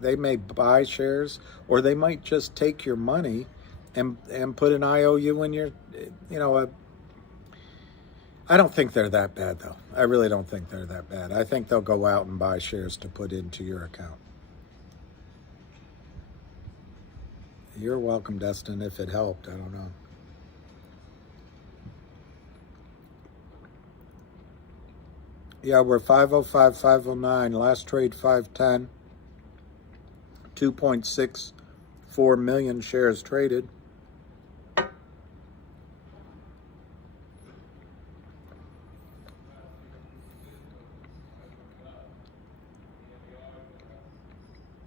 they may buy shares, or they might just take your money and put an IOU in your, I don't think they're that bad, though. I really don't think they're that bad. I think they'll go out and buy shares to put into your account. You're welcome, Destin, if it helped. I don't know. Yeah, we're 505, 509. Last trade 510. 2.64 million shares traded.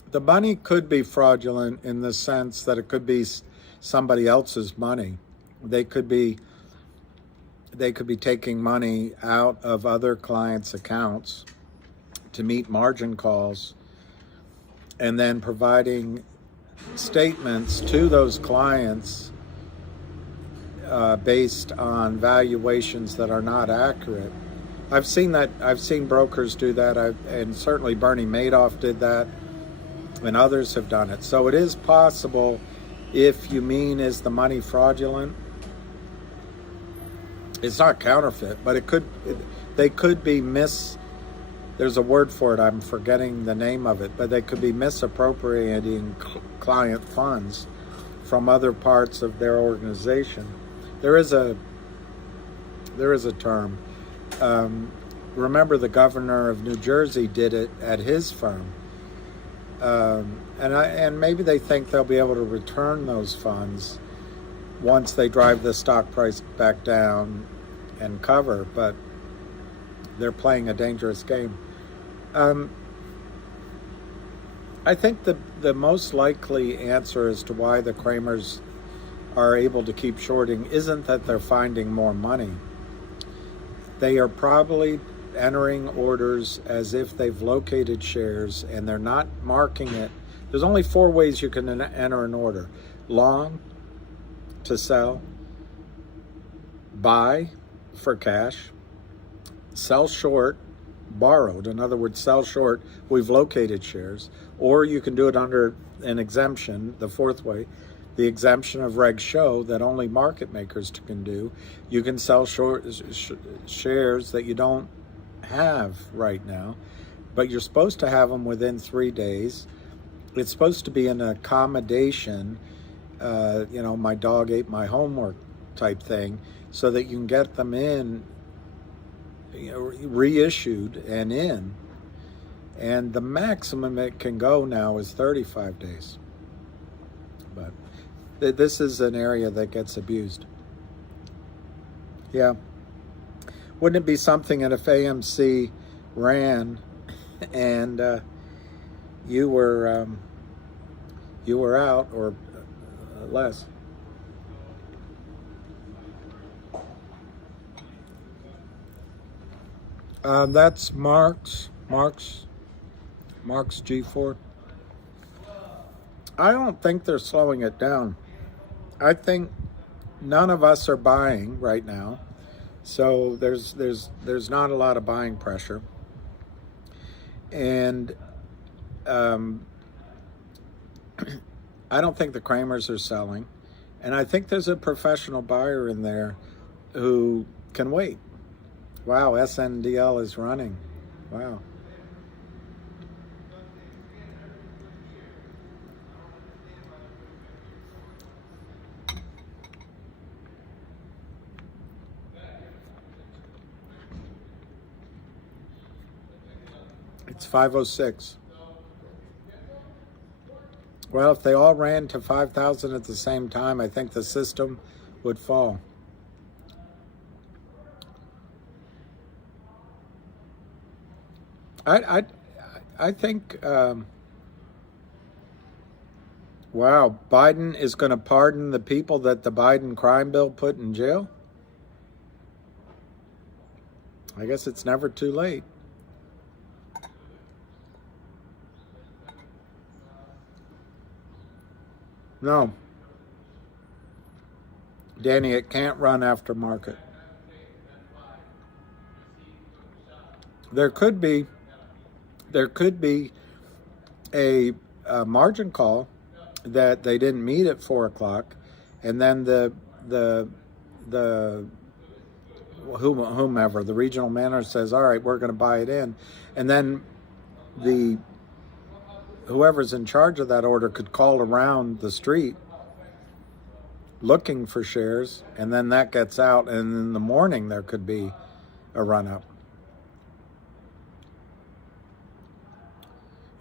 The money could be fraudulent in the sense that it could be somebody else's money. They could be taking money out of other clients' accounts to meet margin calls and then providing statements to those clients based on valuations that are not accurate. I've seen that. I've seen brokers do that, and certainly Bernie Madoff did that, and others have done it. So it is possible, if you mean is the money fraudulent. It's not counterfeit, but they could be there's a word for it, I'm forgetting the name of it, but they could be misappropriating client funds from other parts of their organization. There is a term. Remember, the governor of New Jersey did it at his firm. And maybe they think they'll be able to return those funds once they drive the stock price back down and cover, but they're playing a dangerous game. I think the most likely answer as to why the Kramers are able to keep shorting isn't that they're finding more money. They are probably entering orders as if they've located shares and they're not marking it. There's only 4 ways you can enter an order: long, to sell; buy, for cash; sell short, borrowed. In other words, sell short, we've located shares. Or you can do it under an exemption, the 4th way, the exemption of Reg Show that only market makers can do. You can sell short shares that you don't have right now, but you're supposed to have them within 3 days. It's supposed to be an accommodation, my dog ate my homework type thing, so that you can get them in, reissued and in. And the maximum it can go now is 35 days. But this is an area that gets abused. Yeah. Wouldn't it be something that if AMC ran and you were out or less? That's Mark's G4. I don't think they're slowing it down. I think none of us are buying right now, so there's not a lot of buying pressure, and I don't think the Kramers are selling, and I think there's a professional buyer in there who can wait. Wow, SNDL is running. Wow. It's 5:06. Well, if they all ran to 5,000 at the same time, I think the system would fall. I think, wow, Biden is going to pardon the people that the Biden crime bill put in jail? I guess it's never too late. No. Danny, it can't run after market. There could be a margin call that they didn't meet at 4 o'clock, and then the whomever, the regional manager says, all right, we're going to buy it in, and then whoever's in charge of that order could call around the street looking for shares, and then that gets out, and in the morning there could be a run up.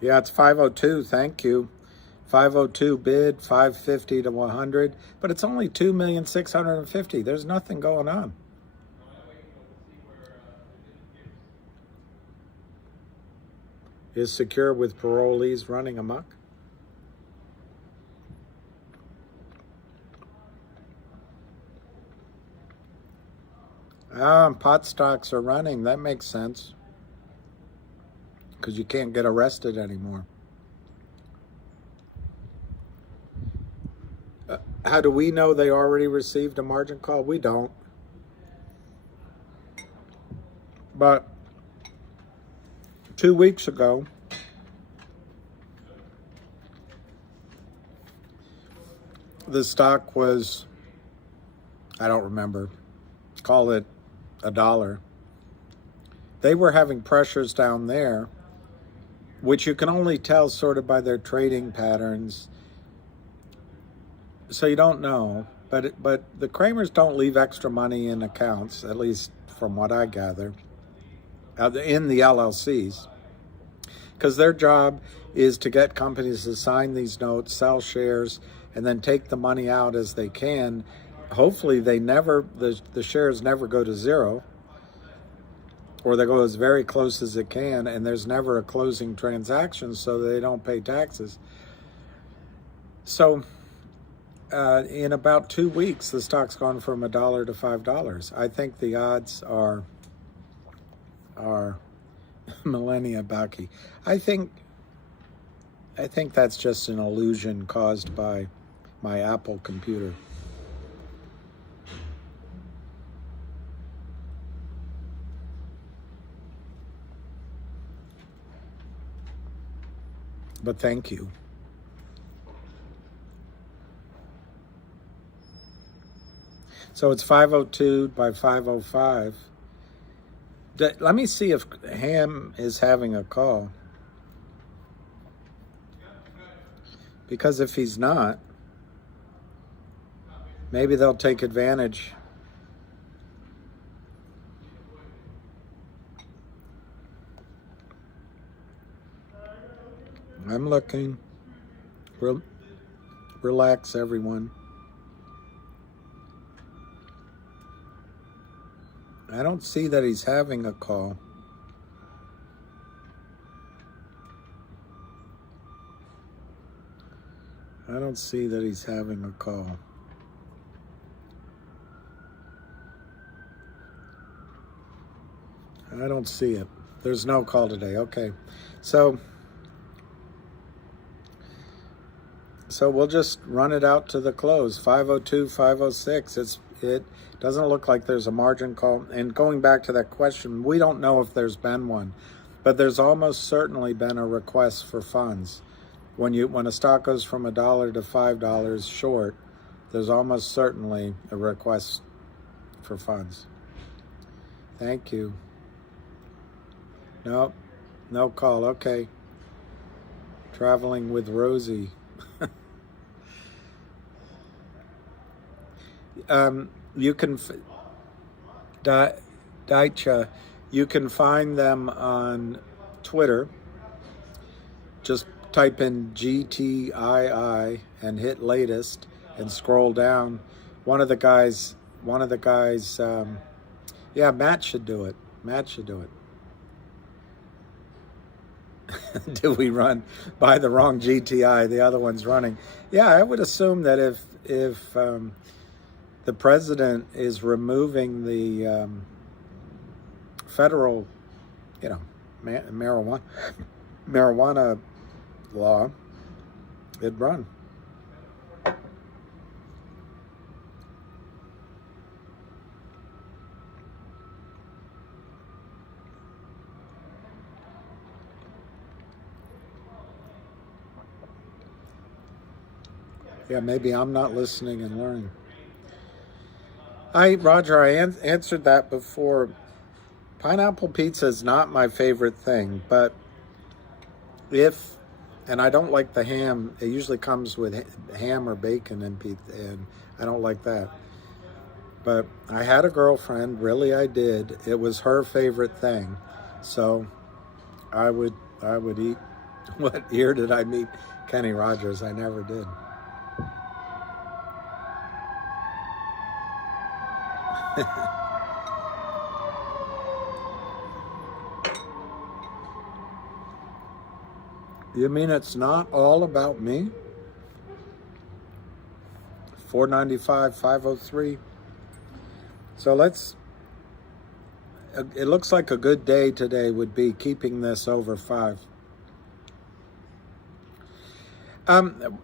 Yeah, it's 502. Thank you. 502 bid, 550 to 100, but it's only 2,650,000. There's nothing going on. Is secure with parolees running amok? Pot stocks are running. That makes sense. Because you can't get arrested anymore. How do we know they already received a margin call? We don't. But 2 weeks ago, the stock was, I don't remember, call it $1. They were having pressures down there, which you can only tell sort of by their trading patterns. So you don't know, but the Kramers don't leave extra money in accounts, at least from what I gather, in the LLCs, because their job is to get companies to sign these notes, sell shares, and then take the money out as they can. Hopefully the shares never go to zero, or they go as very close as it can, and there's never a closing transaction, so they don't pay taxes. So in about 2 weeks, the stock's gone from $1 to $5. I think the odds are millennia Baki. I think that's just an illusion caused by my Apple computer. But thank you. So it's 502 by 505. Let me see if Ham is having a call. Because if he's not, maybe they'll take advantage. I'm looking. Relax, everyone. I don't see that he's having a call. I don't see that he's having a call. I don't see it. There's no call today. Okay. So we'll just run it out to the close. 502, 506. It doesn't look like there's a margin call. And going back to that question, we don't know if there's been one, but there's almost certainly been a request for funds. When a stock goes from $1 to $5 short, there's almost certainly a request for funds. Thank you. Nope, no call. Okay. Traveling with Rosie. You can Daicha, you can find them on Twitter. Just type in GTII and hit latest and scroll down. One of the guys, yeah, Matt should do it. Did we run by the wrong GTI? The other one's running. Yeah, I would assume that if the president is removing the federal, marijuana law, it'd run. Yeah, maybe I'm not listening and learning. Roger, I answered that before. Pineapple pizza is not my favorite thing, but and I don't like the ham. It usually comes with ham or bacon and pizza, and I don't like that. But I had a girlfriend, really I did. It was her favorite thing, so I would eat What year did I meet Kenny Rogers? I never did. You mean it's not all about me? 495, 503. So it looks like a good day today would be keeping this over 5.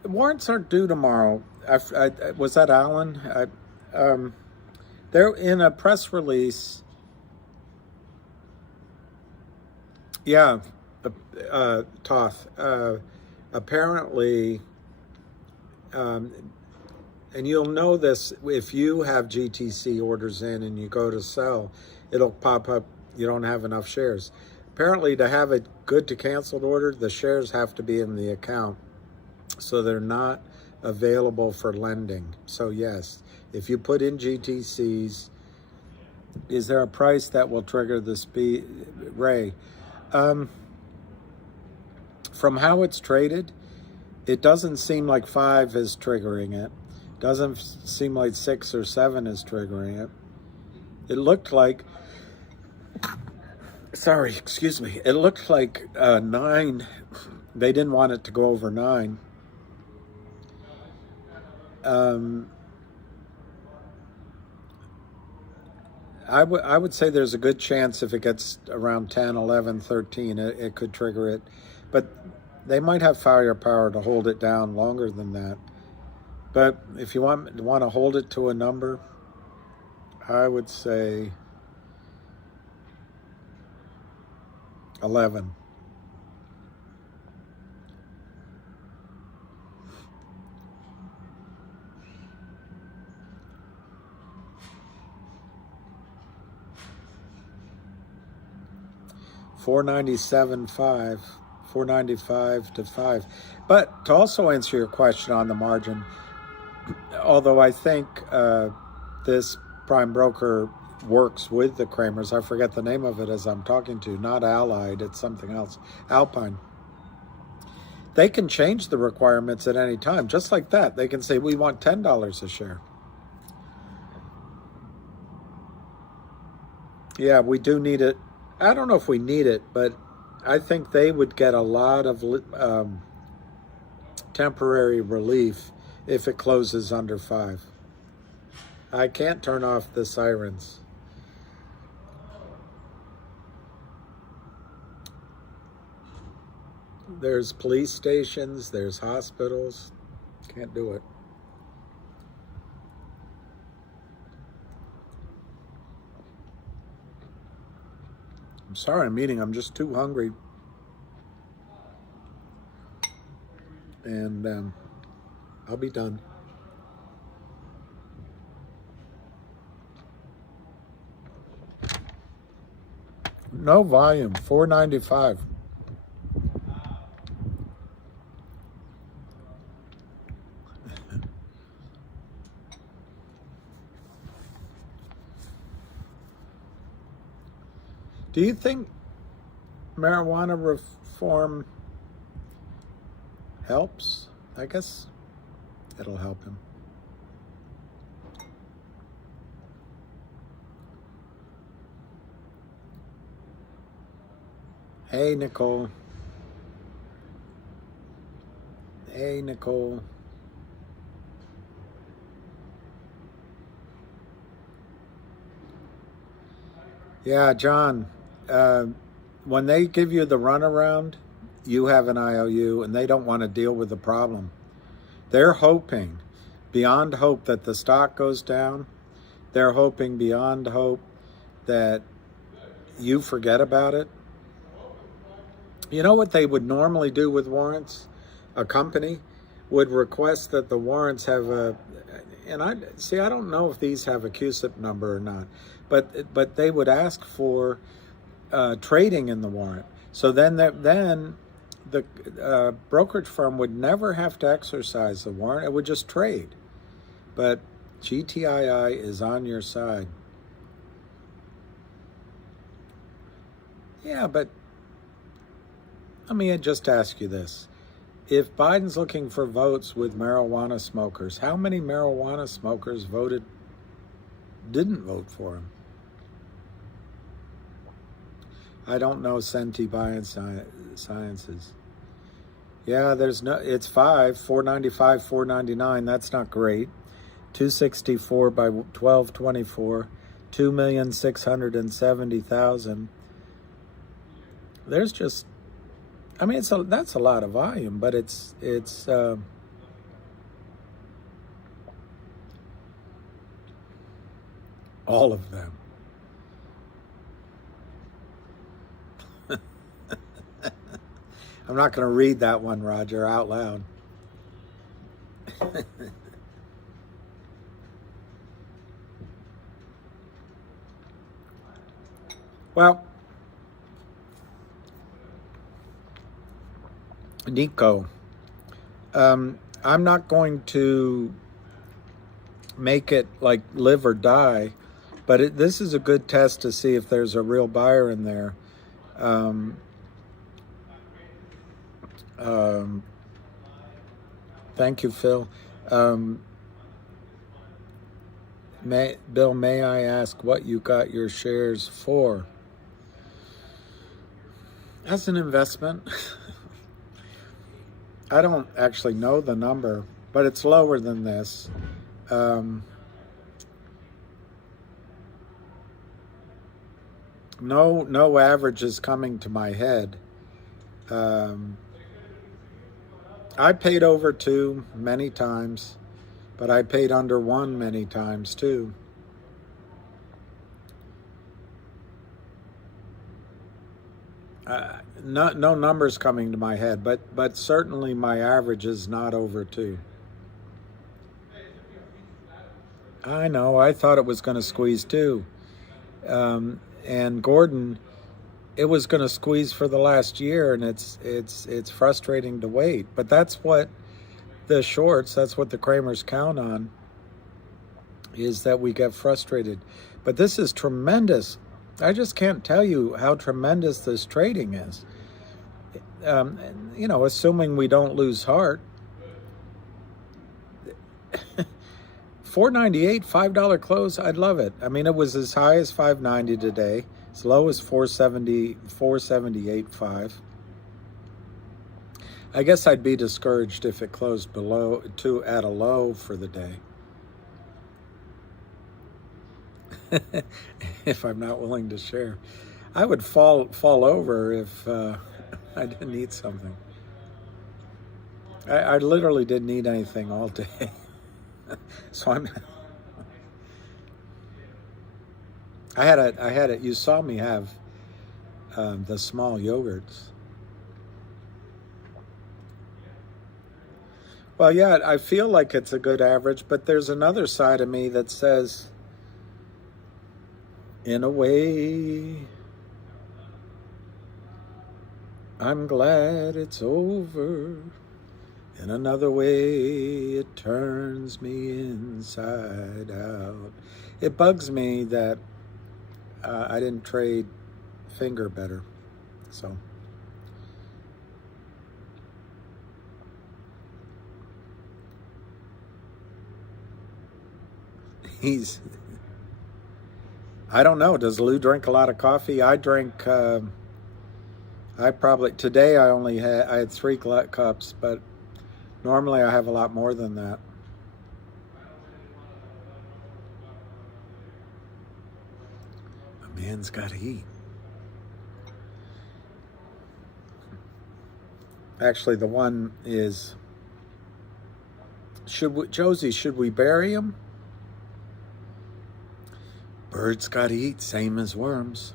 Warrants aren't due tomorrow. Was that Alan? They're in a press release. Yeah, Toth. Apparently, and you'll know this if you have GTC orders in and you go to sell, it'll pop up, you don't have enough shares. Apparently, to have a good to canceled order, the shares have to be in the account. So they're not available for lending. So yes, if you put in GTCs, is there a price that will trigger the speed, Ray? From how it's traded, it doesn't seem like 5 is triggering it. Doesn't seem like 6 or 7 is triggering it. It looked like, it looked like 9. They didn't want it to go over 9. I would say there's a good chance if it gets around 10, 11, 13, it could trigger it. But they might have firepower to hold it down longer than that. But if you want to hold it to a number, I would say 11. $497.5, $495 to 5. But to also answer your question on the margin, although I think this prime broker works with the Kramers, I forget the name of it as I'm talking to, not Allied, it's something else, Alpine. They can change the requirements at any time, just like that. They can say, we want $10 a share. Yeah, we do need it. I don't know if we need it, but I think they would get a lot of temporary relief if it closes under 5. I can't turn off the sirens. There's police stations, there's hospitals. Can't do it. I'm sorry I'm eating, I'm just too hungry. And I'll be done. No volume, 495. Do you think marijuana reform helps? I guess it'll help him. Hey, Nicole. Hey, Nicole. Yeah, John. When they give you the runaround, you have an IOU and they don't want to deal with the problem. They're hoping beyond hope that the stock goes down. They're hoping beyond hope that you forget about it. You know what they would normally do with warrants? A company would request that the warrants have I don't know if these have a CUSIP number or not, but they would ask for trading in the warrant. So then the brokerage firm would never have to exercise the warrant. It would just trade. But GTII is on your side. Yeah, but Let me just ask you this. If Biden's looking for votes with marijuana smokers, how many marijuana smokers didn't vote for him? I don't know Senti Biosciences. Yeah, it's 495, 499. That's not great. 264 by 1224, 2,670,000. There's just, I mean, that's a lot of volume, but it's all of them. I'm not going to read that one, Roger, out loud. Well, Nico, I'm not going to make it like live or die, but this is a good test to see if there's a real buyer in there. Thank you, Phil. Bill, may I ask what you got your shares for? As an investment. I don't actually know the number, but it's lower than this. No average is coming to my head. I paid over 2 many times, but I paid under 1 many times too. No numbers coming to my head, but certainly my average is not over 2. I know. I thought it was going to squeeze too, and Gordon, it was going to squeeze for the last year, and it's frustrating to wait. But that's what the shorts, that's what the Kramers count on, is that we get frustrated. But this is tremendous. I just can't tell you how tremendous this trading is. Assuming we don't lose heart. $4.98, $5 close, I'd love it. I mean, it was as high as $5.90 today, as low as $4.78.5. I guess I'd be discouraged if it closed at a low for the day. If I'm not willing to share, I would fall over if I didn't eat something. I literally didn't eat anything all day, so I had it. You saw me have the small yogurts. Well, yeah, I feel like it's a good average, but there's another side of me that says, in a way, I'm glad it's over. In another way, it turns me inside out. It bugs me that I didn't trade finger better. So I don't know. Does Lou drink a lot of coffee? I drink, today I had 3 cups, but normally I have a lot more than that. A man's got to eat. Actually, the one is, Josie, should we bury him? Birds got to eat, same as worms.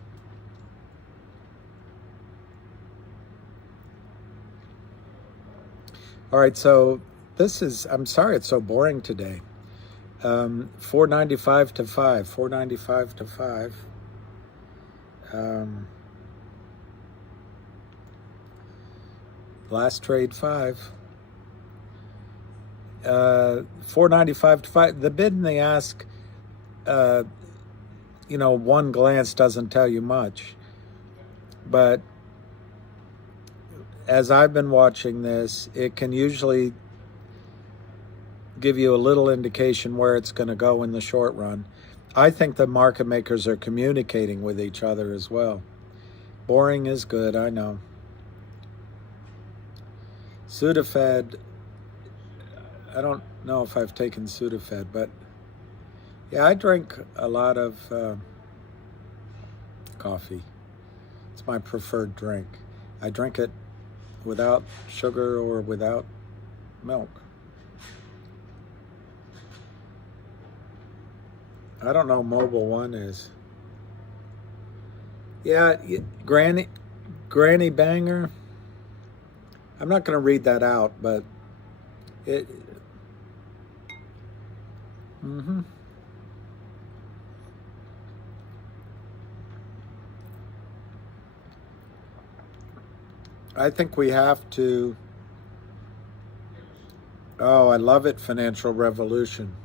All right, so I'm sorry it's so boring today. 495 to 5, 495 to 5. Last trade 5. 495 to 5. The bid and the ask, one glance doesn't tell you much. But as I've been watching this, it can usually give you a little indication where it's going to go in the short run. I think the market makers are communicating with each other as well. Boring is good, I know. Sudafed, I don't know if I've taken Sudafed, but yeah, I drink a lot of coffee. It's my preferred drink. I drink it without sugar or without milk. I don't know Mobile One is. Yeah, Granny Banger. I'm not going to read that out, but it. I think we have to. Oh, I love it, Financial Revolution.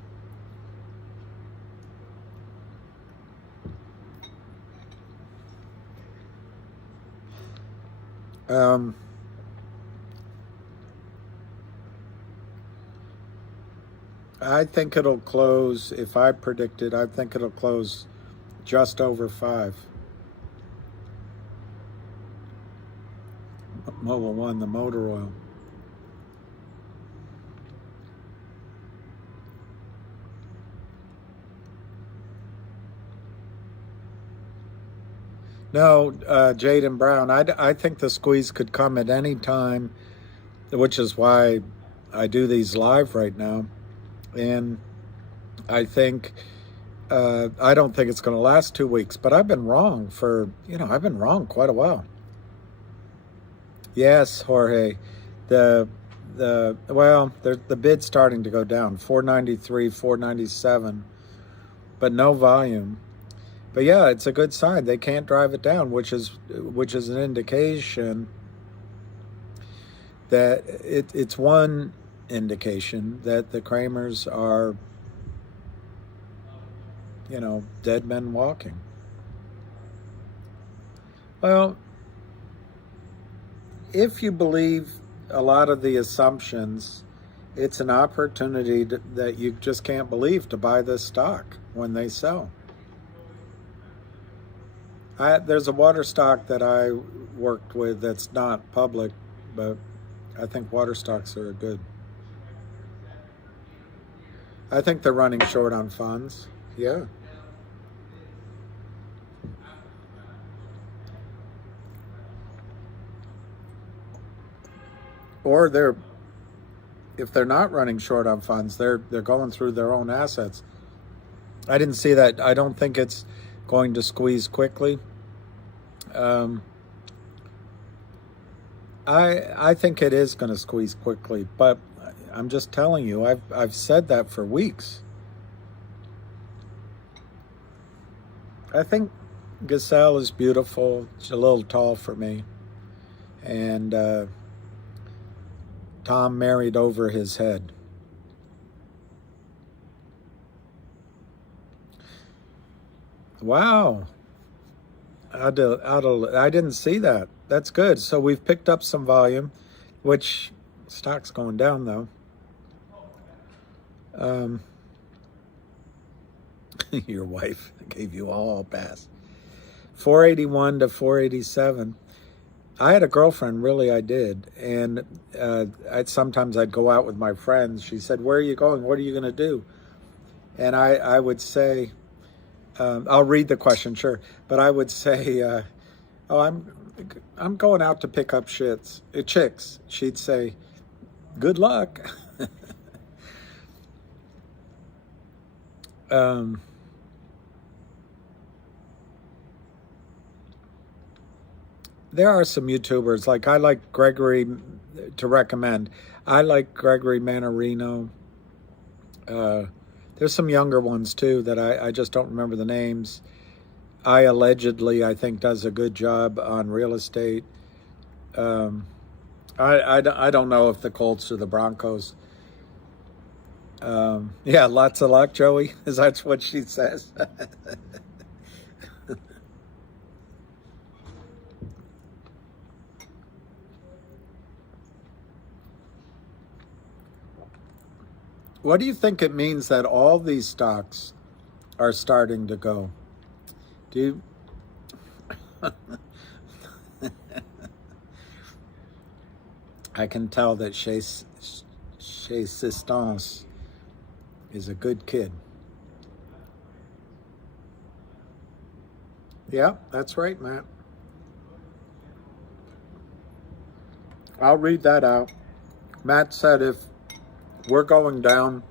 I think it'll close, if I predict it, I think it'll close just over 5. Mobile One, the motor oil. No, Jaden Brown, I think the squeeze could come at any time, which is why I do these live right now. And I think, I don't think it's going to last 2 weeks, but I've been wrong I've been wrong quite a while. Yes, Jorge, the bid's starting to go down, 493, 497, but no volume. But yeah, it's a good sign. They can't drive it down, which is an indication that it's one indication that the Kramers are, dead men walking. Well, if you believe a lot of the assumptions, it's an opportunity that you just can't believe to buy this stock when they sell. There's a water stock that I worked with that's not public, but I think water stocks are good. I think they're running short on funds. Yeah. Or if they're not running short on funds, they're going through their own assets. I didn't see that. I don't think it's going to squeeze quickly. I think it is going to squeeze quickly, but I'm just telling you, I've said that for weeks. I think Gazelle is beautiful. It's a little tall for me, and Tom married over his head. Wow. I didn't see that. That's good. So we've picked up some volume, which stock's going down though. Your wife gave you all pass. 481 to 487. I had a girlfriend, really I did, and sometimes I'd go out with my friends. She said, "Where are you going? What are you going to do?" And I would say, I'll read the question, sure, but I would say, "Oh, I'm going out to pick up chicks." She'd say, "Good luck." There are some YouTubers, like I like Gregory to recommend. I like Gregory Manarino. There's some younger ones too that I just don't remember the names. I think does a good job on real estate. I don't know if the Colts or the Broncos. Yeah, lots of luck, Joey. That's what she says. What do you think it means that all these stocks are starting to go? Do you... I can tell that Chez Sistance is a good kid. Yeah, that's right, Matt. I'll read that out. Matt said if we're going down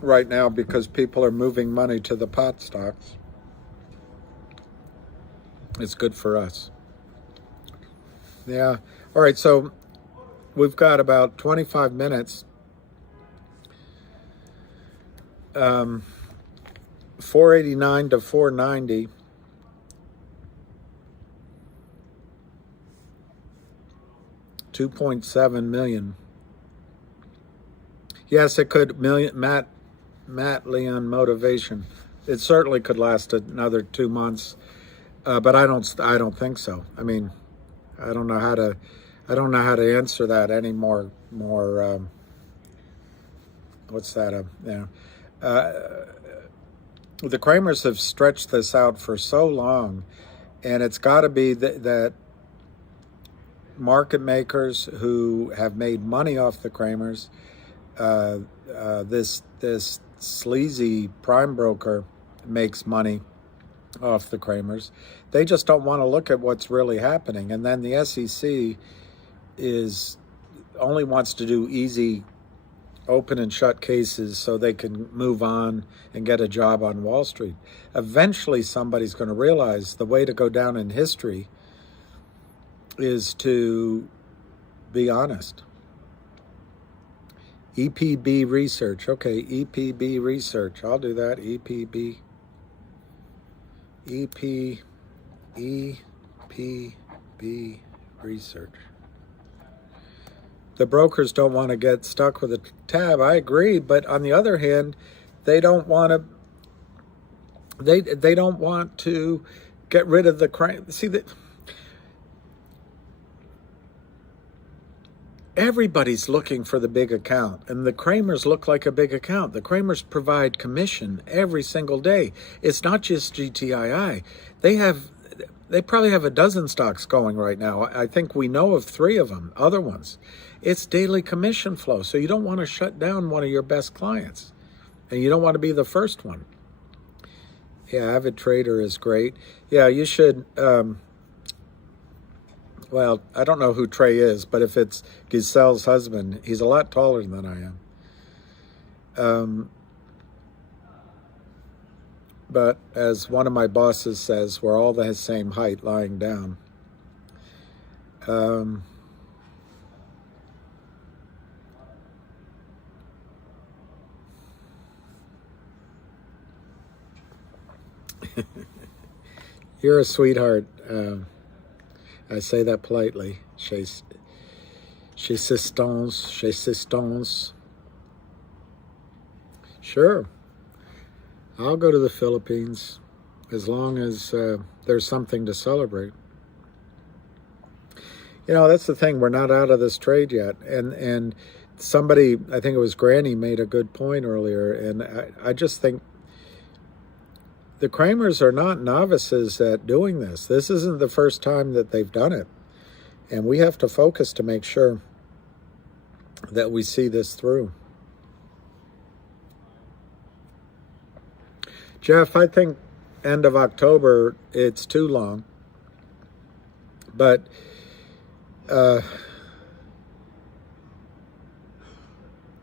right now because people are moving money to the pot stocks, it's good for us. Yeah. All right, so we've got about 25 minutes. 489 to 490. $2.7 million. Yes, it could. Matt Leon motivation. It certainly could last another 2 months, but I don't think so. I mean, I don't know how to answer that any more. What's that? The Kramers have stretched this out for so long, and it's got to be that market makers who have made money off the Kramers, this sleazy prime broker makes money off the Kramers. They just don't want to look at what's really happening. And then the SEC only wants to do easy open and shut cases so they can move on and get a job on Wall Street. Eventually somebody's going to realize the way to go down in history is to be honest. EPB research. Okay, EPB research. I'll do that. EPB research. The brokers don't want to get stuck with a tab. I agree, but on the other hand, they don't want to. They don't want to get rid of the crime. See that everybody's looking for the big account, and the Kramers look like a big account. The Kramers provide commission every single day. It's not just GTII. They probably have a dozen stocks going right now. I think we know of 3 of them, other ones. It's daily commission flow, so you don't want to shut down one of your best clients, and you don't want to be the first one. Yeah, Avid Trader is great. Yeah, you should. Well, I don't know who Trey is, but if it's Giselle's husband, he's a lot taller than I am. But as one of my bosses says, we're all the same height lying down. You're a sweetheart. I say that politely. Chez Sistance. Sure. I'll go to the Philippines as long as there's something to celebrate. You know, that's the thing. We're not out of this trade yet. And somebody, I think it was Granny, made a good point earlier. And I just think the Kramers are not novices at doing this. This isn't the first time that they've done it. And we have to focus to make sure that we see this through. Jeff, I think end of October, it's too long. But I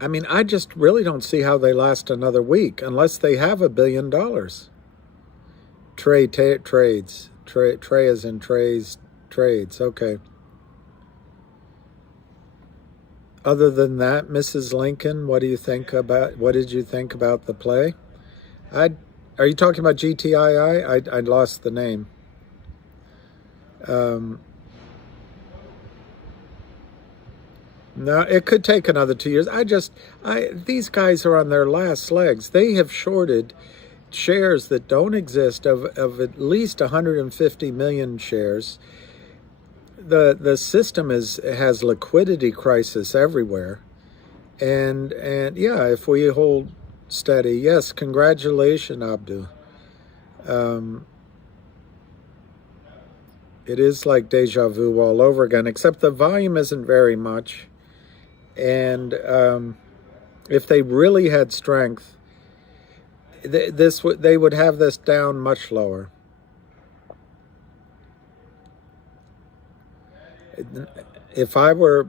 mean, I just really don't see how they last another week unless they have $1 billion. Trades. Trey as in trades. Okay. Other than that, Mrs. Lincoln, what did you think about the play? Are you talking about GTII? I lost the name. No, it could take another 2 years. These guys are on their last legs. They have shorted shares that don't exist of at least 150 million shares. The system has liquidity crisis everywhere. And yeah, if we hold steady, yes, congratulations, Abdu. It is like deja vu all over again, except the volume isn't very much. And if they really had strength, they would have this down much lower. If I were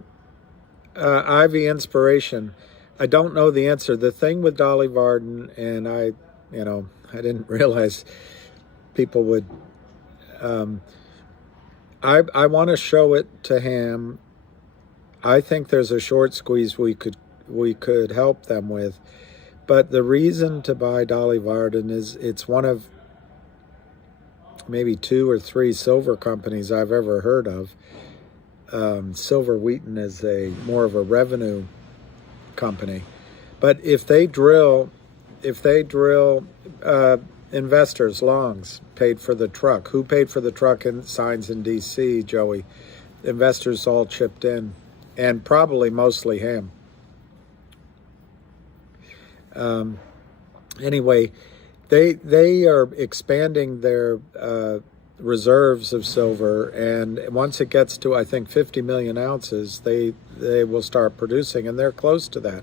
Ivy Inspiration, I don't know the answer. The thing with Dolly Varden, and I didn't realize people would. I want to show it to Ham. I think there's a short squeeze we could help them with, but the reason to buy Dolly Varden is it's one of maybe 2 or 3 silver companies I've ever heard of. Silver Wheaton is more of a revenue company, but if they drill, investors, longs paid for the truck. Who paid for the truck and signs in D.C., Joey? Investors all chipped in, and probably mostly Ham. Anyway, they are expanding their reserves of silver, and once it gets to, I think, 50 million ounces, they will start producing, and they're close to that.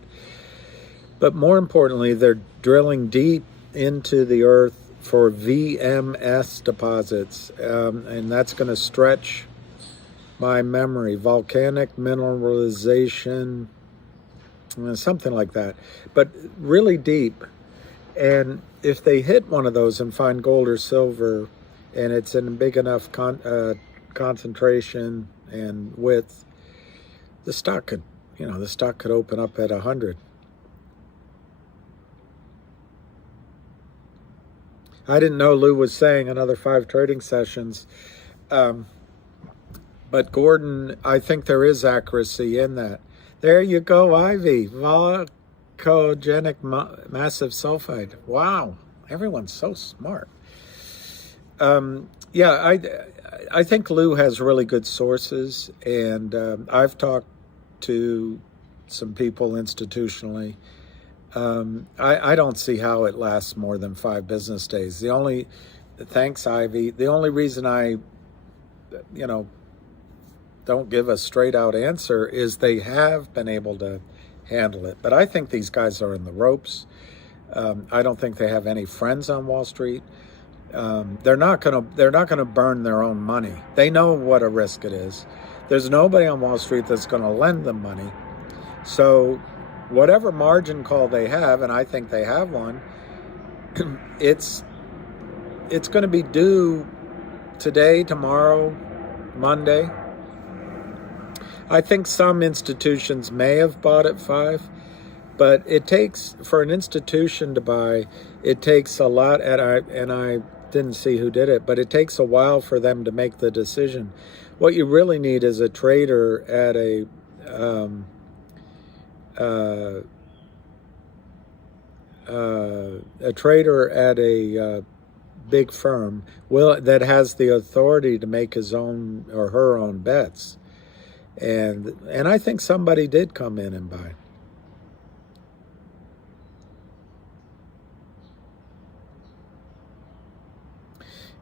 But more importantly, they're drilling deep into the earth for VMS deposits, and that's going to stretch my memory. Volcanic mineralization, something like that, but really deep. And if they hit one of those and find gold or silver, and it's in a big enough concentration and width, the stock could open up at 100. I didn't know Lou was saying another 5 trading sessions, but Gordon, I think there is accuracy in that. There you go, Ivy. Volcogenic massive sulfide. Wow, everyone's so smart. Yeah, I think Lou has really good sources, and I've talked to some people institutionally. I don't see how it lasts more than 5 business days. Thanks, Ivy. The only reason I, don't give a straight out answer is they have been able to handle it. But I think these guys are in the ropes. I don't think they have any friends on Wall Street. They're not gonna burn their own money. They know what a risk it is. There's nobody on Wall Street that's going to lend them money. So whatever margin call they have, and I think they have one, it's going to be due today, tomorrow, Monday. I think some institutions may have bought at 5, but it takes, for an institution to buy, it takes a lot, and I didn't see who did it, but it takes a while for them to make the decision. What you really need is a trader at a big firm that has the authority to make his own or her own bets, and I think somebody did come in and buy.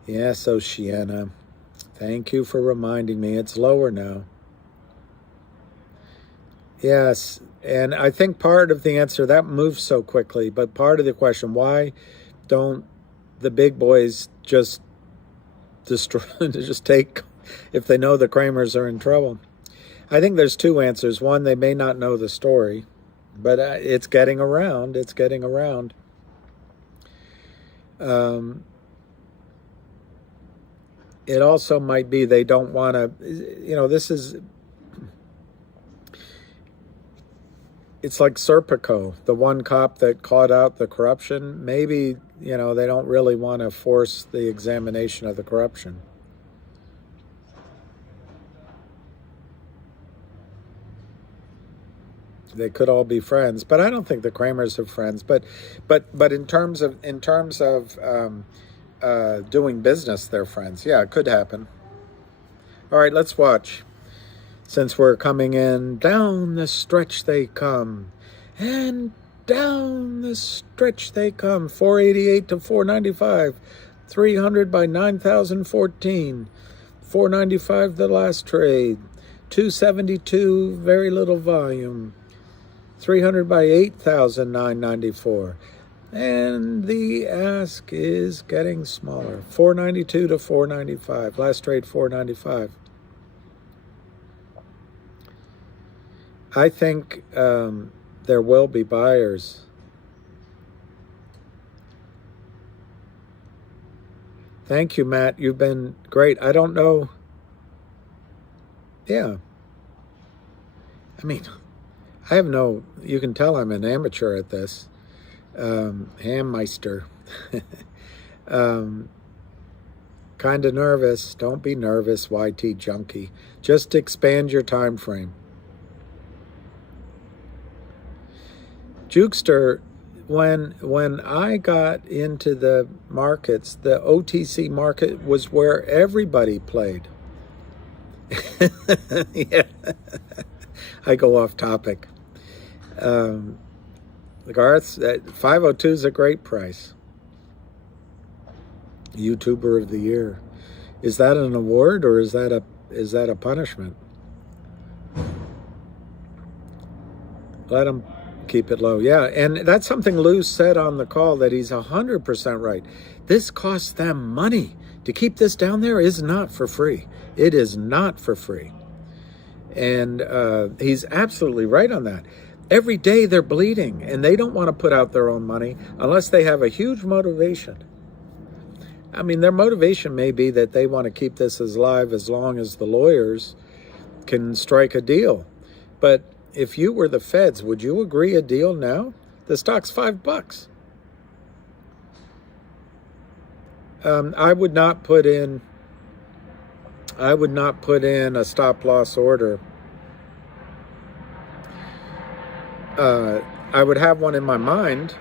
Yes, Oceana. Thank you for reminding me. It's lower now. Yes, and I think part of the answer, that moves so quickly, but part of the question, why don't the big boys just take, if they know the Kramers are in trouble? I think there's 2 answers. One, they may not know the story, but it's getting around. It's getting around. It also might be they don't want to, it's like Serpico, the one cop that caught out the corruption. Maybe, they don't really want to force the examination of the corruption. They could all be friends, but I don't think the Kramers are friends. But in terms of doing business, they're friends. Yeah, it could happen. All right, let's watch. since we're coming in, down the stretch they come, and down the stretch they come. 488 to 495, 300 by 9,014, 495 the last trade, 272 very little volume, 300 by 8,994. And the ask is getting smaller. 492 to 495. Last trade 495. I think there will be buyers. Thank you, Matt. You've been great. I don't know. Yeah. I mean, I have no, you can tell I'm an amateur at this. Hammeister. Kind of nervous. Don't be nervous, YT junkie. Just expand your time frame. Jukester, when I got into the markets, the OTC market was where everybody played. Yeah. I go off topic. Garth, 502 is a great price. YouTuber of the Year. Is that an award or is that a punishment? Let him keep it low. Yeah, and that's something Lou said on the call, that he's 100% right. This costs them money. To keep this down there is not for free. It is not for free. And he's absolutely right on that. Every day they're bleeding, and they don't want to put out their own money unless they have a huge motivation. I mean, their motivation may be that they want to keep this as live as long as the lawyers can strike a deal. But if you were the feds, would you agree a deal now? The stock's $5. I would not put in a stop loss order. I would have one in my mind,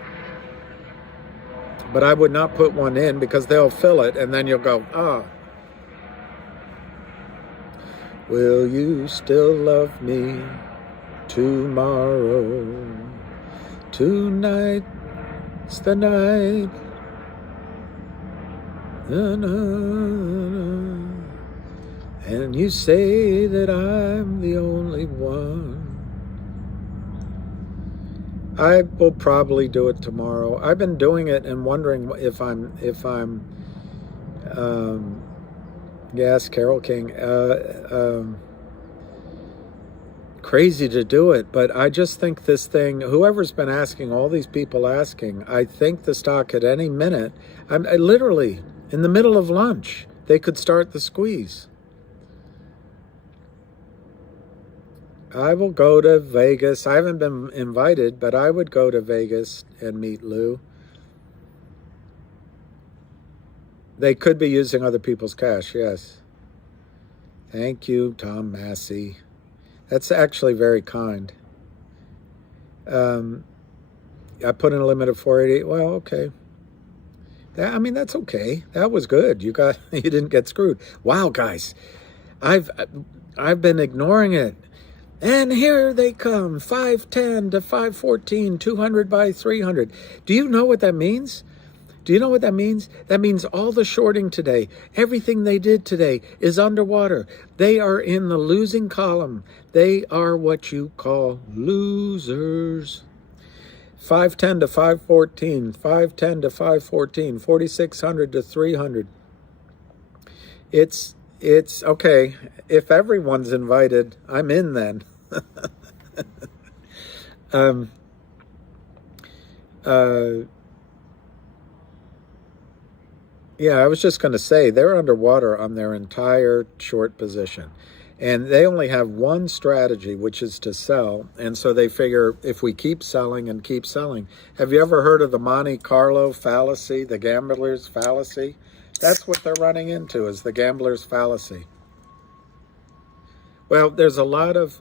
but I would not put one in because they'll fill it and then you'll go, will you still love me tomorrow? Tonight's the night. And you say that I'm the only one. I will probably do it tomorrow. I've been doing it and wondering if I'm yes, Carol King, crazy to do it, but I just think this thing, whoever's been asking, all these people asking, I think the stock at any minute, I literally, in the middle of lunch, they could start the squeeze. I will go to Vegas. I haven't been invited, but I would go to Vegas and meet Lou. They could be using other people's cash, yes. Thank you, Tom Massey. That's actually very kind. I put in a limit of 488. Well, okay. I mean, that's okay. That was good. You didn't get screwed. Wow, guys. I've been ignoring it. And here they come, 510 to 514, 200 by 300. Do you know what that means? Do you know what that means? That means all the shorting today, everything they did today is underwater. They are in the losing column. They are what you call losers. 510 to 514, 510 to 514, 4,600 to 300. It's okay. If everyone's invited, I'm in then. Yeah, I was just going to say, they're underwater on their entire short position. And they only have one strategy, which is to sell. And so they figure, if we keep selling and keep selling. Have you ever heard of the Monte Carlo fallacy, the gambler's fallacy? That's what they're running into, is the gambler's fallacy. Well, there's a lot of,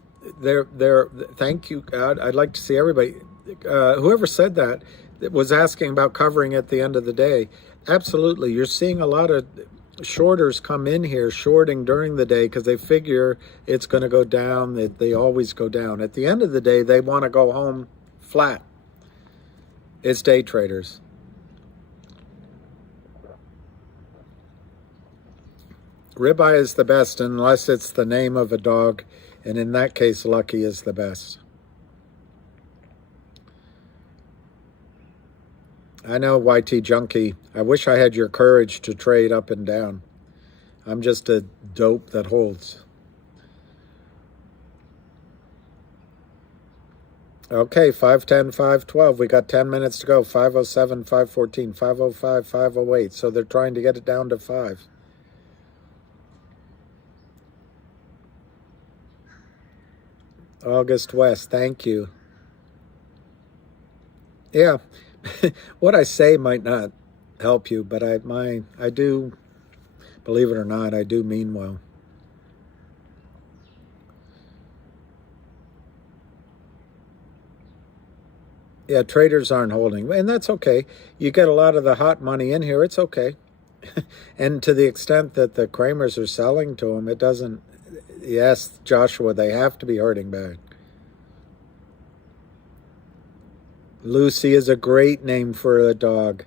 thank you, God. I'd like to see everybody, whoever said that was asking about covering at the end of the day. Absolutely. You're seeing a lot of shorters come in here shorting during the day because they figure it's going to go down. They always go down. At the end of the day, they want to go home flat. It's day traders. Ribeye is the best unless it's the name of a dog, and in that case, Lucky is the best. I know, YT Junkie. I wish I had your courage to trade up and down. I'm just a dope that holds. Okay, 510, 512. We got 10 minutes to go. 507, 514, 505, 508. So they're trying to get it down to 5. August West, thank you. Yeah. What I say might not help you, but I do, believe it or not, I do mean well. Yeah, traders aren't holding, and that's okay. You get a lot of the hot money in here, it's okay. And to the extent that the Kramers are selling to them, it doesn't, yes, Joshua, they have to be hurting bad. Lucy is a great name for a dog.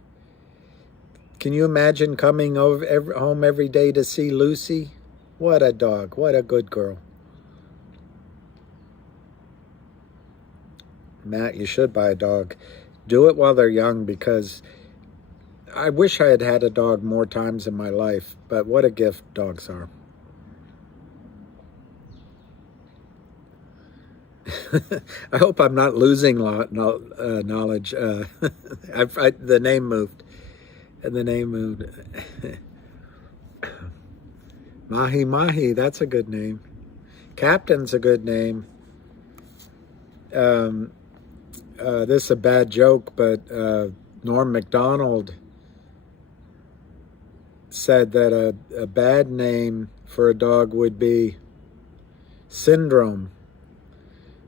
Can you imagine coming home every day to see Lucy? What a dog. What a good girl. Matt, you should buy a dog. Do it while they're young, because I wish I had had a dog more times in my life, but what a gift dogs are. I hope I'm not losing knowledge. The name moved. And the name moved. Mahi Mahi, that's a good name. Captain's a good name. This is a bad joke, but Norm Macdonald said that a bad name for a dog would be Syndrome.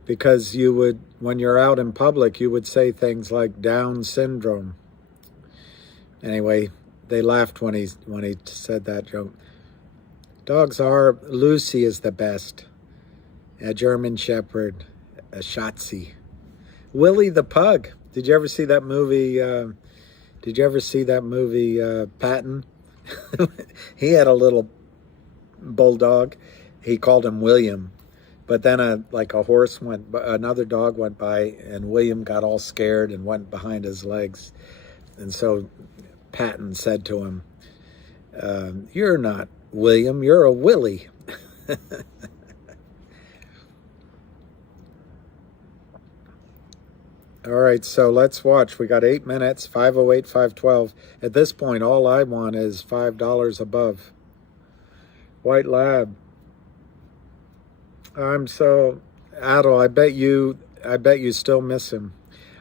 Because you would, when you're out in public, you would say things like Down syndrome. Anyway, they laughed when he said that joke. Dogs are, Lucy is the best. A German Shepherd, a Shotzi. Willie the Pug. Did you ever see that movie? Patton? He had a little bulldog. He called him William. But then another dog went by, and William got all scared and went behind his legs. And so Patton said to him, "You're not William, you're a Willie." All right, so let's watch. We got 8 minutes, 508, 512. At this point, all I want is $5 above. White Lab. I'm so, Adel, I bet you still miss him.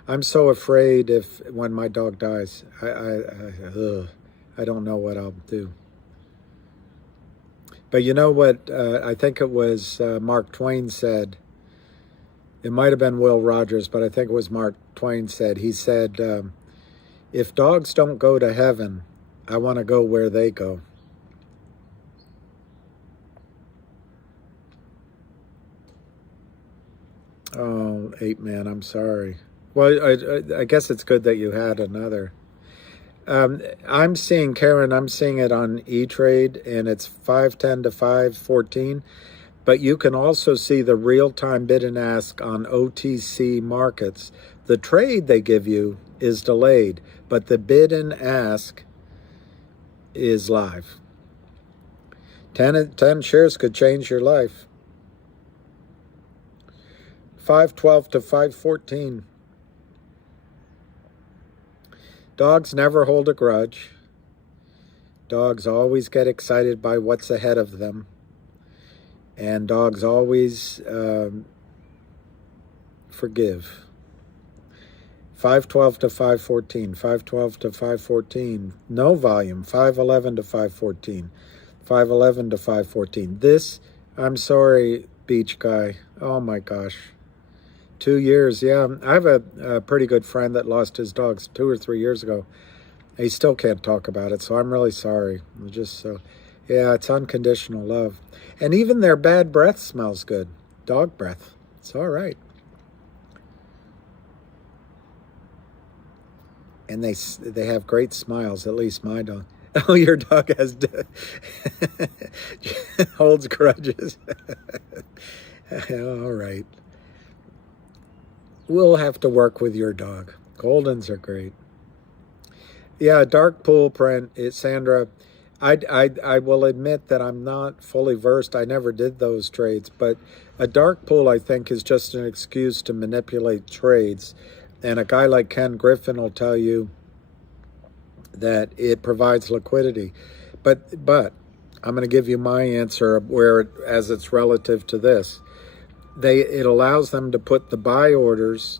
I'm so afraid when my dog dies. I don't know what I'll do. But you know what? I think it was Mark Twain said. It might have been Will Rogers, but I think it was Mark Twain said. He said, "If dogs don't go to heaven, I want to go where they go." Oh, 8-man, I'm sorry. Well, I guess it's good that you had another. I'm seeing, Karen, I'm seeing it on E-Trade, and it's 510 to 514. But you can also see the real-time bid and ask on OTC markets. The trade they give you is delayed, but the bid and ask is live. 10 shares could change your life. 512 to 514. Dogs never hold a grudge. Dogs always get excited by what's ahead of them. And dogs always forgive. 512 to 514. 512 to 514. No volume. 511 to 514. 511 to 514. This, I'm sorry, beach guy. Oh my gosh. 2 years, yeah. I have a pretty good friend that lost his dogs 2 or 3 years ago. He still can't talk about it, so I'm really sorry. I'm just so, yeah, it's unconditional love. And even their bad breath smells good. Dog breath. It's all right. And they have great smiles, at least my dog. Oh, your dog has holds grudges. All right. We'll have to work with your dog. Goldens are great. Yeah, dark pool print. Sandra, I will admit that I'm not fully versed. I never did those trades, but a dark pool, I think, is just an excuse to manipulate trades. And a guy like Ken Griffin will tell you that it provides liquidity. But I'm going to give you my answer as it's relative to this. It allows them to put the buy orders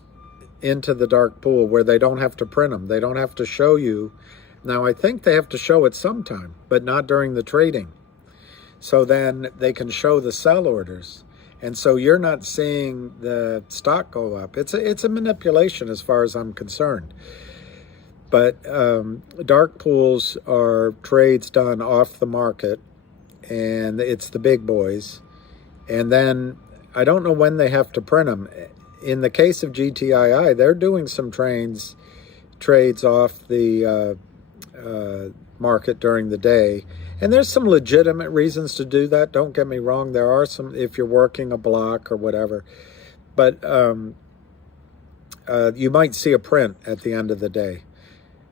into the dark pool where they don't have to print them. They don't have to show you. Now, I think they have to show it sometime, but not during the trading. So then they can show the sell orders. And so you're not seeing the stock go up. It's a manipulation as far as I'm concerned. But dark pools are trades done off the market, and it's the big boys. And then I don't know when they have to print them. In the case of GTII, they're doing some trades off the market during the day. And there's some legitimate reasons to do that. Don't get me wrong. There are some if you're working a block or whatever. But you might see a print at the end of the day.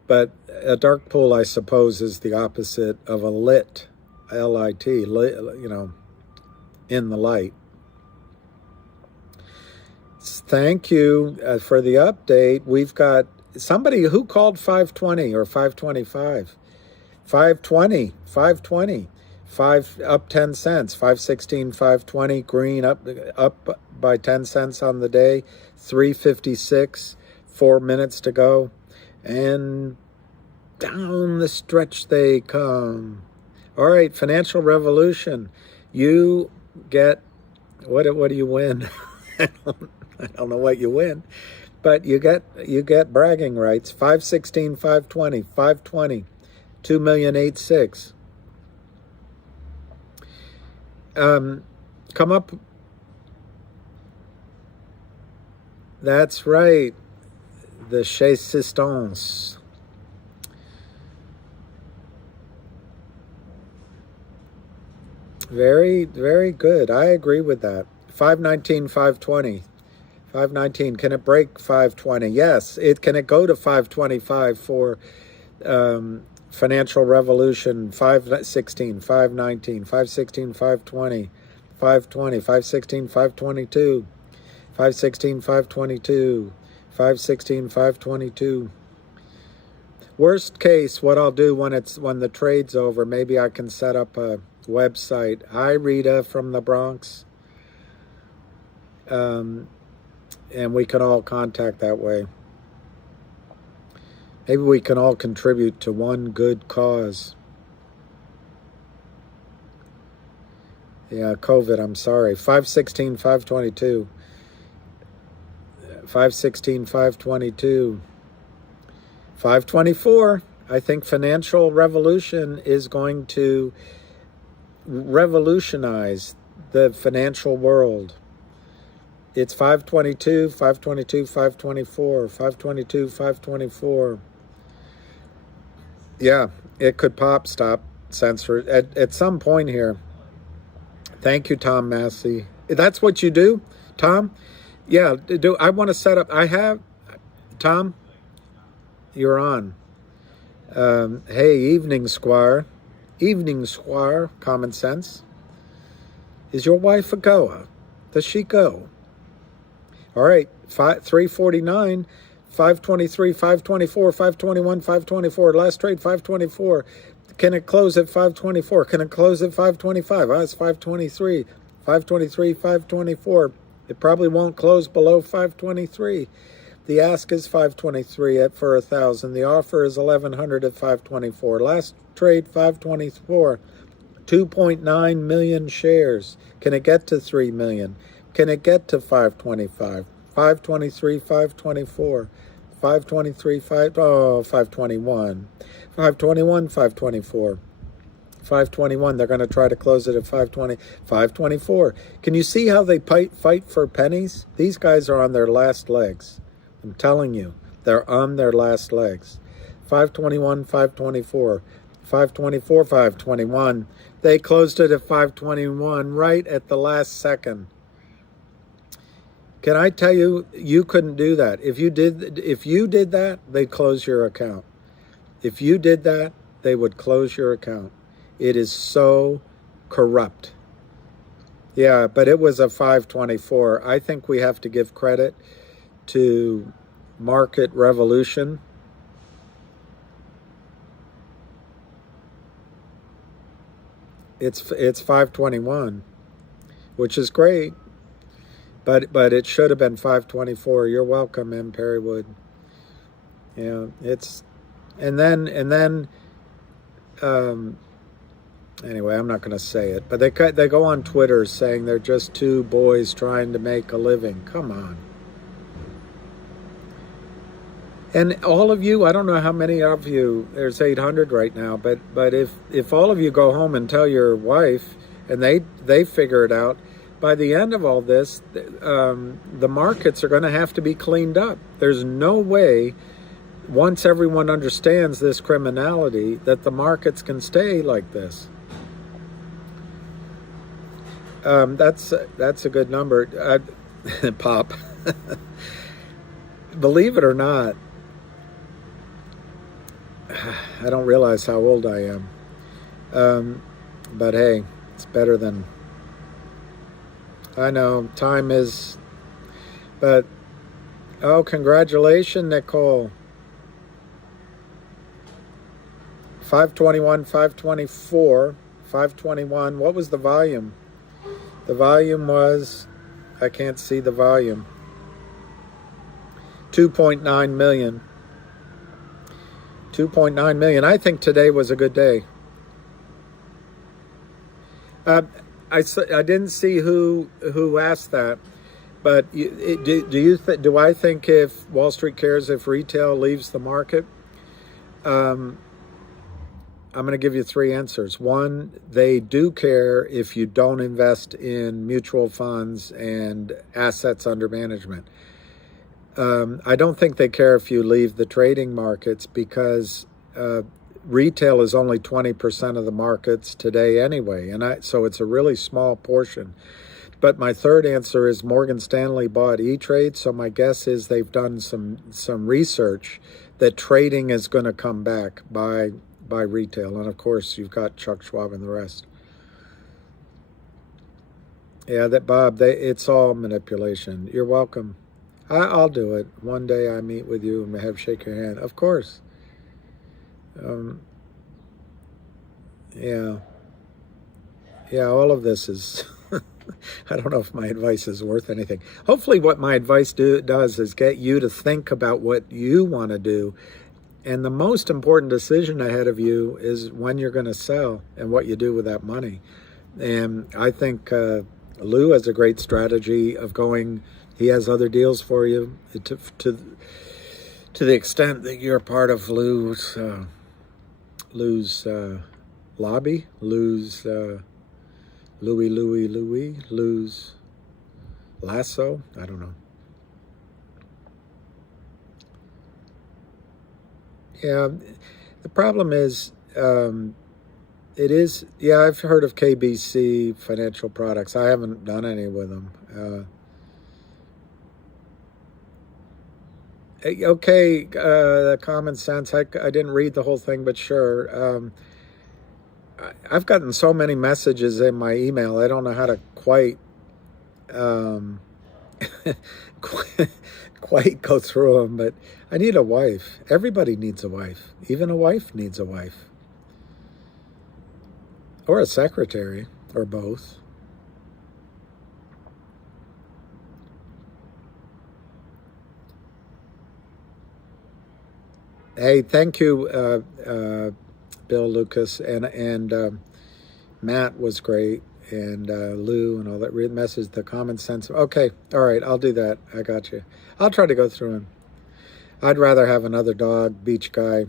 But a dark pool, I suppose, is the opposite of a lit, L-I-T, in the light. Thank you for the update. We've got somebody who called 520 or 525. 520, 5 up 10 cents, 516, 520, green up by 10 cents on the day, 356, 4 minutes to go, and down the stretch they come. All right, Financial Revolution, you get, what do you win? I don't know what you win, but you get bragging rights. 516, 520, 520, 2,000,086. Come up. That's right. The Chasistance. Very, very good. I agree with that. 519, 520. 519. Can it break 520? Yes. Can it go to 525 for Financial Revolution? 516, 519, 516, 520, 520, 516, 522, 516, 522, 516, 522. Worst case, what I'll do when the trade's over, maybe I can set up a website. Hi, Rita from the Bronx. And we can all contact that way. Maybe we can all contribute to one good cause. Yeah, COVID, I'm sorry. 516, 522. 516, 522. 524. I think Financial Revolution is going to revolutionize the financial world. It's 522, 522, 524, 522, 524. Yeah, it could pop, stop, censor at some point here. Thank you, Tom Massey. That's what you do, Tom? Yeah, I want to set up. I have, Tom, you're on. Hey, evening, Squire. Evening, Squire, common sense. Is your wife a goer? Does she go? All right, 349, 523, 524, 521, 524. Last trade, 524. Can it close at 524? Can it close at 525? It's 523. 523, 524. It probably won't close below 523. The ask is 523 for 1,000. The offer is 1,100 at 524. Last trade, 524. 2.9 million shares. Can it get to 3 million? Can it get to 525? 523, 524. 523, 521, 521, 524. 521, they're going to try to close it at 520, 524. Can you see how they fight for pennies? These guys are on their last legs. I'm telling you, they're on their last legs. 521, 524, 524, 521. They closed it at 521 right at the last second. Can I tell you, you couldn't do that. If you did that, they'd close your account. If you did that, they would close your account. It is so corrupt. Yeah, but it was a 524. I think we have to give credit to Market Revolution. It's 521, which is great, but it should have been 524. You're welcome, M. Perrywood. Yeah, and then anyway, I'm not going to say it, but they go on Twitter saying they're just two boys trying to make a living. Come on. And all of you, I don't know how many of you, there's 800 right now, but if all of you go home and tell your wife and they figure it out, by the end of all this, the markets are going to have to be cleaned up. There's no way, once everyone understands this criminality, that the markets can stay like this. That's a good number. Pop. Believe it or not, I don't realize how old I am. But hey, it's better than... I know, time is... But, oh, congratulations, Nicole. 521, 524, 521. What was the volume? The volume was... I can't see the volume. 2.9 million. 2.9 million. I think today was a good day. I didn't see who asked that, but do I think if Wall Street cares if retail leaves the market? I'm going to give you three answers. One, they do care if you don't invest in mutual funds and assets under management. I don't think they care if you leave the trading markets because retail is only 20% of the markets today anyway, and so it's a really small portion. But my third answer is Morgan Stanley bought E-Trade, so my guess is they've done some research that trading is going to come back by retail, and of course you've got Chuck Schwab and the rest. Yeah, that Bob, it's all manipulation. You're welcome. I'll do it. One day I meet with you and shake your hand. Of course. Yeah, all of this is, I don't know if my advice is worth anything. Hopefully what my advice does is get you to think about what you want to do. And the most important decision ahead of you is when you're going to sell and what you do with that money. And I think Lou has a great strategy of going... He has other deals for you to the extent that you're part of Lou's lobby, Lou's Lou's lasso. I don't know. Yeah, the problem is it is. Yeah, I've heard of KBC Financial Products. I haven't done any with them. Okay, common sense. I didn't read the whole thing, but sure. I've gotten so many messages in my email. I don't know how to quite quite go through them, but I need a wife. Everybody needs a wife. Even a wife needs a wife. Or a secretary, or both. Hey, thank you, Bill Lucas, and Matt was great, and Lou and all that. Read message, the common sense. Okay, all right, I'll do that. I got you. I'll try to go through them. I'd rather have another dog, beach guy.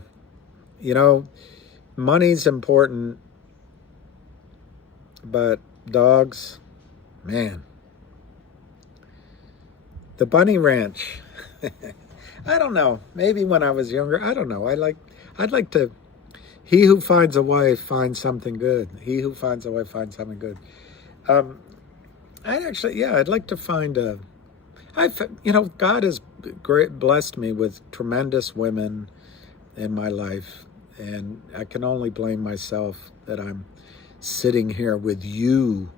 You know, money's important, but dogs, man. The bunny ranch. I don't know. Maybe when I was younger, I don't know. I'd like to. He who finds a wife finds something good. He who finds a wife finds something good. I'd like to find a. God has blessed me with tremendous women in my life, and I can only blame myself that I'm sitting here with you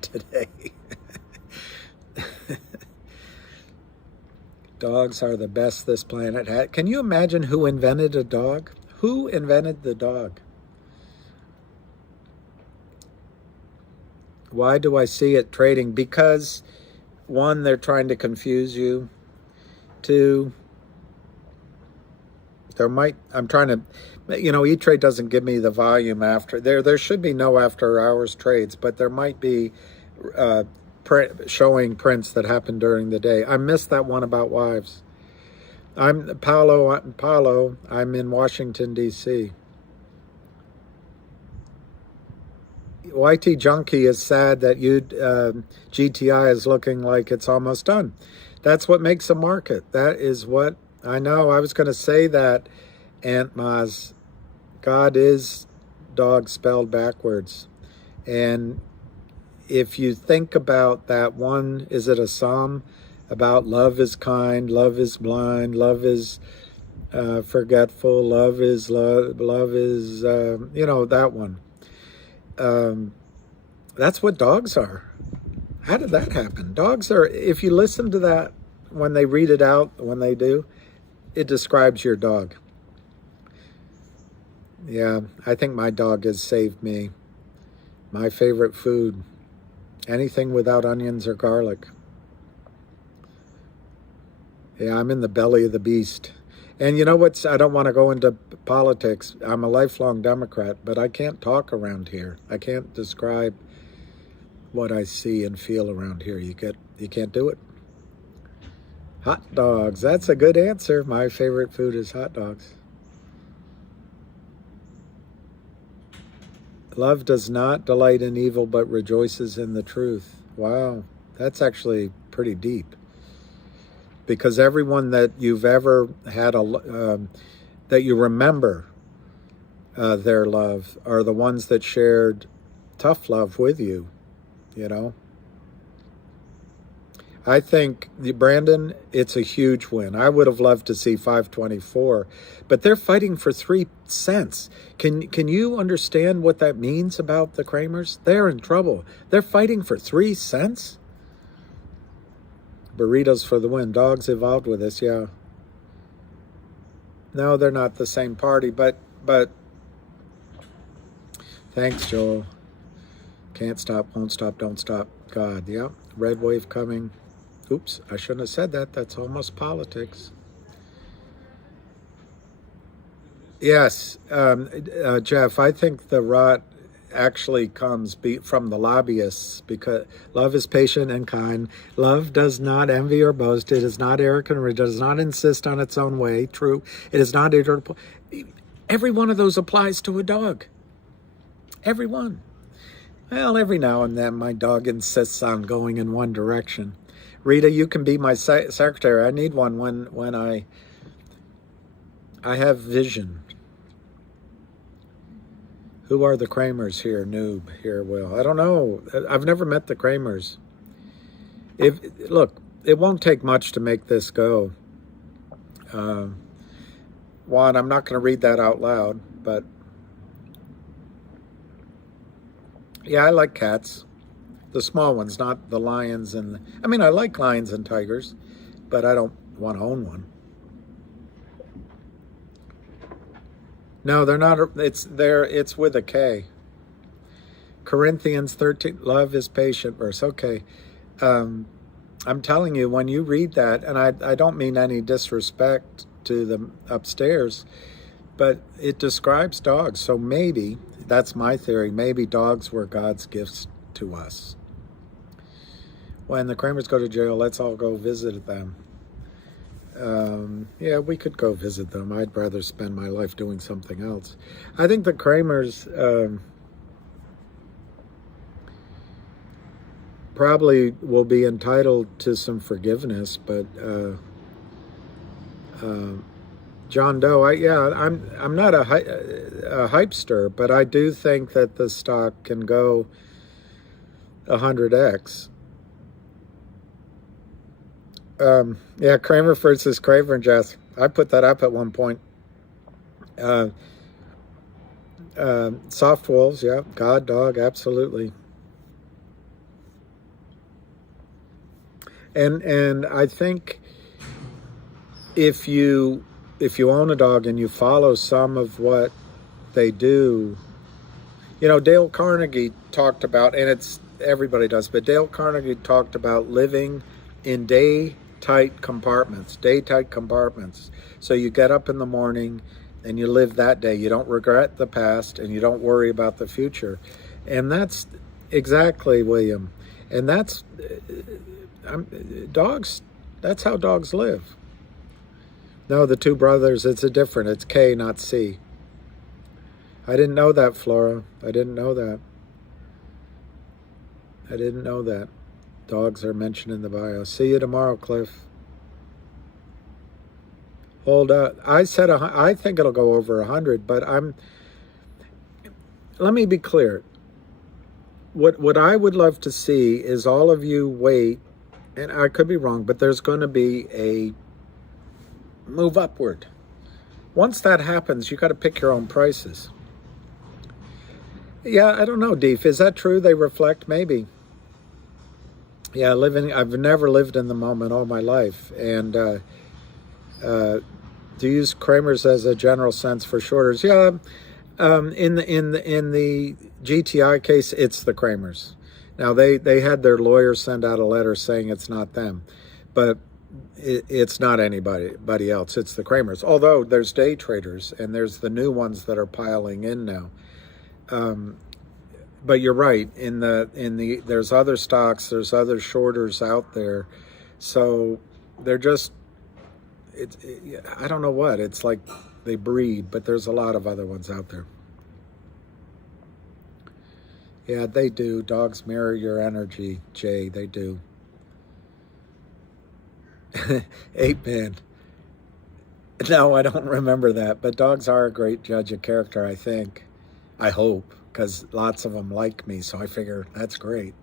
today. Dogs are the best this planet had. Can you imagine who invented a dog? Who invented the dog? Why do I see it trading? Because, one, they're trying to confuse you. Two, I'm trying to, E-Trade doesn't give me the volume after. There should be no after hours trades, but there might be showing prints that happen during the day. I missed that one about wives. I'm Paulo. I'm in Washington, D.C. YT Junkie is sad that GTI is looking like it's almost done. That's what makes a market. That is what I know. I was going to say that, Aunt Maz. God is dog spelled backwards. And if you think about that one, is it a psalm about love is kind, love is blind, love is forgetful, love is that one. That's what dogs are. How did that happen? Dogs are, if you listen to that, when they read it out, when they do, it describes your dog. Yeah, I think my dog has saved me. My favorite food, anything without onions or garlic. Yeah, I'm in the belly of the beast. And you know what's, I don't want to go into politics. I'm a lifelong Democrat, but I can't talk around here. I can't describe what I see and feel around here. You can't do it. Hot dogs, that's a good answer. My favorite food is hot dogs. Love does not delight in evil, but rejoices in the truth. Wow, that's actually pretty deep. Because everyone that you've ever had that you remember their love are the ones that shared tough love with you, I think, Brandon, it's a huge win. I would have loved to see 524, but they're fighting for 3 cents. Can you understand what that means about the Kramers? They're in trouble. They're fighting for 3 cents? Burritos for the win. Dogs evolved with us, yeah. No, they're not the same party, but thanks, Joel. Can't stop, won't stop, don't stop. God, yeah. Red wave coming. Oops, I shouldn't have said that. That's almost politics. Yes, Jeff, I think the rot actually comes from the lobbyists, because love is patient and kind. Love does not envy or boast. It is not arrogant. It does not insist on its own way. True. It is not irritable. Every one of those applies to a dog. Every one. Well, every now and then my dog insists on going in one direction. Rita, you can be my secretary. I need one when I have vision. Who are the Kramers here? Noob here, Will. I don't know. I've never met the Kramers. Look, it won't take much to make this go. Juan, I'm not going to read that out loud, but yeah, I like cats. The small ones, not the lions I like lions and tigers, but I don't want to own one. No, they're not. It's with a K. Corinthians 13, love is patient verse. Okay. I'm telling you, when you read that, and I don't mean any disrespect to them upstairs, but it describes dogs. So maybe, that's my theory, maybe dogs were God's gifts to us. When the Kramers go to jail, let's all go visit them. Yeah, we could go visit them. I'd rather spend my life doing something else. I think the Kramers probably will be entitled to some forgiveness, but John Doe, I'm not a hypester, but I do think that the stock can go 100x. Yeah, Kramer versus Craver, Jess. I put that up at one point. Soft wolves, yeah. God, dog, absolutely. And I think if you own a dog and you follow some of what they do, Dale Carnegie talked about, and it's everybody does, but Dale Carnegie talked about living in day-tight compartments. So you get up in the morning and you live that day. You don't regret the past and you don't worry about the future. And that's exactly, William. And that's dogs. That's how dogs live. No, the two brothers, it's it's K, not C. I didn't know that, Flora. I didn't know that. Dogs are mentioned in the bio. See you tomorrow, Cliff. Hold up. I think it'll go over 100, but let me be clear. What I would love to see is all of you wait, and I could be wrong, but there's going to be a move upward. Once that happens, you got to pick your own prices. Yeah, I don't know, Deef. Is that true? They reflect? Maybe. Yeah, I've never lived in the moment all my life. And to use Kramer's as a general sense for shorters, yeah, in the GTI case, it's the Kramers. Now, they had their lawyer send out a letter saying it's not them. But it's not anybody else. It's the Kramers. Although there's day traders, and there's the new ones that are piling in now. But you're right. There's other stocks, there's other shorters out there, so they're just. I don't know what it's like. They breed, but there's a lot of other ones out there. Yeah, they do. Dogs mirror your energy, Jay. They do. 8-man. No, I don't remember that. But dogs are a great judge of character, I think. I hope, because lots of them like me, so I figure that's great.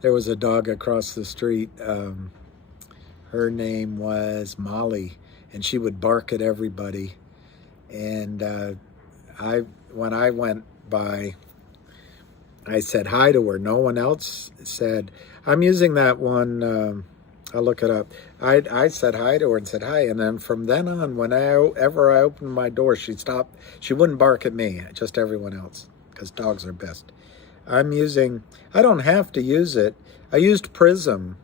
There was a dog across the street. Her name was Molly, and she would bark at everybody. And when I went by, I said hi to her. No one else said. I'm using that one. I'll look it up. I said hi to her and said hi, and then from then on, whenever I opened my door, she stopped. She wouldn't bark at me, just everyone else, because dogs are best. I don't have to use it. I used Prism,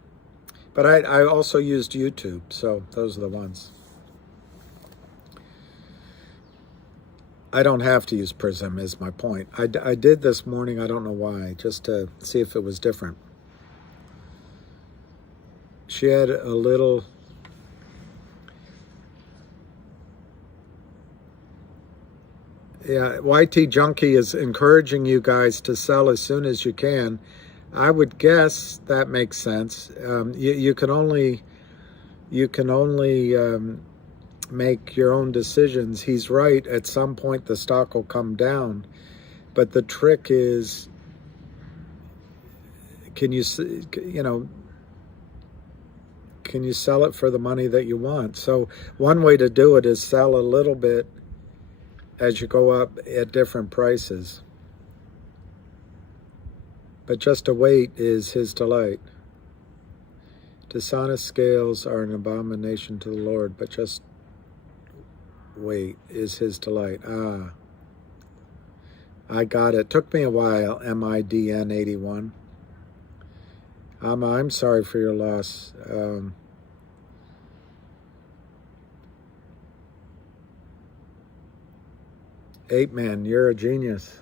but I also used YouTube, so those are the ones. I don't have to use Prism is my point. I did this morning, I don't know why, just to see if it was different. She had a little. Yeah, YT Junkie is encouraging you guys to sell as soon as you can. I would guess that makes sense. You can only make your own decisions. He's right. At some point, the stock will come down, but the trick is, can you sell it for the money that you want? So one way to do it is sell a little bit as you go up at different prices. But just to wait is his delight. Dishonest scales are an abomination to the Lord, but just wait is his delight. I got it. Took me a while, MIDN 81. I'm sorry for your loss. 8-man, you're a genius.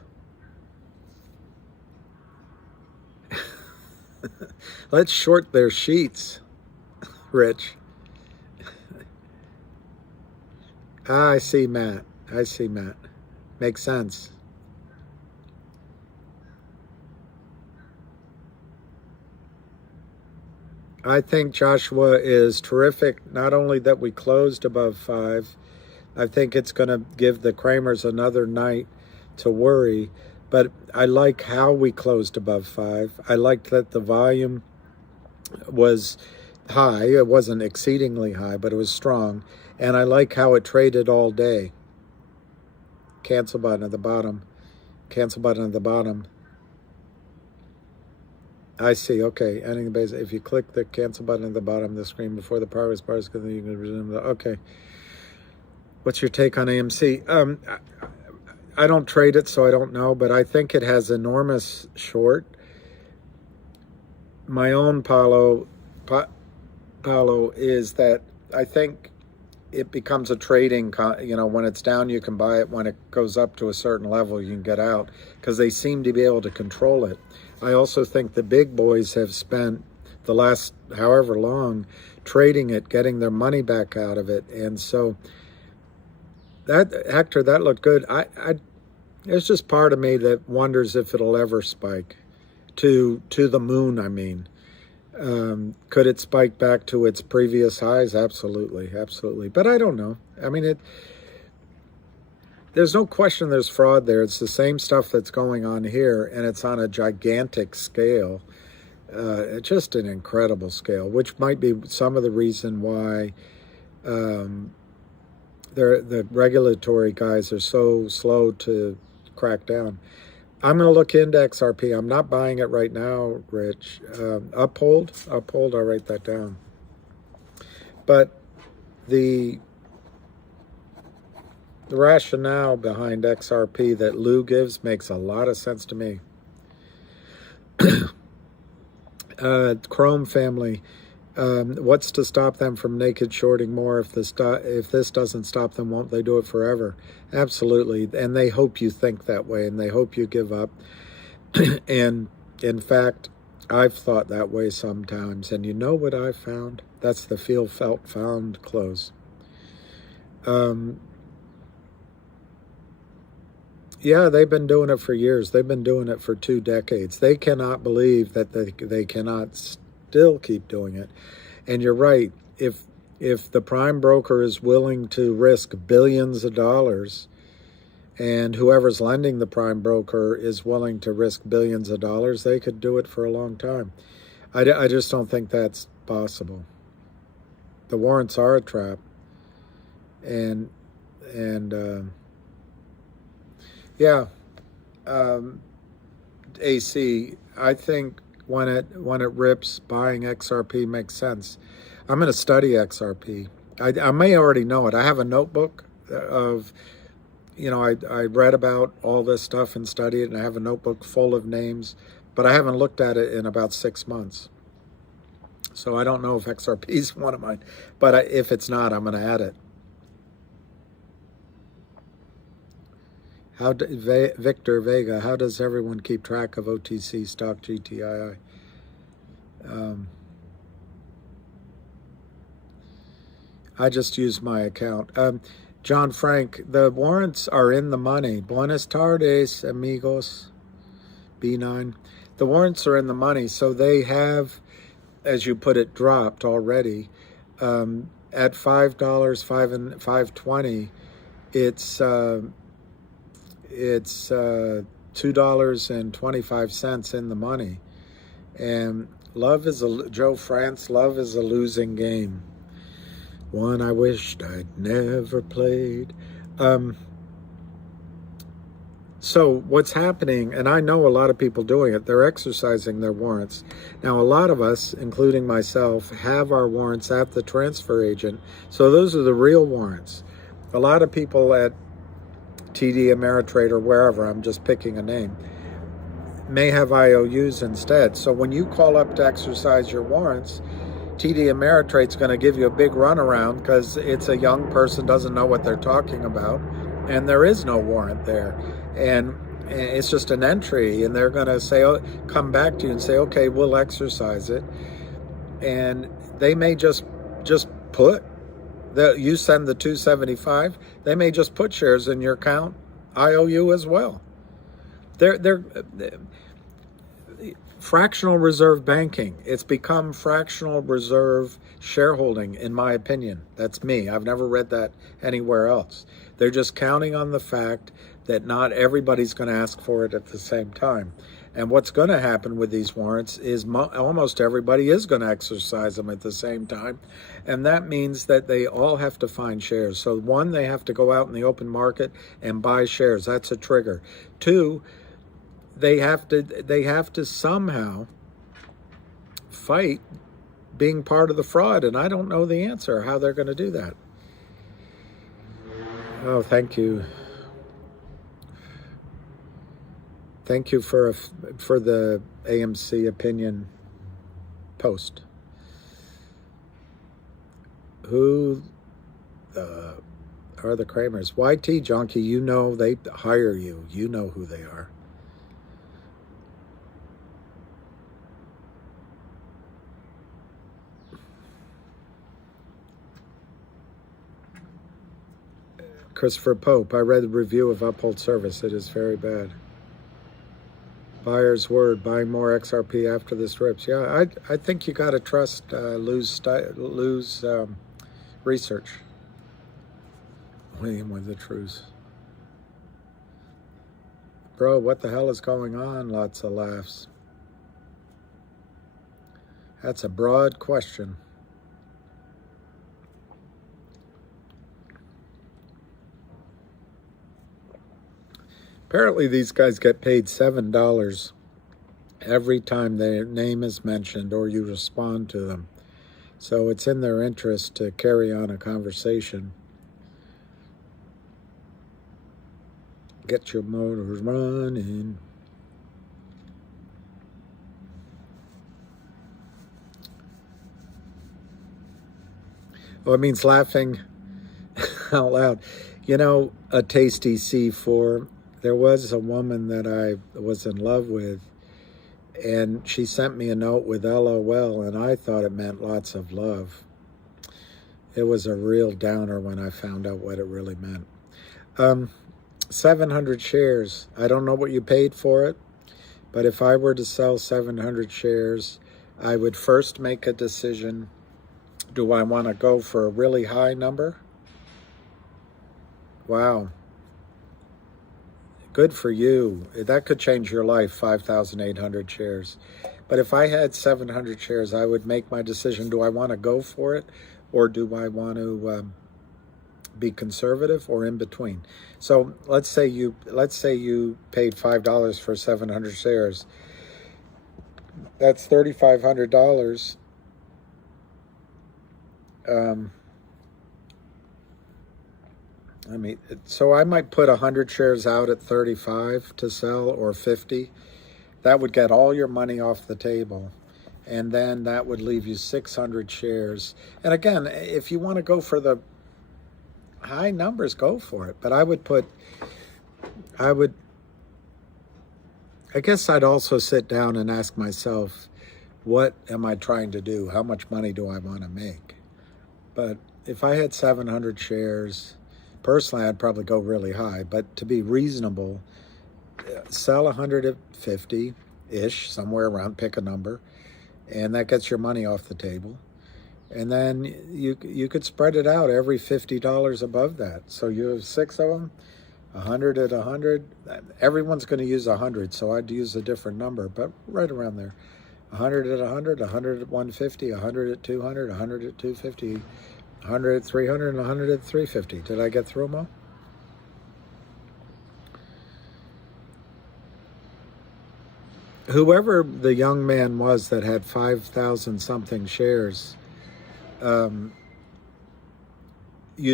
Let's short their sheets, Rich. I see, Matt. I see, Matt. Makes sense. I think Joshua is terrific. Not only that we closed above 5, I think it's going to give the Kramers another night to worry. But I like how we closed above 5. I liked that the volume was high. It wasn't exceedingly high, but it was strong. And I like how it traded all day. Cancel button at the bottom. Cancel button at the bottom. I see. Okay. Ending the base. If you click the cancel button at the bottom of the screen before the progress bar is good, then you can resume the. Okay. What's your take on AMC? I don't trade it, so I don't know, but I think it has enormous short. My own Paulo is that I think it becomes a trading, when it's down, you can buy it. When it goes up to a certain level, you can get out because they seem to be able to control it. I also think the big boys have spent the last however long trading it, getting their money back out of it. And so that, Hector, that looked good. There's just part of me that wonders if it'll ever spike to the moon, I mean. Could it spike back to its previous highs? Absolutely, absolutely. But I don't know. I mean, there's no question there's fraud there. It's the same stuff that's going on here, and it's on a gigantic scale. It's just an incredible scale, which might be some of the reason why the regulatory guys are so slow to crack down. I'm going to look into XRP. I'm not buying it right now, Rich. Uphold, I'll write that down. But the rationale behind XRP that Lou gives makes a lot of sense to me. Chrome family, what's to stop them from naked shorting more? If this doesn't stop them, won't they do it forever? Absolutely. And they hope you think that way, and they hope you give up. And in fact, I've thought that way sometimes. And you know what I've found? That's the feel, felt, found close. Yeah, they've been doing it for years. They've been doing it for 2 decades. They cannot believe that they cannot still keep doing it. And you're right. If the prime broker is willing to risk billions of dollars, and whoever's lending the prime broker is willing to risk billions of dollars, they could do it for a long time. I just don't think that's possible. The warrants are a trap. And yeah, AC, I think when it rips, buying XRP makes sense. I'm going to study XRP. I may already know it. I have a notebook of, I read about all this stuff and studied it, and I have a notebook full of names, but I haven't looked at it in about 6 months. So I don't know if XRP is one of mine, but if it's not, I'm going to add it. Victor Vega, how does everyone keep track of OTC stock GTII? I just use my account. John Frank, the warrants are in the money. Buenas tardes, amigos. B9. The warrants are in the money, so they have, as you put it, dropped already. At $5, $5.20, it's $2.25 in the money. And love is Joe France, love is a losing game. One I wished I'd never played. So what's happening, and I know a lot of people doing it, they're exercising their warrants. Now, a lot of us, including myself, have our warrants at the transfer agent. So those are the real warrants. A lot of people at TD Ameritrade or wherever, I'm just picking a name, may have IOUs instead. So when you call up to exercise your warrants, TD Ameritrade's going to give you a big runaround because it's a young person, doesn't know what they're talking about, and there is no warrant there. And it's just an entry, and they're going to say, come back to you and say, okay, we'll exercise it. And they may just put You send the 275, they may just put shares in your account, IOU as well. They're fractional reserve banking. It's become fractional reserve shareholding, in my opinion. That's me. I've never read that anywhere else. They're just counting on the fact that not everybody's going to ask for it at the same time. And what's going to happen with these warrants is almost everybody is going to exercise them at the same time. And that means that they all have to find shares. So one, they have to go out in the open market and buy shares. That's a trigger. Two, they have to somehow fight being part of the fraud. And I don't know the answer, how they're going to do that. Oh, thank you. Thank you for the AMC opinion post. Who are the Kramers? YT Junkie, you know they hire you. You know who they are. Christopher Pope, I read the review of Uphold Service. It is very bad. Buyer's word, buying more XRP after this rips. Yeah, I think you got to trust Lou's research. William with the truth. Bro, what the hell is going on? Lots of laughs. That's a broad question. Apparently these guys get paid $7 every time their name is mentioned or you respond to them. So it's in their interest to carry on a conversation. Get your motors running. Oh, it means laughing out loud. You know, a tasty C4. There was a woman that I was in love with, and she sent me a note with LOL, and I thought it meant lots of love. It was a real downer when I found out what it really meant. 700 shares. I don't know what you paid for it, but if I were to sell 700 shares, I would first make a decision. Do I want to go for a really high number? Wow. Good for you. That could change your life, 5,800 shares. But if I had 700 shares, I would make my decision. Do I want to go for it, or do I want to be conservative, or in between? So let's say you paid $5 for 700 shares. That's $3,500. So I might put 100 shares out at 35 to sell, or 50. That would get all your money off the table. And then that would leave you 600 shares. And again, if you want to go for the high numbers, go for it. But I guess I'd also sit down and ask myself, what am I trying to do? How much money do I want to make? But if I had 700 shares, personally, I'd probably go really high. But to be reasonable, sell 150-ish, somewhere around, pick a number, and that gets your money off the table. And then you could spread it out every $50 above that. So you have 6 of them, 100 at 100. Everyone's going to use 100, so I'd use a different number, but right around there. 100 at 100, 100 at 150, 100 at 200, 100 at 250, 100 at 300, and 100 at 350. Did I get through them all? Whoever the young man was that had 5,000 something shares, you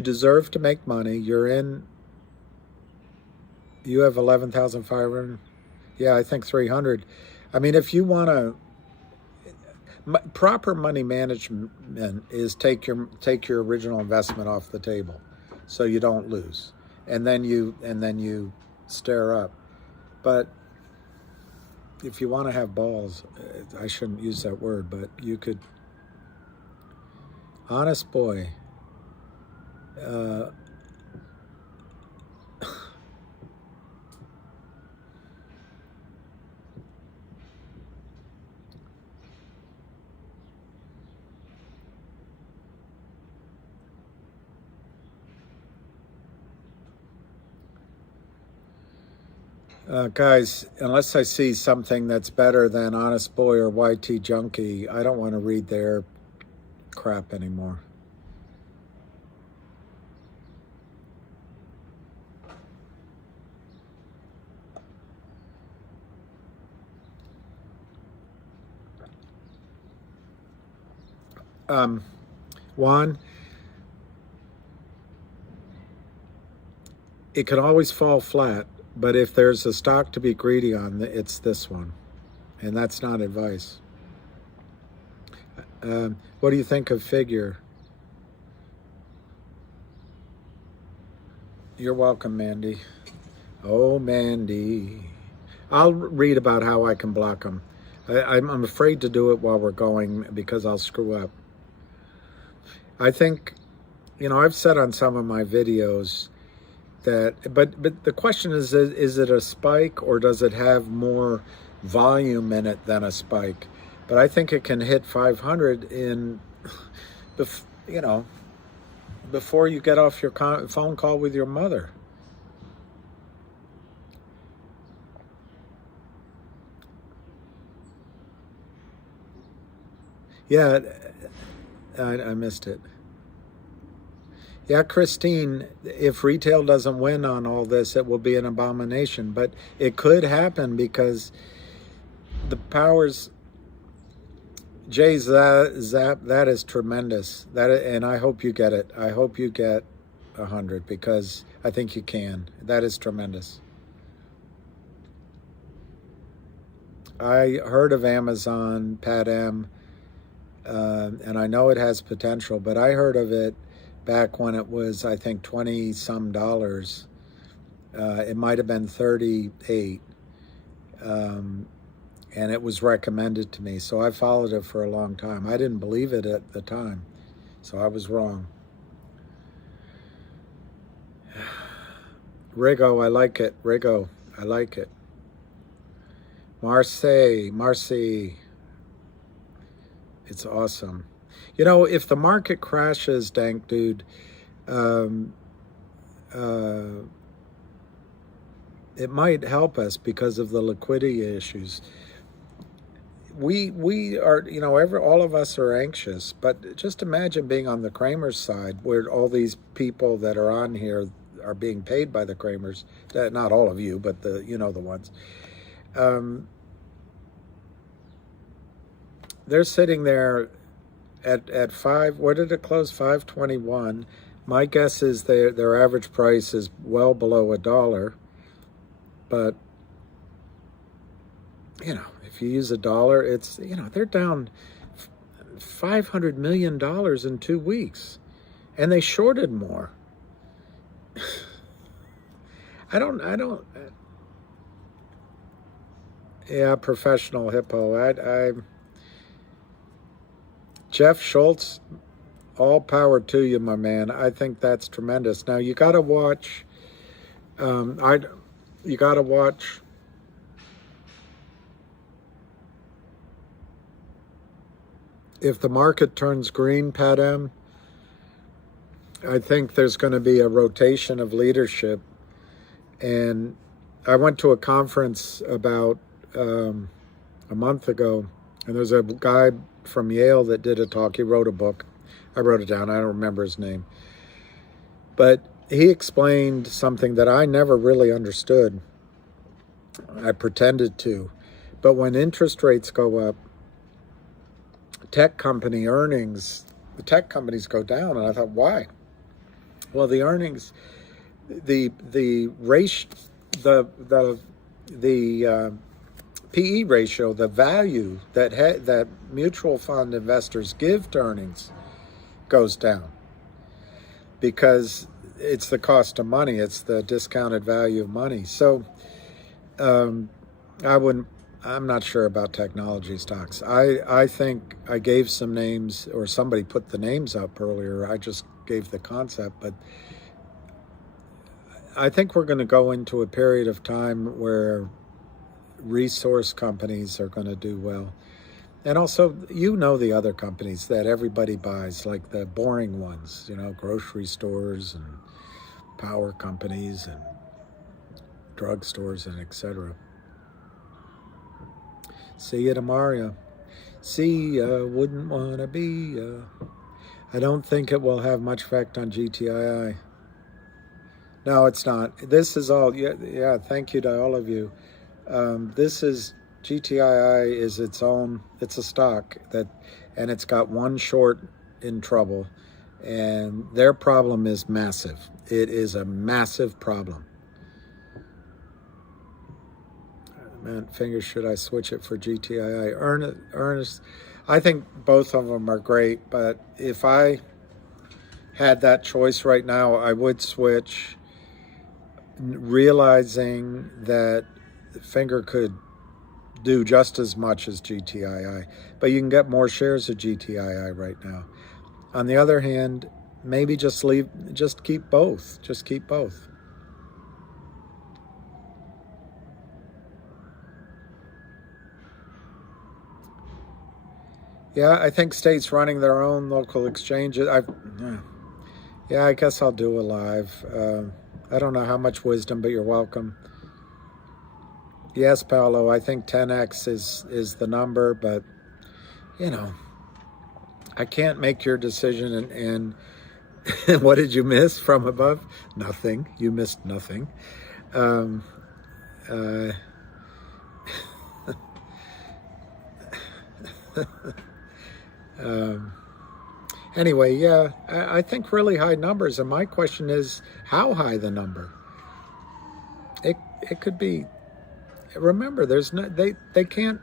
deserve to make money. You have 11,500. Yeah, I think 300. I mean, if you want to, proper money management is take your original investment off the table, so you don't lose, and then you stir up. But if you want to have balls, I shouldn't use that word, but you could. Honest boy, Uh, guys, unless I see something that's better than Honest Boy or YT Junkie, I don't want to read their crap anymore. Juan, it can always fall flat, but if there's a stock to be greedy on, it's this one. And that's not advice. What do you think of Figure? You're welcome, Mandy. Oh, Mandy. I'll read about how I can block them. I'm afraid to do it while we're going because I'll screw up. I think, I've said on some of my videos that, but the question is it a spike or does it have more volume in it than a spike? But I think it can hit 500 before you get off your phone call with your mother. Yeah, I missed it. Yeah, Christine, if retail doesn't win on all this, it will be an abomination. But it could happen because the powers... Jay's that is tremendous. And I hope you get it. I hope you get 100 because I think you can. That is tremendous. I heard of Amazon, Pat M, and I know it has potential, but I heard of it back when it was, I think, 20 some dollars. It might have been 38. And it was recommended to me. So I followed it for a long time. I didn't believe it at the time. So I was wrong. Rigo, I like it. Rigo, I like it. Marcy. It's awesome. If the market crashes, Dank Dude, it might help us because of the liquidity issues. We are, all of us are anxious, but just imagine being on the Kramer's side where all these people that are on here are being paid by the Kramers. Not all of you, but the ones. They're sitting there at 5, where did it close? 521. My guess is their average price is well below $1, but if you use $1, it's, they're down $500 million in 2 weeks, and they shorted more. I don't. Yeah, professional hippo. Jeff Schultz, all power to you, my man. I think that's tremendous. Now you got to watch. You got to watch. If the market turns green, Pat M, I think there's going to be a rotation of leadership. And I went to a conference about a month ago, and there's a guy from Yale that did a talk. He wrote a book. I wrote it down. I don't remember his name. But he explained something that I never really understood. I pretended to. But when interest rates go up, tech company earnings, the tech companies go down. And I thought, why? Well, the earnings, the PE ratio, the value that mutual fund investors give to earnings goes down because it's the cost of money. It's the discounted value of money. So I'm not sure about technology stocks. I think I gave some names, or somebody put the names up earlier. I just gave the concept, but I think we're going to go into a period of time where resource companies are going to do well. And also, you know, the other companies that everybody buys, like the boring ones, you know, grocery stores and power companies and drugstores and etc. See you tomorrow. See ya, wouldn't want to be ya. I don't think it will have much effect on GTII. No, it's not. This is all, yeah, thank you to all of you. This is, GTII is its own, it's a stock and it's got one short in trouble, and their problem is massive. It is a massive problem. Man, fingers, should I switch it for GTII? Ernest, I think both of them are great, but if I had that choice right now, I would switch, realizing that Finger could do just as much as GTII, but you can get more shares of GTII right now. On the other hand, maybe just keep both. Just keep both. Yeah, I think states running their own local exchanges. Yeah, I guess I'll do a live. I don't know how much wisdom, but you're welcome. Yes, Paolo, I think 10x is the number, but, you know, I can't make your decision. And what did you miss from above? Nothing. You missed nothing. Anyway, yeah, I think really high numbers. And my question is, how high the number? It could be. Remember, there's no, they can't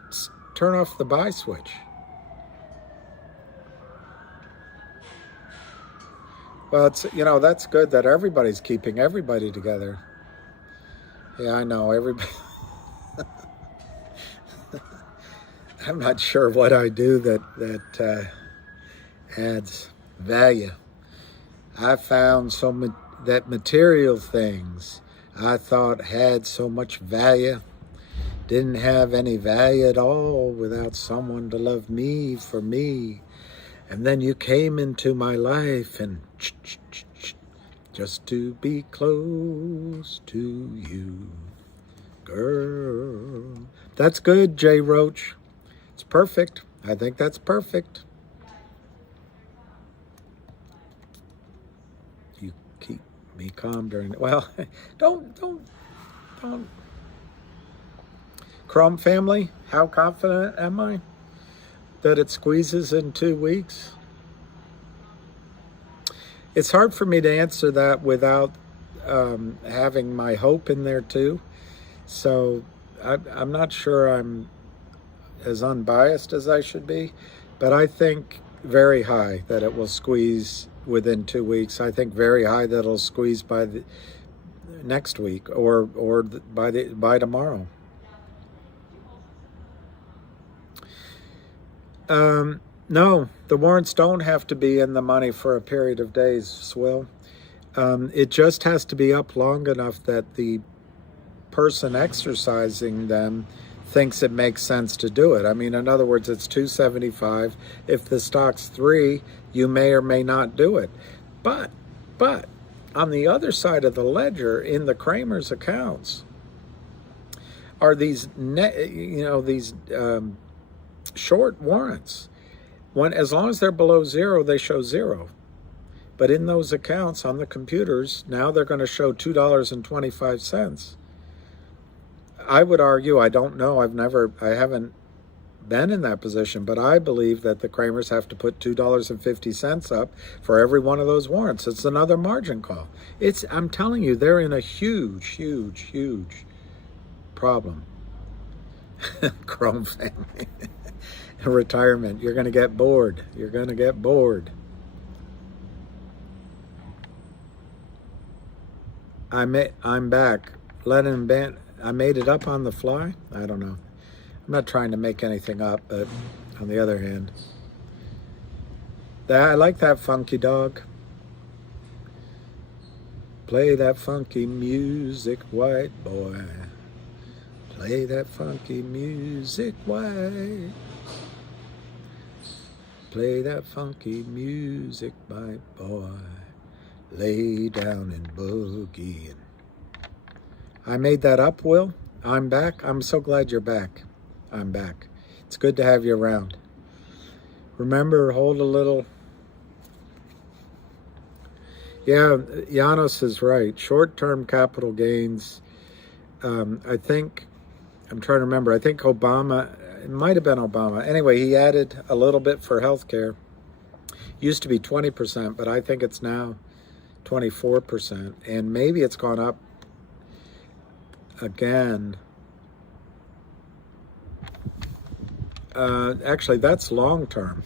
turn off the buy switch. Well, it's, you know, that's good that everybody's keeping everybody together. Yeah, I know, everybody. I'm not sure what I do that adds value. I found that material things I thought had so much value didn't have any value at all without someone to love me for me. And then you came into my life and just to be close to you, girl. That's good, Jay Roach. It's perfect. I think that's perfect. You keep me calm during it. Well, don't. Chrome family, how confident am I that it squeezes in 2 weeks? It's hard for me to answer that without having my hope in there too. So I'm not sure I'm as unbiased as I should be, but I think very high that it will squeeze within 2 weeks. I think very high that it'll squeeze by the next week or by tomorrow. No, the warrants don't have to be in the money for a period of days, Swill. It just has to be up long enough that the person exercising them thinks it makes sense to do it. I mean, in other words, it's 275. If the stock's 3, you may or may not do it. But on the other side of the ledger, in the Kramer's accounts, are these short warrants. As long as they're below 0, they show 0. But in those accounts on the computers, now they're going to show $2.25. I would argue, I don't know, I haven't been in that position, but I believe that the Kramers have to put $2.50 up for every one of those warrants. It's another margin call. I'm telling you, they're in a huge problem. Chrome family. Retirement. You're going to get bored. You're going to get bored. I'm back. I made it up on the fly. I don't know. I'm not trying to make anything up, but on the other hand, I like that funky dog. Play that funky music, white boy. Play that funky music, white. Play that funky music, white boy. Lay down and boogie. I made that up, Will. I'm back. I'm so glad you're back. I'm back. It's good to have you around. Remember, hold a little. Yeah, Janos is right. Short-term capital gains. I think, I'm trying to remember, I think Obama, it might have been Obama. Anyway, he added a little bit for healthcare. Used to be 20%, but I think it's now 24%. And maybe it's gone up again. Actually, that's long-term.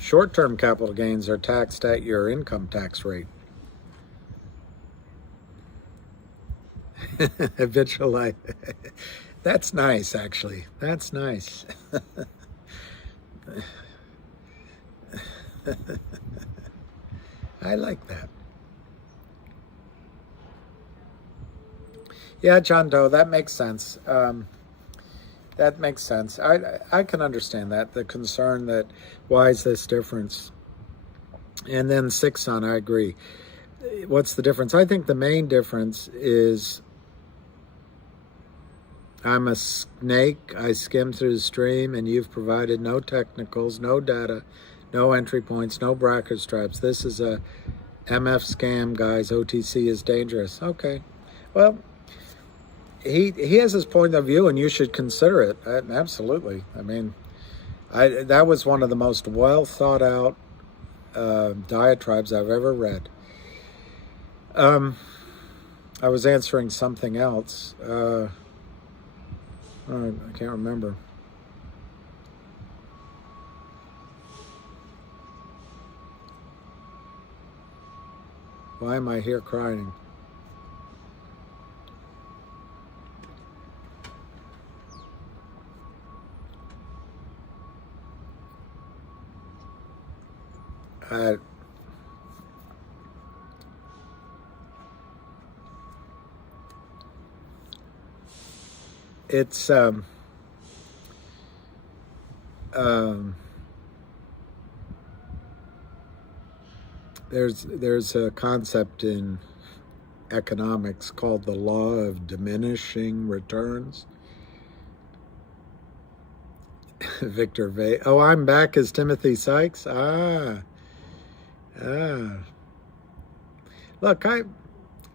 Short-term capital gains are taxed at your income tax rate. Habitual. That's nice, actually. That's nice. I like that. Yeah, John Doe, that makes sense. That makes sense. I can understand that, the concern that why is this difference? And then Six Son, I agree. What's the difference? I think the main difference is I'm a snake. I skim through the stream, and you've provided no technicals, no data, no entry points, no bracket straps. This is a MF scam, guys. OTC is dangerous. Okay. Well, he has his point of view, and you should consider it. Absolutely. I mean, that was one of the most well thought out diatribes I've ever read. I was answering something else. I can't remember. Why am I here crying? It's there's a concept in economics called the law of diminishing returns. Victor Vay. Oh, I'm back as Timothy Sykes. Look,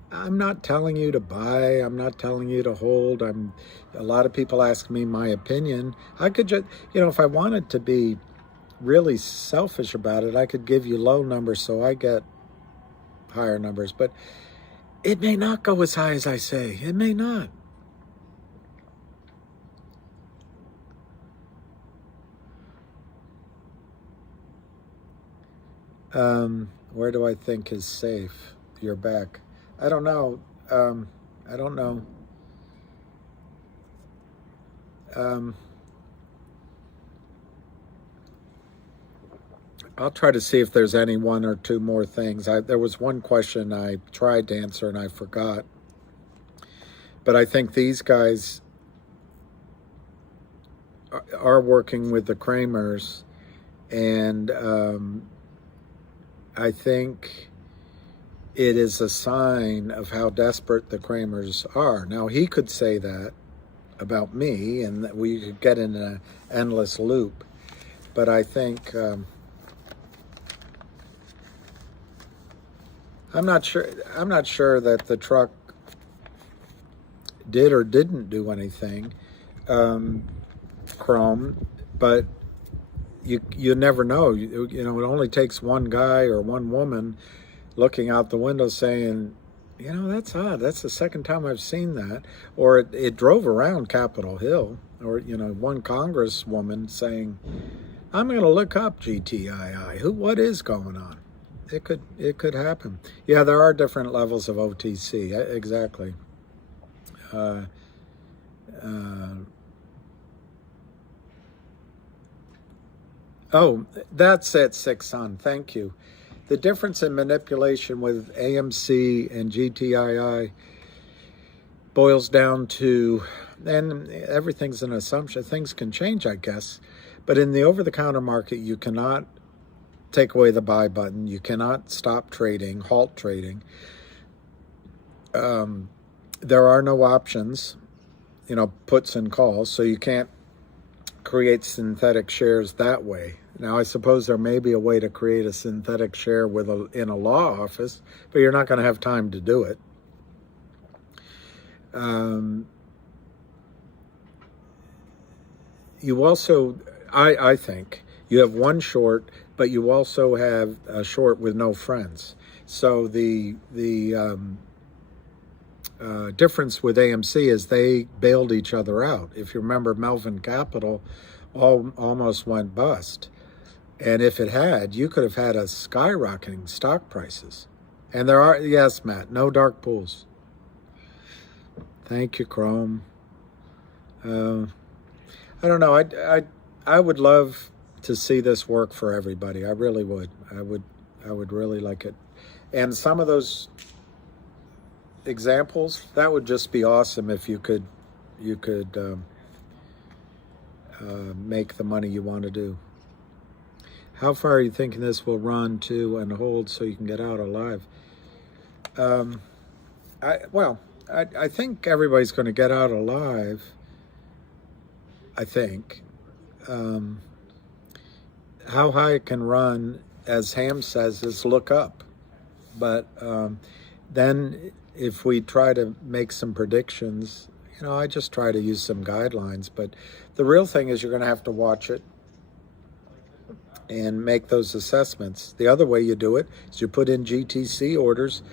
I'm not telling you to buy. I'm not telling you to hold. A lot of people ask me my opinion. I could just, if I wanted to be really selfish about it, I could give you low numbers so I get higher numbers. But it may not go as high as I say. It may not. Where do I think is safe? You're back. I don't know. I don't know. I'll try to see if there's any one or two more things. There was one question I tried to answer and I forgot. But I think these guys are working with the Kramers, and I think it is a sign of how desperate the Kramers are. Now, he could say that about me, and that we could get in an endless loop. But I think I'm not sure that the truck did or didn't do anything, Chrome, but you never know. It only takes one guy or one woman looking out the window saying, that's odd. That's the second time I've seen that. Or it drove around Capitol Hill. Or, one congresswoman saying, I'm going to look up GTII. What is going on? It could happen. Yeah, there are different levels of OTC. Exactly. Oh, that's it, Six Son. Thank you. the difference in manipulation with AMC and GTII boils down to, and everything's an assumption, things can change, I guess, but in the over-the-counter market, you cannot take away the buy button. You cannot stop trading, halt trading. There are no options, puts and calls, so you can't create synthetic shares that way. Now, I suppose there may be a way to create a synthetic share in a law office, but you're not going to have time to do it. You also, I think, you have one short, but you also have a short with no friends. So the difference with AMC is they bailed each other out. If you remember, Melvin Capital almost went bust. And if it had, you could have had a skyrocketing stock prices. And there are, yes, Matt, no dark pools. Thank you, Chrome. I don't know. I would love to see this work for everybody. I really would. I would really like it. And some of those examples, that would just be awesome if you could make the money you want to do. How far are you thinking this will run to and hold so you can get out alive? I think everybody's going to get out alive. I think. How high it can run, as Ham says, is look up. But then if we try to make some predictions, I just try to use some guidelines. But the real thing is you're going to have to watch it and make those assessments. The other way you do it is you put in GTC orders,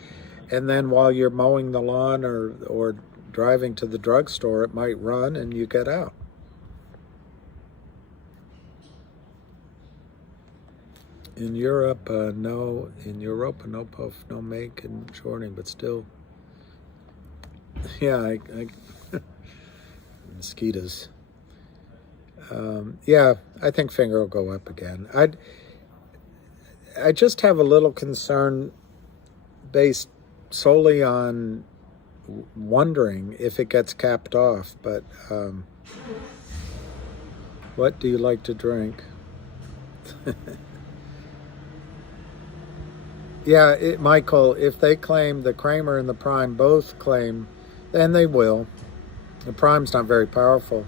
and then while you're mowing the lawn or driving to the drugstore, it might run and you get out. In Europe, no. In Europe, no puff, no make, and shorting, but still. Yeah, mosquitoes. Yeah, I think finger will go up again. I just have a little concern based solely on wondering if it gets capped off. But what do you like to drink? Yeah, Michael, if they claim, the Kramer and the Prime both claim, then they will. The Prime's not very powerful.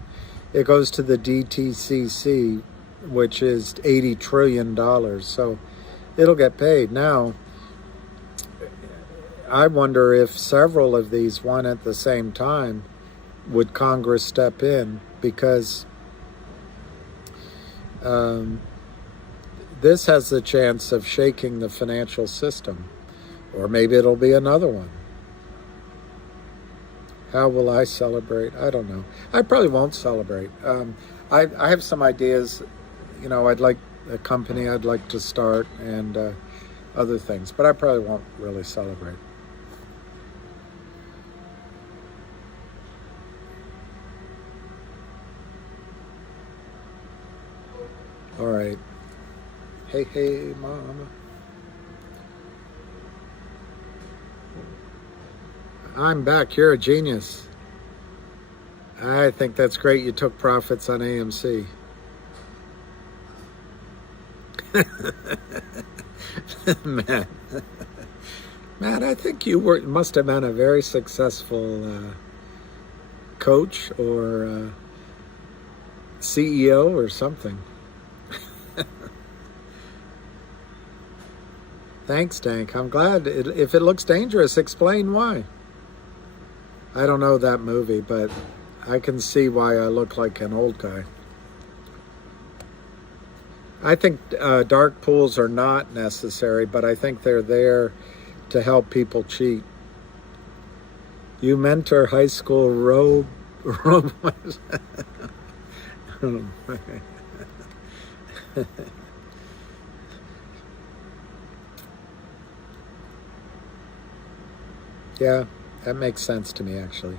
It goes to the DTCC, which is $80 trillion, so it'll get paid. Now, I wonder if several of these won at the same time, would Congress step in? Because this has the chance of shaking the financial system. Or maybe it'll be another one. How will I celebrate? I don't know. I probably won't celebrate. I have some ideas. I'd like a company I'd like to start and other things. But I probably won't really celebrate. All right. Hey, Mama. I'm back. You're a genius. I think that's great. You took profits on AMC. Matt, I think you must have been a very successful coach or CEO or something. Thanks, Tank. I'm glad. If it looks dangerous, explain why. I don't know that movie, but I can see why I look like an old guy. I think dark pools are not necessary, but I think they're there to help people cheat. You mentor high school robots. Yeah, that makes sense to me, actually.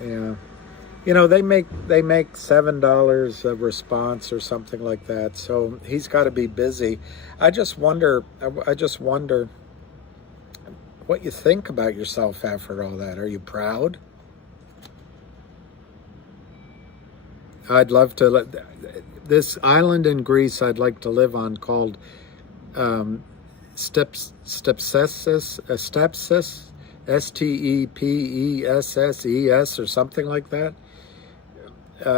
Yeah. You know, they make $7 a response or something like that. So he's got to be busy. I just wonder what you think about yourself after all that. Are you proud? I'd love to. This island in Greece I'd like to live on called Stepsis, Stepesses or something like that.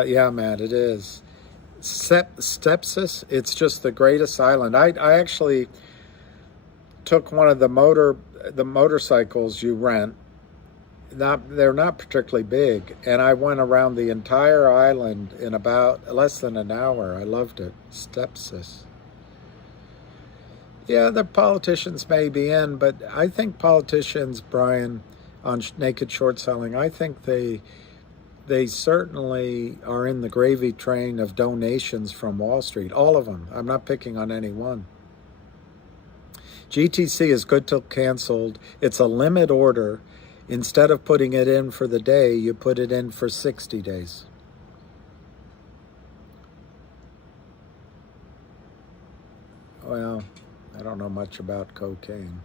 Yeah, man, it is. Stepsis. It's just the greatest island. I actually took one of the motorcycles you rent. They're not particularly big, and I went around the entire island in about less than an hour. I loved it. Stepsis. Yeah, the politicians may be in, but I think politicians, Brian, on naked short selling, I think they certainly are in the gravy train of donations from Wall Street. All of them. I'm not picking on any one. GTC is good till canceled. It's a limit order. Instead of putting it in for the day, you put it in for 60 days. Well, I don't know much about cocaine.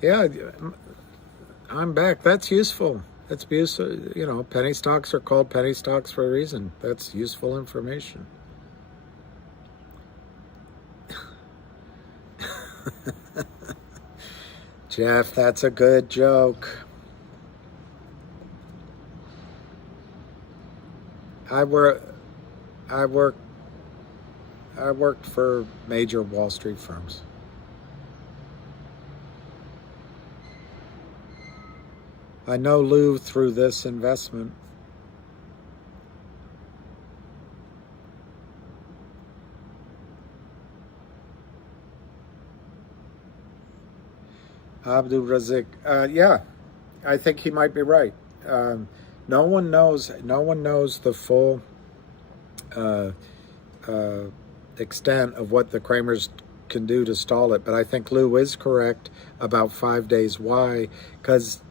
Yeah, I'm back. That's useful. That's useful. You know, penny stocks are called penny stocks for a reason. That's useful information. Jeff, that's a good joke. I worked for major Wall Street firms. I know Lou through this investment. Abdul Razik. Yeah, I think he might be right. No one knows the full extent of what the Kramers can do to stall it, but I think Lou is correct about 5 days. Why? Because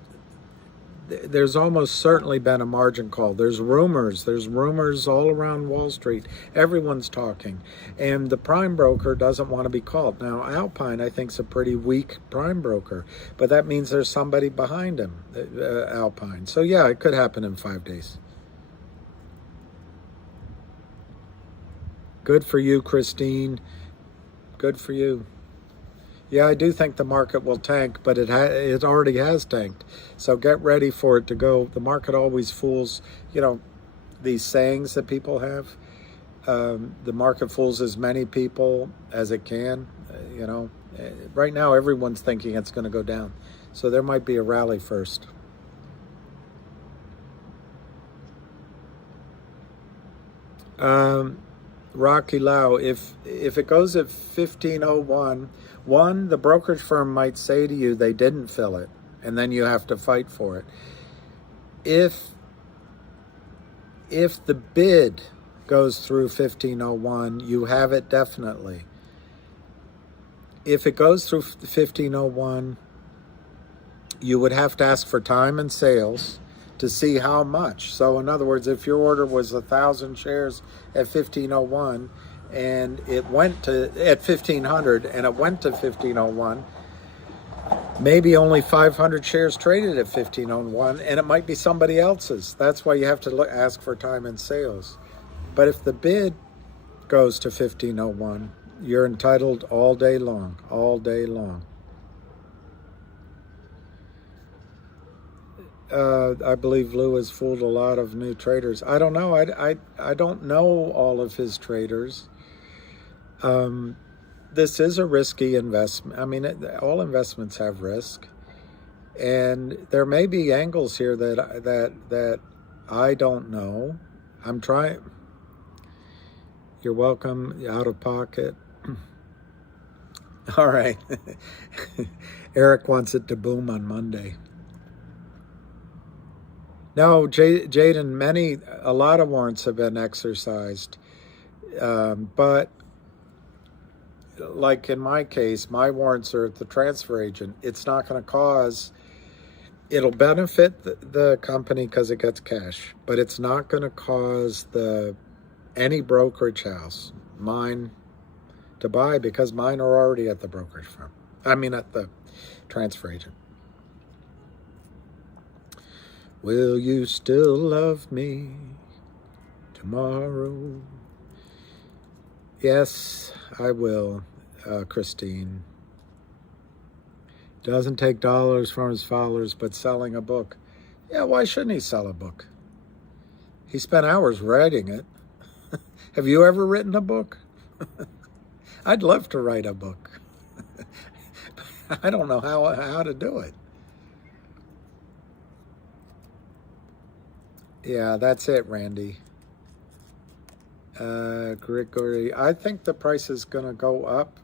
there's almost certainly been a margin call. There's rumors all around Wall Street. Everyone's talking, and the prime broker doesn't want to be called. Now, Alpine, I think, is a pretty weak prime broker, but that means there's somebody behind him, Alpine. So yeah, it could happen in 5 days. Good for you, Christine. Good for you. Yeah, I do think the market will tank, but it already has tanked. So get ready for it to go. The market always fools, these sayings that people have. The market fools as many people as it can. Right now everyone's thinking it's going to go down. So there might be a rally first. Rocky Lau, if it goes at 1501, the brokerage firm might say to you they didn't fill it, and then you have to fight for it. If the bid goes through 1501, you have it definitely. If it goes through 1501, you would have to ask for time and sales to see how much. So in other words, if your order was 1,000 shares at 1501 and it went to at 1500 and it went to 1501, maybe only 500 shares traded at 1501, and it might be somebody else's. That's why you have to ask for time and sales. But if the bid goes to 1501, you're entitled all day long, all day long. I believe Lou has fooled a lot of new traders. I don't know. I don't know all of his traders. This is a risky investment. I mean, all investments have risk, and there may be angles here that I don't know. I'm trying. You're welcome. Out of pocket. All right. Eric wants it to boom on Monday. No, Jaden, a lot of warrants have been exercised. But like in my case, my warrants are at the transfer agent. It's not going to cause it'll benefit the company because it gets cash, but it's not going to cause any brokerage house, mine, to buy, because mine are already at the brokerage firm. I mean, at the transfer agent. Will you still love me tomorrow? Yes, I will, Christine. Doesn't take dollars from his followers, but selling a book. Yeah, why shouldn't he sell a book? He spent hours writing it. Have you ever written a book? I'd love to write a book. I don't know how to do it. Yeah, that's it, Randy. Gregory, I think the price is going to go up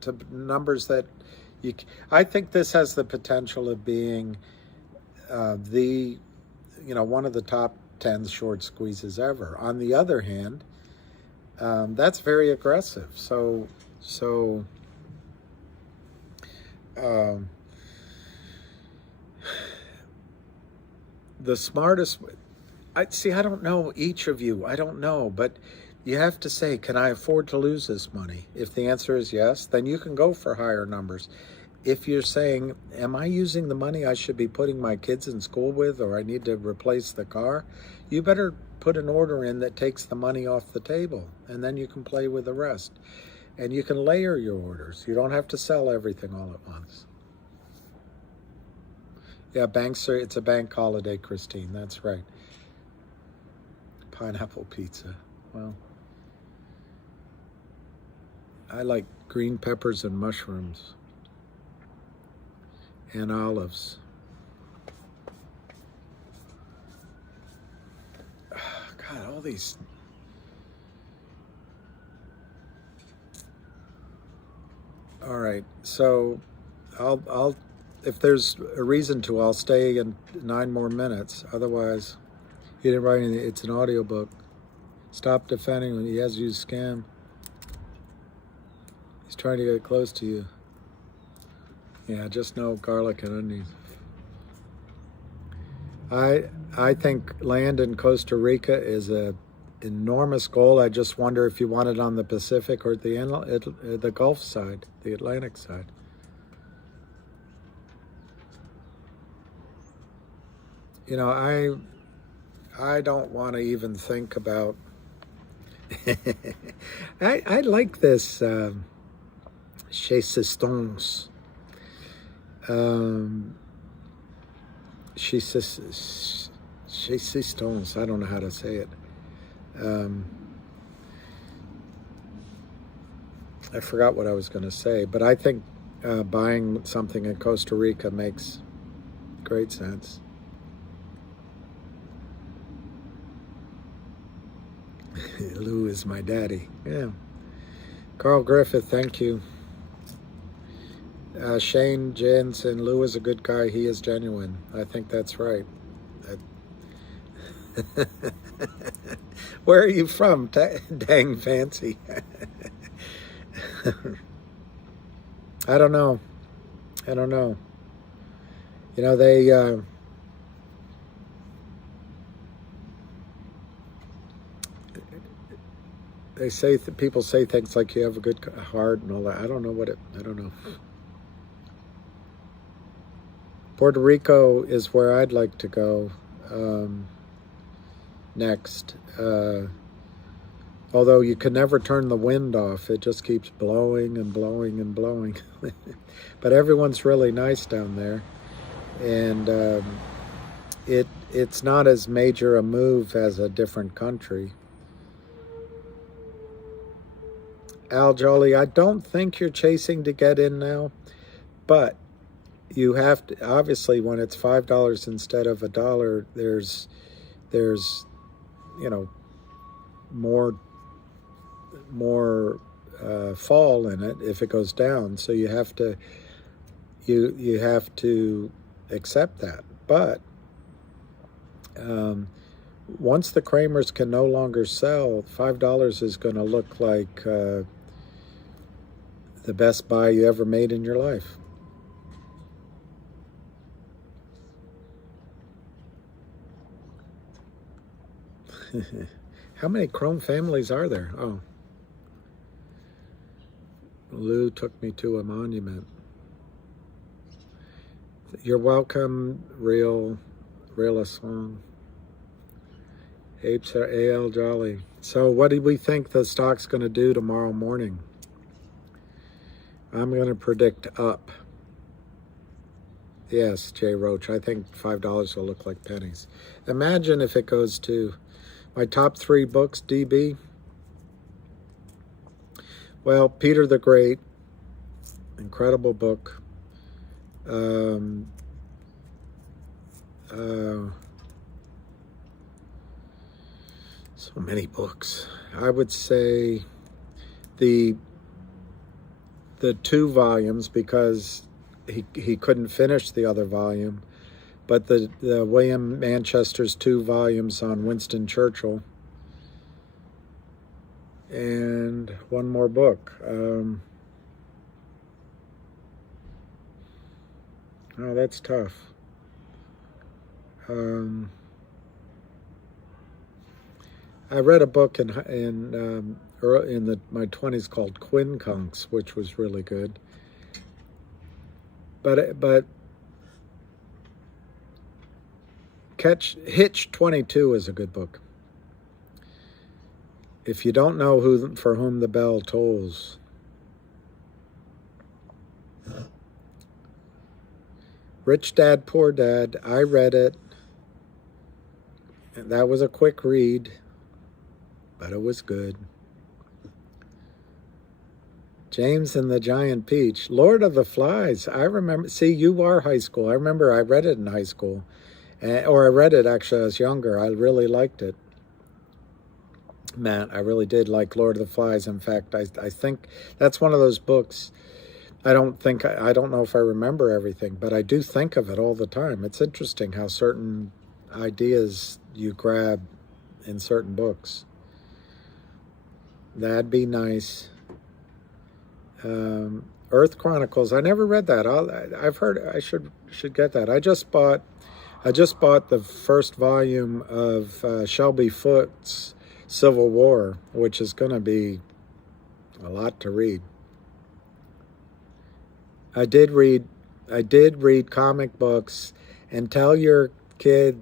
to numbers that I think this has the potential of being one of the top 10 short squeezes ever. On the other hand, that's very aggressive. So the smartest, I don't know each of you. I don't know, but you have to say, can I afford to lose this money? If the answer is yes, then you can go for higher numbers. If you're saying, am I using the money I should be putting my kids in school with, or I need to replace the car, you better put an order in that takes the money off the table, and then you can play with the rest. And you can layer your orders. You don't have to sell everything all at once. Yeah, it's a bank holiday, Christine. That's right. Pineapple pizza. Well, I like green peppers and mushrooms and olives. God, all these. All right, so I'll if there's a reason to, I'll stay in 9 more minutes. Otherwise, he didn't write anything. It's an audiobook. Stop defending him. He has used scam. He's trying to get close to you. Yeah, just no garlic and onions. I think land in Costa Rica is a enormous goal. I just wonder if you want it on the Pacific or the Gulf side, the Atlantic side. You know, I don't want to even think about. I like this chez Sistons. Chez Sistons. I don't know how to say it. I forgot what I was going to say, but I think buying something in Costa Rica makes great sense. Lou is my daddy. Yeah. Carl Griffith, thank you. Shane Jensen, Lou is a good guy. He is genuine. I think that's right. Where are you from? Dang fancy. I don't know. You know, they say people say things like you have a good heart and all that. I don't know. Puerto Rico is where I'd like to go next. Although you can never turn the wind off. It just keeps blowing and blowing and blowing. But everyone's really nice down there. And it's not as major a move as a different country. Al Jolly, I don't think you're chasing to get in now, but you have to, obviously when it's $5 instead of $1, there's more fall in it if it goes down. So you have to accept that. But once the Kramers can no longer sell, $5 is going to look like the best buy you ever made in your life. How many Chrome families are there? Oh. Lou took me to a monument. You're welcome, real a song. Apes are AL Jolly. So what do we think the stock's going to do tomorrow morning? I'm going to predict up. Yes, Jay Roach. I think $5 will look like pennies. Imagine if it goes to my top 3 books, DB. Well, Peter the Great, incredible book. So many books. I would say the 2 volumes, because he couldn't finish the other volume, but the William Manchester's 2 volumes on Winston Churchill, and one more book. Oh, that's tough. I read a book in my 20s called Quincunx, which was really good. But Hitch 22 is a good book. If you don't know for whom the bell tolls. Rich Dad, Poor Dad. I read it. And that was a quick read, but it was good. James and the Giant Peach. Lord of the Flies. I remember. See, you are high school. I remember I read it in high school. Or I read it actually as younger. I really liked it. Matt, I really did like Lord of the Flies. In fact, I think that's one of those books. I don't know if I remember everything, but I do think of it all the time. It's interesting how certain ideas you grab in certain books. That'd be nice. Earth Chronicles. I never read that. I've heard I should get that. I just bought the first volume of Shelby Foote's Civil War, which is going to be a lot to read. I did read comic books, and tell your kid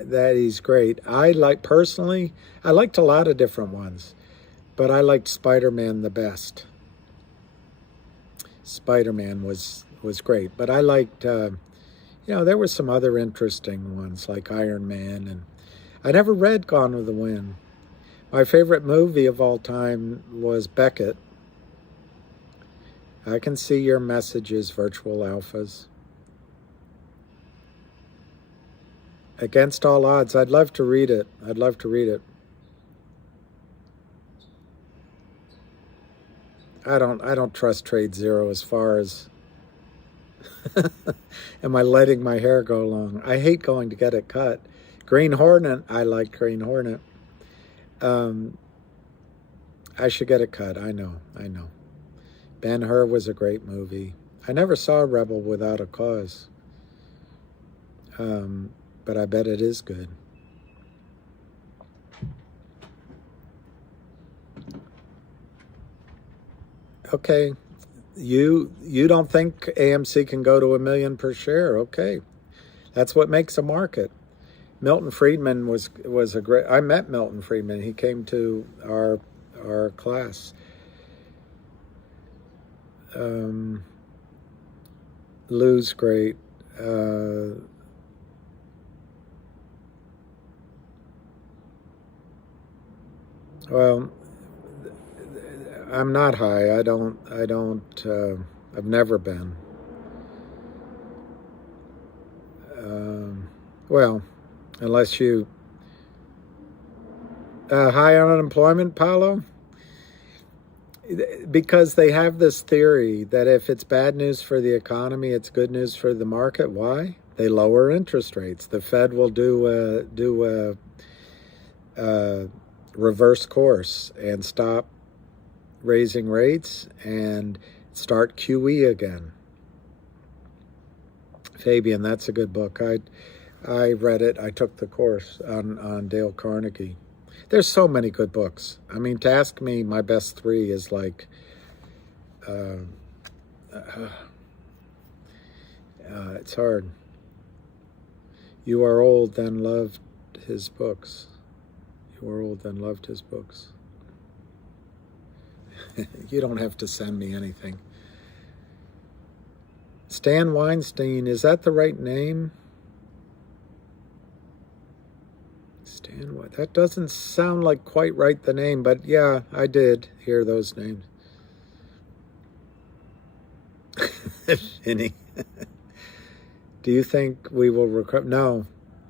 that he's great. I liked a lot of different ones, but I liked Spider-Man the best. Spider-Man was great, but I liked, there were some other interesting ones like Iron Man, and I never read Gone with the Wind. My favorite movie of all time was Beckett. I can see your messages, virtual alphas. Against All Odds. I'd love to read it. I don't trust Trade Zero as far as am I letting my hair go long? I hate going to get it cut. Green Hornet. I like Green Hornet. I should get it cut. I know. Ben-Hur was a great movie. I never saw Rebel Without a Cause. But I bet it is good. Okay. You don't think AMC can go to $1 million per share? Okay. That's what makes a market. Milton Friedman was a great. I met Milton Friedman. He came to our class. Lou's great. Well, I'm not high. I've never been. Well, unless you high on unemployment, Paolo? Because they have this theory that if it's bad news for the economy, it's good news for the market. Why? They lower interest rates. The Fed will do a reverse course and stop raising rates and start QE again. Fabian, that's a good book. I read it. I took the course on Dale Carnegie. There's so many good books. I mean, to ask me my best three is like, it's hard. You Are Old, Then Loved His Books. You Are Old, Then Loved His Books. You don't have to send me anything. Stan Weinstein, is that the right name? That doesn't sound like quite right, the name, but yeah, I did hear those names. Vinny. Do you think we will recover? No,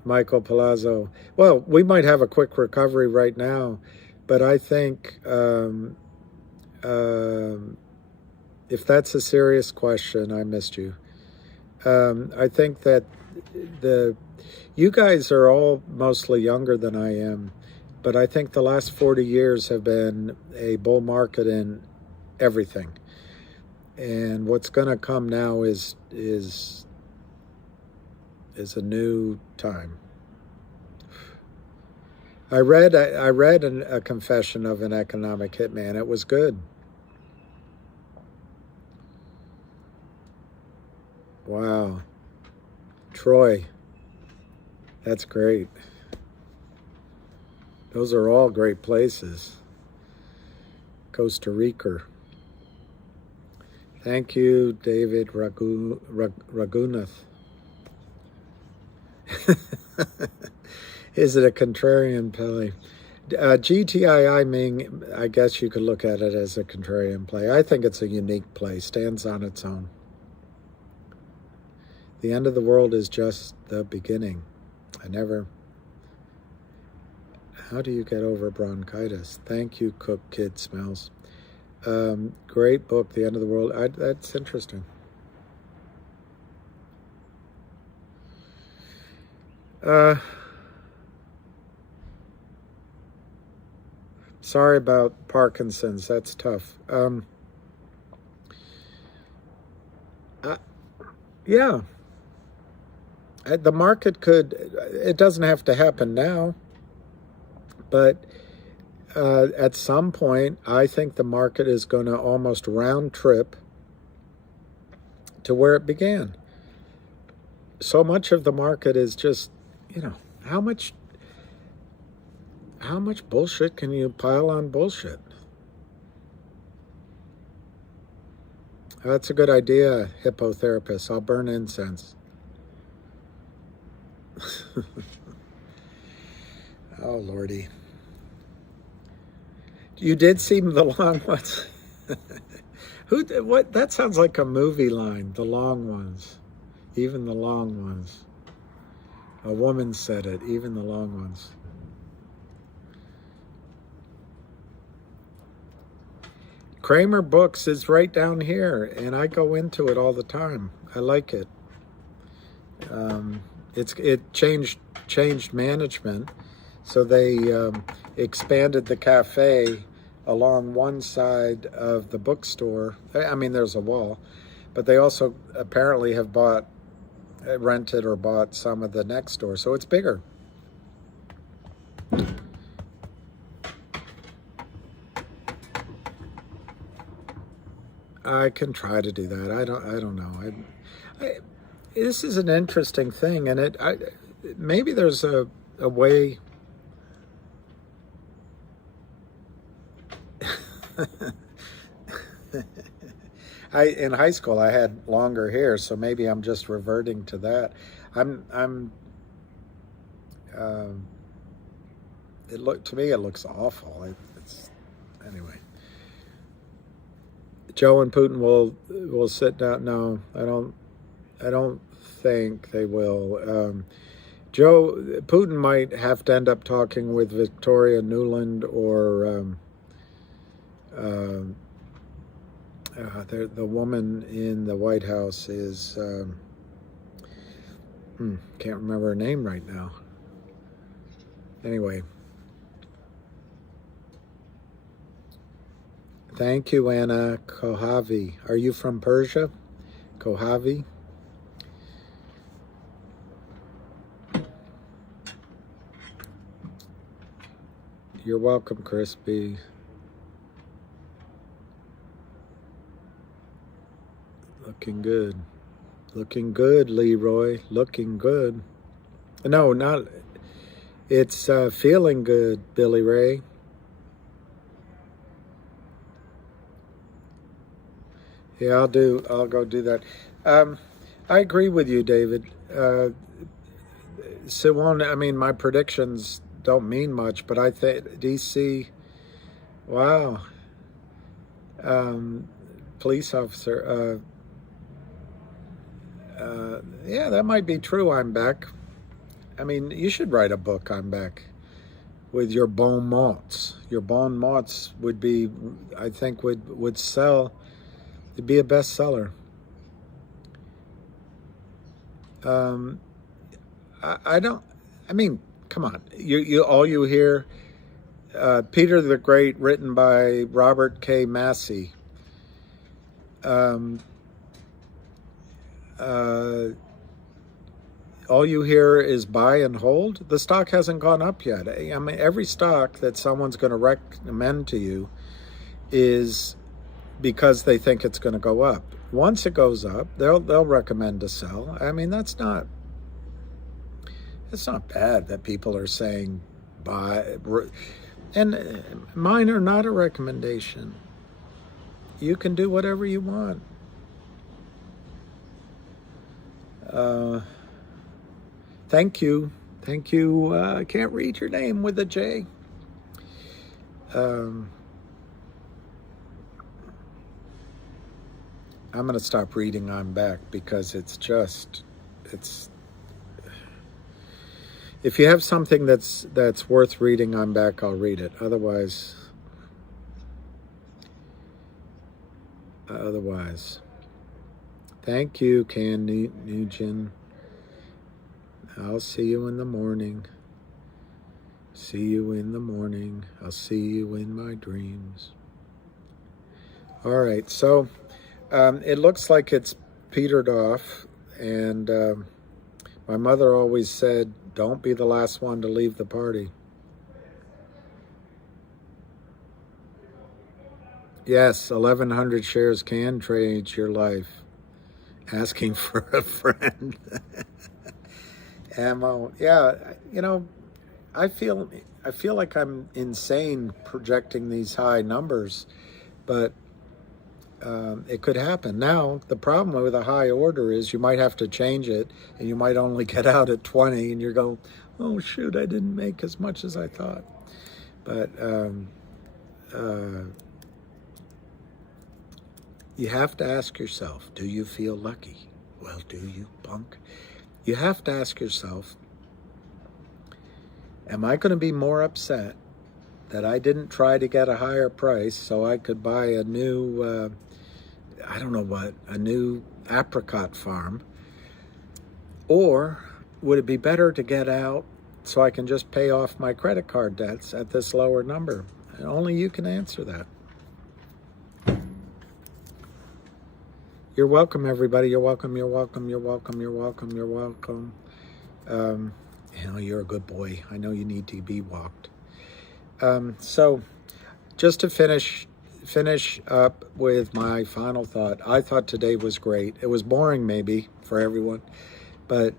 Michael Palazzo. Well, we might have a quick recovery right now, but I think if that's a serious question, I missed you. I think that you guys are all mostly younger than I am, but I think the last 40 years have been a bull market in everything. And what's going to come now is a new time. I read a confession of an economic hitman. It was good. Wow. Troy. That's great. Those are all great places. Costa Rica. Thank you, David Ragunath. Is it a contrarian play? GTII, Ming, I guess you could look at it as a contrarian play. I think it's a unique play, stands on its own. The end of the world is just the beginning. How do you get over bronchitis? Thank you, Cook Kid Smells. Great book, The End of the World. That's interesting. Sorry about Parkinson's. That's tough. Yeah. The market it doesn't have to happen now, but at some point, I think the market is going to almost round trip to where it began. So much of the market is just, how much bullshit can you pile on bullshit? That's a good idea, hippotherapist. I'll burn incense. Oh, Lordy. You did see the long ones. What? That sounds like a movie line, the long ones. Even the long ones. A woman said it, even the long ones. Kramer Books is right down here, and I go into it all the time. I like it. It changed management, so they expanded the cafe along one side of the bookstore. I mean, there's a wall, but they also apparently have rented or bought some of the next door, so it's bigger. I can try to do that. I don't know. This is an interesting thing, and maybe there's a way. In high school I had longer hair, so maybe I'm just reverting to that. To me it looks awful. Anyway. Joe and Putin will sit down. No, I don't think they will. Putin might have to end up talking with Victoria Nuland or the woman in the White House is can't remember her name right now. Anyway. Thank you, Anna Kohavi. Are you from Persia? Kohavi? You're welcome, Chris B. Looking good. Looking good, Leroy. Looking good. No, not. It's feeling good, Billy Ray. Yeah, I'll go do that. I agree with you, David. I mean, my predictions don't mean much, but I think DC, wow. Police officer, yeah, that might be true. I'm back. I mean, you should write a book, I'm back, with your bon mots. Your bon mots would be, I think, would sell. It'd be a bestseller. I don't. I mean, come on. All you hear. Peter the Great, written by Robert K. Massey. All you hear is buy and hold. The stock hasn't gone up yet. I mean, every stock that someone's going to recommend to you is because they think it's going to go up. Once it goes up, they'll recommend to sell. I mean, it's not bad that people are saying buy. And mine are not a recommendation. You can do whatever you want. Thank you. I can't read your name with a J. I'm going to stop reading I'm back because it's if you have something that's worth reading, I'm back, I'll read it. Otherwise, thank you, Can Nugent. I'll see you in the morning. See you in the morning. I'll see you in my dreams. All right, so it looks like it's petered off, and my mother always said, don't be the last one to leave the party. Yes, 1,100 shares can trade your life. Asking for a friend. Ammo. Yeah, I feel like I'm insane projecting these high numbers, but it could happen. Now, the problem with a high order is you might have to change it, and you might only get out at 20, and you're going, oh, shoot, I didn't make as much as I thought. But you have to ask yourself, do you feel lucky? Well, do you, punk? You have to ask yourself, am I going to be more upset that I didn't try to get a higher price so I could buy a new, a new apricot farm? Or would it be better to get out so I can just pay off my credit card debts at this lower number? And only you can answer that. You're welcome, everybody. You're welcome. You're welcome. You're welcome. You're welcome. You're welcome. You're a good boy. I know you need to be walked. So, just to finish up with my final thought. I thought today was great. It was boring, maybe, for everyone, but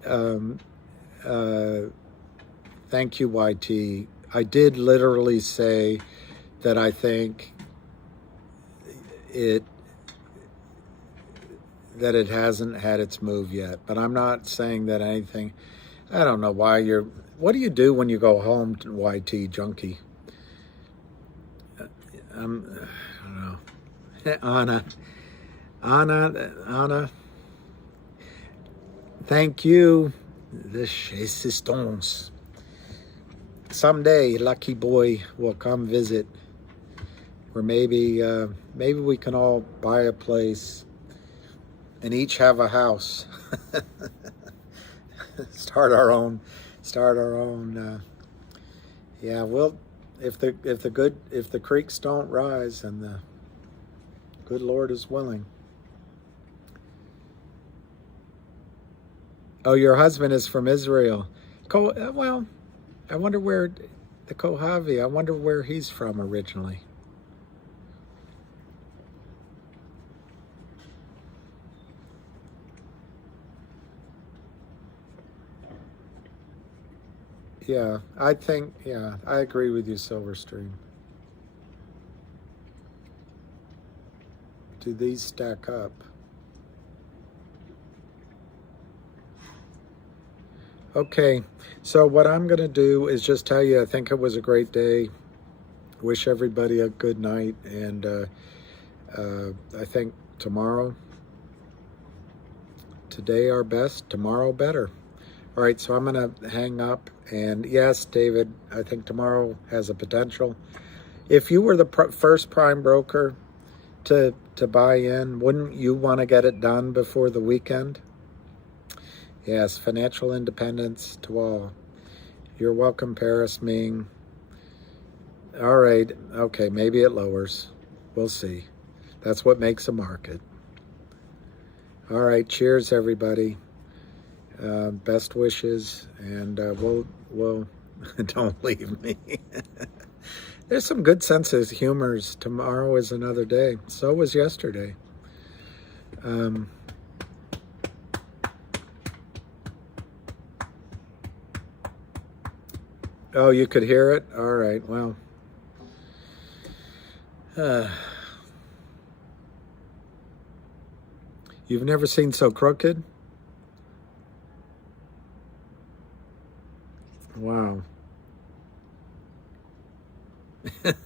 thank you, YT. I did literally say that I think it hasn't had its move yet, but I'm not saying that anything. I don't know why what do you do when you go home to YT junkie? I don't know. Anna, thank you. The assistance. Someday, Lucky Boy will come visit, or maybe we can all buy a place and each have a house. Start our own. Yeah, well, if the creeks don't rise and the good Lord is willing. Oh, your husband is from Israel. Well, I wonder where The Kohavi. I wonder where he's from originally. Yeah, I agree with you, Silverstream. Do these stack up? Okay, so what I'm going to do is just tell you I think it was a great day. Wish everybody a good night, and I think today our best, tomorrow better. All right, so I'm going to hang up, and yes, David, I think tomorrow has a potential. If you were the first prime broker to buy in, wouldn't you want to get it done before the weekend? Yes, financial independence to all. You're welcome, Paris Ming. All right, okay, maybe it lowers. We'll see. That's what makes a market. All right, cheers, everybody. Best wishes, and we'll don't leave me. There's some good sense of humors. Tomorrow is another day. So was yesterday. Oh, you could hear it? All right, well. You've never seen so crooked? Wow.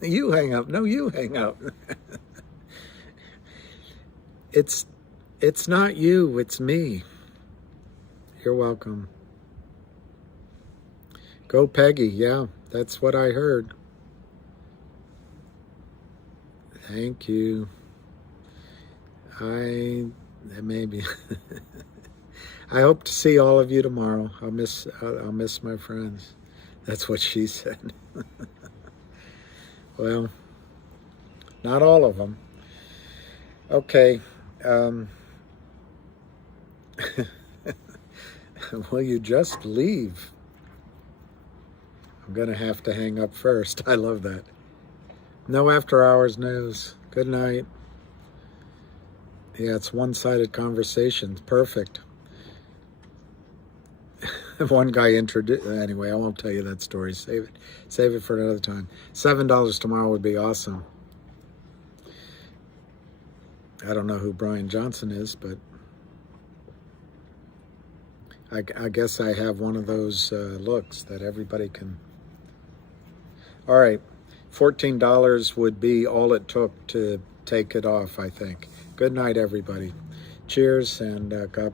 You hang up. No, you hang up. It's not you, it's me. You're welcome. Go Peggy. Yeah, that's what I heard. Thank you. Maybe I hope to see all of you tomorrow. I'll miss my friends. That's what she said. Well, not all of them. Okay. Will you just leave? I'm going to have to hang up first. I love that. No after hours news. Good night. Yeah, it's one-sided conversations. Perfect. One guy introduced... Anyway, I won't tell you that story. Save it. Save it for another time. $7 tomorrow would be awesome. I don't know who Brian Johnson is, but I guess I have one of those looks that everybody can... All right. $14 would be all it took to take it off, I think. Good night, everybody. Cheers, and God